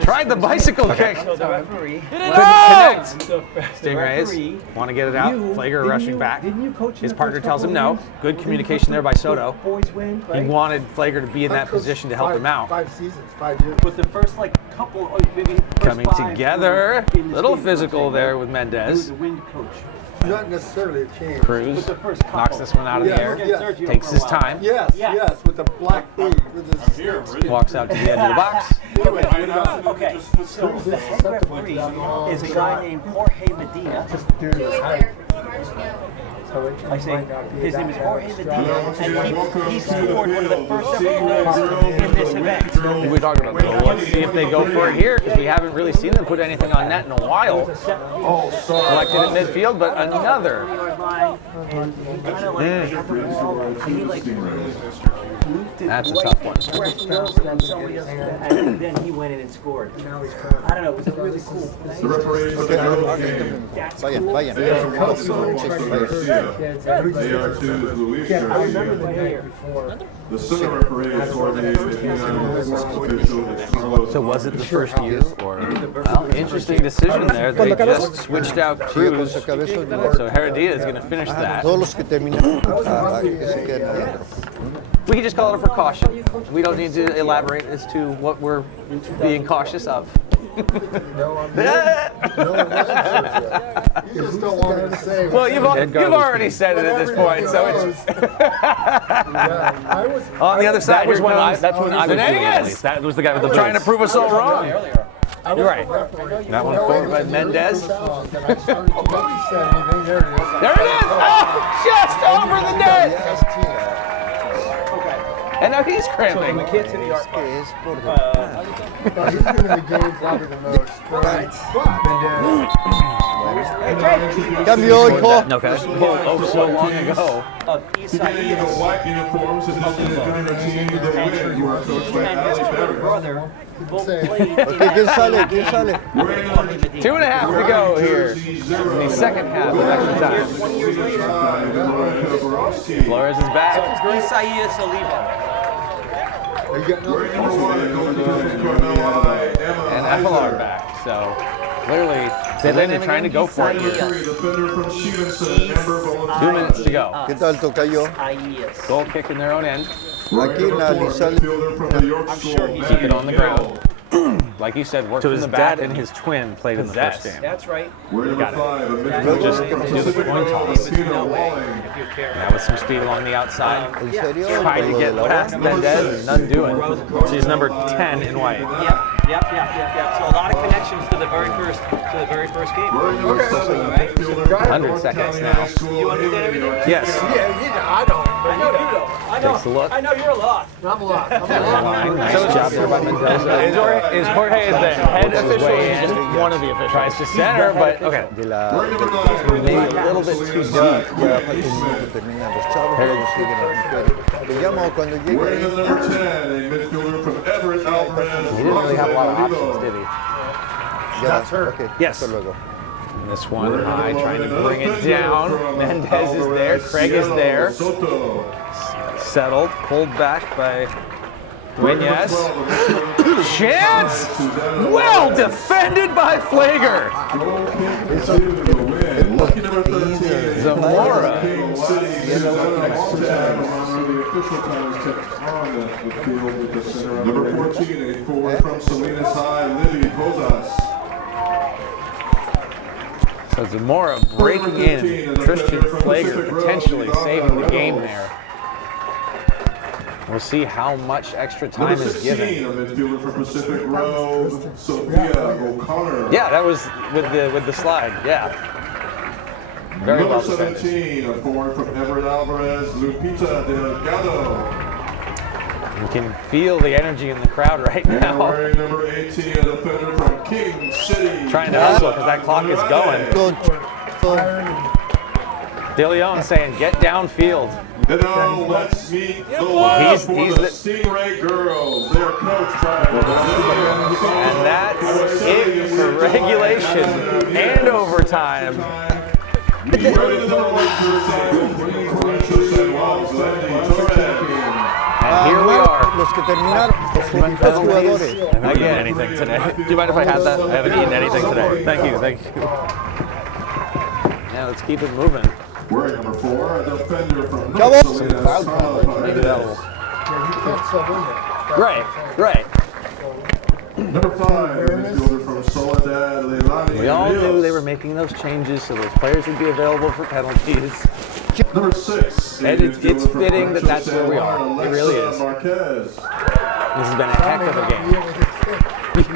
Tried the bicycle kick. So the referee Couldn't connect. the Stingrays referee, want to get it out. Flager rushing back. Didn't you coach in His the partner first tells him couple no. of Good communication there by Soto. boys win, He right? wanted Flager to be in that position to help him out. 5 seasons, 5 years. But the first couple, maybe first Coming 5 together. in this Little game, physical I'm saying, there right? with He was Mendez. the Wind coach. Not necessarily a change. Cruz But the first couple. knocks this one out of the air. Yeah. Takes his time. Yes, with the black boot. With the Walks out to the edge of the box. Okay, so the head referee is a guy named Jorge Medina. dude was height. So it I say might not be his that name is bad Jorge of a Medina, struggle. and he scored one of the first ever goals in this event. We talked about that. Let's see if they go for it here because we haven't really seen them put anything on net in a while. Collected at midfield, but another. That's a tough one. And then he went in and scored. I don't know, it was a really cool play. The referees for the That's Vayan, cool. vayan. AR2 is Luis Garcia. The center referee is Jorge Medina. Official is Carlos. So was it the first year? Or well, interesting decision there. They just switched out Cruz. So Heredia is going to finish that. Todos los que terminan, que se queden adentro. We can just call it a precaution. We don't need to elaborate as to what we're being cautious of. You just don't want to say. Well, you've already said it at this point, so it's on the other side. That's when I was doing it, at Venegas. least. That was the guy with the Trying to prove us all wrong. You're right. That one forward by Mendez. There it is. There it is! Oh, just over the net! And now he's cramping. The kids in the art park. He's been in the game probably the most. Cambio, hijo. Okay. Oh, so long ago. Of Beginning in the white uniforms and helping the junior team to win. You are coached by Alisal. brother, who both played Okay, ¿quién sale? ¿Quién sale? 2.5 to go here in the second half of extra time. 20 years later. Flores is back. Isaias Alisal. And FLR back. So clearly, they're trying to go for it here. 2 minutes to go. ¿Qué tal, tocayo? Goal kick in their own end. Aquí en Alisal. Keep it on the ground. Like you said, work So from his the back dad and his twin played in the first game. That's right. Got it. Just do the coin toss. No way. If you care. Now with some speed along the outside. ¿En serio? Trying to get past Mendez and none doing. She's number 10 in white. Yep. So a lot of connections to the very first game. 100 seconds now. You understand everything? Yes. I don't. I know you don't. I know. Takes a look. I know you're a lot. I'm a lot. Line. Nice job there by Mendoza. Is Jorge the head official? Way in. One of the officials. Tries to center, but okay. De la, Maybe a little bit too deep. ya falta un minuto terminan los chavos, luego siguen las mujeres. Te llamo cuando llegue. Wearing the number 10, a midfielder from Everett, Alvarez. He didn't really have a lot of options, did he? That's her. Okay, Yes. hasta luego. And this one high, trying to bring it down. Mendez is there. Craig is there. Settled, pulled back by Dueñas. Chance! Well defended by Flager. Lucky number 13. Zamora. King City is the official time is kept on the field with the center. Number 14, a forward from Salinas High, Libby Pozas. So Zamora breaking in. Christian Flager potentially saving the game there. We'll see how much extra time Number is 16, given. a midfielder from Pacific Road, Sophia O'Connor. Yeah, that was with the slide. Yeah. Very well Number defended. 17, a forward from Everett Alvarez, Lupita Delgado. You can feel the energy in the crowd right And now. wearing number 18, a defender from King City. Trying to hustle because that clock is going. De Leon saying, get downfield. And now let's meet the lineup for he's the the- Stingray girls. Their coach, And that's it for regulation and overtime. And here we are. Los que terminaron, los jugadores. I haven't eaten anything today. Do you mind if I had that? I haven't eaten anything today. Thank you. Yeah, let's keep it moving. Wearing number 4, a defender from Cabo. North Salinas, Maybe that'll. Right. Number 5, a midfielder from Soledad, Leilani. We all knew Rios. they were making those changes so those players would be available for penalties. Number 6, And it's fitting that that's where we are. It really is. Marquez. This has been a heck of a game.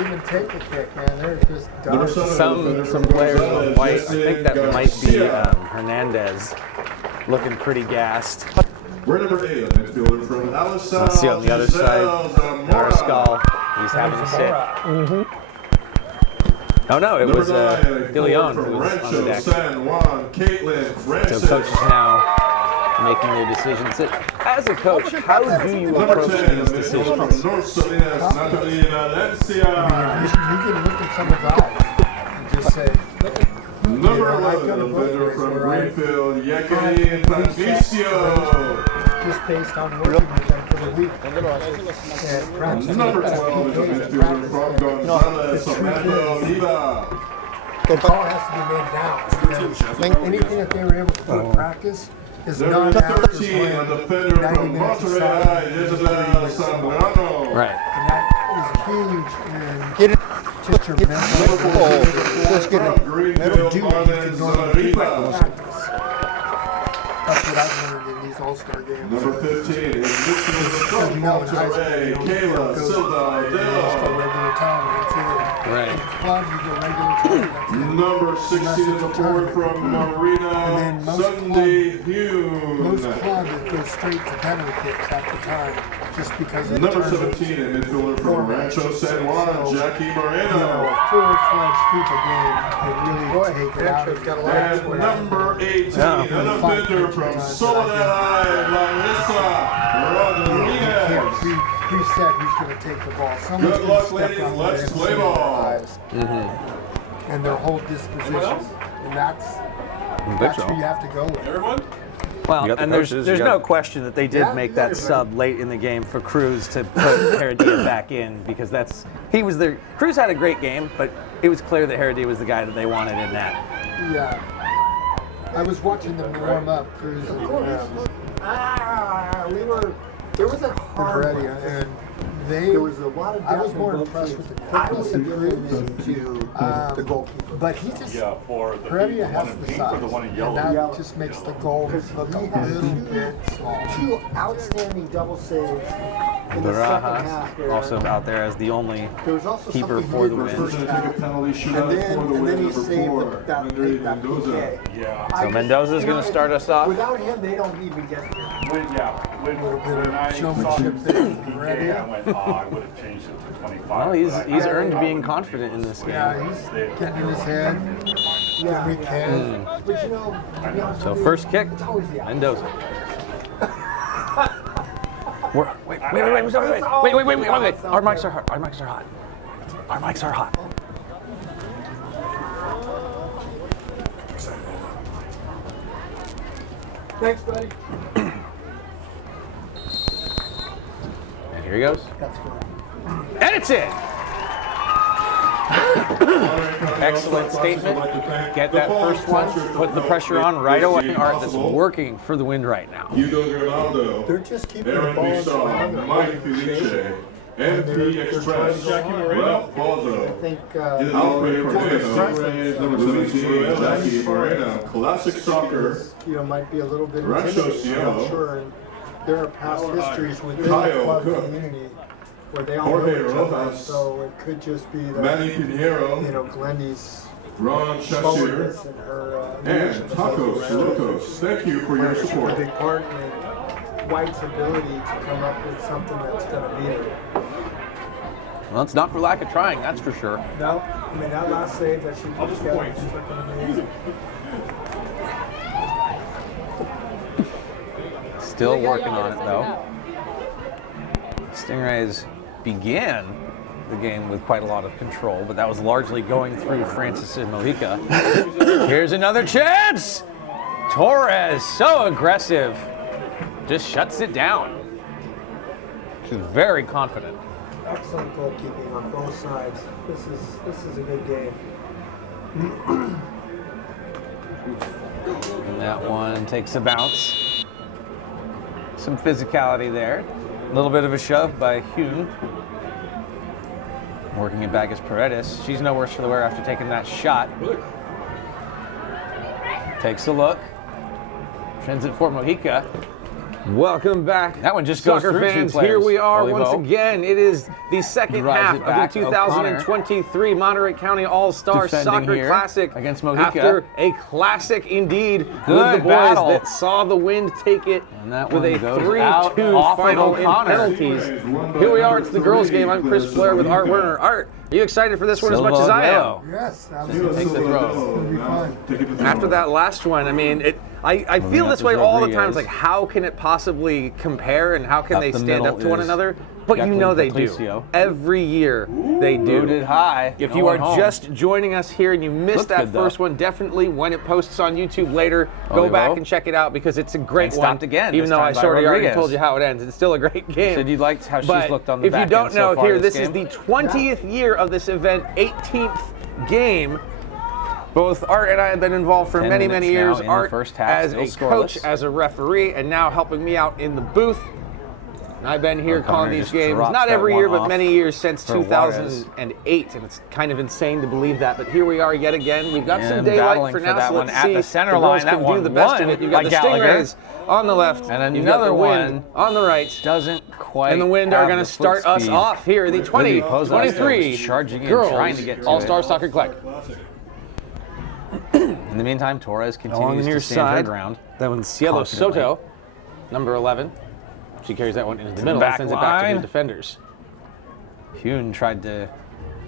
Even take the kick, man. They're just Number done. 7, Some players were white. I think that might be Hernandez looking pretty gassed. We're number 8, a midfielder from Alisal. Let's see on the other side. Zamora. Alisal, he's having a sit. Oh no, it was Number 9, De Leon from who was on the Rancho deck. San Juan, Caitlin So Francis. coaches now making their decisions. As a coach, how do you Number approach 10, a these midfielder from decisions? North Salinas, Natalie Valencia. You can look at someone's eyes and just say, Number 11, a defender from Greenfield, Jacqueline Patricio. just based on working with them for the week. And practice. Number 12 is a midfielder from Gonzales, Samantha Oliva. The ball has to be made down. Because anything that they were able to do in practice is not Number after 13, playing a defender 90 from minutes of Monterey, soccer. Isabel Zambrano. Right. And that is huge in just your mental. Just Never from do Greenfield, what you Marlins can normally do in Zanaripa. practice. That's what I've learned in these All-Star games. Number 15 is midfielder from Monterey, Kayla Silva Just go Dell. regular time and that's it. Right. Club, you go regular time, that's it. Number 16 is a forward from Marina, Sunday Hume. Most clubs go straight to penalty kicks at the time, just because of Number 17, a midfielder from Rancho San Juan, Jackie Moreno. A full-fledged people game, they really take it out. And number 18, an offender from Soledad High, Larissa Rodriguez. Preset who's going to take the ball. Good luck, ladies. Let's play ball. And their whole disposition. And that's who you have to go with. Everyone? Well, and there's no question that they did make that sub late in the game for Cruz to put Heredia back in, because Cruz had a great game, but it was clear that Heredia was the guy that they wanted in that. Yeah. I was watching them warm up, Cruz and there was a hard one, and there was a lot of. I was more impressed with the quickness of the goalkeeper, but he just Heredia has the size, and that just makes the goal look a little bit small. 2 outstanding double saves in the second half. Also out there as the only keeper for the win. And then he saved that PK. Yeah. So Mendoza's going to start us off. Without him, they don't even get there. When I showmanship there, I went, I would have changed it to 25. Well, he's earned being confident in this game. Yeah, he's getting in his head. Yeah, we can. But you know, So first kick, Mendoza. Wait. Our mics are hot. Our mics are hot. Thanks, buddy. And here he goes. That's good. And it's in! Excellent statement. Get that first one. Put the pressure on right away. Art that's working for the Wind right now. Hugo Ronaldo. They're just keeping the Aaron ball Bouchard, Mike Felice, MP Express, Ralph Bozo, I think Alfred Corneo, number 17, Jackie Moreno, Classic Soccer, might be a little bit Rancho intimidating, I'm Cielo, sure. And there are past histories within the Kyle club Cook, community where they all Jorge know each other, Rojas, so it could just be that, Manny Pinheiro, Glendy's Ron Cheshire, forwardness and her and Tacos Locos. Thank you for your a support. big part in White's ability to come up with something that's going to beat it. Well, it's not for lack of trying, that's for sure. No, I mean, that last save that she put together was freaking amazing. Still working on it, though. Stingrays began the game with quite a lot of control, but that was largely going through Francis and Mojica. Here's another chance! Torres, so aggressive, just shuts it down. She's very confident. Excellent goalkeeping on both sides. This is a good game. And that one takes a bounce. Some physicality there. A little bit of a shove by Hume. Working it back as Paredes. She's no worse for the wear after taking that shot. Takes a look. Sends it for Mojica. Welcome back. That one just goes through fans. Here we are once again. It is the second half of the 2023 Monterey County All-Star Soccer Classic against Mojica. After a classic indeed with the boys that saw the Wind take it with a 3-2 final in penalties. Here we are. It's the girls' game. I'm Chris Blair with Art Werner. Art, are you excited for this one as much as I am? Yes, absolutely. Take the throw. It'll be fun. After that last one, I mean, I feel this way all the time. It's like, how can it possibly compare and how can they stand up to one another? But you know they do. Every year they do. Loaded high. If you are just joining us here and you missed that first one, definitely when it posts on YouTube later, go back and check it out because it's a great one. Stopped again. Even though I sort of already told you how it ends, it's still a great game. Said you liked how she's looked on the back end. If you don't know, so far here, this is the 20th year of this event, 18th game. Both Art and I have been involved for many, many years. Art as a coach, as a referee, and now helping me out in the booth. And I've been here calling these games, not every year, but many years since 2008, and it's kind of insane to believe that. But here we are yet again. We've got some daylight for now, so let's see at the center line. That one do the best of it. You've got the Stingrays on the left, and another one on the right. Doesn't quite. And the Wind are going to start us off here. The 2023 charging in, girls trying to get to All-Star Soccer Classic. In the meantime, Torres Along continues the near to stand her side. ground. That one's Cielo confidently. Soto, number 11. She carries that one into the middle back and sends it back to line. the defenders. Hune tried to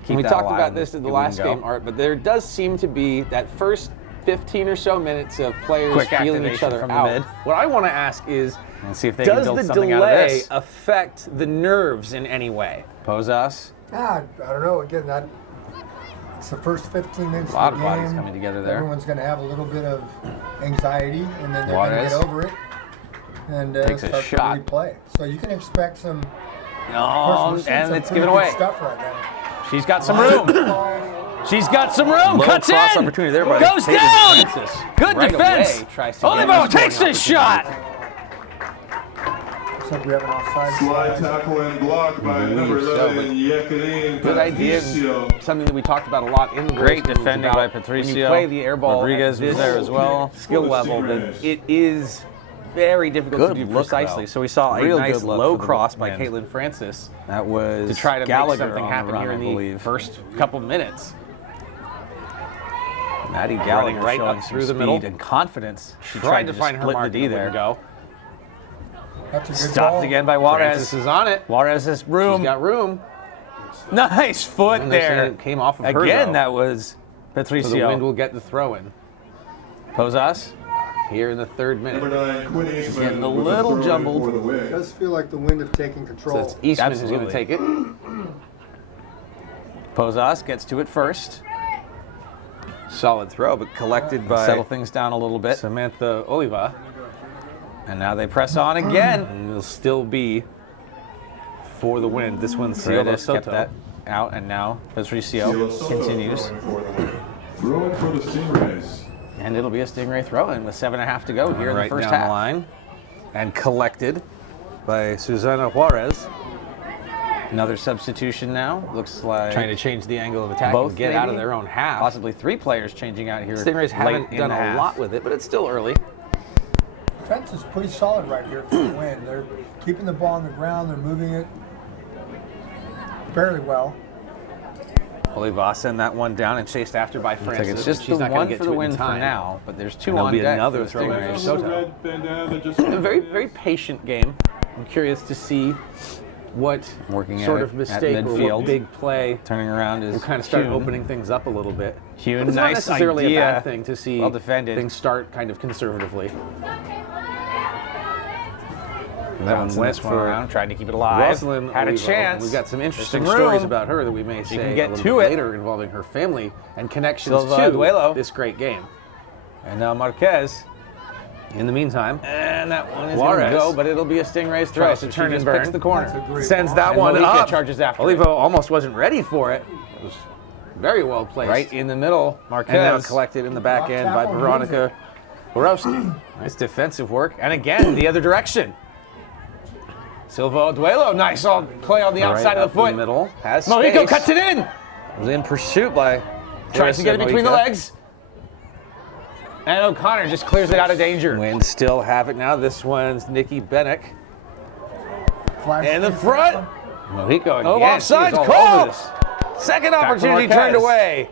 keep We that talked alive, about this in the it last wouldn't game, go. Art, but there does seem to be that first 15 or so minutes of players Quick feeling each activation other from the out. mid. What I want to ask is, Let's see if they can does build the something out of delay this. affect the nerves in any way? Posas. I don't know. Again, it's the first 15 minutes A lot of of the game. bodies coming together there. Everyone's going to have a little bit of anxiety, and then they're going to Juarez get over it and takes a start shot. to replay. So you can expect some. No, we're seeing and some it's pretty given good away. Stuff right now. She's got some room. She's got some room. Low Cuts cross in. opportunity there by Goes Tatum down. Francis. Good Right defense. away tries to get Olivo this takes scoring this shot. Looks like we have an offside. Slide tackle and block by number so, 11, but Jacqueline Good idea. Patricio. Something that we talked about a lot in the Great race was defending about by When Patricio. you play the air ball Rodriguez at was this there as well. skill For the level, that Stingrays. it is very difficult Good to do look, precisely. though. So we saw a Real nice good look low for the cross by wind. Caitlin Francis That was to try to Gallagher make something on the happen run, here I in the believe. first couple minutes. Maddie Running Gallagher right showing up some through the speed middle. and confidence. She Tried to find her split mark the D and it wouldn't there. go. That's a good Stopped ball. again by Juarez. Francis is on it. Juarez has room. She's got room. Nice foot And they're saying there. it came off of her, Again, though. that was So the Patricio. wind will get the throw in Posas. here in the third minute. Number 9, Quinn Eastman. Getting a with the little throw-in jumbled. For the It win. does feel like the wind have taken So control. it's Eastman who's going to Absolutely. take it. Posas gets to it first. Solid throw, but collected by Settle things down a little bit. Samantha Oliva. And now they press on again. And it'll still be for the win. This one's Cielo Paredes kept Soto. that out, and now Patricio Cielo Soto continues. throwing for the win. Throwing for the Stingrays. And it'll be a Stingray throw-in with 7.5 to go here in the Right first down half. the line. And collected by Susana Juarez. Another substitution now. Looks like Trying to change the angle of attack both and get out of maybe? their own half. Possibly 3 players changing out here. Stingrays late haven't in done the a half. lot with it, but it's still early. Defense is pretty solid right here for the win. They're keeping the ball on the ground. They're moving it fairly well. Oliva sent that one down and chased after by Looks Francis. like it's just She's the not gonna one get for to the it in win for time. now, but there's 2 And there'll on be deck another for the Stingray Stingrays. Soto. A very, very patient game. I'm curious to see what Working sort at of it, mistake at or midfield. what big play Turning around is will kind of start Hune. opening things up a little bit. Hune, But it's not nice necessarily idea. a bad thing to see Well defended. things start kind of conservatively. That one Bouncing went this one for around, trying to keep it alive. Rosalind Had a Olivo. chance. We've got some interesting There's some stories room. about her that we may say can get a little to bit it. later involving her family and connections Silva to Duelo. this great game. And now Marquez. In the meantime, And that one is Juarez going to go, but it'll be a Stingray's throw. tries So to she turn just and picks burn. the corner. That's a great Sends ball. that And one Malika up. charges after Olivo it. almost wasn't ready for it. It was very well placed. Right in the middle. Marquez. And now collected in the back end by Tackle, Veronica Borowski. Nice defensive work. And again, the other direction. Silva Duelo. Nice all play on the outside Right of the up foot. the middle. Has Mohico space. cuts it in. Was in pursuit by Tries to get it between the Mohica. legs. And O'Connor just clears it out of danger. Wins still have it now. This one's Nikki Bennick. Flash In the chase. front. Mohico again. Oh, She offside is all call. over this. Second to opportunity Marquez. turned away.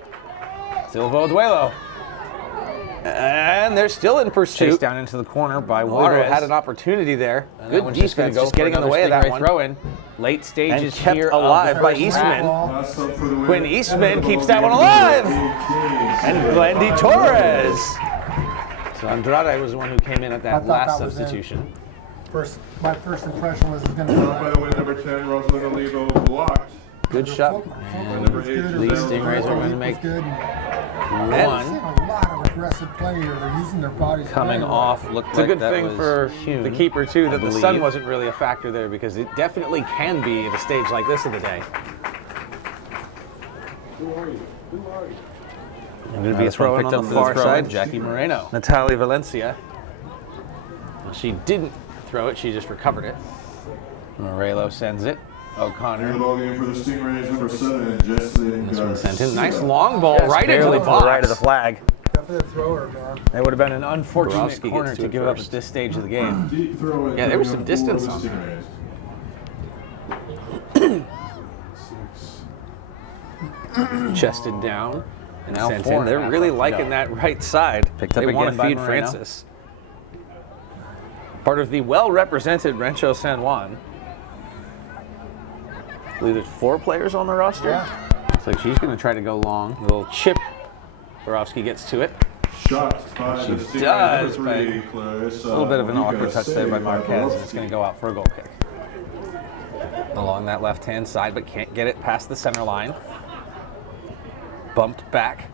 Silva Duelo. And they're still in pursuit. Chased down into the corner by Olivo Juarez. had an opportunity there. And that Good one's just gonna defense, go just for getting in the another way of that Stingray one. throw-in. Late stages And kept here alive of the by first Eastman. half. Last up for the win. Quinn Eastman keeps that one alive. And Glendy Torres. So Andrade was the one who came in at I that thought last that was substitution. My first impression was it's going to Shot by the win, number 10, Rosalind Olivo, blocked. Good shot. Number 8, These Stingrays are going to make good. one. A lot of aggressive play here. They're using their bodies Coming very well. off looked It's a like good that thing was for Hune, the keeper, too, that I the sun believe. wasn't really a factor there because it definitely can be at a stage like this of the day. And going to be a This one throw picked on up the for the far throw-in. side. Jackie Moreno. Natalie Valencia. Well, she didn't throw it, she just recovered it. Morello sends it. In the O'Connor. ball game for the Stingrays, number 7, Jesslyn This one sent in. Garcia. Nice long ball right into Barely the to the right of the box. flag. Definitely a thrower, man. That would have been an unfortunate Borowski corner gets to it give up first. at this stage of the game. Deep throw in Yeah, there was coming some up for distance the on Stingrays. 6. Chested down. Now they're really liking that right side. Picked up they want again to by feed Moreno. Francis. Part of the well-represented Rancho San Juan. I believe there's 4 players on the roster. Yeah. Looks like she's going to try to go long. A little chip. Borowski gets to it. Shot by She the Stingray, does, number 3, but Clarissa. a little bit of an awkward Rodriguez, touch there by saved by Marquez. Borowski. It's going to go out for a goal kick. Along that left-hand side, but can't get it past the center line. Bumped back.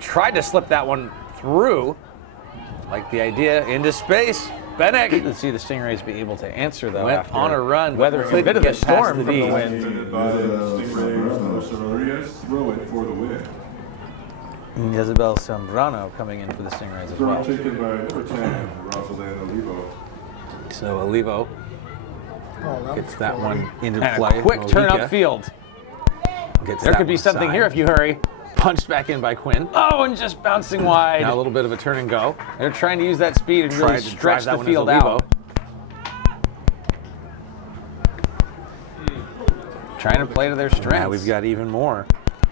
Tried to slip that one through. Like the idea into space. Benek. Good to see the Stingrays be able to answer though. Went on a run. Weathering a bit of the storm from the wind. Intended by the Stingrays, Melissa Rodriguez, throw it for the win. Isabel Zambrano coming in for the Stingrays as Throw well. taken by number 10, Rosalind Olivo. So Olivo gets that one into And play. a quick turn upfield. There could be something here if you hurry. Punched back in by Quinn. Oh, and just bouncing wide. Now a little bit of a turn and go. They're trying to use that speed and really stretch the field out. Trying to play to their strengths. Now we've got even more.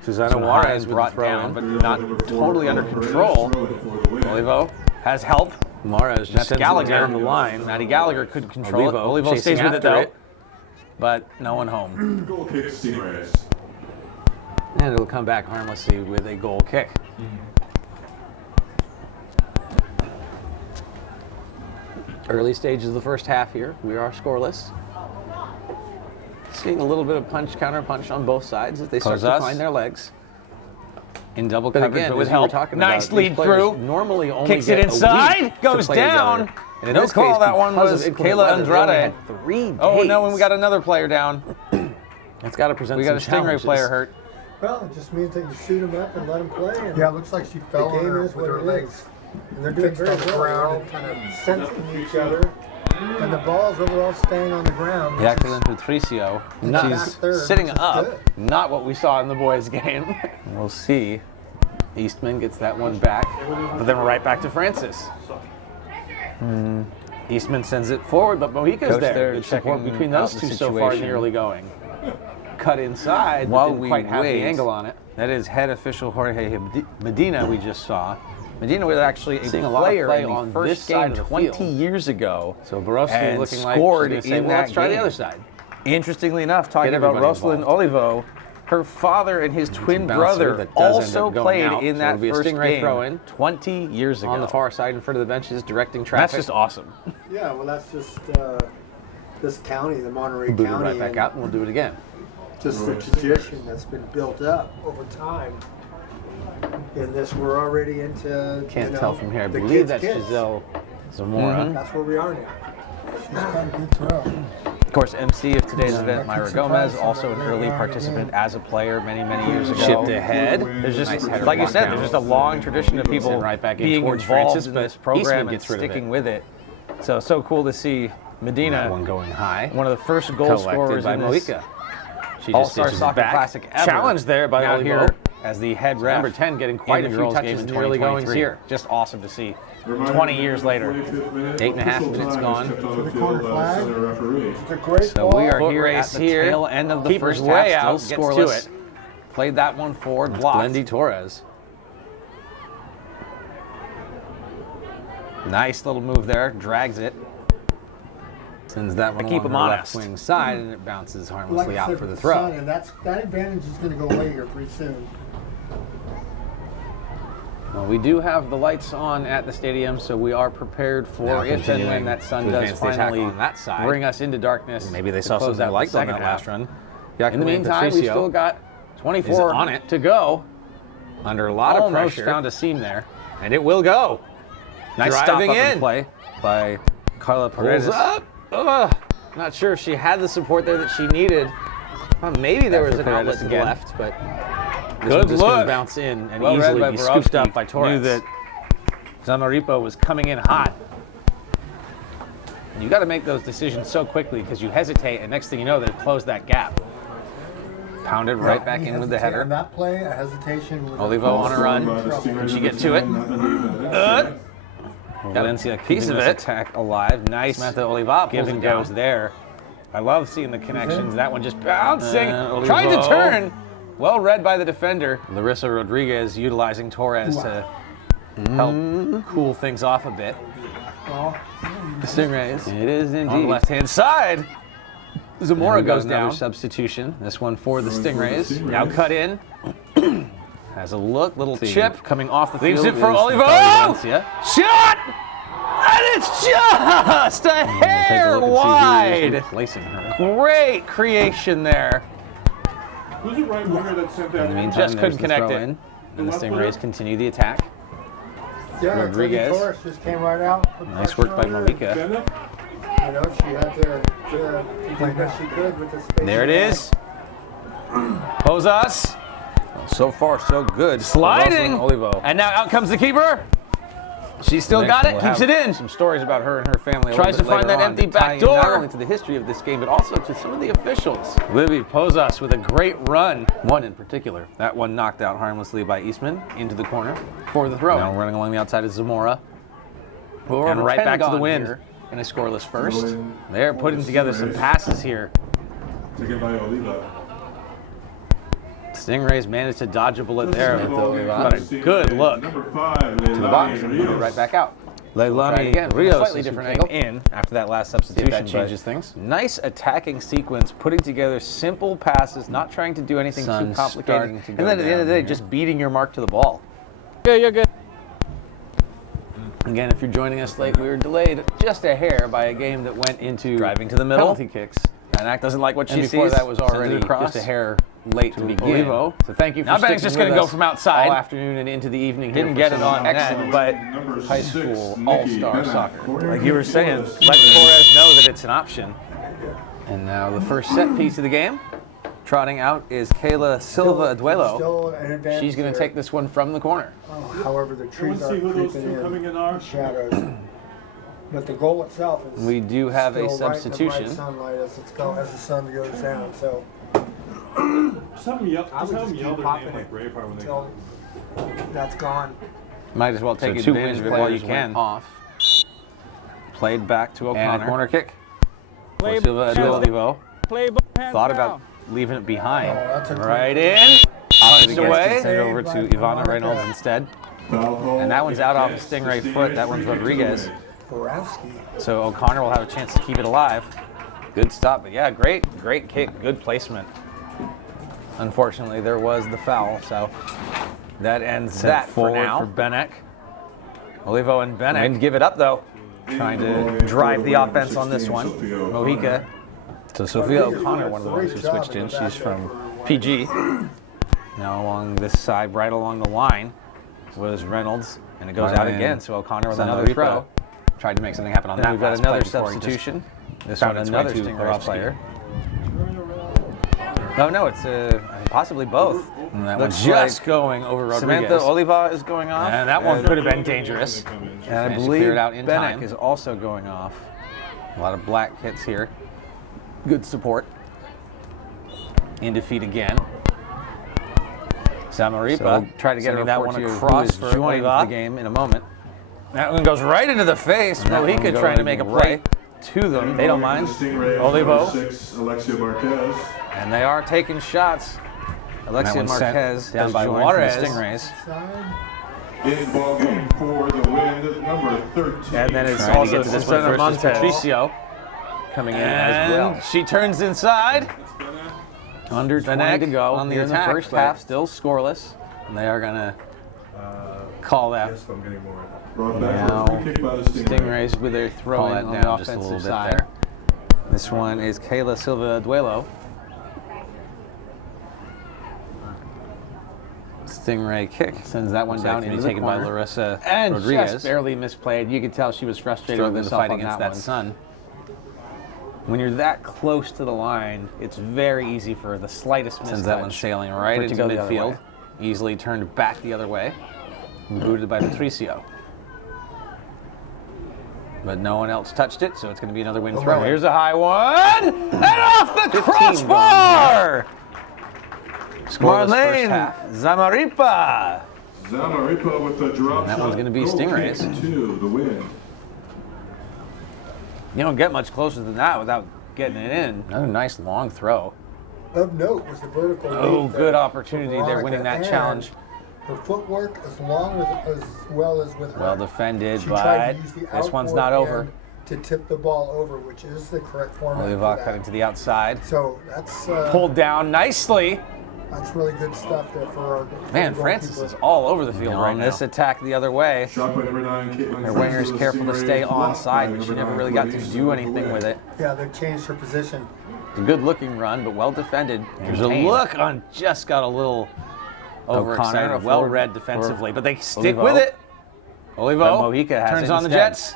Susana Juarez brought down, but not totally under control. Olivo has help. Juarez just sends Gallagher down the line. Maddie Gallagher could control it. Olivo stays with it though, but no one home. Goal kick, Stingrays. And it'll come back harmlessly with a goal kick. Early stages of the first half here. We are scoreless. Seeing a little bit of punch, counter punch on both sides as they start to find their legs. In double coverage, again, but with as you were help. talking Nice about, lead through. Normally only Kicks get it inside, a week goes to play down. together. And in No this call, case, that one because was of inclement Kayla weather, they only Andrade. had 3 days. Oh no, and we got another player down. It's got to present We some got a Stingray challenges. player hurt. Well, it just means that you shoot them up and let them play. And Yeah, it looks like she fell the on game her is with what her it legs. is. And they're doing Fixed very on the well. They're all ground. kind of sensing each other. And the ball's overall staying on the ground. Jacqueline Patricio, she's sitting up. Not what we saw in the boys' game. We'll see. Eastman gets that one back, but then we're right back to Francis. Eastman sends it forward, but Mojica's there. Good support between those two so far in the early going. Cut inside, While didn't we quite have the wait, angle on it. That is head official Jorge Medina we just saw. Medina was actually Seeing a a lot of player play in the on first this side game of the 20 field. years ago. So Borowski and looking like scored she's gonna say, in well, that let's try the game. other side. Interestingly enough, talking Get about everybody Rosalind Olivo, her father and his twin bouncer brother that does end also up going played out, in so that it'll be a first Stingray game throw-in 20 years ago. On the far side in front of the benches, directing That's traffic. just awesome. Yeah, well, that's just this county, the Monterey Boot it County. right back and out, and we'll do it again. just the tradition that's been built up over time. In this, we're already into. Can't you know, tell from here. I the believe kids' that's kids. Giselle Zamora. That's where we are now. She's got a good throw. Of course, MC of today's event, Myra Gomez, also an early participant as a player many, many years ago. Chipped ahead. There's just, Nice header like you block said, down. there's just a long tradition of people And right back in being towards involved Francis, in but this program Eastman and gets rid of it. sticking with it. So cool to see Medina, That one going high. one of the first goal Collected scorers by in this Mojica. She just All-Star stitches Soccer back. Classic ever. Challenged there by Now Olivo. here as the head ref. Number 10 getting quite in a the few girls' touches game in in the early goings 2023. here. Just awesome to see. Reminder, 20 years later. 45th minute, 8.5 official minutes time gone. is kept on the The field corner by the flag. center referee. It's a great So ball. we are Foot here race at the here. tail end of the Keeper's first way half, out, still gets to scoreless. it. Played that one forward, blocked. Blendy Torres. Nice little move there, drags it. Sends that one Keep along him the honest. left wing side, and it bounces Like harmlessly I out said, for the with throw. sun, and that advantage is going to go away here pretty soon. Well, we do have the lights on at the stadium, so we are prepared for Now if and continuing when that sun to does advance the attack finally on that side. bring us into darkness. Maybe they to saw close something out the like that on second that half. last run. In the Jacqueline meantime, we Patricio still got is 24 on it. to go. Under a lot of Almost pressure. found a seam there. And it will go. Nice stop Driving up in. and play by Carla Paredes. Pulls up. Not sure if she had the support there that she needed. Maybe there was an Paredes outlet to the again. left, but this Good one's just going look. to bounce in and Well read easily by be scooped Borowski. up by Torres. Knew that Zamaripo was coming in hot. And you got to make those decisions so quickly because you hesitate, and next thing you know, they've closed that gap. Pounded right back in with the On header. that play, a hesitation. Olivo on a run. Could she get to it? Valencia piece of it. Attack alive. Nice. Samantha Oliva Give pulls and it down. goes there. I love seeing the connections. That one just bouncing. Olivo. Tried to turn. Well read by the defender. Larissa Rodriguez utilizing Torres to help cool things off a bit. The Stingrays. It is indeed. On the left-hand side. Zamora goes down. Substitution. This one for the Stingrays. Now cut in. Has a look. Little chip coming off the field. Leaves it for Olivo. Shot! And it's just a hair wide. Great creation there. Who's the right winger that sent that? In the meantime, just couldn't connect it. And the Stingrays continue the attack. Yeah, Rodriguez. Torres just came right out. Nice work by Marika. You know, she had to do the best she could with the space. There it is. Posas. So far, so good. Sliding. Olivo. And now out comes the keeper. She's still got it. Keeps it in. Some stories about her and her family. Tries to find that empty back door. Not only to the history of this game, but also to some of the officials. Libby Posas with a great run. One in particular. That one knocked out harmlessly by Eastman into the corner for the throw. Now running along the outside is Zamora. And right back to the wind. In a scoreless first. They're putting together some passes here. Taken by Oliva. Stingrays managed to dodge a bullet there, but a good look to the box and right back out. Leilani again, Rios slightly different angle in after that last substitution. That changes things. Nice attacking sequence, putting together simple passes, not trying to do anything too complicated, and then at the end of the day, just beating your mark to the ball. Yeah, you're good. Again, if you're joining us late, we were delayed just a hair by a game that went into driving to the middle. Penalty kicks. Anak doesn't like what she sees. Before that was already just a hair late to begin. Olivo. So thank you for sticking with us. Now just going to go from outside all afternoon and into the evening. Didn't get it on net, but high school all-star soccer. Like you were saying, let Torres know that it's an option. And now the first set piece of the game. Trotting out is Kayla Silva Aduelo. She's going to take this one from the corner. However, the trees are creeping in shadows. But the goal itself is we do have a substitution. Right sunlight as the sun goes down. So just have them yell their name like Braveheart when they come. That's gone. Might as well take advantage of it while you can. Off. Played back to O'Connor. And a corner kick. Silva Aduelo. Thought about leaving it behind. Right in. Punched away. Send it over to Ivana Reynolds instead. And that one's out off a Stingray foot. That one's Rodriguez. So O'Connor will have a chance to keep it alive. Good stop, but yeah, great kick, good placement. Unfortunately, there was the foul, so that ends that for now. For Benek. Olivo and Benek. And give it up though. Trying to drive the offense on this one. Mojica. So Sophia O'Connor, one of the ones who switched in. She's from PG. Now along this side, right along the line, was Reynolds, and it goes out again. So O'Connor with another throw. Tried to make something happen on that. We've got another substitution. This one another Stingray player. No, it's possibly both. And that one's just going over Rodriguez. Samantha Oliva is going off. And that one could have been dangerous. And I believe it out in time is also going off. A lot of black hits here. Good support. In defeat again. Samaripa. So try to get that one across for join the game in a moment. That one goes right into the face. Mojica trying to make a play to them. They don't mind. Olivo. Alexia Marquez. And they are taking shots. Alexia Marquez down by Juarez. Stingrays. In ball game for the win, number 13. And then it's also Susana Patricio coming in as well. She turns inside. Under 20 to go on the attack. First half, still scoreless. And they are going to call that. Now, Stingrays with their throw in on the offensive side. This one is Kayla Silva Aduelo. Stingray kick sends that one down into the taken by Larissa and Rodriguez. Just barely misplayed. You could tell she was frustrated with the fight against that sun. When you're that close to the line, it's very easy for the slightest misstep. Sends that one sailing right into midfield. Easily turned back the other way. Booted by Patricio. But no one else touched it, so it's going to be another win throw. Here's a high one! And off the crossbar! Marlene Zamaripa. Zamaripa with the drop shot. That one's going to be Stingrays. To the win. You don't get much closer than that without getting it in. Another nice long throw. Of note was the vertical. Oh, good opportunity. They're winning that challenge. Her footwork, as well as with her. Well defended, she tried to use but the this one's outboard not over. end to tip the ball over, which is the correct format. Oliva cutting to the outside. So that's pulled down nicely. That's really good stuff there for our Man, Francis is all over the field right now. This attack the other way. Shot by number 9, Caitlin. Her winger's careful to stay onside, but she never really got to do anything with it. Yeah, they changed her position. A good looking run, but well defended. There's a look on, just got a little overexcited, well read defensively, but they stick with it. Olivo turns on the Jets.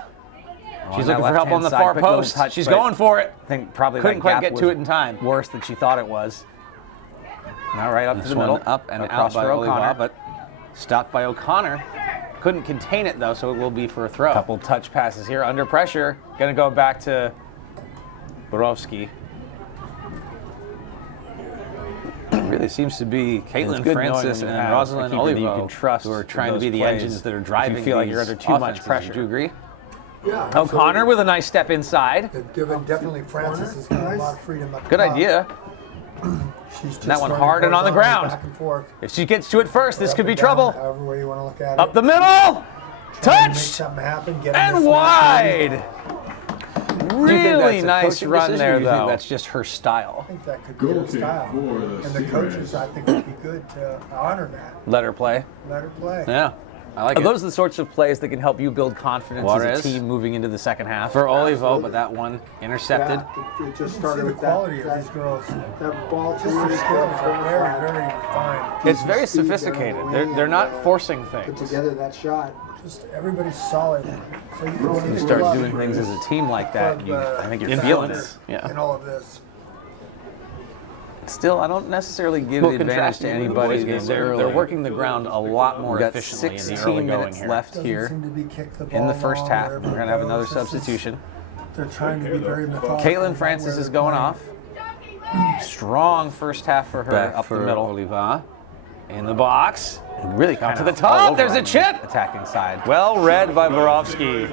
She's looking for help on the far post. She's going for it. I think probably couldn't quite get to it in time. Worse than she thought it was. Now right up to the middle, up and out for O'Connor, but stopped by O'Connor. Couldn't contain it though, so it will be for a throw. Couple touch passes here under pressure. Gonna go back to Borowski. Really seems to be Caitlin Francis and Rosalind Olivo you can trust who are trying to be the engines that are driving. You feel like you're under too much pressure. Do you agree? Yeah. O'Connor with a nice step inside. They've given definitely Francis has got a lot of freedom up Good top. idea. She's just that one hard and on the ground. Back and forth. If she gets to it first, this could be trouble. However way you want to look at it. Up the middle. Touched. Happen, and wide. Really nice run there, though. Think that's just her style. I think that could be her style. And the coaches, I think, would be good to honor that. Let her play. Let her play. Yeah. I like it. Those are the sorts of plays that can help you build confidence as a team moving into the second half. For Olivo, but that one intercepted. Yeah, it just started with the quality of these girls. That ball just their skills are very, very fine. It's very sophisticated. They're not forcing things. Put together that shot. Just everybody's solid. So you start doing things as a team like that. I think you're feeling it. Yeah. In all of this. Still, I don't necessarily give the advantage to anybody. They're working the ground a lot more efficiently. We've got 16 minutes left here in the first half. We're going to have another substitution. They're trying to be very methodical. Caitlin Francis is going off. Strong first half for her up the middle. Oliva in the box. Really come to the top. There's a chip. Attacking side. Well read by Borowski.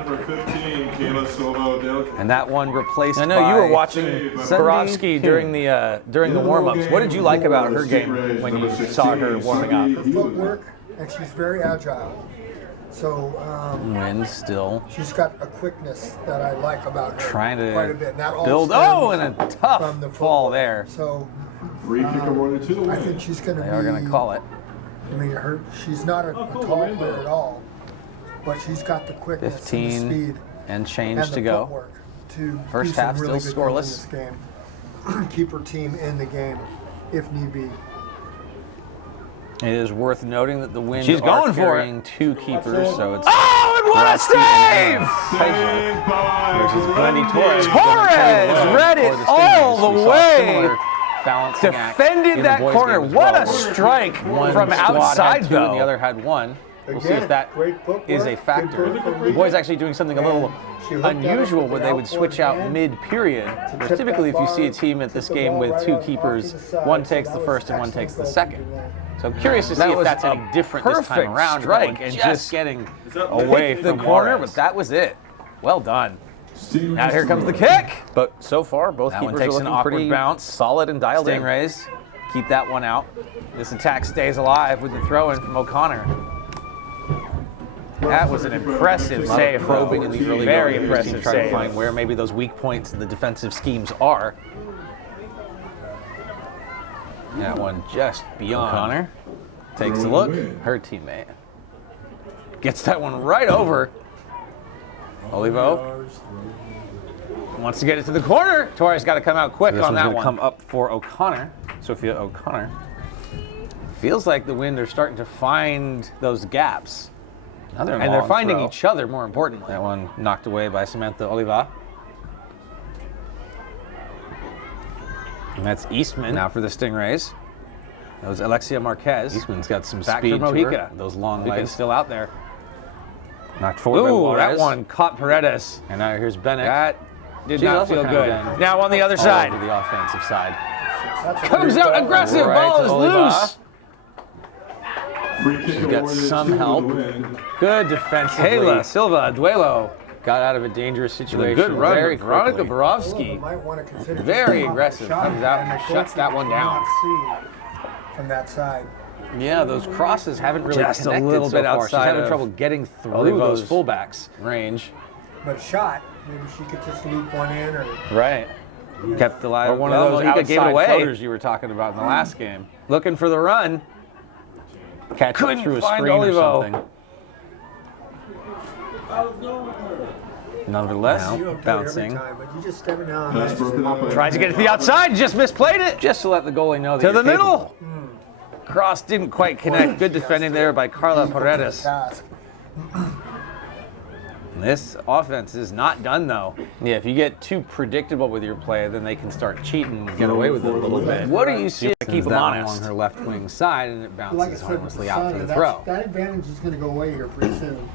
And that one replaced. I know you were watching Borowski during the warm-ups. What did you like about her game when you saw her warming up? Her footwork, and she's very agile. So wins still. She's got a quickness that I like about her. Trying to quite a bit. That build. Oh, and a tough fall there. So free kick awarded to the win. I think she's going to be. They are going to call it. I mean, she's not a tall player at all, but she's got the quickness 15 and the speed and change to go. First half still scoreless. In this game. Keep her team in the game if need be. It is worth noting that the Wind are carrying two keepers, so it's... Oh, and what a save! Versus Glendy Torres. Torres read it all the way. Defended that corner. What a strike from outside, though. And the other had one. We'll see if that is a factor. The boys actually doing something a little unusual where they would switch out mid-period. Whereas typically if you see a team at this game with two keepers, one takes the first and one takes the second. So I'm curious to see if that's any different this time around. Strike and just getting away from the corner, but that was it. Well done. Now here comes the kick. But so far, both keepers takes an awkward bounce, solid and dialed in. Stingrays keep that one out. This attack stays alive with the throw-in from O'Connor. That was an impressive save. Probing in the early very impressive save. Trying to find where maybe those weak points in the defensive schemes are. That one just beyond. O'Connor takes a look. Her teammate gets that one right over. Olivo wants to get it to the corner. Torres got to come out quick on that one. Come up for O'Connor. Sophia O'Connor. Feels like the Wind are starting to find those gaps. And they're finding each other, more importantly. That one knocked away by Samantha Oliva. And that's Eastman now for the Stingrays. That was Alexia Marquez. Eastman's got some speed to her. Those long legs still out there. Knocked forward by Juarez. That one caught Paredes. And now here's Bennett. That did not feel good. Now on the other side. Over the offensive side. Comes out aggressive. Ball is loose. She's got some help. Good defense. Kayla Silva Duelo got out of a dangerous situation. Good run, very Veronica quickly. Borowski. Might want to consider Very just aggressive. shot Comes out and the shuts that one down. cannot see from that side. Yeah, those crosses haven't really Just a connected little so bit far. outside She's having of trouble getting through Olivo's those fullbacks. Range. But shot, maybe she could just loop one in or. Right. Kept alive. Or one of those Mojica gave it outside away. floaters you were talking about in the last game. Looking for the run. Catch Couldn't it through a find screen or Olivo. something. Nonetheless, bouncing. But you just stepping down. Pass broken up by Tried to get it to the outside, just misplayed it. Just to let the goalie know that To you're the middle. capable. Cross didn't quite connect. Good defending there by Carla Paredes. Task. This offense is not done, though. Yeah, if you get too predictable with your play, then they can start cheating and get away with it a little bit. What do you see? Keep them that honest. on her left wing side, and it Like I bounces said, harmlessly out for the that's- throw. that advantage is going to go away here pretty soon.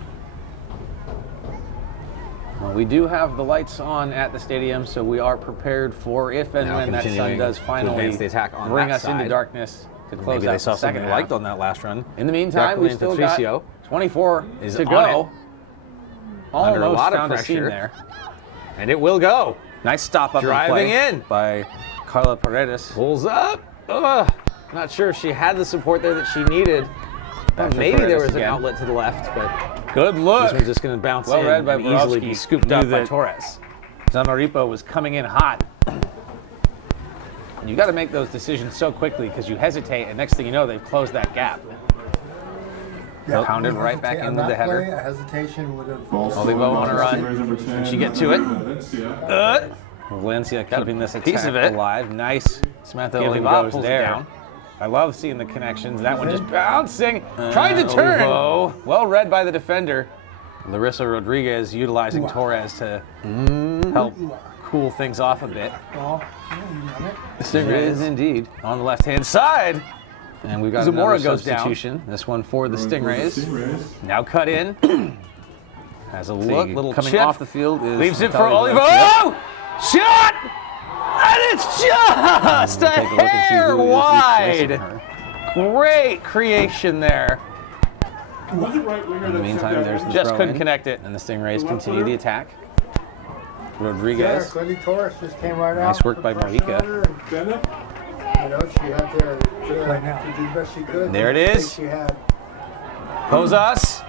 Well, we do have the lights on at the stadium, so we are prepared for if and Now when that sun continuing does to finally advance the attack on bring that us into side. darkness to close Maybe out they the saw something second they half. liked on that last run. In the meantime, we Jacqueline still got Patricio 24 is to on go. it. Under a Almost lot of found a pressure seam there, and it will go. Nice stop up Driving and play in. by Carla Paredes. Pulls up. Ugh. Not sure if she had the support there that she needed. Back for Maybe there Paredes was an again. outlet to the left, but Good look. this one's just going to bounce Well in read by and easily Borowski. be scooped Knew up by that- Torres. Zamaripa was coming in hot. You got to make those decisions so quickly because you hesitate, and next thing you know, they've closed that gap. Yeah, Pounded right back on in that with the header. play, a hesitation would have. Olivo on a run. She get to it. Valencia keeping this piece attack of it. alive. Nice. Samantha Giving Olivo goes pulls it there. down. I love seeing the connections. That one just bouncing. Trying to turn. Olivo. Well read by the defender. Larissa Rodriguez utilizing Torres to help cool things off a bit. The Stingrays indeed on the left-hand side. And we've got Zamora another goes down. substitution. This one for the Stingrays. Now cut in. Has a look, little coming chip. off the field is Leaves it for Natalia Olivo. Valencia. Shot! And it's just a Take a look and see hair who is wide. replacing her. Great creation there. In In the meantime, there's the Just throw couldn't in, connect it. and the Stingrays continue the attack. Yeah, Rodriguez. Clindy Torres just came right out. Nice work by Put pressure Mojica. on her and, you know, she had to do the best she could. There it The is. mistake She had. Posas.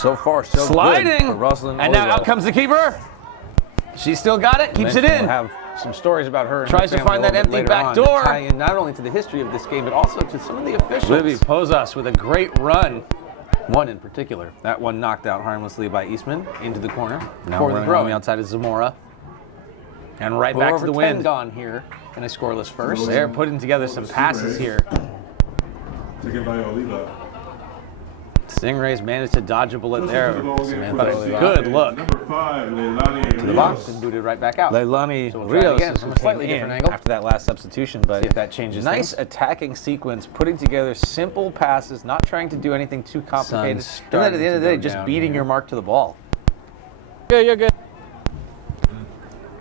So far, so Sliding. good for Rosalind And now Olivo. out comes the keeper. She's still got it. Keeps it Mentioned in. We'll have some stories about her. And Tries her to family find a that little bit empty later back on to door. tie in not only to the history of this game, but also to some of the officials. Libby Posas with a great run. One in particular. That one knocked out harmlessly by Eastman into the corner. Now For the running throw. on the outside is Zamora. And right We're back over to the 10 wind. gone here in a scoreless first. They're putting together some passes here. Taken by Oliva. Stingrays managed to dodge a bullet there. Samantha But a Oliva. good look. Number 5, Leilani To the box and booted right back out. Leilani So we'll try it Rios again is from a slightly came different in angle. after that last substitution, but See if that changes nice things. attacking sequence, putting together simple passes, not trying to do anything too complicated. Sun's And then at the end of the day, starting to just go down beating here. your mark to the ball. Yeah, you're good.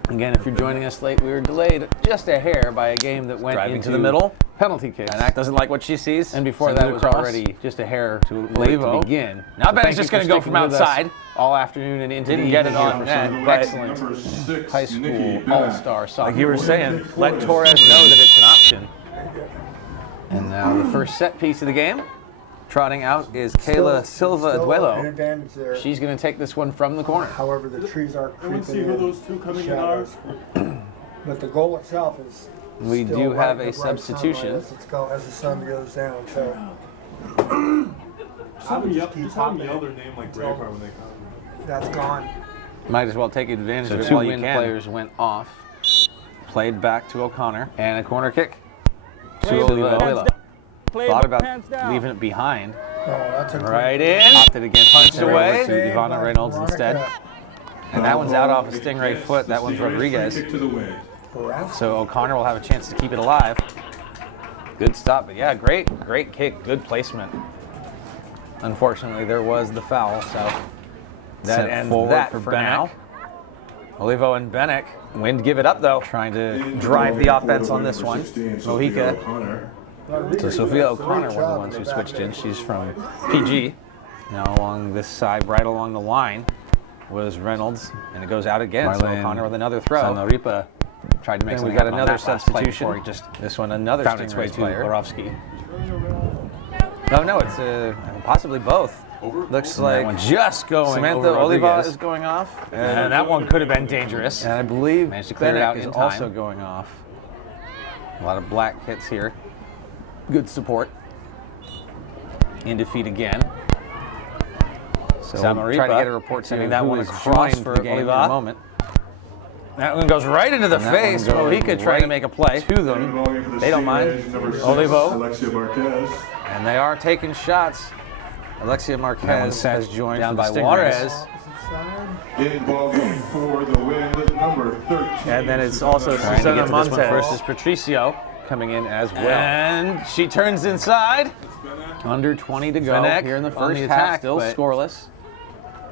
Again, if you're joining us late, we were delayed just a hair by a game that went Driving into to the middle. penalty kicks. Anak doesn't like what she sees. And before Sends that it was across. already just a hair to late Olivo. to begin. Now So Bennett's thank just you going for to go sticking from with us outside. all afternoon and into Didn't the get it evening on for net, some but excellent Number 6, high school Nikki all-star soccer. Like you were saying, let Torres know that it's an option. And now the first set piece of the game. Trotting out is Kayla Silva Still an Aduelo. advantage there. She's going to take this one from the corner. However, the trees are Everyone creeping see who in. those two coming in are? Shadows. But the goal itself is. We still do right have in a the bright substitution. sunlight as the sun goes down. So Just have them yell their name like Braveheart when they come. that's gone. Might as well take advantage So of it two while you wind can. players went off. Played back to O'Connor. And a corner kick. To Olivo. Thought about leaving it behind. Oh, that's a Right in. Opted against Punched Punched away. to Ivana Reynolds instead. And that one's out off a Stingray foot. That one's Rodriguez. Kick to the wind. So O'Connor will have a chance to keep it alive. Good stop, but yeah, great kick, good placement. Unfortunately, there was the foul, so that Sent ends forward that for for Benek. now. Olivo and Benek. Wind give it up though. Trying to drive the offense on this one. Mojica. So Sophia O'Connor were the ones who switched in. She's from PG. Now along this side, right along the line. was Reynolds, and it goes out again. So Marlene O'Connor with another throw. Samaripa tried to make And something we got happen on another that last play substitution. before he just This one, another found its way Stingrays to player. Borowski. Oh no, it's possibly both. Looks And like that one just going Samantha over Oliva Rodriguez. is going off, And that one could have been dangerous. and I believe Managed to clear it Bennett out is in time. also going off. A lot of black hits here. Good support. In defeat again. So Samaripa try to get a report sending to that who one is across joined for the game in Oliva. a moment. That one goes right into the And that face. one goes Mojica trying to make a play. to them. They don't mind. Olivo. Alexia Marquez. And they are taking shots. Alexia That one Marquez sent has joined down for by the Stingrays. Juarez. In ball game for the win, number 13. And then it's also Trying to Susana get to this one Montes versus Patricio coming in as well. And she turns inside. Under 20 to go Vanek here in the on first the half, attack, still but- scoreless.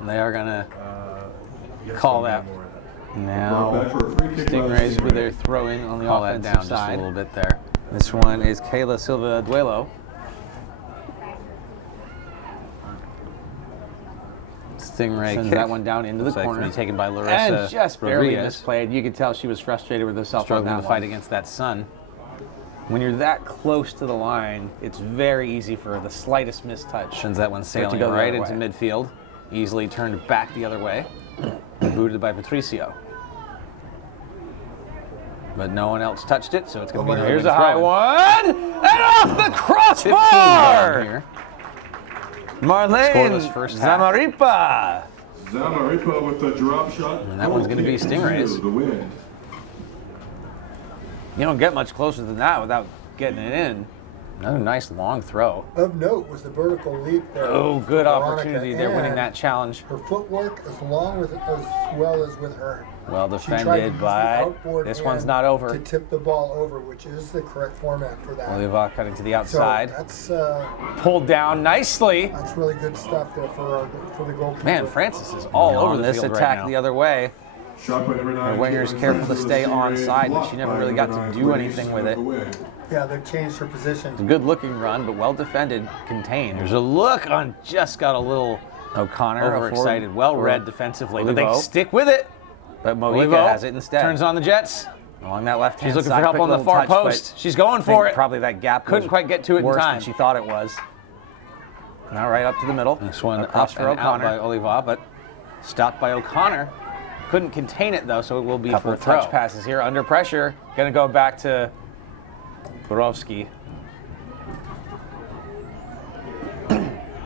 And they are going to Call that. now Back for a free kick Stingrays last with their throwing on the Call that offensive down just a side. little bit there. This one is Kayla Silva Duelo. Stingray Sends kick. that one down into the Looks like it's corner. gonna be taken by Larissa And just barely Rodriguez. misplayed. You could tell she was frustrated with herself on Struggling that to fight one. against that sun. When you're that close to the line, it's very easy for the slightest mistouch. Sends that one sailing go the right other into way. midfield. Easily turned back the other way. Booted by Patricio. But no one else touched it, so it's going to be Here's a high one. And off the 15 crossbar. down here. Marlene Scoreless first half. Zamaripa. Zamaripa with the drop shot. And that one's gonna be Stingrays. The win. You don't get much closer than that without getting it in. Another nice long throw. Of note was the vertical leap there. Oh, good Veronica, opportunity there, winning and that challenge. Her footwork, as well as with her. Well She tried to defended, use the but outboard this one's hand not over. to tip the ball over, which is the correct format for that. Oliva cutting to the So outside. that's Pulled down nicely. really good stuff there for the goalkeeper. Man, Francis is all over on the this field attack right now. the other way. Shot by number 9. Her winger's careful to stay onside, but she never really got to do anything with it. Yeah, they've changed her position. It's a good looking run, but well defended, contained. There's a look on, just got a little O'Connor overexcited, well read defensively, but they Olivo. stick with it. But Mojica Olivo has it instead. turns on the Jets. Along that left hand She's looking side, for help quick on the little far touch, but post. She's going I for think it. Probably that gap Couldn't was quite get to it in worse time. than she thought it was. Now right up to the middle. This one Across up for and out O'Connor. by Oliva, but stopped by O'Connor. Couldn't contain it though, so it will be Couple for a of touch throw. passes here under pressure. Going to go back to Borowski.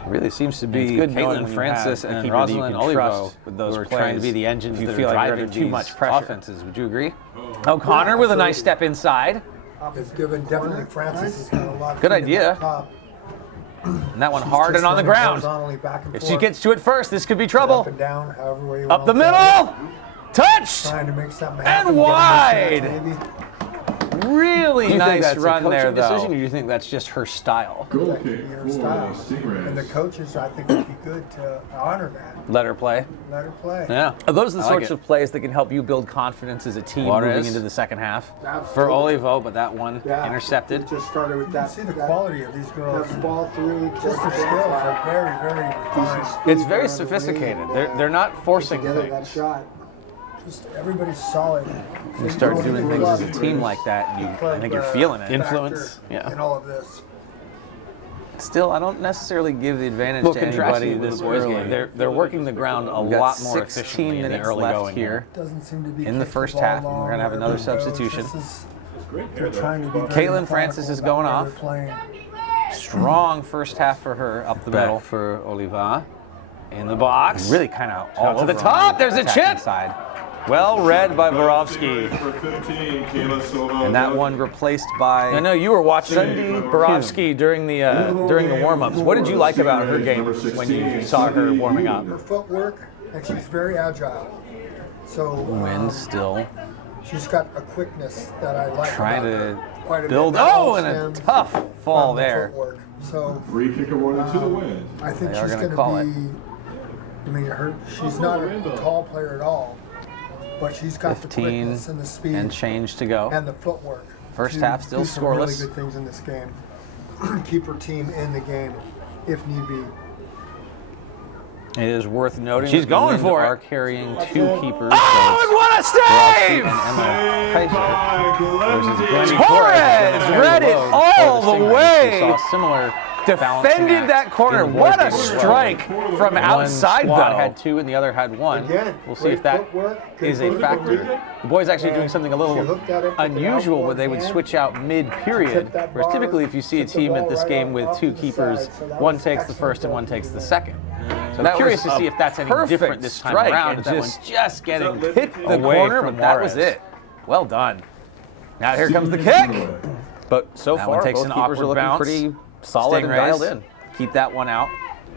Really seems to It's be good knowing Caitlin when you Francis have a and keeper that you Rosalind can Olivo trust with those who are trying to plays be the engines if you that feel are like you're driving under too these much pressure. offenses. Would you agree? O'Connor with a nice step inside. They've given definitely Francis has got a lot of Good freedom idea. up top. And that one She's hard just and on the running ground. horizontally back and If she forth, gets to it first, this could be up trouble. and down, however way you Up want the to play it. middle. Touched. Trying to make something And happen. get a wide. mismatch, maybe. Really Do you think nice that's run a there, coaching decision, or though. do you think that's just her style? Goal That could kick be her for style. And the Stingrays. coaches, I think, would be good to honor that. Let her play. Let her play. Yeah. Are those the I like sorts it. of plays that can help you build confidence as a team Juarez. moving into the second half? For Absolutely. Olivo, but that one Yeah. intercepted. It just started with that. See the quality of these girls. That ball through. Just their skills are very, very refined. It's very sophisticated. They're not forcing Together that things. shot. Just everybody's solid. You start doing things as a team like that, and I think you're feeling it. Influence, factor yeah. In all of this. Still, I don't necessarily give the advantage Well, to anybody contrasting with this the boys' early. game, they're working the ground a We've got lot more 16 efficiently in the minutes early left going here. Doesn't seem to be In the kick first ball half, long we're gonna have wherever another it goes. substitution. They're trying to be very Caitlin methodical Francis is about going where off. they're playing. Strong first half for her up the middle. Back for Oliva. In the box. Really kind of all Out to over the on top. There's a attacking chip. side. Well read by Borowski. For 15, Kayla Silva. And that one replaced by I know you were watching Borowski during the warm-ups. What did you like about her game when you saw her warming up? Her footwork, and she's very agile. So Win still. she's got a quickness that I like. Trying about to her quite a bit. build- That all oh, and a stems tough fall from the there. footwork. So Free kick awarded to the win. I think They are she's gonna going call to be. I mean, she's not a tall player at all, but she's got the 15 quickness and the speed and change to go. and the footwork. First to half still do some really scoreless. good things in this game. Keep her team in the game if need be. It is worth noting she's going for it. Are carrying 2 keepers. Oh, and what a save! Torres read it all the way. We saw similar defended that corner. What a strike from outside, though. One squad had 2 and the other had 1. We'll see if that is a factor. The boys actually doing something a little unusual where they would switch out mid-period, whereas typically if you see a team at this game with 2 keepers, one takes the first and one takes the second. So I'm curious to see if that's any different this time around. That one's just getting hit the corner, but that was it. Well done. Now here comes the kick. But so far, one takes an awkward bounce. Pretty solid and dialed in. Keep that one out.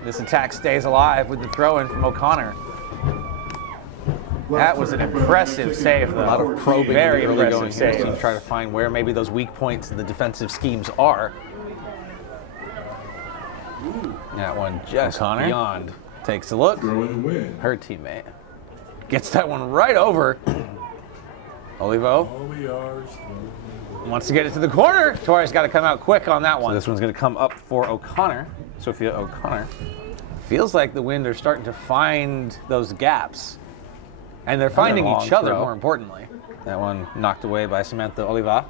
This attack stays alive with the throw-in from O'Connor. That was an impressive save, though. A lot of probing, very impressive save. To try to find where maybe those weak points in the defensive schemes are. That one just beyond. Takes a look. Her teammate gets that one right over. Olivo wants to get it to the corner. Torres got to come out quick on that one. So this one's going to come up for O'Connor. Sophia O'Connor. Feels like the Wind are starting to find those gaps. And they're finding each other, more importantly. That one knocked away by Samantha Oliva.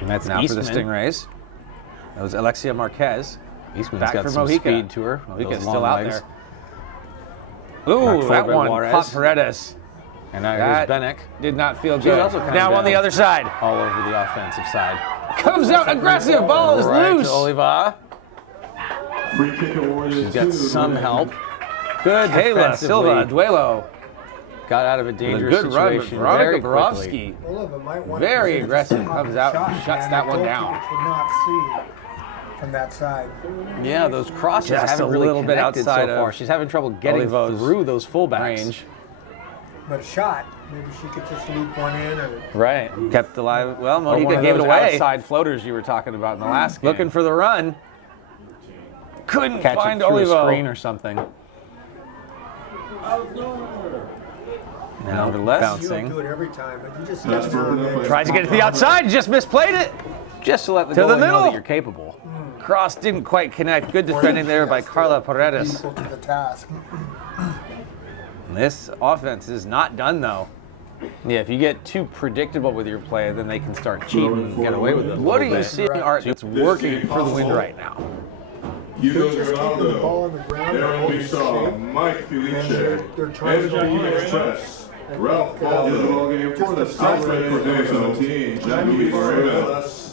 And that's now Eastman. For the Stingrays. That was Alexia Marquez. Eastman's back got some speed to her. Mojica's still out there. Ooh, that one caught Paredes. And now here's Benek. Did not feel good. Now on the other side. All over the offensive side. Comes out aggressive. Ball is loose. Oliva. Free kick awarded. She's got some help. Good Taylor Silva Duelo. Got out of a dangerous situation very quickly. Very aggressive. Comes out and shuts that one down. From that side. Yeah, those crosses haven't really a little bit outside so far. She's having trouble getting through those fullbacks. Range. But a shot, maybe she could just loop one in. Or right, kept alive. Well, Mojica gave it away. Outside floaters you were talking about in the last game. Looking for the run. Couldn't find Olivo. Screen or something. Now bouncing. You do it every time, but you just tried to get to the outside, just misplayed it. Just to let the goalie know that you're capable. Cross didn't quite connect. Good defending there by Carla Paredes. Equal to the task. This offense is not done, though. Yeah, if you get too predictable with your play, then they can start cheating and get away with it. What are you seeing, Art, that's working for the Wind right now? They're just keeping the ball on the ground. There we saw Mike Felice, MGE Express, Ralph Ball, the ball game for the Stingrays, for day 17, Jackie Vargas.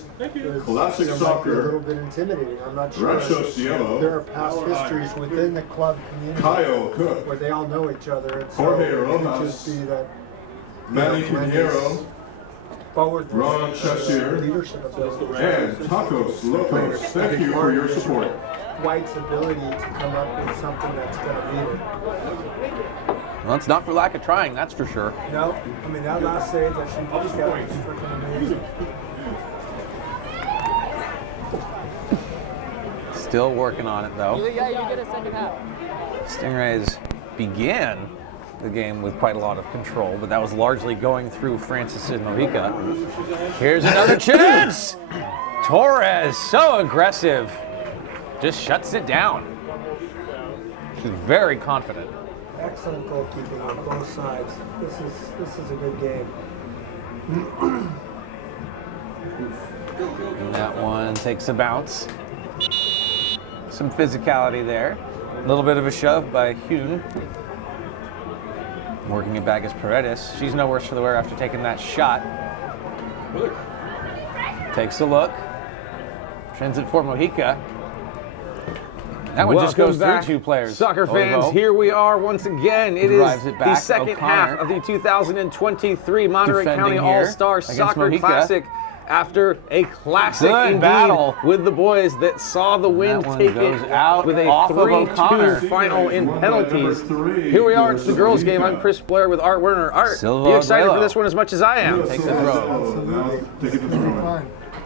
Classic Soccer. A little bit intimidating. I'm not sure. Rancho Cielo. There are past histories within the club community Kyle Cook, where they all know each other. And so Jorge it could Rojas, just be that Manny Pinheiro, Ron Cheshire, and Tacos Locos. Thank you for your support. White's ability to come up with something that's going to beat it. Well, it's not for lack of trying, that's for sure. No, I mean, that last save that she got was freaking amazing. Still working on it, though. Yeah, you get a second half. Stingrays began the game with quite a lot of control, but that was largely going through Francis and Mojica. Here's another chance! Torres, so aggressive. Just shuts it down. She's very confident. Excellent goalkeeping on both sides. This is a good game. And that one takes a bounce. Some physicality there. A little bit of a shove by Hune. Working it back as Paredes. She's no worse for the wear after taking that shot. Takes a look. Sends it for Mojica. That one just goes through 2 players. Soccer fans, here we are once again. It is the second half of the 2023 Monterey County All-Star Soccer Classic. After a classic battle with the boys that saw the Wind take it out with a 3-2 final in penalties. Here we are, it's the girls' game. I'm Chris Blair with Art Werner. Art, you excited for this one as much as I am? Take the throw.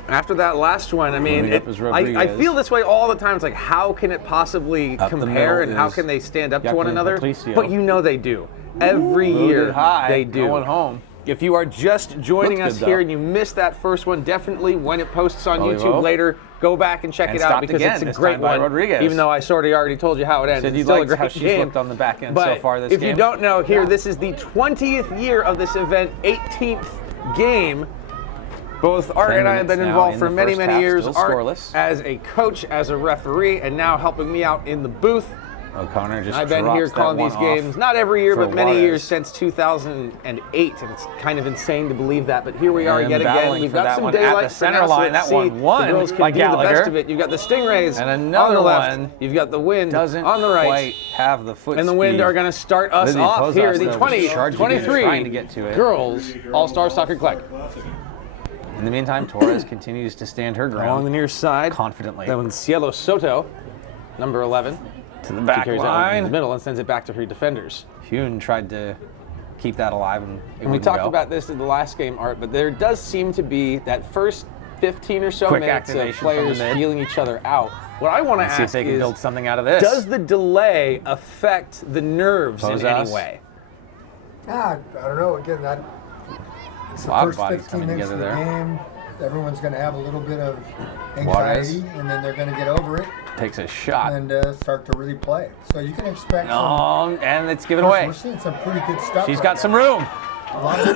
After that last one, I mean, I feel this way all the time. It's like, how can it possibly compare and how can they stand up to one another? But you know they do. Every year they do. Going home. If you are just joining us here and you missed that first one, definitely when it posts on YouTube later, go back and check it out because it's a great one. Rodriguez. Even though I sort of already told you how it ended. You liked how she's looked on the back end so far this game. If you don't know, here, this is the 20th year of this event, 18th game. Both Art and I have been involved for many, many years. Art as a coach, as a referee, and now helping me out in the booth. O'Connor just I've been here calling these games, not every year, but many years since 2008, and it's kind of insane to believe that. But here we are yet again. We've got some daylight at the center line. That one won the girls can by do the best Gallagher. of it. You've got the Stingrays and another on the left. one. You've got the Wind Doesn't on the right. quite have the foot and the Wind speed. are going to start us off here. The 23 trying to get to it. girls All-Star Soccer Click. In the meantime, Torres continues to stand her ground along the near side confidently. That one's Cielo Soto, number 11. To the back line. In the middle and sends it back to her defenders. Hune tried to keep that alive. And we talked about this in the last game, Art, but there does seem to be that first 15 or so minutes of players feeling each other out. What I want to ask see if they can build something out of this. Does the delay affect the nerves in any way? I don't know. Again, it's the first 15 minutes of the game. Everyone's going to have a little bit of anxiety, and then they're going to get over it. Takes a shot. And start to really play. So you can expect and it's given away. We're seeing some pretty good stuff. She's got some room.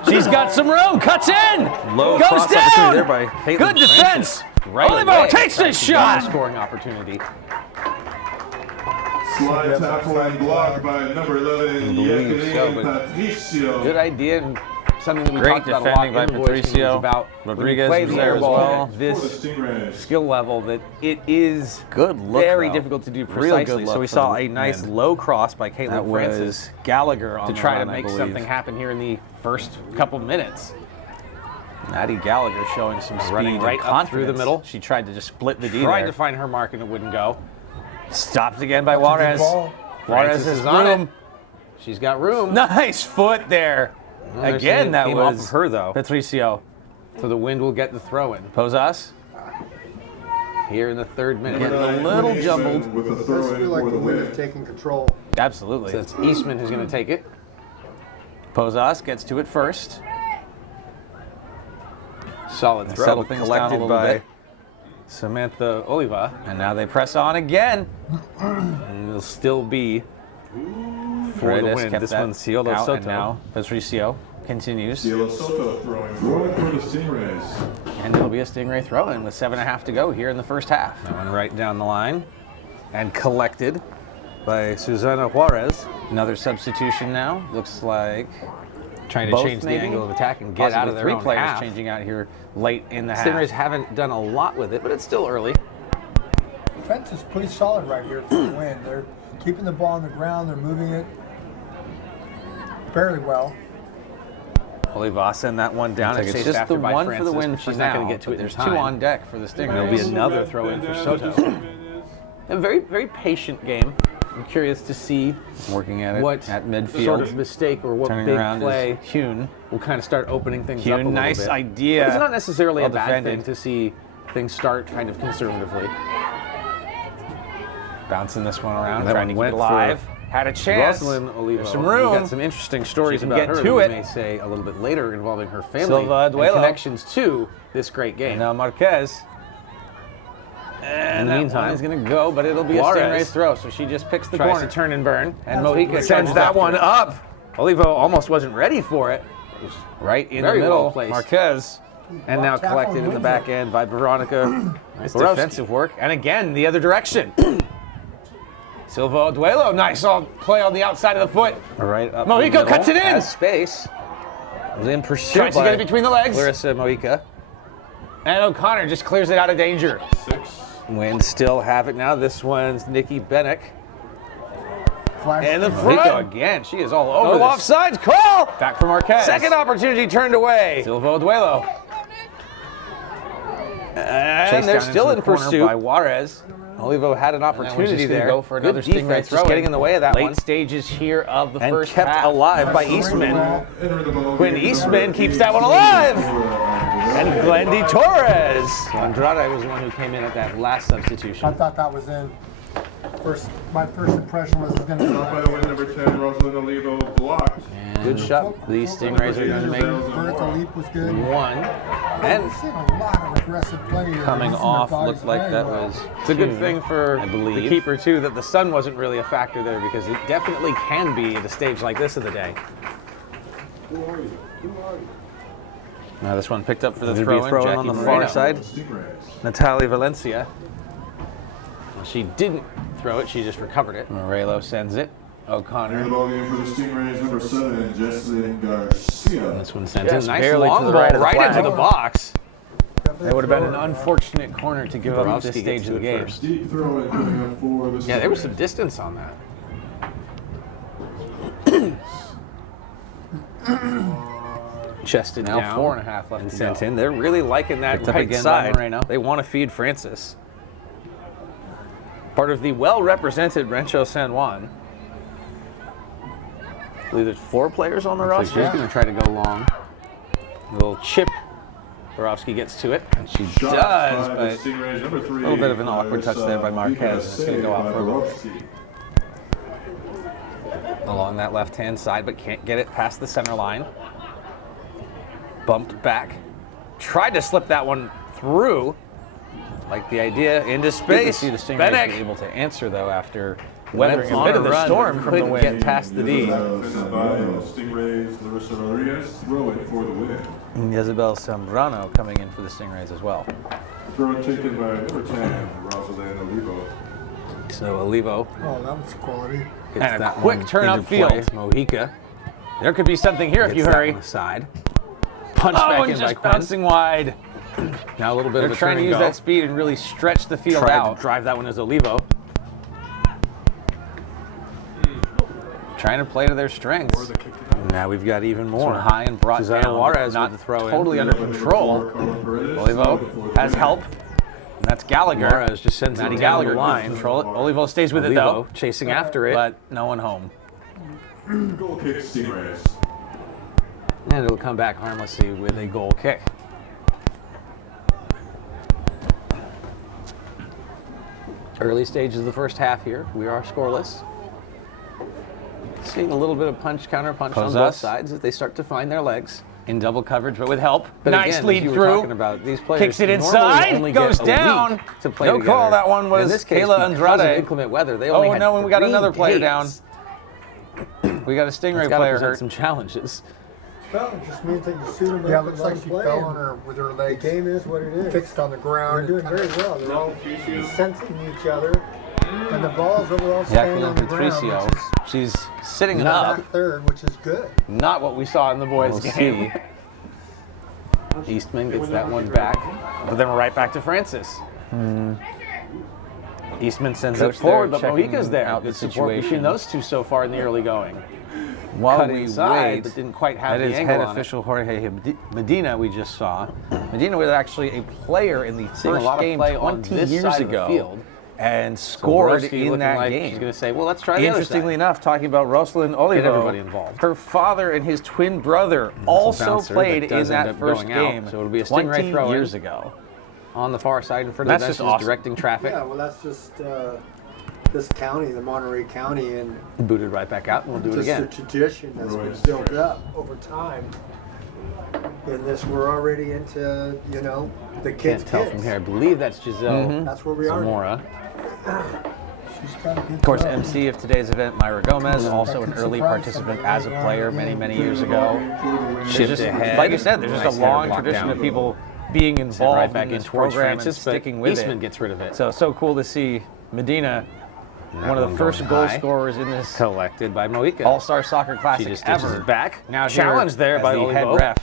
She's got some room. Cuts in. Goes down. There by good defense. Olivo takes the shot. Scoring opportunity. Slide tackle and block by number 11, Jacqueline Patricio. Good idea. And something that we Great talked about a defending lot by Patricio. About Rodriguez play was the there air as ball well. at this skill level that it is good look, very difficult to do precisely. Real good look. So we saw a nice low cross by Caitlin Francis Gallagher on to try to make something happen here in the first couple minutes. Addie Gallagher showing some speed running right up through the middle. She tried to just split the D Tried to find her mark and it wouldn't go. Stopped again by Juarez. Juarez has room. She's got room. Nice foot there. Well, again, that came was off of her though. Patricio. So the Wind will get the throw in. Posas. Here in the third minute. Getting a little jumbled. With a It throw does in feel like for the the Wind win. have taken control. Absolutely. So it's Eastman who's going to take it. Posas gets to it first. Solid throw. Settle things collected by Samantha Oliva. And now they press on again. And it'll still be for the Wind. This one's Cielo Soto. And now Patricio continues. Cielo Soto throwing for the Stingrays. And it'll be a Stingray throw-in with 7.5 to go here in the first half. That one right down the line. And collected by Susana Juarez. Another substitution now. Looks like trying to change the angle of attack and get out of their three own players half. changing out here late in the half. Stingrays haven't done a lot with it, but it's still early. Defense is pretty solid right here for the Wind. They're keeping the ball on the ground. They're moving it fairly well. Oliva send that one down. It's just the one for the Wind. She's not going to get to it. There's two on deck for the Stingrays. There'll be another throw in for Soto. A very, very patient game. I'm curious to see working at it what at midfield sort of mistake or what turning big around play Hune will kind of start opening things up a little nice bit. idea. But it's not necessarily a Well bad defended. thing to see things start kind of conservatively. Bouncing this one around, That trying one to keep it went alive. for Had a chance. Rosalind Olivo. There's some room. We've got some interesting stories She can about get her to that it. we may say a little bit later involving her family Silva and Duelo. connections to this great game. And now Marquez. And In the meantime, is going to go, but it'll be Juarez a Stingray's throw. So she just picks the tries corner. to turn and burn. And Mojica Sends that one up. Olivo almost wasn't ready for it. It was Right in very the middle. well placed. Marquez. And now Tackle collected in the wins back it. end by Veronica. Nice Borowski. defensive work. And again, the other direction. Silva Duelo, nice all play on the outside of the foot. Right up Mojica the middle. cuts it in. Has space. Was in pursuit Tries to get it between the legs. Larissa Mojica. And O'Connor just clears it out of danger. 6. Wind still have it now. This one's Nikki Bennick. Flash And the front. front again. She is all over No this. offsides call. Back for Marquez. Second opportunity turned away. Silva Duelo. And Chased they're down still into in the corner pursuit. by Juarez. Olivo had an that one's opportunity just gonna there. go for another Good defense, Stingray just throw-in. getting in the way of that Late one. stages here of the And first kept half. alive by Eastman. Quinn Eastman keeps that one alive. And Glendy Torres. So Andrade was the one who came in at that last I substitution. thought that was in. my first impression was going to Shot by the way, number 10, Rosalind Olivo blocked. Good shot. These Stingrays are going to make vertical leap was good. one. And I've seen a lot of aggressive players coming using their off bodies looked like very that well. was It's a good thing for I believe. the keeper, too, that the sun wasn't really a factor there because it definitely can be at a stage like this of the day. Now this one picked up for the throw-in on the far side. Natalia Valencia. Well, she didn't throw it, she just recovered it. Morello sends it. O'Connor. And the ball game for the Stingrays, number 7, Jesselyn Garcia. And this one sent Yes, in. Nice barely long to the ball right of the right flag. into the box. That would have been an unfortunate corner to give up at this Borowski stage gets of the to it game. first. Deep throw in coming up for the Yeah, there was Stingrays. some distance on that. Chested Now down. 4.5 left and to sent go. in. They're really liking that Picked up right again by side. Moreno. They want to feed Francis. Part of the well-represented Rancho San Juan. I believe there's 4 players on the So roster. she's going to try to go long. A little chip. Borowski gets to it, and she Shot does, by the but Stingrays, number 3, a little bit of an awkward touch there by Marquez. It's going to go out for a goal. Along that left-hand side, but can't get it past the center line. Bumped back. Tried to slip that one through. Like the idea into space. See the Stingrays Benek were able to answer though after weathering a on bit of the run, storm but from the couldn't wind. get past the D. Defended by Stingrays, Larissa Rodriguez, throw it for the win. And Isabel Zambrano coming in for the Stingrays as well. Throw it taken by number 10, Rosalind Olivo. So Olivo Oh, that was quality. and a that quick one turn into play. upfield. Mojica. There could be something here if Gets you that hurry. on the side. Punch Oh, back and in by just Quinn. bouncing wide. Now a little bit They're of a trying turn to and use go. that speed and really stretch the field Tried out. to drive that one as Olivo. Trying to play to their strengths. Now we've got even more. one high and brought Susana down, Juarez not with the throw totally in. under control. Olivo has help. And that's Gallagher. Juarez just sends Matty it down Gallagher the line. control it. Olivo stays with it Olivo though, chasing after it. but no one home. Goal kick, Stingrays. And it'll come back harmlessly with a goal kick. Early stages of the first half here. We are scoreless. Seeing a little bit of punch, counter punch on both Posas. sides as they start to find their legs. In double coverage, but with help. But Nice again, lead as you were through. talking about, these players Kicks it normally inside, only goes get a down. week to play No together. call, that one was In this case, Kayla because of Andrade. inclement weather, they only Oh had no, and we got 3 another player down. days. We got a It's Stingray gotta player present hurt. some challenges. Well, it just means that you suit them Yeah, up it and looks like let she them play. fell on her with her legs. The game is what it is. Fixed on the ground. They're doing very well. They're all sensing each other. And the ball's overall staying on the Jacqueline ground, Patricio. which is She's sitting not up. back third, which is good. Not what we saw in the boys' We'll game. see. Eastman gets that one back. But then we're right back to Francis. Eastman sends Coach it forward, there but checking Mojica's there. out Good the support between situation. those two so far in the early going. While Cut we inside, wait, but didn't quite have that the is angle head on it. official Jorge Medina we just saw. Medina was actually a player in the Seeing a first lot of game play on 20 this years side of the ago field. and So scored Borowski in looking that like game. She's going to say, well, let's try the other Interestingly side. enough, talking about Rosalind Olivo, Get everybody involved. her father and his twin brother That's a also bouncer played that in does end that up first going out. game So it'll be a 20 Stingray throw-in. years ago. On the far side in front That's of the just benches, awesome. directing traffic. Yeah, well, that's just this county, the Monterey County, and Booted right back out, and we'll do it just again. the tradition that's been built up over time. In this, we're already into, you know, the kids. Can't tell from here. I believe that's Giselle That's where we are. Zamora. She's got a good Of course, throw. MC of today's event, Myra Gomez, also an early participant as a player many years ago. Shift Just, ahead. like I said, there's just Nice a header long blocked tradition down. of people being Sent involved right back in in this towards program Francis, and but sticking with Eastman it. gets rid of it. So cool to see Medina, And one that of the one first going goal high. scorers in this Collected by Mojica. All-Star Soccer Classic She just dishes ever. it back. Now Challenged there as by the Olivo. head ref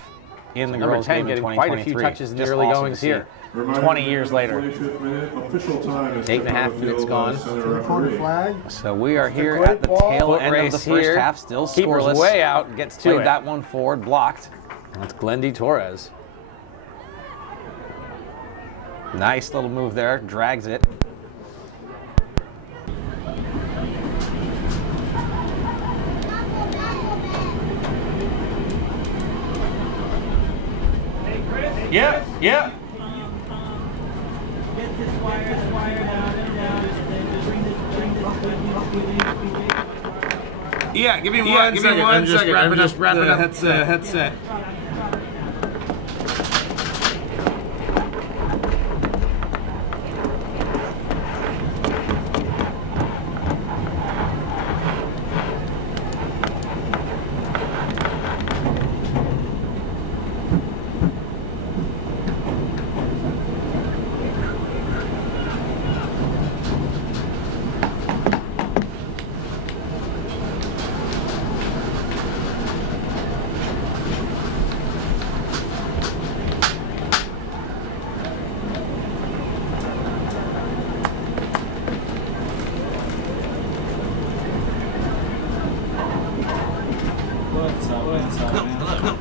in the Number girls' 10 game in getting quite a few 2023. touches in the Just early awesome goings to see. here. 20 years later. 25th minute, official time is 8.5 minutes gone. Corner flag. So we are here great at the ball. tail Foot end of the race first here. half, still Keeper's scoreless. way out, gets to Played it. that one forward, blocked. That's Glendy Torres. Nice little move there, drags it. Yep. Get this wire down and down, and then bring the Yeah, give me one second. I'm just wrapping up the headset.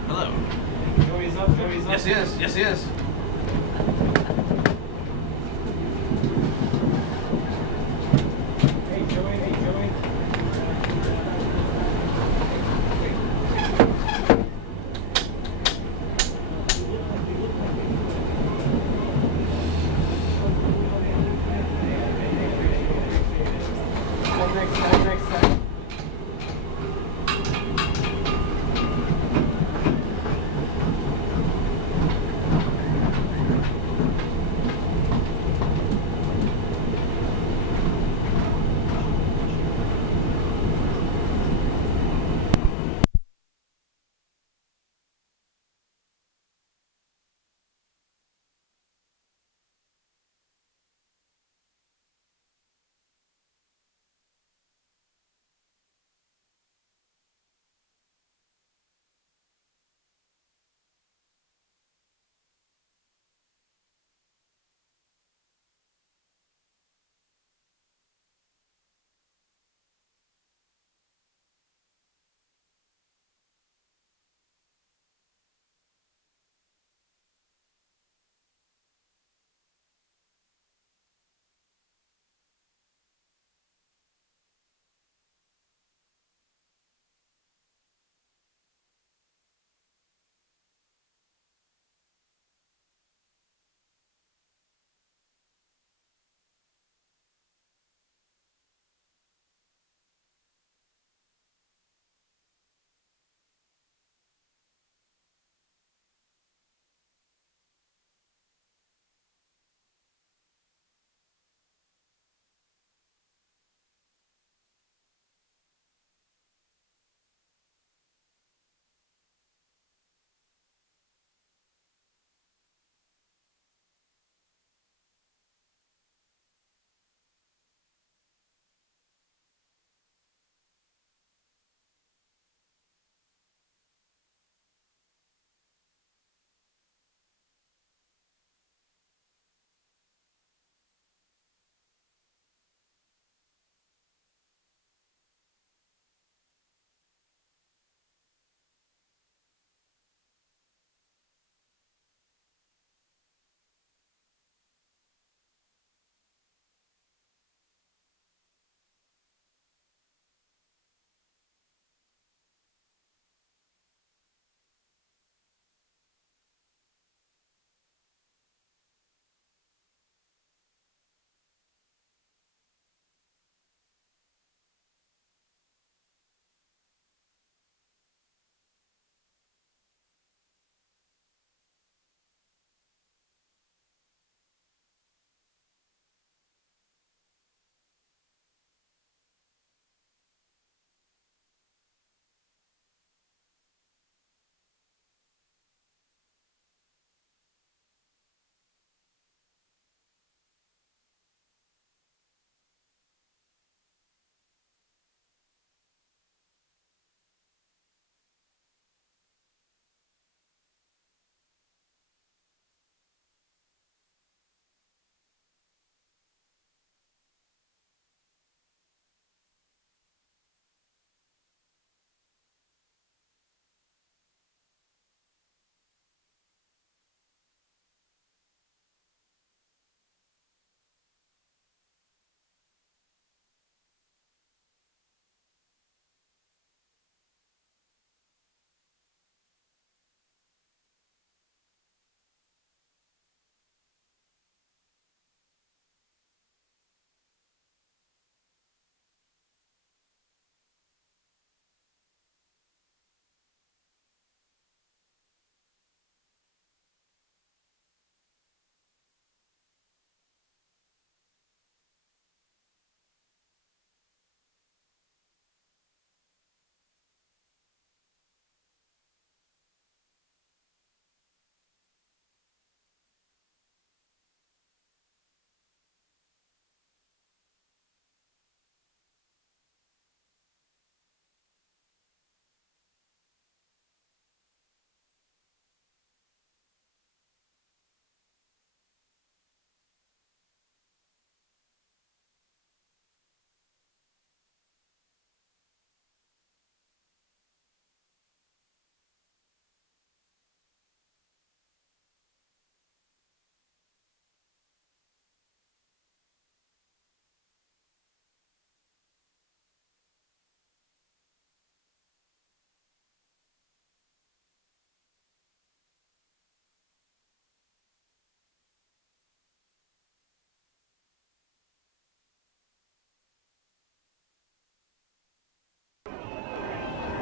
Hello. Joey's up. Yes, he is. Hey, Joey. Next time.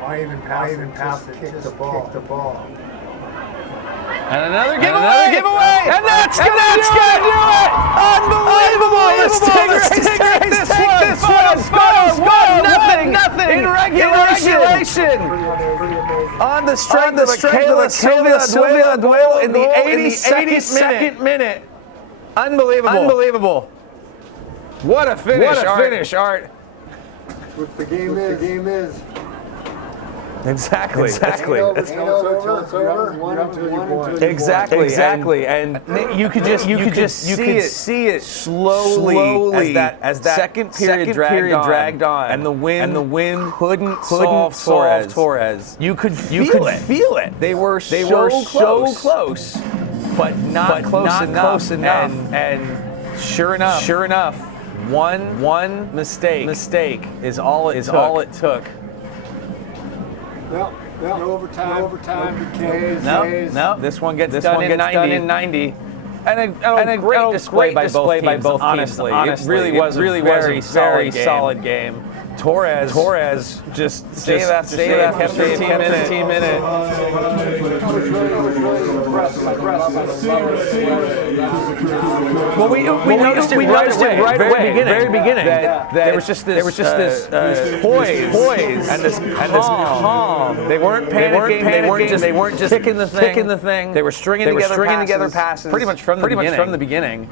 Why even pass it? Kick the ball. And another giveaway! And that's gonna do it! Unbelievable! The Stingrays take this one! Nothing in regulation! On the strength of a Silvia Duelo in the 82nd minute. Unbelievable. What a finish, Art. What the game is. Exactly. Exactly. And you could just see it slowly as that second period dragged on, and the wind couldn't solve Torres. You could feel it. They were so close, but not close enough. And sure enough, one mistake is all it took. No overtime. No. This one gets done in 90. And a great display by both teams. Honestly, it really was a very solid game. Torres just kept 15 minutes. Well, we noticed it right away, very beginning. That there was just this poise and this calm. They weren't panicking. They weren't just kicking the thing. They were stringing together passes pretty much from the beginning.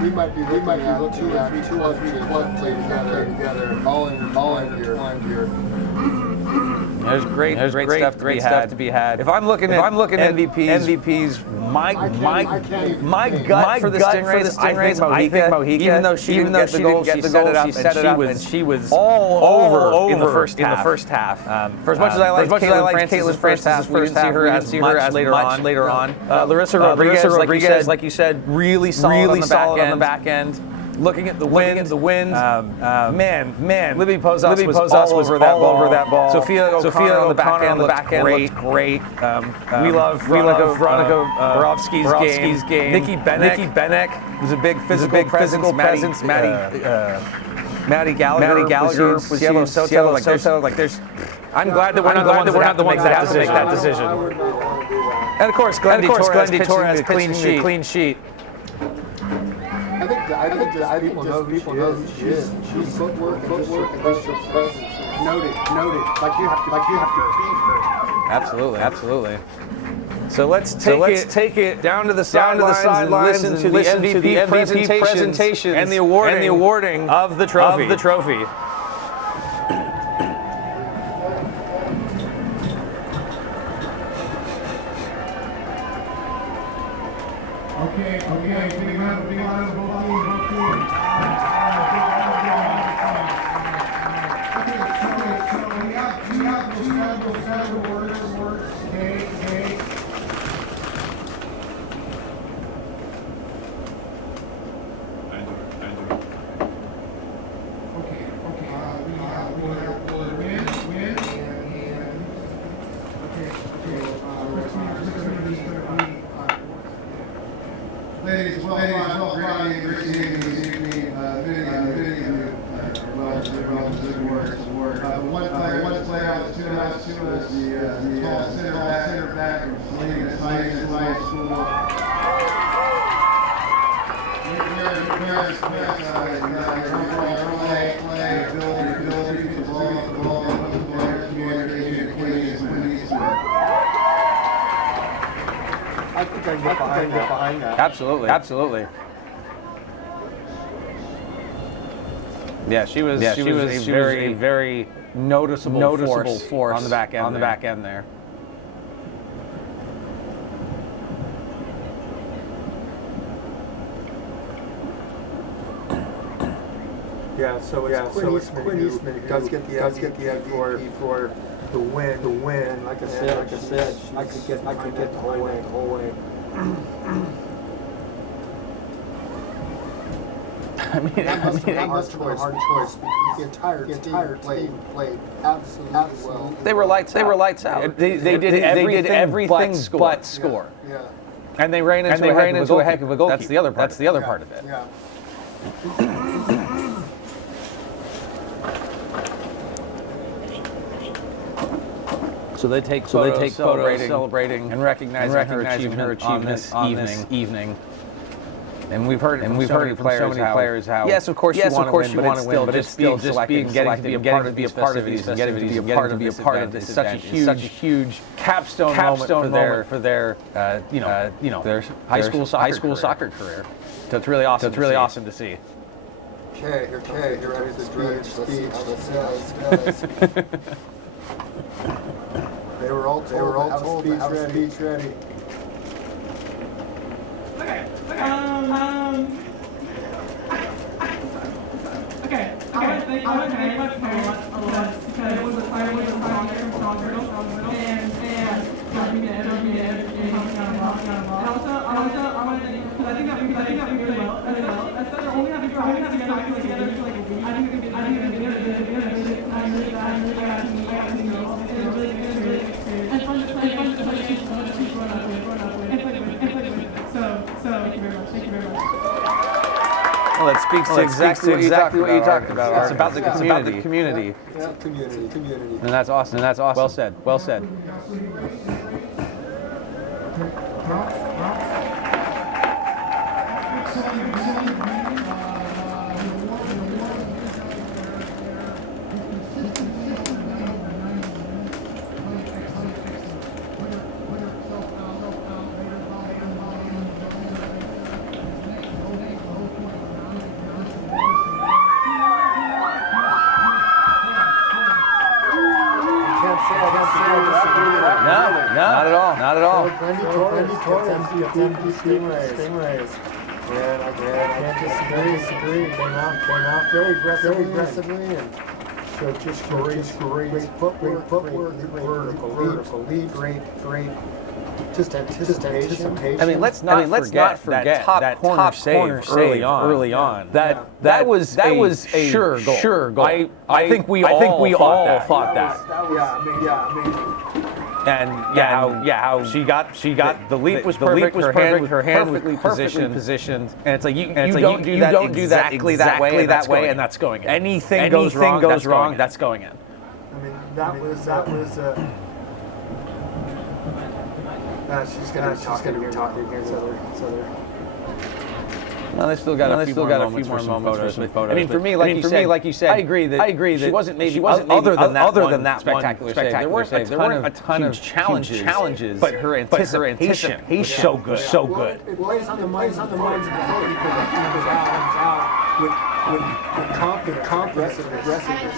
We might be looking at two or three play together, all in here. There's great stuff to be had. If I'm looking at MVPs, my gut for the Stingrays, I think Mojica, even though she didn't get the goal, she set it up, and she was all over in the first half. For as much as I liked Caitlin's first half, we didn't see her as much later on. Larissa Rodriguez, like you said, really solid on the back end. Looking at the wind, man, Libby Pozos was all over that ball. Sophia O'Connor on the back end looked great. We love Veronica Borovsky's game. Nikki Benek was a big physical presence. Maddie Gallagher was Cielo Soto. I'm glad that we're not the ones that have to make that decision. And of course, Glendy Torres pitching the clean sheet. I think people know who she is. She's footwork and just her presence. Noted. Like you have to beat her. Absolutely. So let's take it down to the sidelines and listen to the MVP presentations and the awarding of the trophy. Okay. Big round of both teams. So we have those words. Okay. Ladies, well, Friday, great evening this evening. The one player I was tuned out to was the tall center back from Salinas High School. Ability to the ball, communication, I think I can get behind that. Absolutely. Yeah, she was a very noticeable force on the back end there. Yeah, so it's Quinn Eastman who does get the MVP for the win. Like I said, I could get the whole way. I mean, that must have been a hard choice because the entire team played absolutely well. They were lights out. They did everything but score. Yeah. And they ran into a heck of a goal. That's the other part of it. Yeah. So they take photos celebrating and recognizing her achievement on this evening. And we've heard it from so many players how yes, of course you want to win, but it's still just getting to be a part of these festivities and getting to be a part of this event is such a huge capstone moment for their their high school soccer career. So it's really awesome. To see. Okay, you're ready for the speech. Let's go. They were all told to have a speech ready. Okay. I want to thank my parents a lot because it was a soccer and helping me everything. And also, I want to thank because I think that we really well as they're only having practice together for like a week. I think we did really good. I'm really glad I got to meet all. It was really good experience. And fun to play growing up with. And play with. So thank you very much. Well, that speaks to exactly what you talked about. It's about the community. Yeah, community. And that's awesome. Well said. Not at all. Empty Stingrays. And I can't disagree. Came out very aggressively and showed just great footwork, vertical lead, great. Just anticipation. I mean, let's not forget that top corner save early on. That was a sure goal. I think we all thought that. And how she got the leap was perfect. Her hand was perfectly positioned, and it's like you don't do that exactly that way, and that's going in. Anything goes wrong, that's going in. I mean, that was. She's gonna be talking here, so they're. No, they still got a few more moments for photos. I mean, for me, like you said, I agree that she wasn't maybe other than that spectacular save. There weren't a ton of challenges, but her anticipation was so good. It plays on the minds of the people that comes out with confidence and aggressiveness.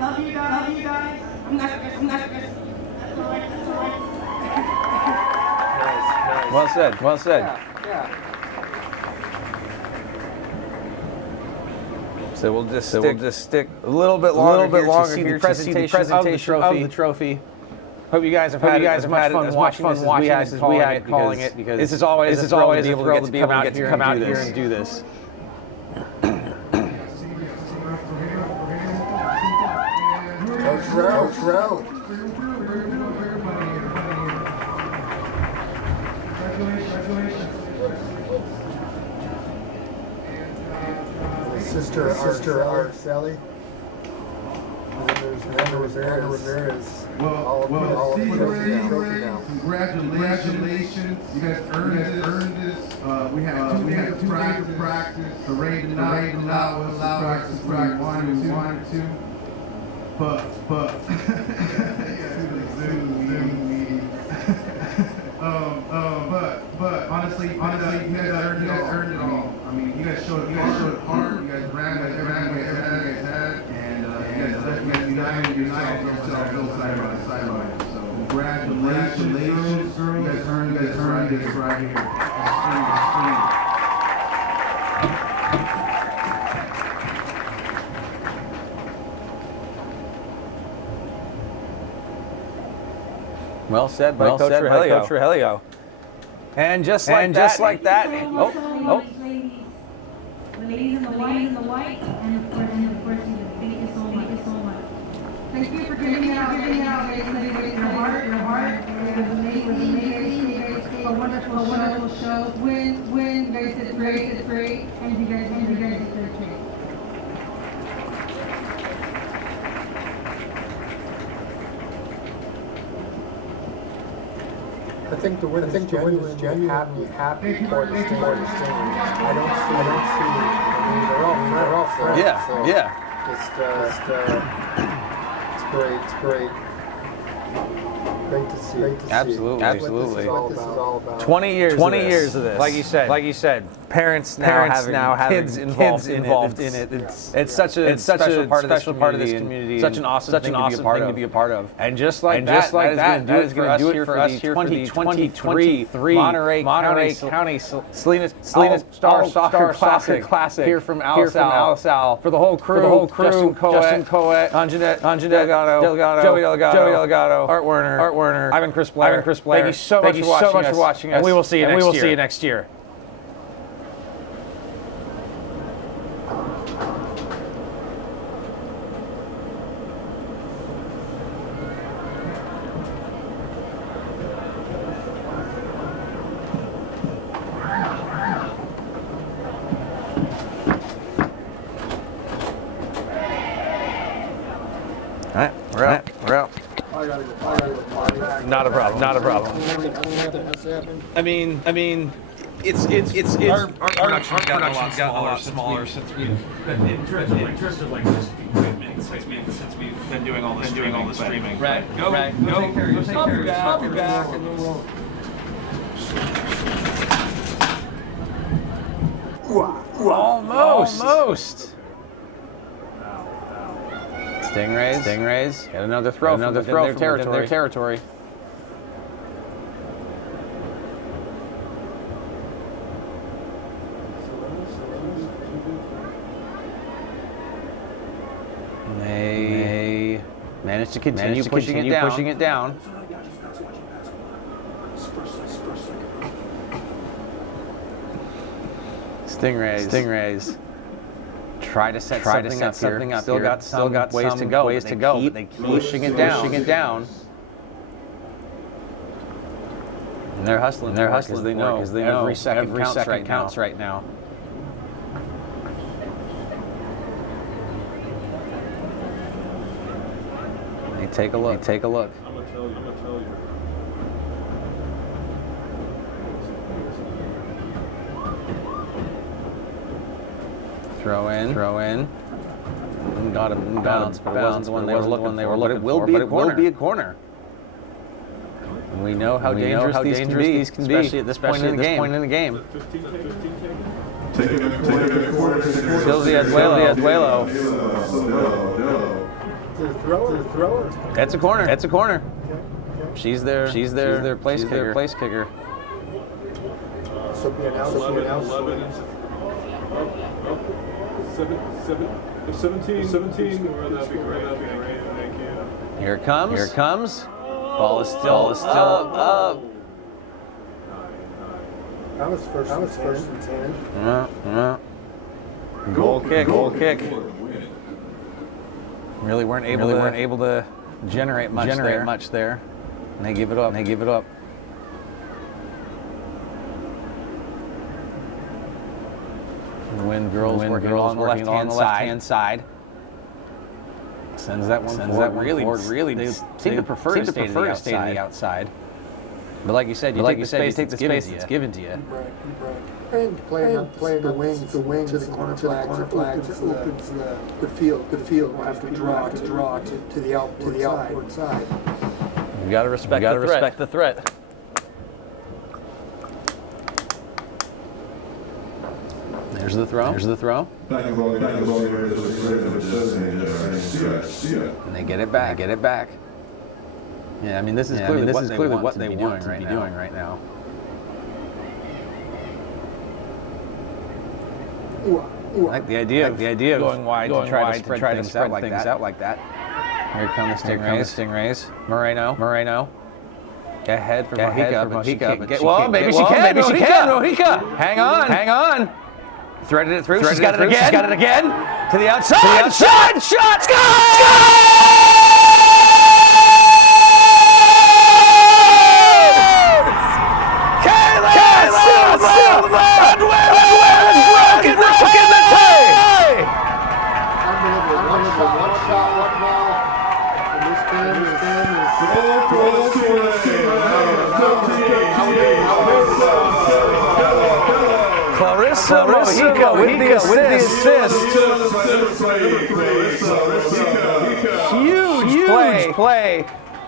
Love you guys. I'm not good. Nice. Well said. Yeah. So we'll just stick a little bit longer to see the presentation of the trophy. Hope you guys have had as much fun watching as we had calling it because this is always a thrill to be able to come out here and do this. Coach Rowe. Sister Sally. And then there's Werner Ramirez. Well, Stingray, congratulations. You guys earned this. We had two practice. The rain did not allow us to practice when we wanted to. But but honestly, you guys earned it all. I mean, you guys showed hard. You guys ran everything you guys had, and you guys united yourselves side by side. So congratulations, girls. You guys earned this right here. Extreme. Well said by Coach Rogelio. And just like that. The ladies in the white, and of course, thank you so much. Thank you for giving out your heart. It was amazing. A wonderful show. When you guys did at 3, and you guys at 3. I think the win is genuine, happy for the team. I don't see. I mean, they're all friends. Yeah, so yeah. It's great. Great to see. Absolutely. That's what this is all about. 20 years of this. Like you said, parents now having kids involved in it. It's such a special part of this community. Such an awesome thing to be a part of. And just like that is going to do it for us here for the 2023 Monterey County Salinas Star Soccer Classic here from Alisal for the whole crew. Justin Coet, Anjanette Delgado, Joey Delgado, Art Werner, Ivan Chris Blair. Thank you so much for watching us. And we will see you next year. All right, we're out. I gotta go. Not a problem. I mean, it's our production's gotten a lot smaller since we've been interested like this equipment since we've been doing all the streaming. Right. Go take care of yourself. Stop your back, and then we'll. Almost. Stingrays. Get another throw from their territory. They managed to continue pushing it down. Stingrays. Try to set something up. Still got ways to go. But they keep pushing it down. And they're hustling. Because they know every second counts right now. They take a look. I'm gonna tell you. Throw in. Got him bounce, but it wasn't the one they were looking for. But it will be a corner. And we know how dangerous these can be, especially at this point in the game. Sylvia Duelo. Throw it. It's a corner. She's their place kicker. So be announced. 17. That'd be great. Thank you. Here it comes. Ball is still up. That was first and 10. Yeah. Goal kick. Really weren't able to generate much there. And they give it up. The wind girls working on the left-hand side. Sends that one forward. Really, they seem to prefer to stay to the outside. But like you said, you take the space that's given to you. Right. And playing the wings to the corner flag opens the field. We'll have to draw to the outward side. You got to respect the threat. There's the throw. And they get it back. Yeah, I mean this is clearly what they want to be doing right now. Like the idea of going wide to try to spread things out like that. Here come the Stingrays. Moreno. Ahead for Mojica. Well, maybe she can. Mojica. Hang on. Threaded it through. She's got it again. To the outside. Shot. Score! Kayla Silva! Huge play.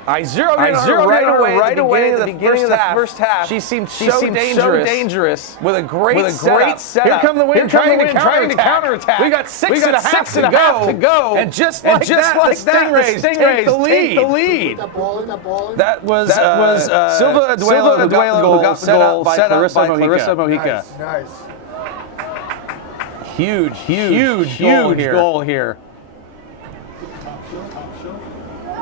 I zeroed in right away at the beginning of the first half. She seemed so dangerous with a great setup. Here come the Wind trying to counterattack. We got six and a half to go. And just like that, the Stingrays take the lead. That was Silva Aduelo who got the goal set up by Clarissa Mojica. Nice. Huge goal here.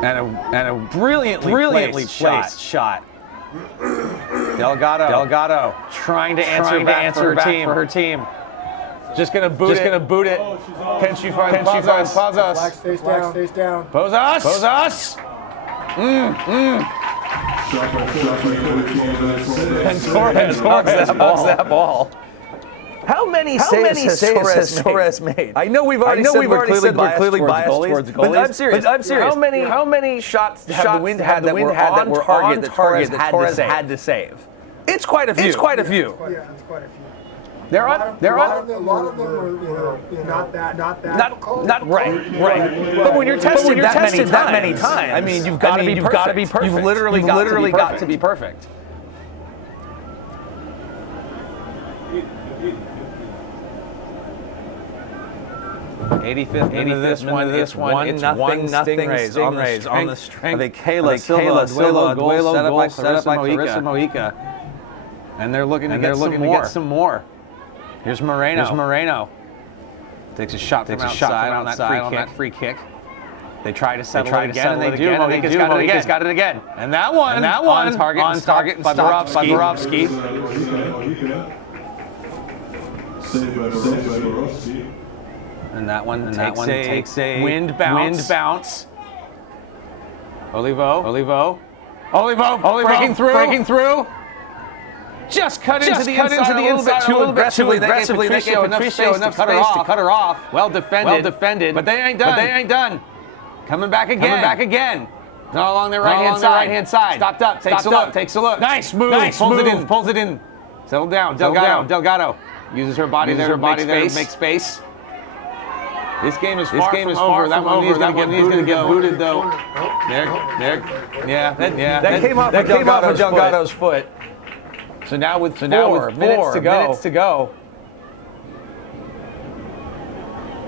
And a brilliantly placed shot. Delgado trying to answer back for her team. Just gonna boot it. Can she find Pazos? Black stays down. Pazos. And Torres knocks that ball. How many saves has Torres made? I know we've already said we're clearly biased towards goalies. But I'm serious. How many shots have the Wind had that were on target that Torres had to save? It's quite a few. Yeah, it's quite a few. A lot of them were not that difficult. Not right. But when you're tested that many times, I mean, you've got to be perfect. You've literally got to be perfect. 85th into this one. It's 1-0 Stingrays on the strength of a Kayla Silva goal set up by Clarissa Mojica. And they're looking to get some more. Here's Moreno. Takes a shot from outside on that free kick. They try to settle it again, and they do. Mojica's got it again. And that one on target and stopped by Borovsky. And that one takes a wind bounce. Olivo breaking through. Just cut into the inside a little bit too aggressively. They gave Patricio enough space to cut her off. Well defended. But they ain't done. Coming back again. Not along their right hand side. Stopped up. Takes a look. Nice move. Pulls it in. Settle down. Delgado uses her body there to make space. This game is far from over. That one needs to get booted though. There. That came off of Delgado's foot. So now with 4 minutes to go.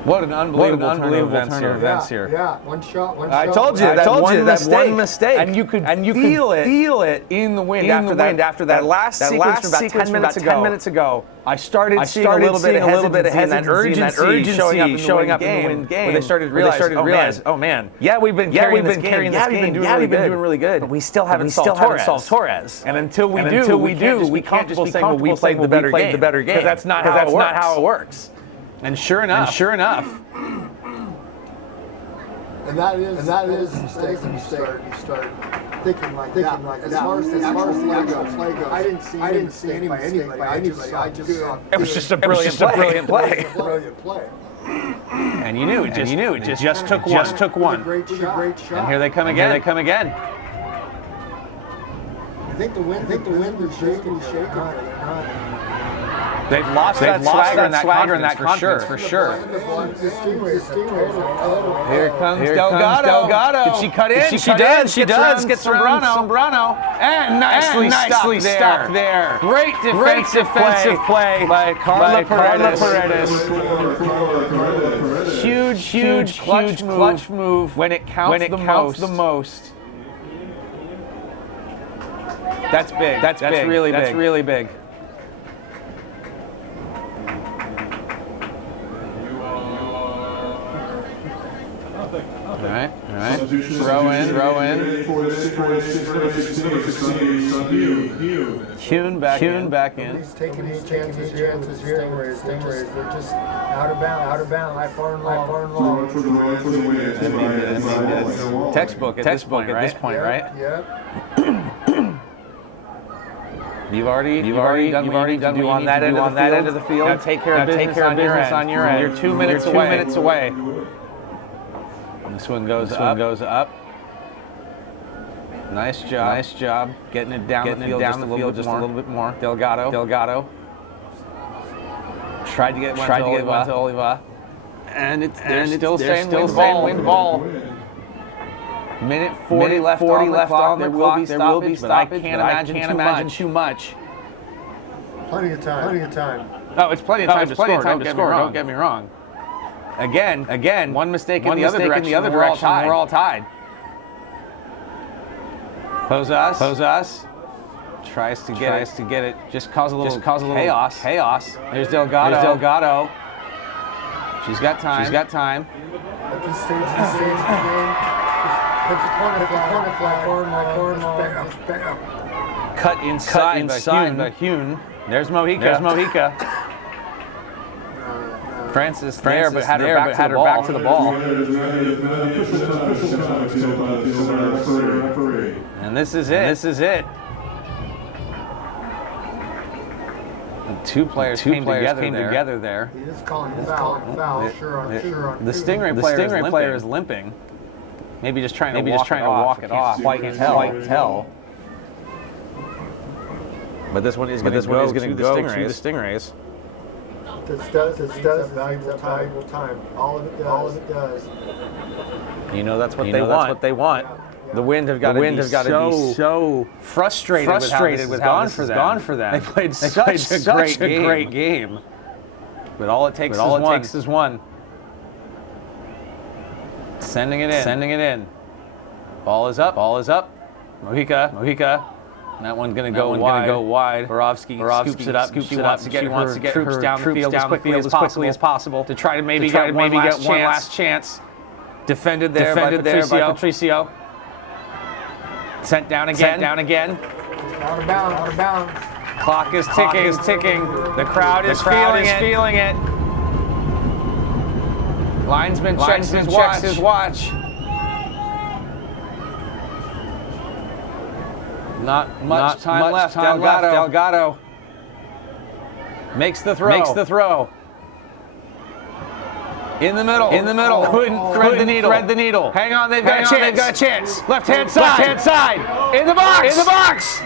What an unbelievable turn of events here. Yeah, one shot. I told you that one mistake. And you could feel it in the wind after that last sequence about 10 minutes ago. I started seeing a little bit of hesitancy, that urgency showing up in the Wind game. Where they started to realize, oh man, yeah, we've been carrying this game. Yeah, we've been doing really good. But we still haven't solved Torres. And until we do, we can't just be saying, well, we played the better game. Because that's not how it works. And sure enough. And that is a mistake when you start thinking like that. As far as the play goes, I didn't see any mistake by anybody. I just saw it was just a brilliant play. Brilliant play. And you knew it just took one. Great shot. And here they come again. I think the wind is shaking. They've lost that swagger and that confidence for sure. Here comes Delgado. Did she cut in? She does. Gets Sombrano. And nicely stopped there. Great defensive play by Carla Paredes. Huge clutch move when it counts the most. That's big. That's really big. All right. Throw in. Hune back in. He's taking his chances here with the Stingrays. They're just out of bounds. Far and long. Textbook at this point, right? Yep. You've already done what you do on that end of the field. Now take care of business on your end. You're 2 minutes away. This one goes up. Nice job. Getting it down the field just a little bit more. Delgado. Tried to get one to Oliva. And they're still saying win ball. Minute 40 left on the clock. There will be stoppage, but I can't imagine too much. Plenty of time. Oh, it's plenty of time to score. Don't get me wrong. Again, one mistake in the other direction, we're all tied. Posas. Tries to get it. Just cause a little chaos. There's Delgado. She's got time. At this stage of the game, hit the corner flag, bam. Cut inside the Hune. There's Mojica. Francis there, but had her back to the ball. And this is it. The two players came together there. He is calling foul. Sure. The Stingray player is limping. Maybe just trying to walk it off. Quite tell. But this one is going to go to the Stingrays. This does valuable time. All of it does. You know that's what they want. The Wind have got to be so frustrated with how this has gone for them. They played such a great game. But all it takes is one. Sending it in. Ball is up. Mojica. That one's going to go wide. Borovsky scoops it up. She wants to get her troops down the field as quickly as possible to try to maybe get one last chance. Defended there by Patricio. Sent down again. Out of bounds. Clock is ticking. The crowd is feeling it. Linesman checks his watch. Not much time left. Delgado makes the throw. In the middle. Couldn't thread the needle. Hang on, they've got a chance. Left hand side. In the box.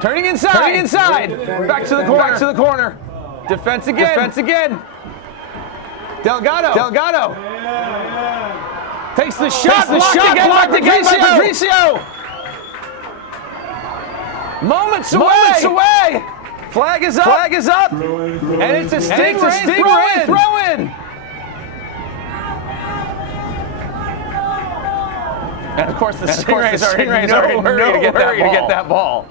Turning inside. Back to the corner. Defense again. Delgado. Takes the shot. Blocked again by Patricio. Moments away. Flag is up. And it's a Stingray throw in. And of course, the Stingrays are in no hurry to get that ball.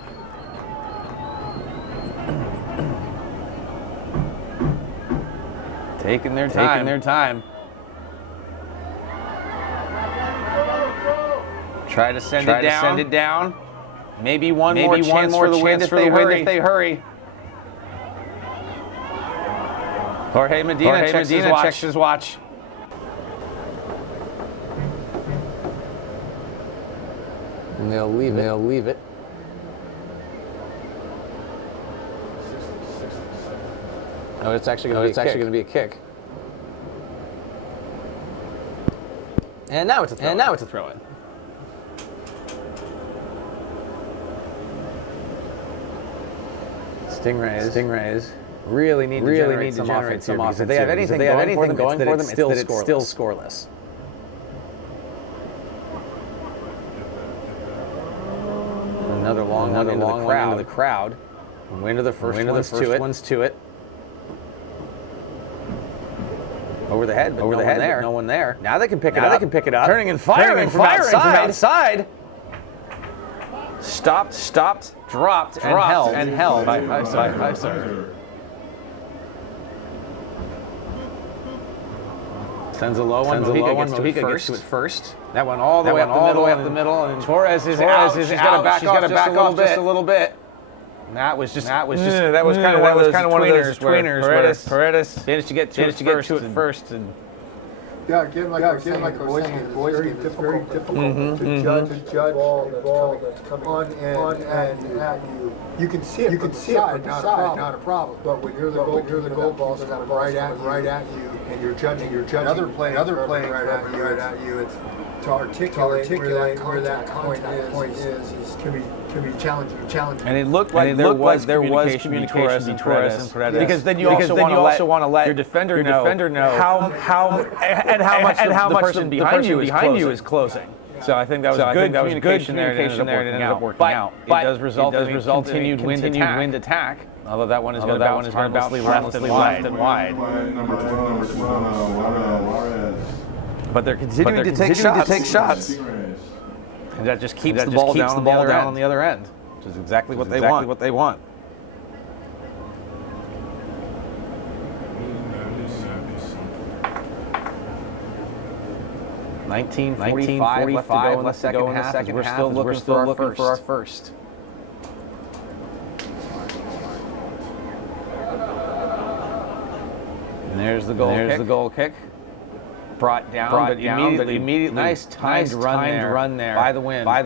Taking their time. Try to send it down. Maybe one more chance for the Wind if they hurry. Jorge Medina checks his watch. And they'll leave it. Oh, it's actually going to be a kick. And now it's a throw in. Stingrays really need to generate some offense. If they have anything going for them, it's still scoreless. Another long one into the crowd. Wind of the first one's to it. Over the head, but no one there. Now they can pick it up. Turning and firing from outside. Stopped, dropped, and held by Alisal. Sends a low one. Mojica gets to it first. That went all the way up the middle. And Torres is out. She's got to back off just a little bit. That was kind of one of those tweeners. Paredes managed to get to it first. And again, like I was saying, it's very difficult to judge the ball that's coming on and at you. You can see it from the side, not a problem. But when you're the goal ball's coming right at you, and you're judging another play right at you, it's articulate where that point is can be challenging. And it looked like there was communication between Torres and Paredes. Because then you also want to let your defender know how much the person behind you is closing. So I think that was good communication there, and it ended up working out. It does result in continued wind attack. Although that one is going to bounce harmlessly left and wide. But they're continuing to take shots. And that just keeps the ball down on the other end, which is exactly what they want. $19:45 left to go in the second half. We're still looking for our first. And there's the goal kick. Brought down, but immediately nice timed run there by the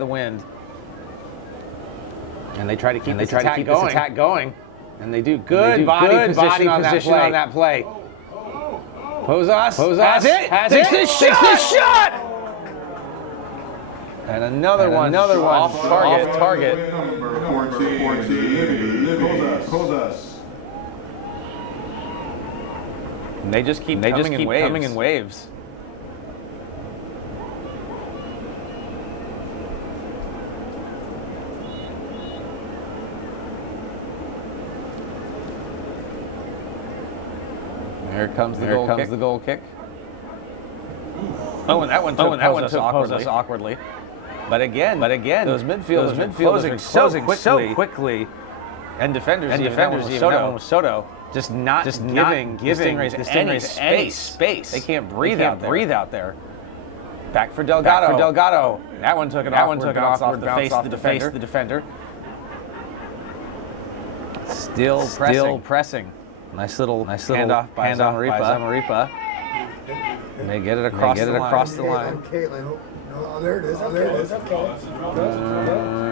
wind. And they try to keep this attack going. And they do good body position on that play. Posas has it. Takes this shot. And another one off target. Number 14, Posas. And they just keep coming in waves. Here comes the goal kick. Oh, and that one took us awkwardly. But again, those midfielders closing so quickly, and defenders even that one was Soto, just not giving the Stingrays any space. They can't breathe out there. Back for Delgado. That one took an awkward bounce off the defender. Still pressing. Nice little handoff by Zamaripa. And they get it across the line. Caitlin. Oh, there it is.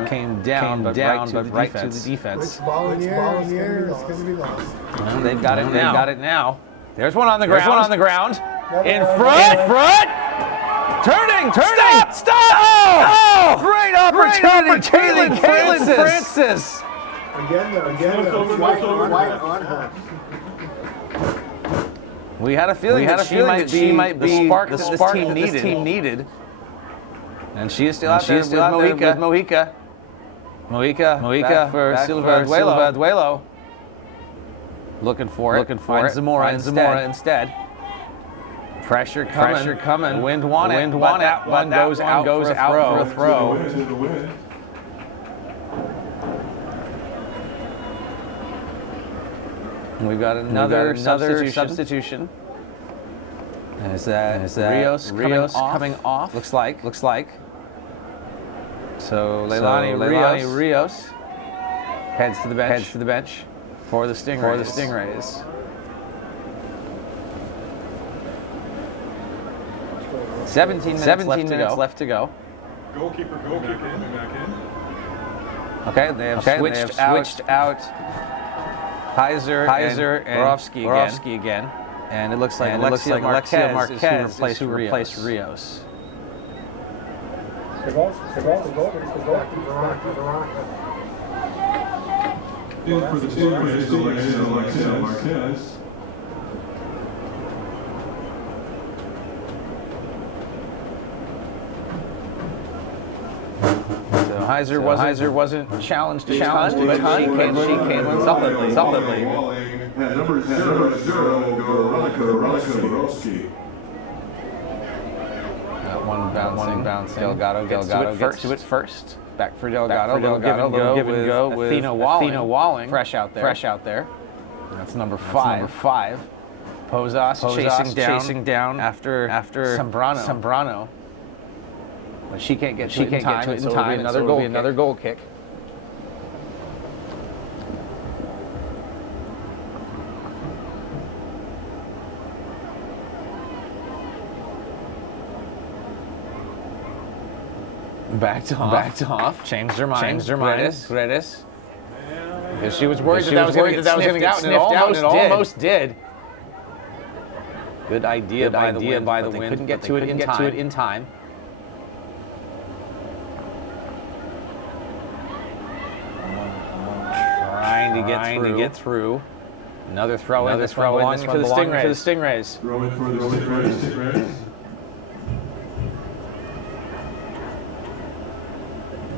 Came down, but right to the defense. Ball in the air. It's going to be lost. Well, they've got it now. There's one on the ground. In front. Turning. Stop! Oh! Great opportunity. Caitlin Francis. Again, right on her. We had a feeling that she might be the spark that this team needed. And she is still out there with Mojica. Mojica for Silva-Duelo. Looking for it. Zamora instead. Pressure coming. Wind won it. That one goes out for a throw. We've got another substitution. And is that Rios coming off? Looks like. So Leilani Rios heads to the bench for the Stingrays. 17 minutes left to go. Goalkeeper in, back in. Okay, they have switched out Heiser and Borowski again. And it looks like Alexia Marquez is who replaced Rios. In for the Stingrays, Alexia Marquez. Heiser wasn't challenged, but she came in solidly. At number 0, Veronica Borowski. That one bouncing. Delgado gets to it first. Back for Delgado. Delgado give and go with Athena Walling. Fresh out there. That's number 5. Posas chasing down after Sembrano. But she can't get to it in time, so it'll be another goal kick. Backed off. Changed her mind. Paredes. Because she was worried that that was going to get sniffed out, and it almost did. Good idea by the wind, but they couldn't get to it in time. to get through. Another throw in. This one belonging to the Stingrays. Throw in for the Stingrays.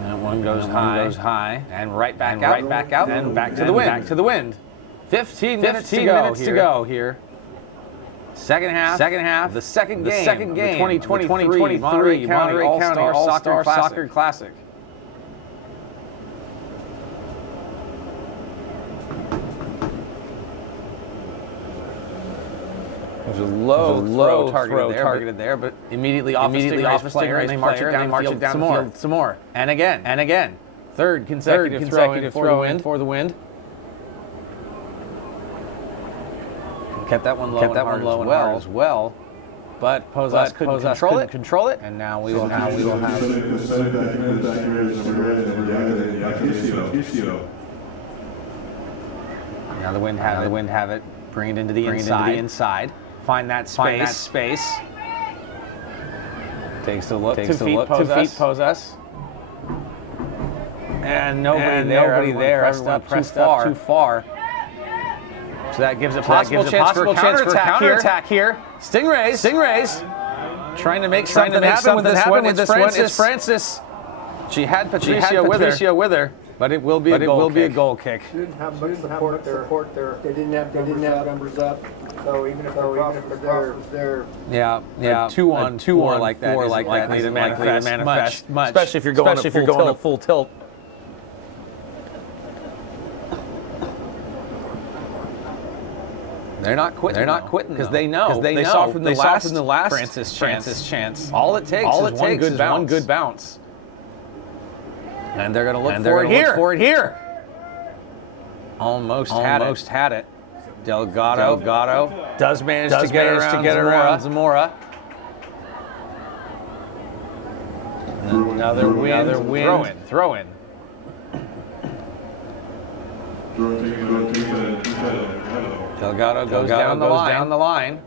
That one goes high, and right back out, and back to the wind. 15 minutes to go here. Second half. The second game. The 2023 Monterey County All-Star Soccer Classic. There's a low targeted there, but immediately off the Stingrays player, and they march it down the field some more. And again. Third consecutive throw in for the wind. Kept that one low and hard as well. But Posas couldn't control it. And now we will have. Now the wind have it. Bring it into the inside. Find that space. Takes a look to feet Posas. And nobody there. Pressed up too far. So that gives a possible chance for a counterattack here. Stingrays trying to make something happen with this one. It's Francis. She had Patricia with her, but it will be a goal kick. She didn't have much support there. They didn't have numbers up. So even if they're there. Yeah. 2-on-4 like that isn't likely to manifest much, especially if you're going full tilt. They're not quitting because they saw from the last Francis chance. All it takes is one good bounce. And they're going to look for it here. Almost had it. Delgado does manage to get around Zamora. Another wind. Throw in. Delgado goes down the line.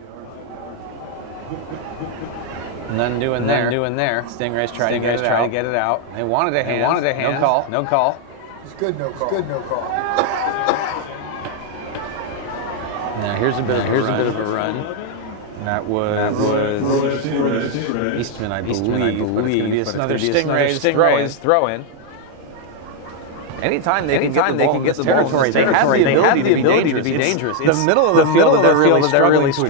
None doing there. Stingrays try to get it out. They wanted a hand. No call. It's good, no call. Now here's a bit of a run. That was Eastman, I believe. But it's another Stingrays throw in. Anytime they can get the territory, they have the ability to be dangerous. It's the middle of the field that they're really struggling to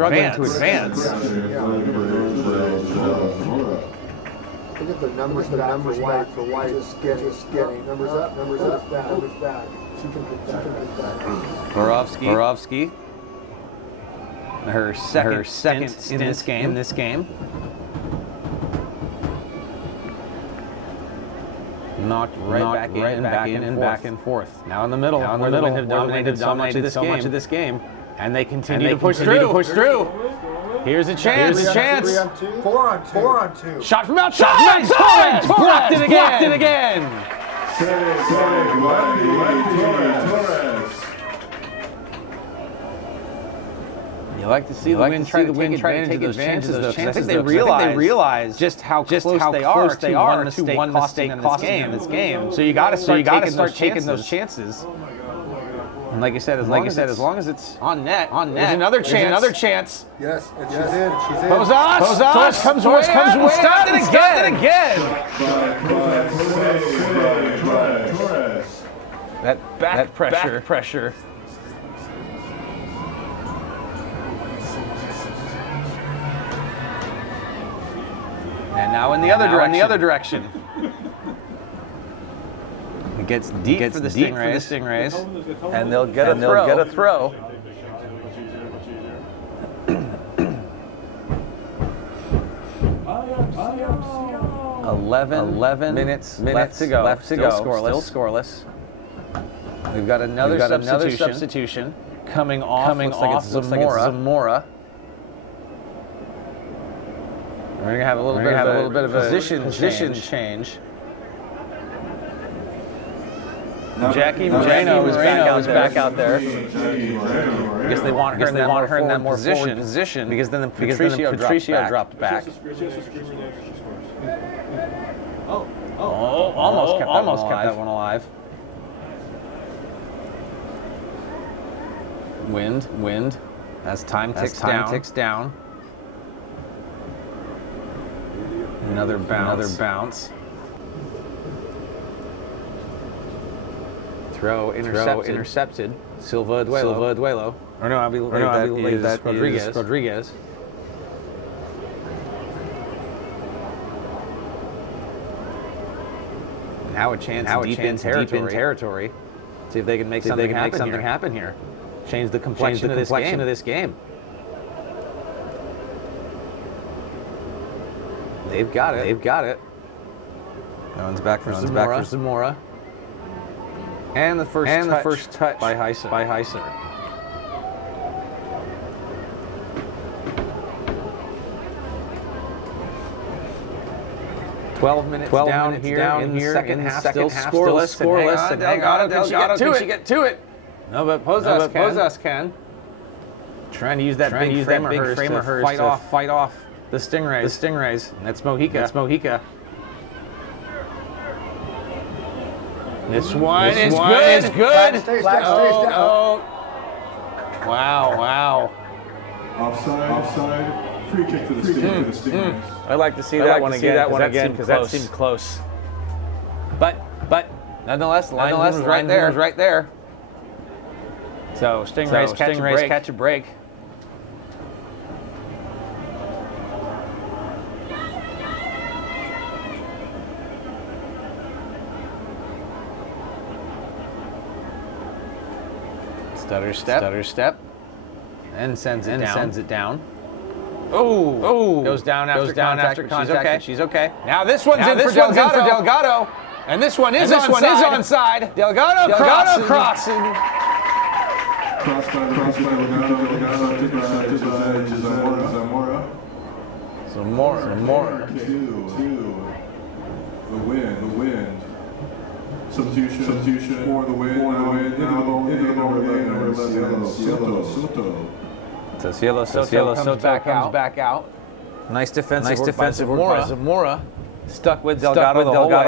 advance. Look at the numbers back for white. Just getting numbers up, back. She can get that. Borovsky. Her second in this game. Knocked back in, back and forth. Now in the middle, where the Wind have dominated so much of this game, and they continue to push through. Here's a chance. 4 on 2. Shot from outside. Blocked it again. You like to see the Wind try to take advantage of those chances. I think they realize just how close they are to one mistake costing this game. So you got to start taking those chances. And like you said, as long as it's on net, there's another chance. Yes, she's in. Posas comes way out, stopped it again. That back pressure. And now in the other direction. It gets deep for the Stingrays, and they'll get a throw. Eleven minutes left to go. Still scoreless. We've got another substitution coming off. Looks like it's Zamora. We're going to have a little bit of a position change. Jackie Moreno is back out there. I guess they want her in that more forward position because then Patricio dropped back. Almost kept that one alive. Wind. As time ticks down. Another bounce. Throw intercepted. Silva Duelo. Or no, I believe that is Rodriguez. Now a chance deep in territory. See if they can make something happen here. Change the complexion of this game. They've got it. That one's back for Zamora. And the first touch by Heiser. 12 minutes down here in the second half, still scoreless. Delgado, can she get to it? No, but Posas can. Trying to use that big frame of hers to fight off the Stingrays. And that's Mojica. This one is good. Stay down. Wow. Offside. Free kick to the Stingrays. I'd like to see that one again because that seemed close. But nonetheless, the line was right there. So Stingrays catch a break. Stutter step. And sends it down. Oh! Goes down after contact. She's okay. Now this one's in for Delgado. And this one is onside. Delgado crossing. Crossed by Zamora. Two. The wind. Substitution for the win. Into the number 11, Soto. So Cielo Soto comes back out. Nice defensive work by Zamora. Stuck with Delgado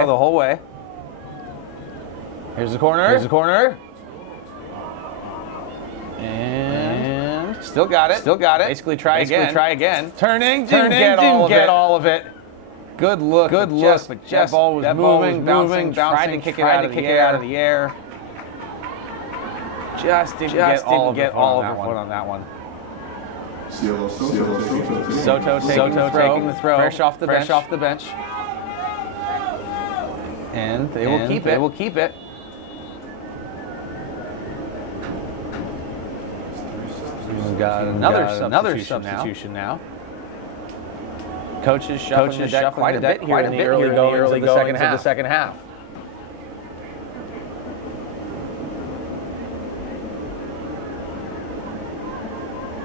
the whole way. Here's the corner. And still got it. Basically try again. Turning, didn't get all of it. Good look, but that ball was moving, bouncing, tried to kick it out of the air. Just didn't get all of it on that one. Soto taking the throw, fresh off the bench. And they will keep it. We've got another substitution now. Coaches shuffling the deck quite a bit here in the early goings of the second half.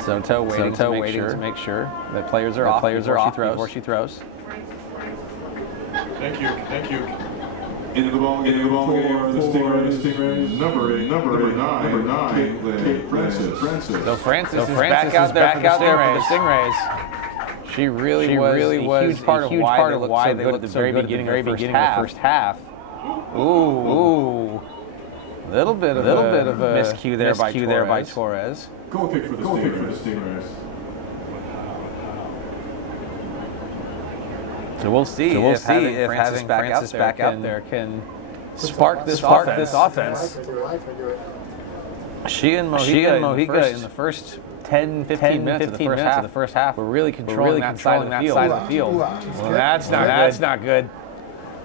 Soto waiting to make sure that players are off before she throws. Thank you. Into the ball game for the Stingrays. Number 9, Kate Francis. So Francis is back out there for the Stingrays. She really was a huge part of why they looked at the very beginning of the first half. Ooh. Little bit of a miscue there by Torres. Goal kick for the Stingrays. So we'll see if having Francis back out there can spark this offense. I figure it. She and Mojica in the first 10-15 minutes of the first half were really controlling that side of the field. Well, that's not good.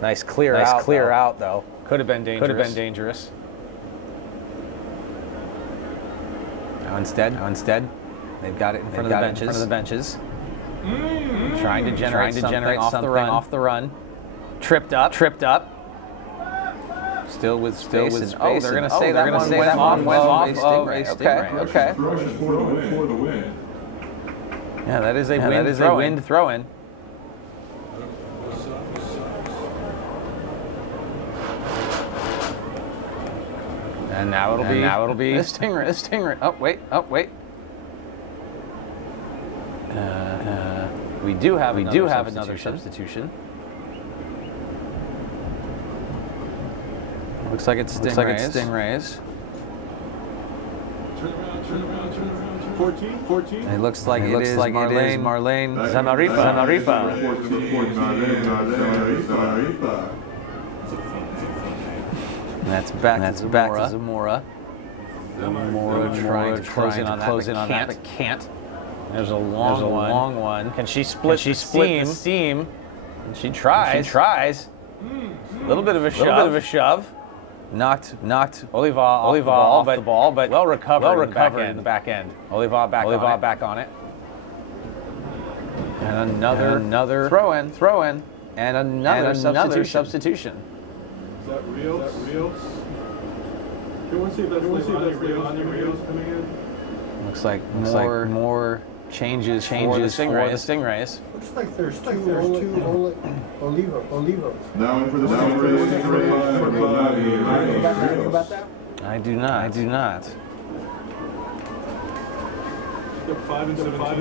Nice clear out though. Could have been dangerous. Now instead, they've got it in front of the benches. Trying to generate something off the run. Tripped up. Still with space. Oh, they're going to say that one went off a Stingray. Okay. For the win. Yeah, that is a wind throw-in. And now it'll be the Stingray. Oh wait. We do have another substitution. Looks like it's Stingrays. 14. It looks like it is Marlene Zamaripa. And that's back to Zamora. Zamora trying to close in on that, but can't. There's a long one. Can she split the seam? And she tries. A little bit of a shove. Knocked Olival off the ball, but well recovered in the back end. Olival back on it. And another throw in, and another substitution. Is that Rios? Can we see if that's Rios coming in? Looks like more changes for the Stingrays. Looks like there's two Olivos. Now in for the Stingrays. Anything about that? I do not. Yep, 5 and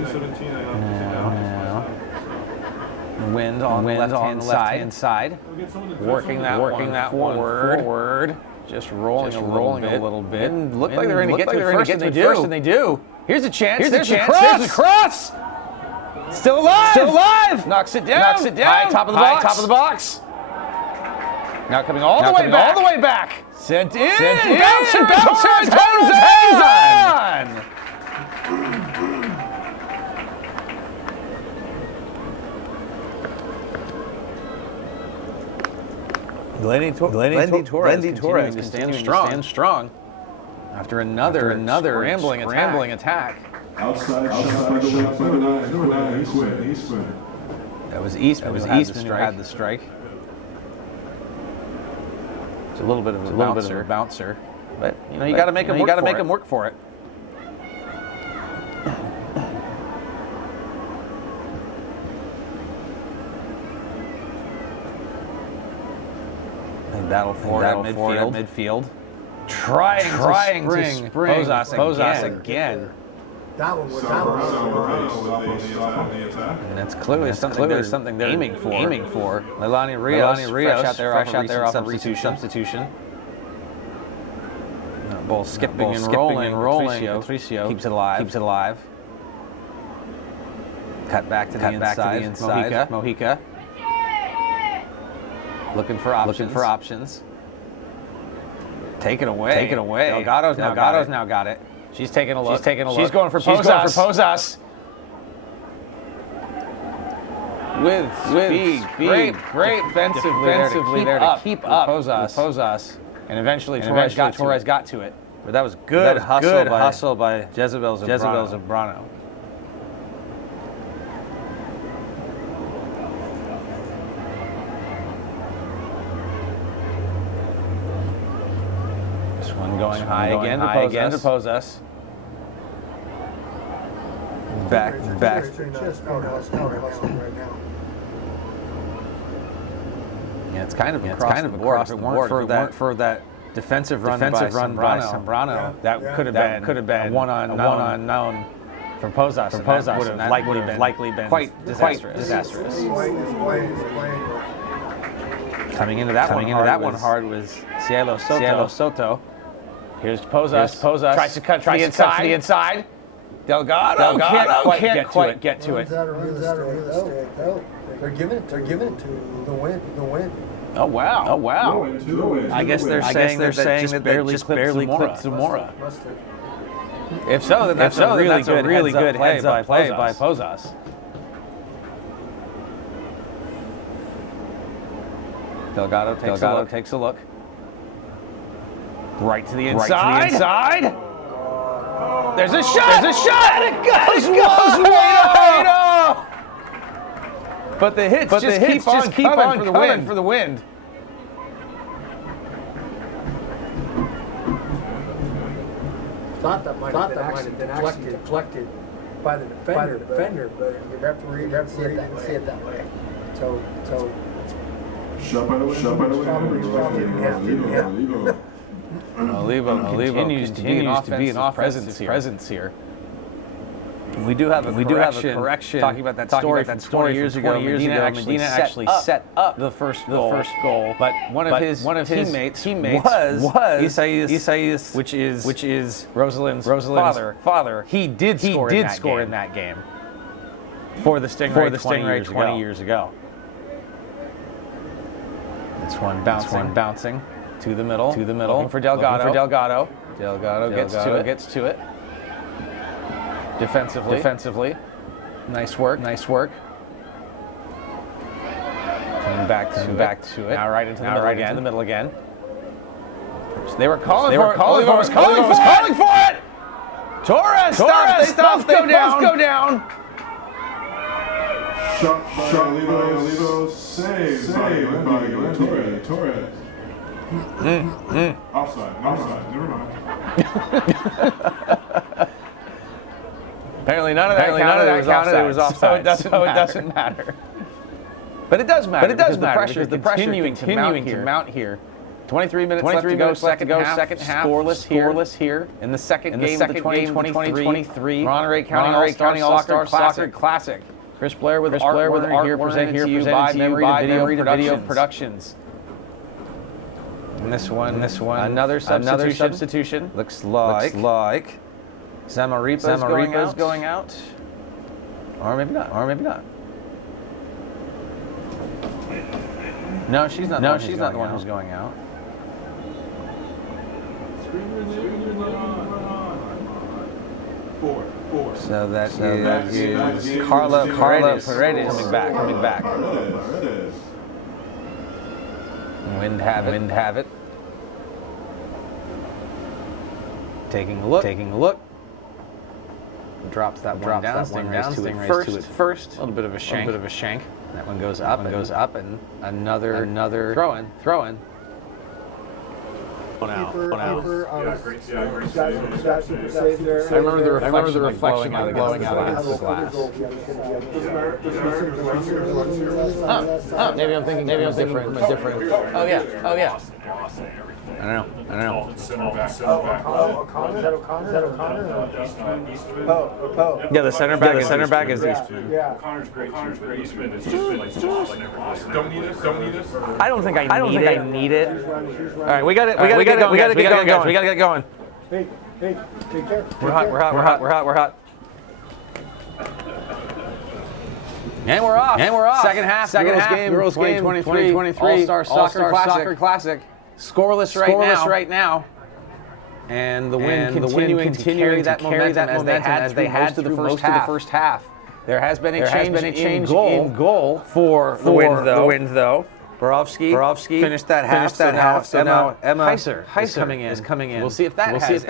17. Now. Wind on the left-hand side. Working that one forward. Just rolling a little bit. And looked like they were going to get to it first, and they do. Here's a chance. There's a cross. Still alive. Knocks it down. High top of the box. Now coming all the way back. Sent in. Bouncer. Hangs on. Glendy Torres continuing to stand strong after another scrambling attack. Outside shot by number 9. Eastman. That was Eastman who had the strike. It's a little bit of a bouncer, but you got to make him work for it. They battle forward at midfield. Trying to spring Posas again. That one was And that's clearly something they're aiming for. Leilani Rios fresh out there off a substitution. Ball skipping and rolling. Patricio keeps it alive. Cut back to the inside. Mojica. Looking for options. Take it away. Delgado's now got it. She's taking a look. She's going for Posas. With speed. Great defensively there to keep up Posas. And eventually Torres got to it. But that was good hustle by Jezebel Zambrano. One going high again to Posas. Back. Yeah, it's kind of across the board. If it weren't for that defensive run by Zambrano, that could have been a one-on-none for Posas. That would have likely been quite disastrous. Coming into that one hard was Cielo Soto. Here's Posas. Tries to cut to the inside. Delgado can't quite get to it. They're giving it to the wind. Oh wow. I guess they're saying that barely clipped Zamora. If so, then that's a really good heads-up play by Posas. Delgado takes a look. Right to the inside. There's a shot. And it goes wide. But the hits just keep on coming for the wind. Thought that might have been actually deflected by the defender, but the referee didn't see it that way. So shot by the wind. Olivo continues to be an offensive presence here. We do have a correction talking about that story from 20 years ago. Medina actually set up the first goal, but one of his teammates was Isaias, which is Rosalind's father. He did score in that game for the Stingray 20 years ago. This one bouncing to the middle, looking for Delgado. Delgado gets to it. Defensively. Nice work. Coming back to it. Now right into the middle again. So they were calling for it. Oliva was calling for it. Torres stopped. They both go down. Shot by Olivo, saved by Torres. Offside, never mind. Apparently none of that counted. It was offside. So it doesn't matter. But it does matter. Because the pressure continuing to mount here. 23 minutes left to go. Second half. Scoreless here. In the second game of the 2023 Monterey County All-Star Soccer Classic. Chris Blair with Werner here presented to you by Memory to Video Productions. And this one, another substitution. Looks like Zamaripa's going out. Or maybe not. No, she's not the one who's going out. So that is Carla Paredes coming back. Wind have it. Taking a look. Drops that one down. Stingrays to it first. A little bit of a shank. That one goes up and another throw in. One out. I remember the reflection blowing out against the glass. Maybe I'm thinking from a different. Oh yeah. I don't know. Is that O'Connor? Yeah, the center back is Eastman. Yeah. Connor's great. Eastman is just like don't need this. I don't think I need it. All right, we got to get going. Hey, take care. We're hot. And we're off. Second half. Girls game 2023 All-Star Soccer Classic. Scoreless right now. And the Wind continuing to carry that momentum as they had through most of the first half. There has been a change in goal for the Wind though. Borowski finished that half. So now Emma Heiser is coming in. We'll see if that has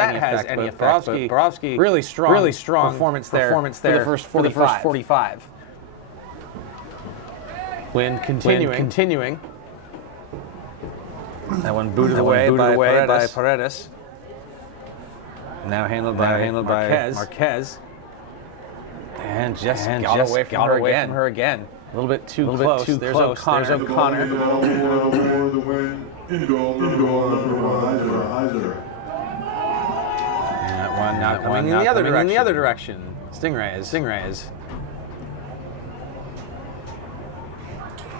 any effect. Borowski really strong performance there for the first 45. Wind continuing. That one booted away by Paredes. Now handled by Marquez. And just got away from her again. A little bit too close. There's O'Connor. The win. In goal, number one, Heiser. That one not going in the other direction. Stingrays.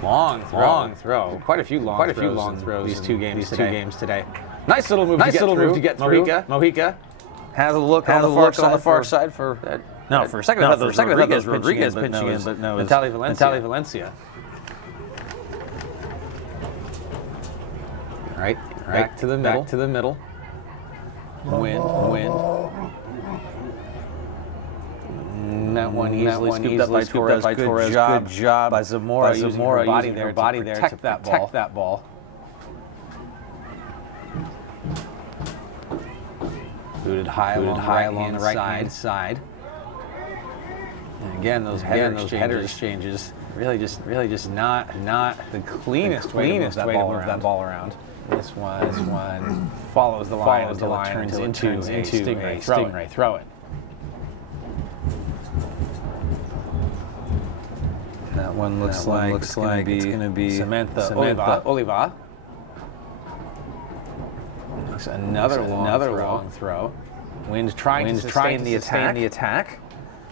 Long throw. Quite a few long throws. These two games today. Nice little move to get through. Mojica has a look on the far side for that. No, for a second I thought Rodriguez pinching in, but no, Natalie Valencia. Right, back to the middle. Win. That one easily scooped up by Torres. Good job by Zamora using her body there to protect that ball. Booted high along the right-hand side. And again, those header exchanges really just not the cleanest way to move that ball around. This one follows the line until it turns into a Stingray throw it. That one looks like it's going to be Samantha Oliva. Another long throw. Wind trying to sustain the attack.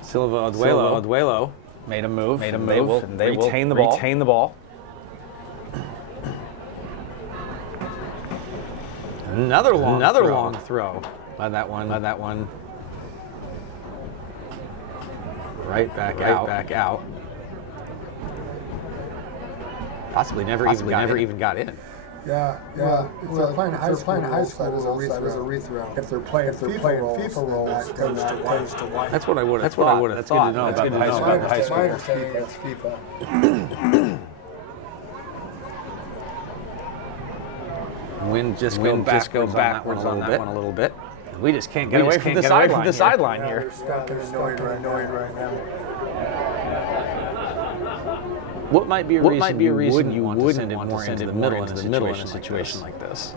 Silva Oduelo made a move. And they will retain the ball. Another long throw by that one. Right back out. Possibly never even got in. Yeah. If they're playing high school, that is a rethrow. If they're playing FIFA roles, that goes to white. That's what I would have thought. That's good to know about the high school. My understanding that's FIFA. Wind just go backwards on that one a little bit. We just can't get away from the sideline here. They're stuck and annoyed right now. What might be a reason you wouldn't send it more into the middle in a situation like this?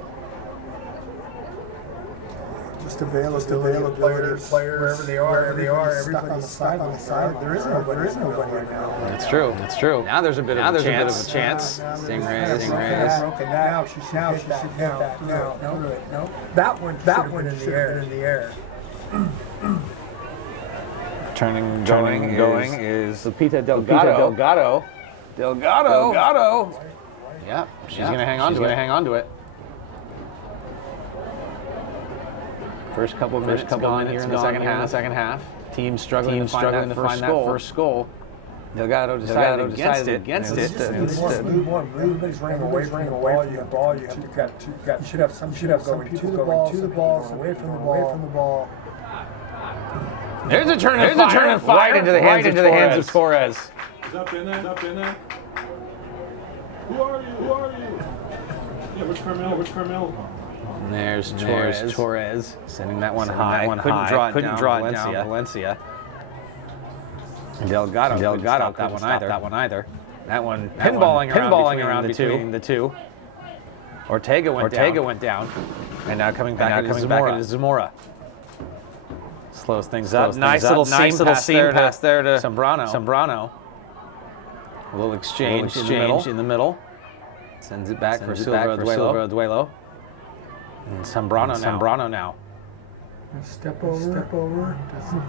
Just avail of players wherever they are. Everybody's stuck on the side. There is nobody right now. That's true. Now there's a bit of a chance. Stingrays. Okay, now she should hit that. No. That one in the air. Going is Lupita Delgado. Yeah, she's gonna hang on to it. First couple of minutes gone here in the second half. Team struggling to find that first goal. Delgado decided against it. Everybody's running away from the ball. You should have some people going to the ball, away from the ball. There's a turn and fire right into the hands of Torres. Is up in there? Who are you? Yeah, where's Carmel? And there's Torres sending that one high. Couldn't draw it down Valencia. Delgado got that one either. That one pinballing around between the two. Ortega went down. And now coming back into Zamora. Slows things up. Nice little seam pass there to Zambrano. A little exchange in the middle. Sends it back for Silva Oduelo. And Zambrano now. Step over. That's some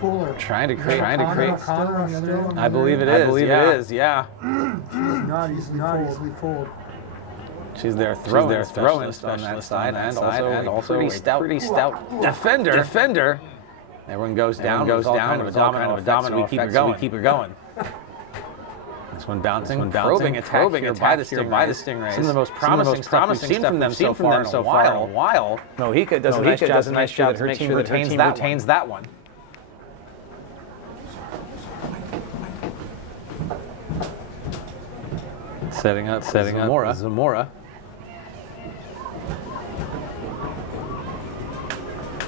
Fuller. Trying to create. I believe it is. Yeah. She's not easily fooled. She's their throwing specialist on that side, and also a pretty stout defender. Everyone goes down. Kind of a domino. We keep her going. This one bouncing, probing attack by the Stingrays. Some of the most promising stuff we've seen from them so far in a while. Mojica does a nice job to make sure that her team retains that one. Setting up Zamora.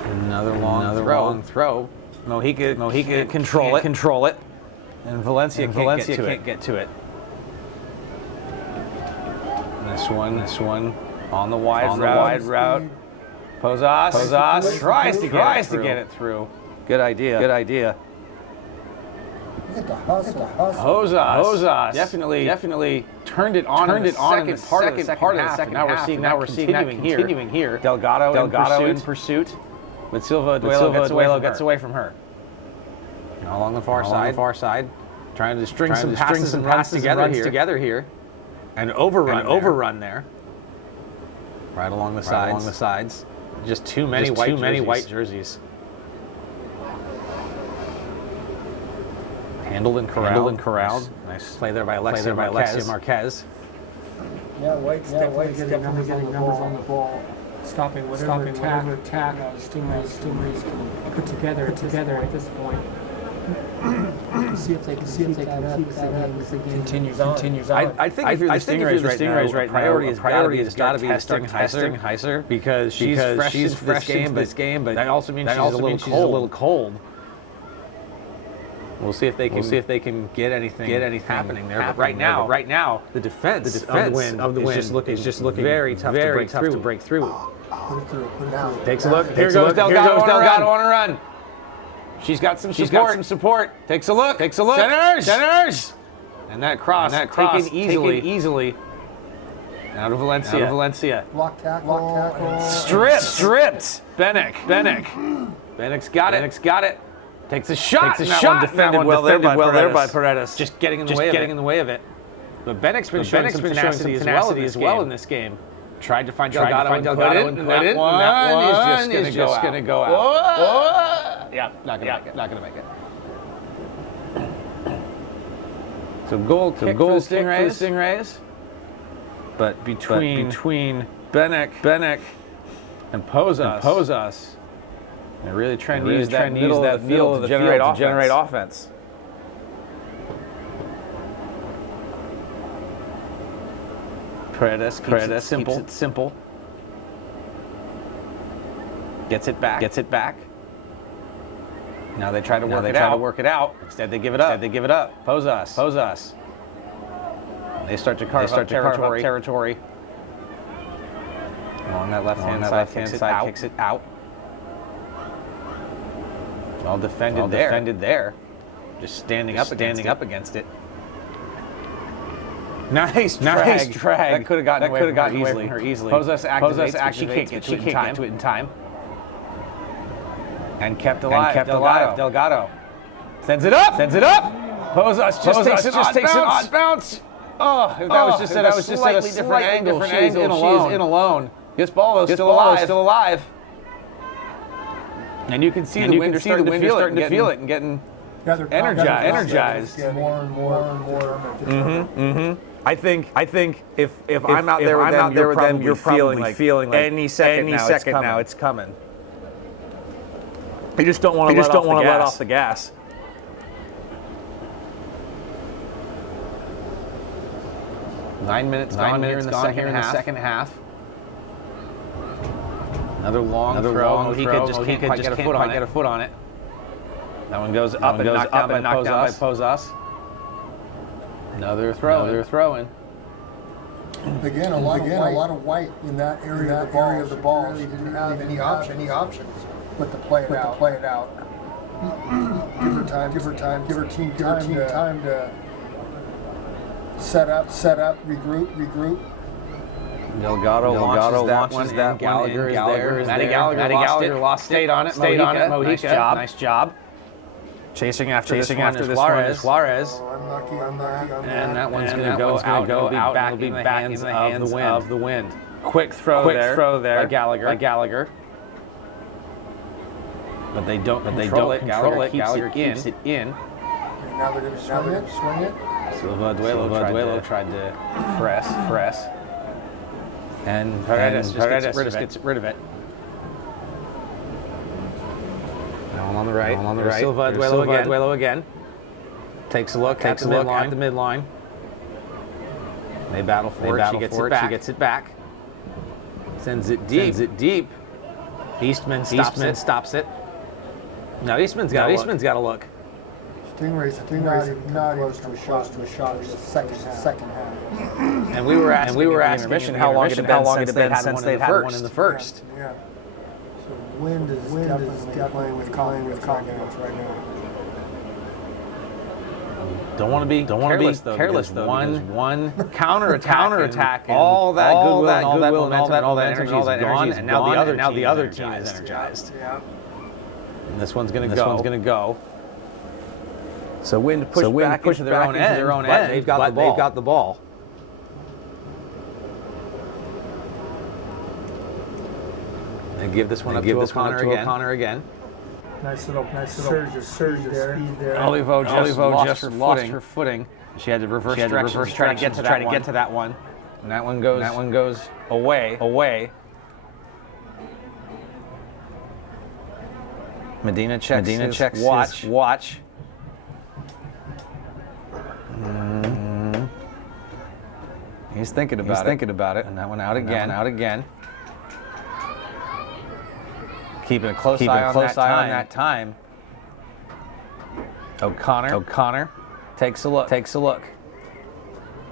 Another long throw. Mojica control it. And Valencia can't get to it. This one on the wide route. Posas tries to get it through. Good idea. Posas definitely turned it on in the second part of the second half. Now we're seeing that continuing here. Delgado in pursuit, but Silva Oduelo gets away from her. Now along the far side, trying to string some passes and runs together here. An overrun there. Right along the sides. Just too many white jerseys. Handled and corralled. Nice play there by Alexia Marquez. Yeah, White's definitely getting numbers on the ball. Stopping whatever attack Stingrays can put together at this point. See if they can keep that up as the game continues on. I think if you're the Stingrays right now, priority has got to be testing Heiser because she's fresh in this game, but that also means she's a little cold. We'll see if they can get anything happening there. But right now, the defense of the Wind is just looking very tough to break through. Takes a look. Here goes Delgado on a run. She's got some support. Takes a look. Centers. And that cross taken easily. Now to Valencia. Block tackle. Stripped. Benek. Benek's got it. Takes a shot. Takes a shot. Defended well there by Paredes. Just getting in the way of it. But Bennick's been showing some tenacity as well in this game. Tried to find Delgado and put it. That one is just going to go out. Yeah, not going to make it. So goal kick for the Stingrays. But between Bennick and Posas, they're really trying to use that middle of the field to generate offense. Paredes keeps it simple. Gets it back. Now they try to work it out. Instead they give it up. Posas. They start to carve up territory. Along that left-hand side, kicks it out. Well defended there. Just standing up against it. Nice drag. That could have gotten away from her easily. Posas actually can't get to it in time. And kept alive. Delgado sends it up. Posas just takes an odd bounce. Oh, if that was just at a slightly different angle, she's in alone. This ball is still alive. And you can see the wind starting to feel it and getting energized. More and more. I think if I'm out there with them, you're feeling like any second now it's coming. You just don't want to let off the gas. Nine minutes gone here in the second half. Another long throw. He can't quite get a foot on it. That one goes up and knocked down by Posas. Another throw in. Again, a lot of white in that area of the ball. Really didn't have any options but to play it out. Give her time. Give her team time to set up, regroup. Delgado launches that one. Gallagher is there. Matty Gallagher stayed on it. Mojica, nice job. Chasing after this one is Suarez. Unlucky on that. And that one's going to go out. It'll be back in the hands of the wind. Quick throw there. Gallagher. But they don't control it. Gallagher keeps it in. And now they're going to swing it. Silva Duelo tried to press. And Paredes gets rid of it. Now on the right. Silva Duelo again. Takes a look at the midline. They battle for it. She gets it back. Sends it deep. Eastman stops it. Now Eastman's got to look. Stingrays not even close to a shot. It was the second half. And we were asking intermission how long it had been since they'd had one in the first. Yeah. So wind is definitely with confidence right now. Don't want to be careless though. One counterattack. All that goodwill and all that momentum and all that energy is gone, and now the other team is energized. Yeah. And this one's going to go. So wind pushed back into their own end, but they've got the ball. They give this one up to O'Connor again. Nice little surge of speed there. Olivo just lost her footing. She had to reverse directions to try to get to that one. And that one goes away. Medina checks watch. He's thinking about it. And that one out again. Keeping a close eye on that time. O'Connor takes a look.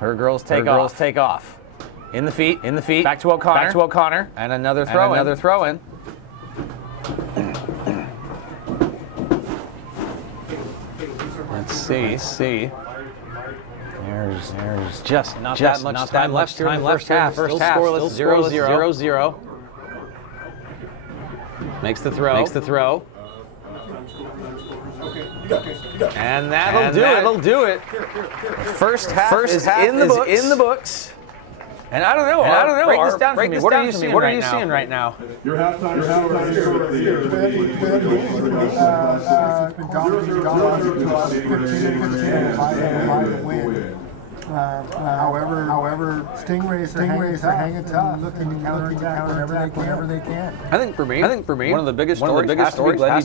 Her girls take off. In the feet. Back to O'Connor. And another throw in. Let's see. There's just not that much time left here in the first half. Still scoreless, 0-0. Makes the throw. And that'll do it. First half is in the books. And I don't know. Break this down for me. What are you seeing right now? Your halftime score of the year. However, Stingrays are hanging tough, looking to counterattack whenever they can. I think for me, one of the biggest stories has to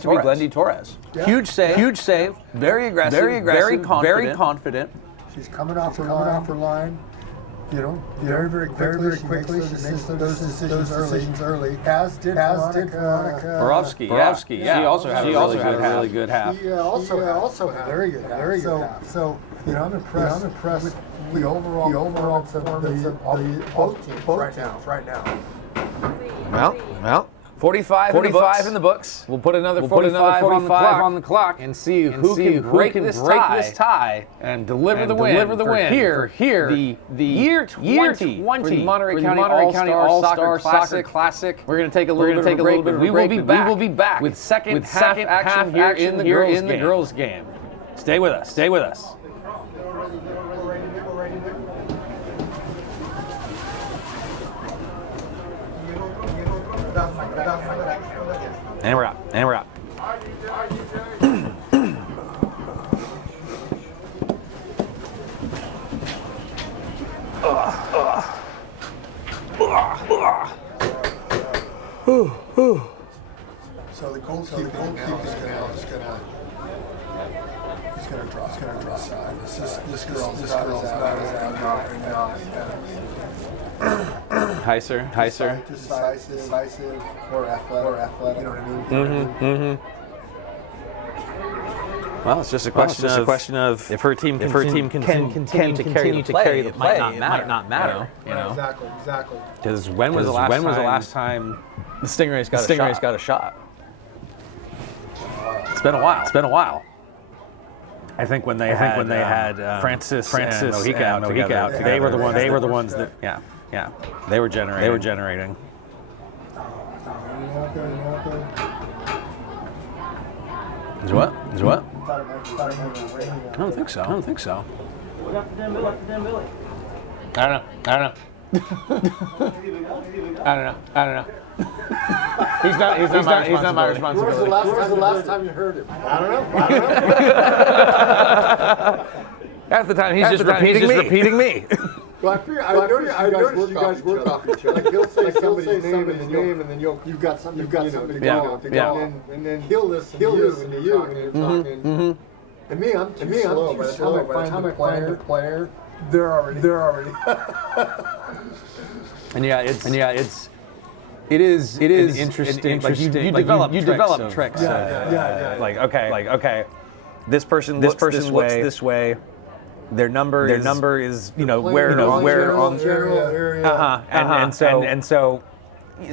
be Glendy Torres. Yeah. Huge save, very aggressive, very confident. She's coming off her line. You know, very quickly. She makes those decisions early. As did Veronica Borowski. Yeah. She also had a really good half. She also had a very good half. So you know, I'm impressed with the overall performance of both teams right now. Well. 45 in the books. We'll put another 45 on the clock and see who can break this tie and deliver the win. Here, the year 20 for the Monterey County All-Star Classic. We're going to take a little bit of a break. We will be back with second half action here in the girls' game. Stay with us. And we're up. So the goalkeeper is gonna draw side. This girl's not Heiser. Decisive, or athletic. You know what I mean? Well, it's just a question of if her team can continue to carry the play, it might not matter. You know? Exactly. Because when was the last time the Stingrays got a shot? It's been a while. I think when they had Francis and Mojica out together, they were the ones that they were generating. Is what? I don't think so. What up to them, Billy? I don't know. He's not my responsibility. Where's the last time you heard him? I don't know. Half the time he's just repeating me. Well, I noticed you guys work off each other. Like he'll say somebody's name and then you've got something to go. And then he'll listen to you when you're talking. And me, I'm too slow. By the time I find the player, they're already. And it is interesting. Like you develop tricks. Like okay, this person looks this way. Their number is where on the area. And so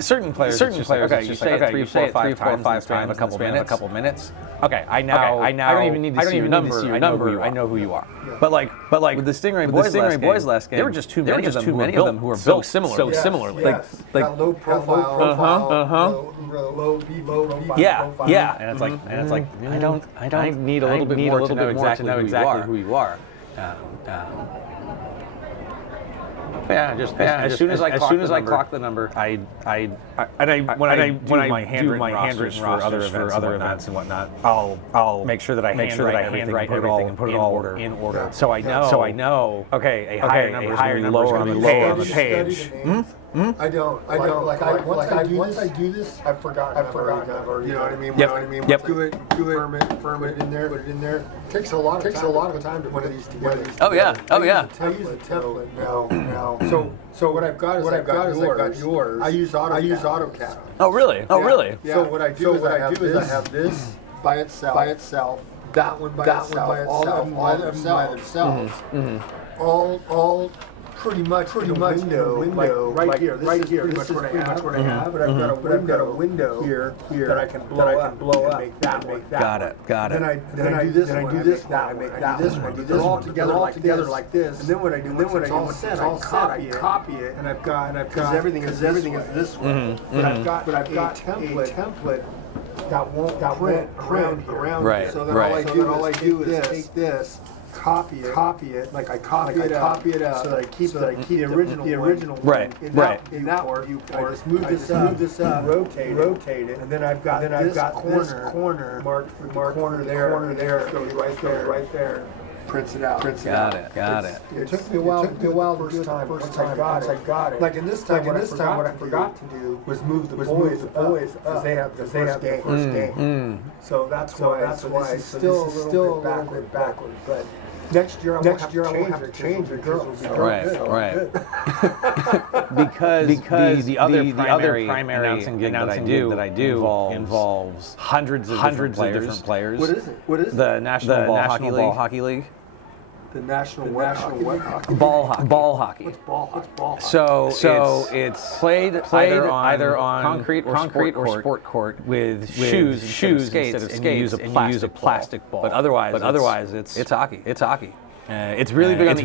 certain players. Okay, you say it 3, 4, 5 times in a couple minutes. Okay, I don't even need to see your number. I know who you are. Yeah. But like with the Stingray boys last game, there were just too many of them who were built so similar. Yes. Like low profile. Low profile. Yeah. And it's like I need a little bit more to know exactly who you are. As soon as I clock the number, when I do my handwritten for other events and whatnot, I'll make sure that I handwrite everything and put it all in order. So I know. Okay, a higher number is lower on the page. I don't. Once I do this, I've forgotten. You know what I mean? Yep. Do it. Firm it. Put it in there. It takes a lot of time to put these together. Oh yeah. I use a template now. So what I've got is I've got yours. I use AutoCAD. Oh really? Yeah. So what I do is I have this by itself. That one by itself. All of them by themselves. All pretty much window, right here. This is pretty much what I have. But I've got a window here that I can blow up and make that one. Got it. Then I do this one. I do this one. They're all together like this. And then what I do? Once it's all set, I copy it, and I've got because everything is this way. But I've got a template that won't print around here. Right, So then right. all I do is take this, copy it, like I copy it out, so that I keep the original Right, one right. in that viewport. I just move this up, rotate it, and then I've got this corner marked for the corner there, goes right there. Prints it out. Got it. It took me a while to do it the first time. Once I got it. Like in this time, what I forgot to do was move the boys up because they have the first game. So that's why it's still a little bit backward. But next year I won't have to change it. Girls will be Right. Because the other primary announcing gig that I do involves hundreds of different players. What is it? The National Ball Hockey League. The National Hockey Ball hockey. What's ball hockey? So it's played either on concrete or sport court with shoes instead of skates, and you use a plastic ball. But otherwise it's hockey. It's hockey. It's really big on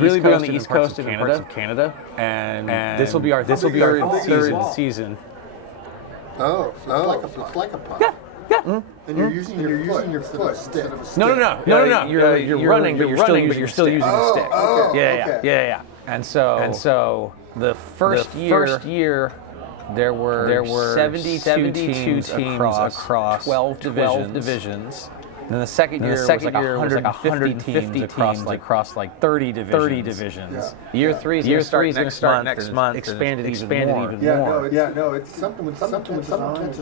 the East Coast and parts of Canada, and this will be our third season. Oh, so it's like a puck. Yeah. And you're using your foot instead of a stick. No. You're running, but you're still using the stick. Yeah. And so the first year there were 72 teams across 12 divisions. And then the second year was like 150 teams across like 30 divisions. Yeah. Year 3 is going to start next month. Expanded even more. No, it's something with catches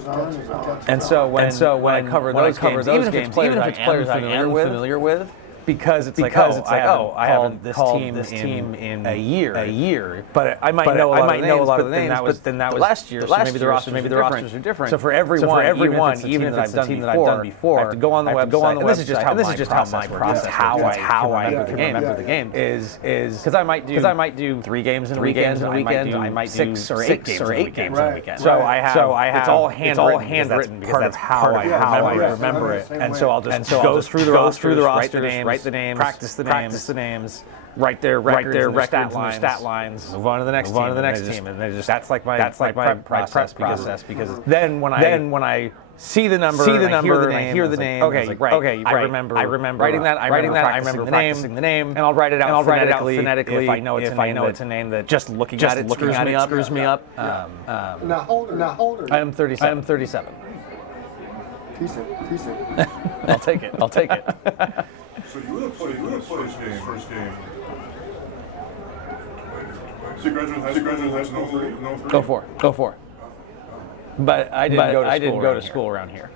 on. And so when I cover those games, even if it's players I am familiar with, because it's like, I haven't called this team in a year. But I might know a lot of the names. But then that was last year. So maybe the rosters are different. So for everyone, even if it's a team that I've done before, I have to go on the website. And this is just how my process. How I remember the game is because I might do 3 games in a weekend. I might do 6 or 8 games in a weekend. So I have it's all handwritten because that's how I remember it. And so I'll just go through the roster names. Write the names, practice the names, write their records and stat lines, move on to the next team, and that's like my prep process because then when I see the number, I hear the name. Okay, I remember writing that. I remember practicing the name, and I'll write it out phonetically if I know it's a name that just looking at it screws me up. Now hold her. I am 37. Piece it. I'll take it. So you would have played first game. So you graduated high school in 03? Go for. But I didn't go to school around here.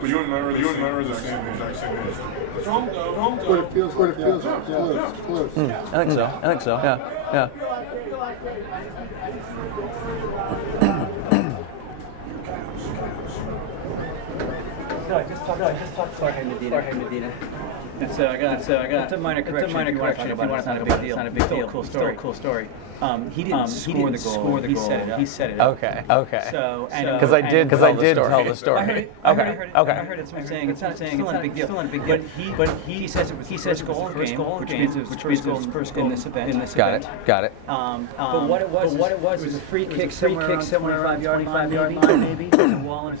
But you and I were the exact same age. What it feels like close. I think so. Yeah. No, I just talked to Medina. So I got it's a minor correction. If you want to talk about it, it's not a big deal. Cool story. He didn't score the goal. He set it up. Okay. So because I did tell the story. I heard it saying it's not a big deal. But he says it was his first goal which means his first goal in this event. Got it. But what it was a free kick somewhere around 25 yard line maybe. There's a wall in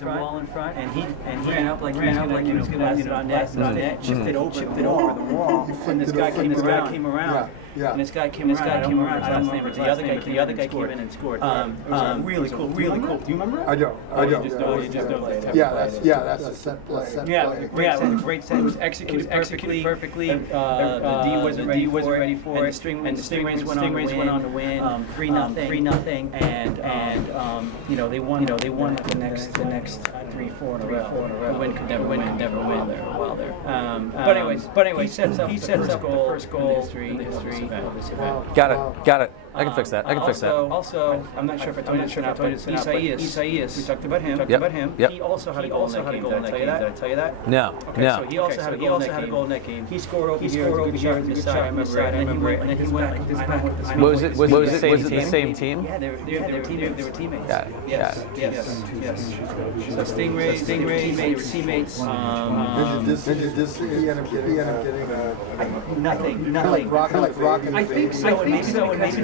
front, and he ran up like he was going to pass it on net, chipped it over the wall, and this guy came around. Yeah. And this guy came around. The other guy came in and scored. It was really cool. Do you remember it? I don't. You just know. That's a set play. Great set. It was executed perfectly. The D wasn't ready for it. And the Stingrays went on to win 3-0. And they won the next 3-4 in a row. The win could never win there a while there. But anyways, he sets up the first goal in the history. Got it. I can fix that. Also, I'm not sure if I told you this or not, but Isaias. We talked about him. Yep. He also had a goal in that game. Did I tell you that? No. So he also had a goal in that game. He scored over here. Good shot to the side. I remember it. And then he went like this back. Was it the same team? Yeah, they were teammates. Got it. Yes. So Stingrays, teammates. Did this he ended up getting nothing. like rock. I think so, and maybe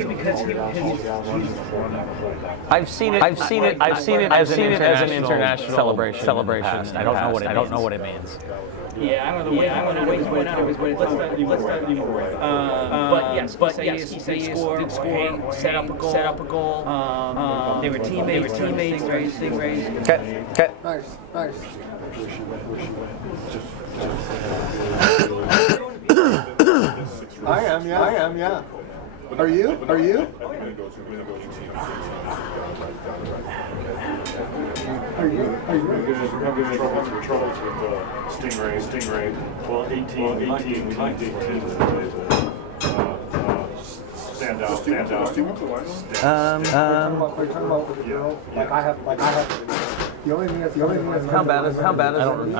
I've seen it as an international celebration. I don't know what it means. Yeah, I don't know what he went out. But yes, he did score, set up a goal. They were teammates. Okay. Nice. I am, yeah. Are you? Are you troubles with Stingray? Well, 18. We need 18 stand out. Like I have. The only thing How bad is it? I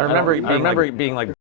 remember it being like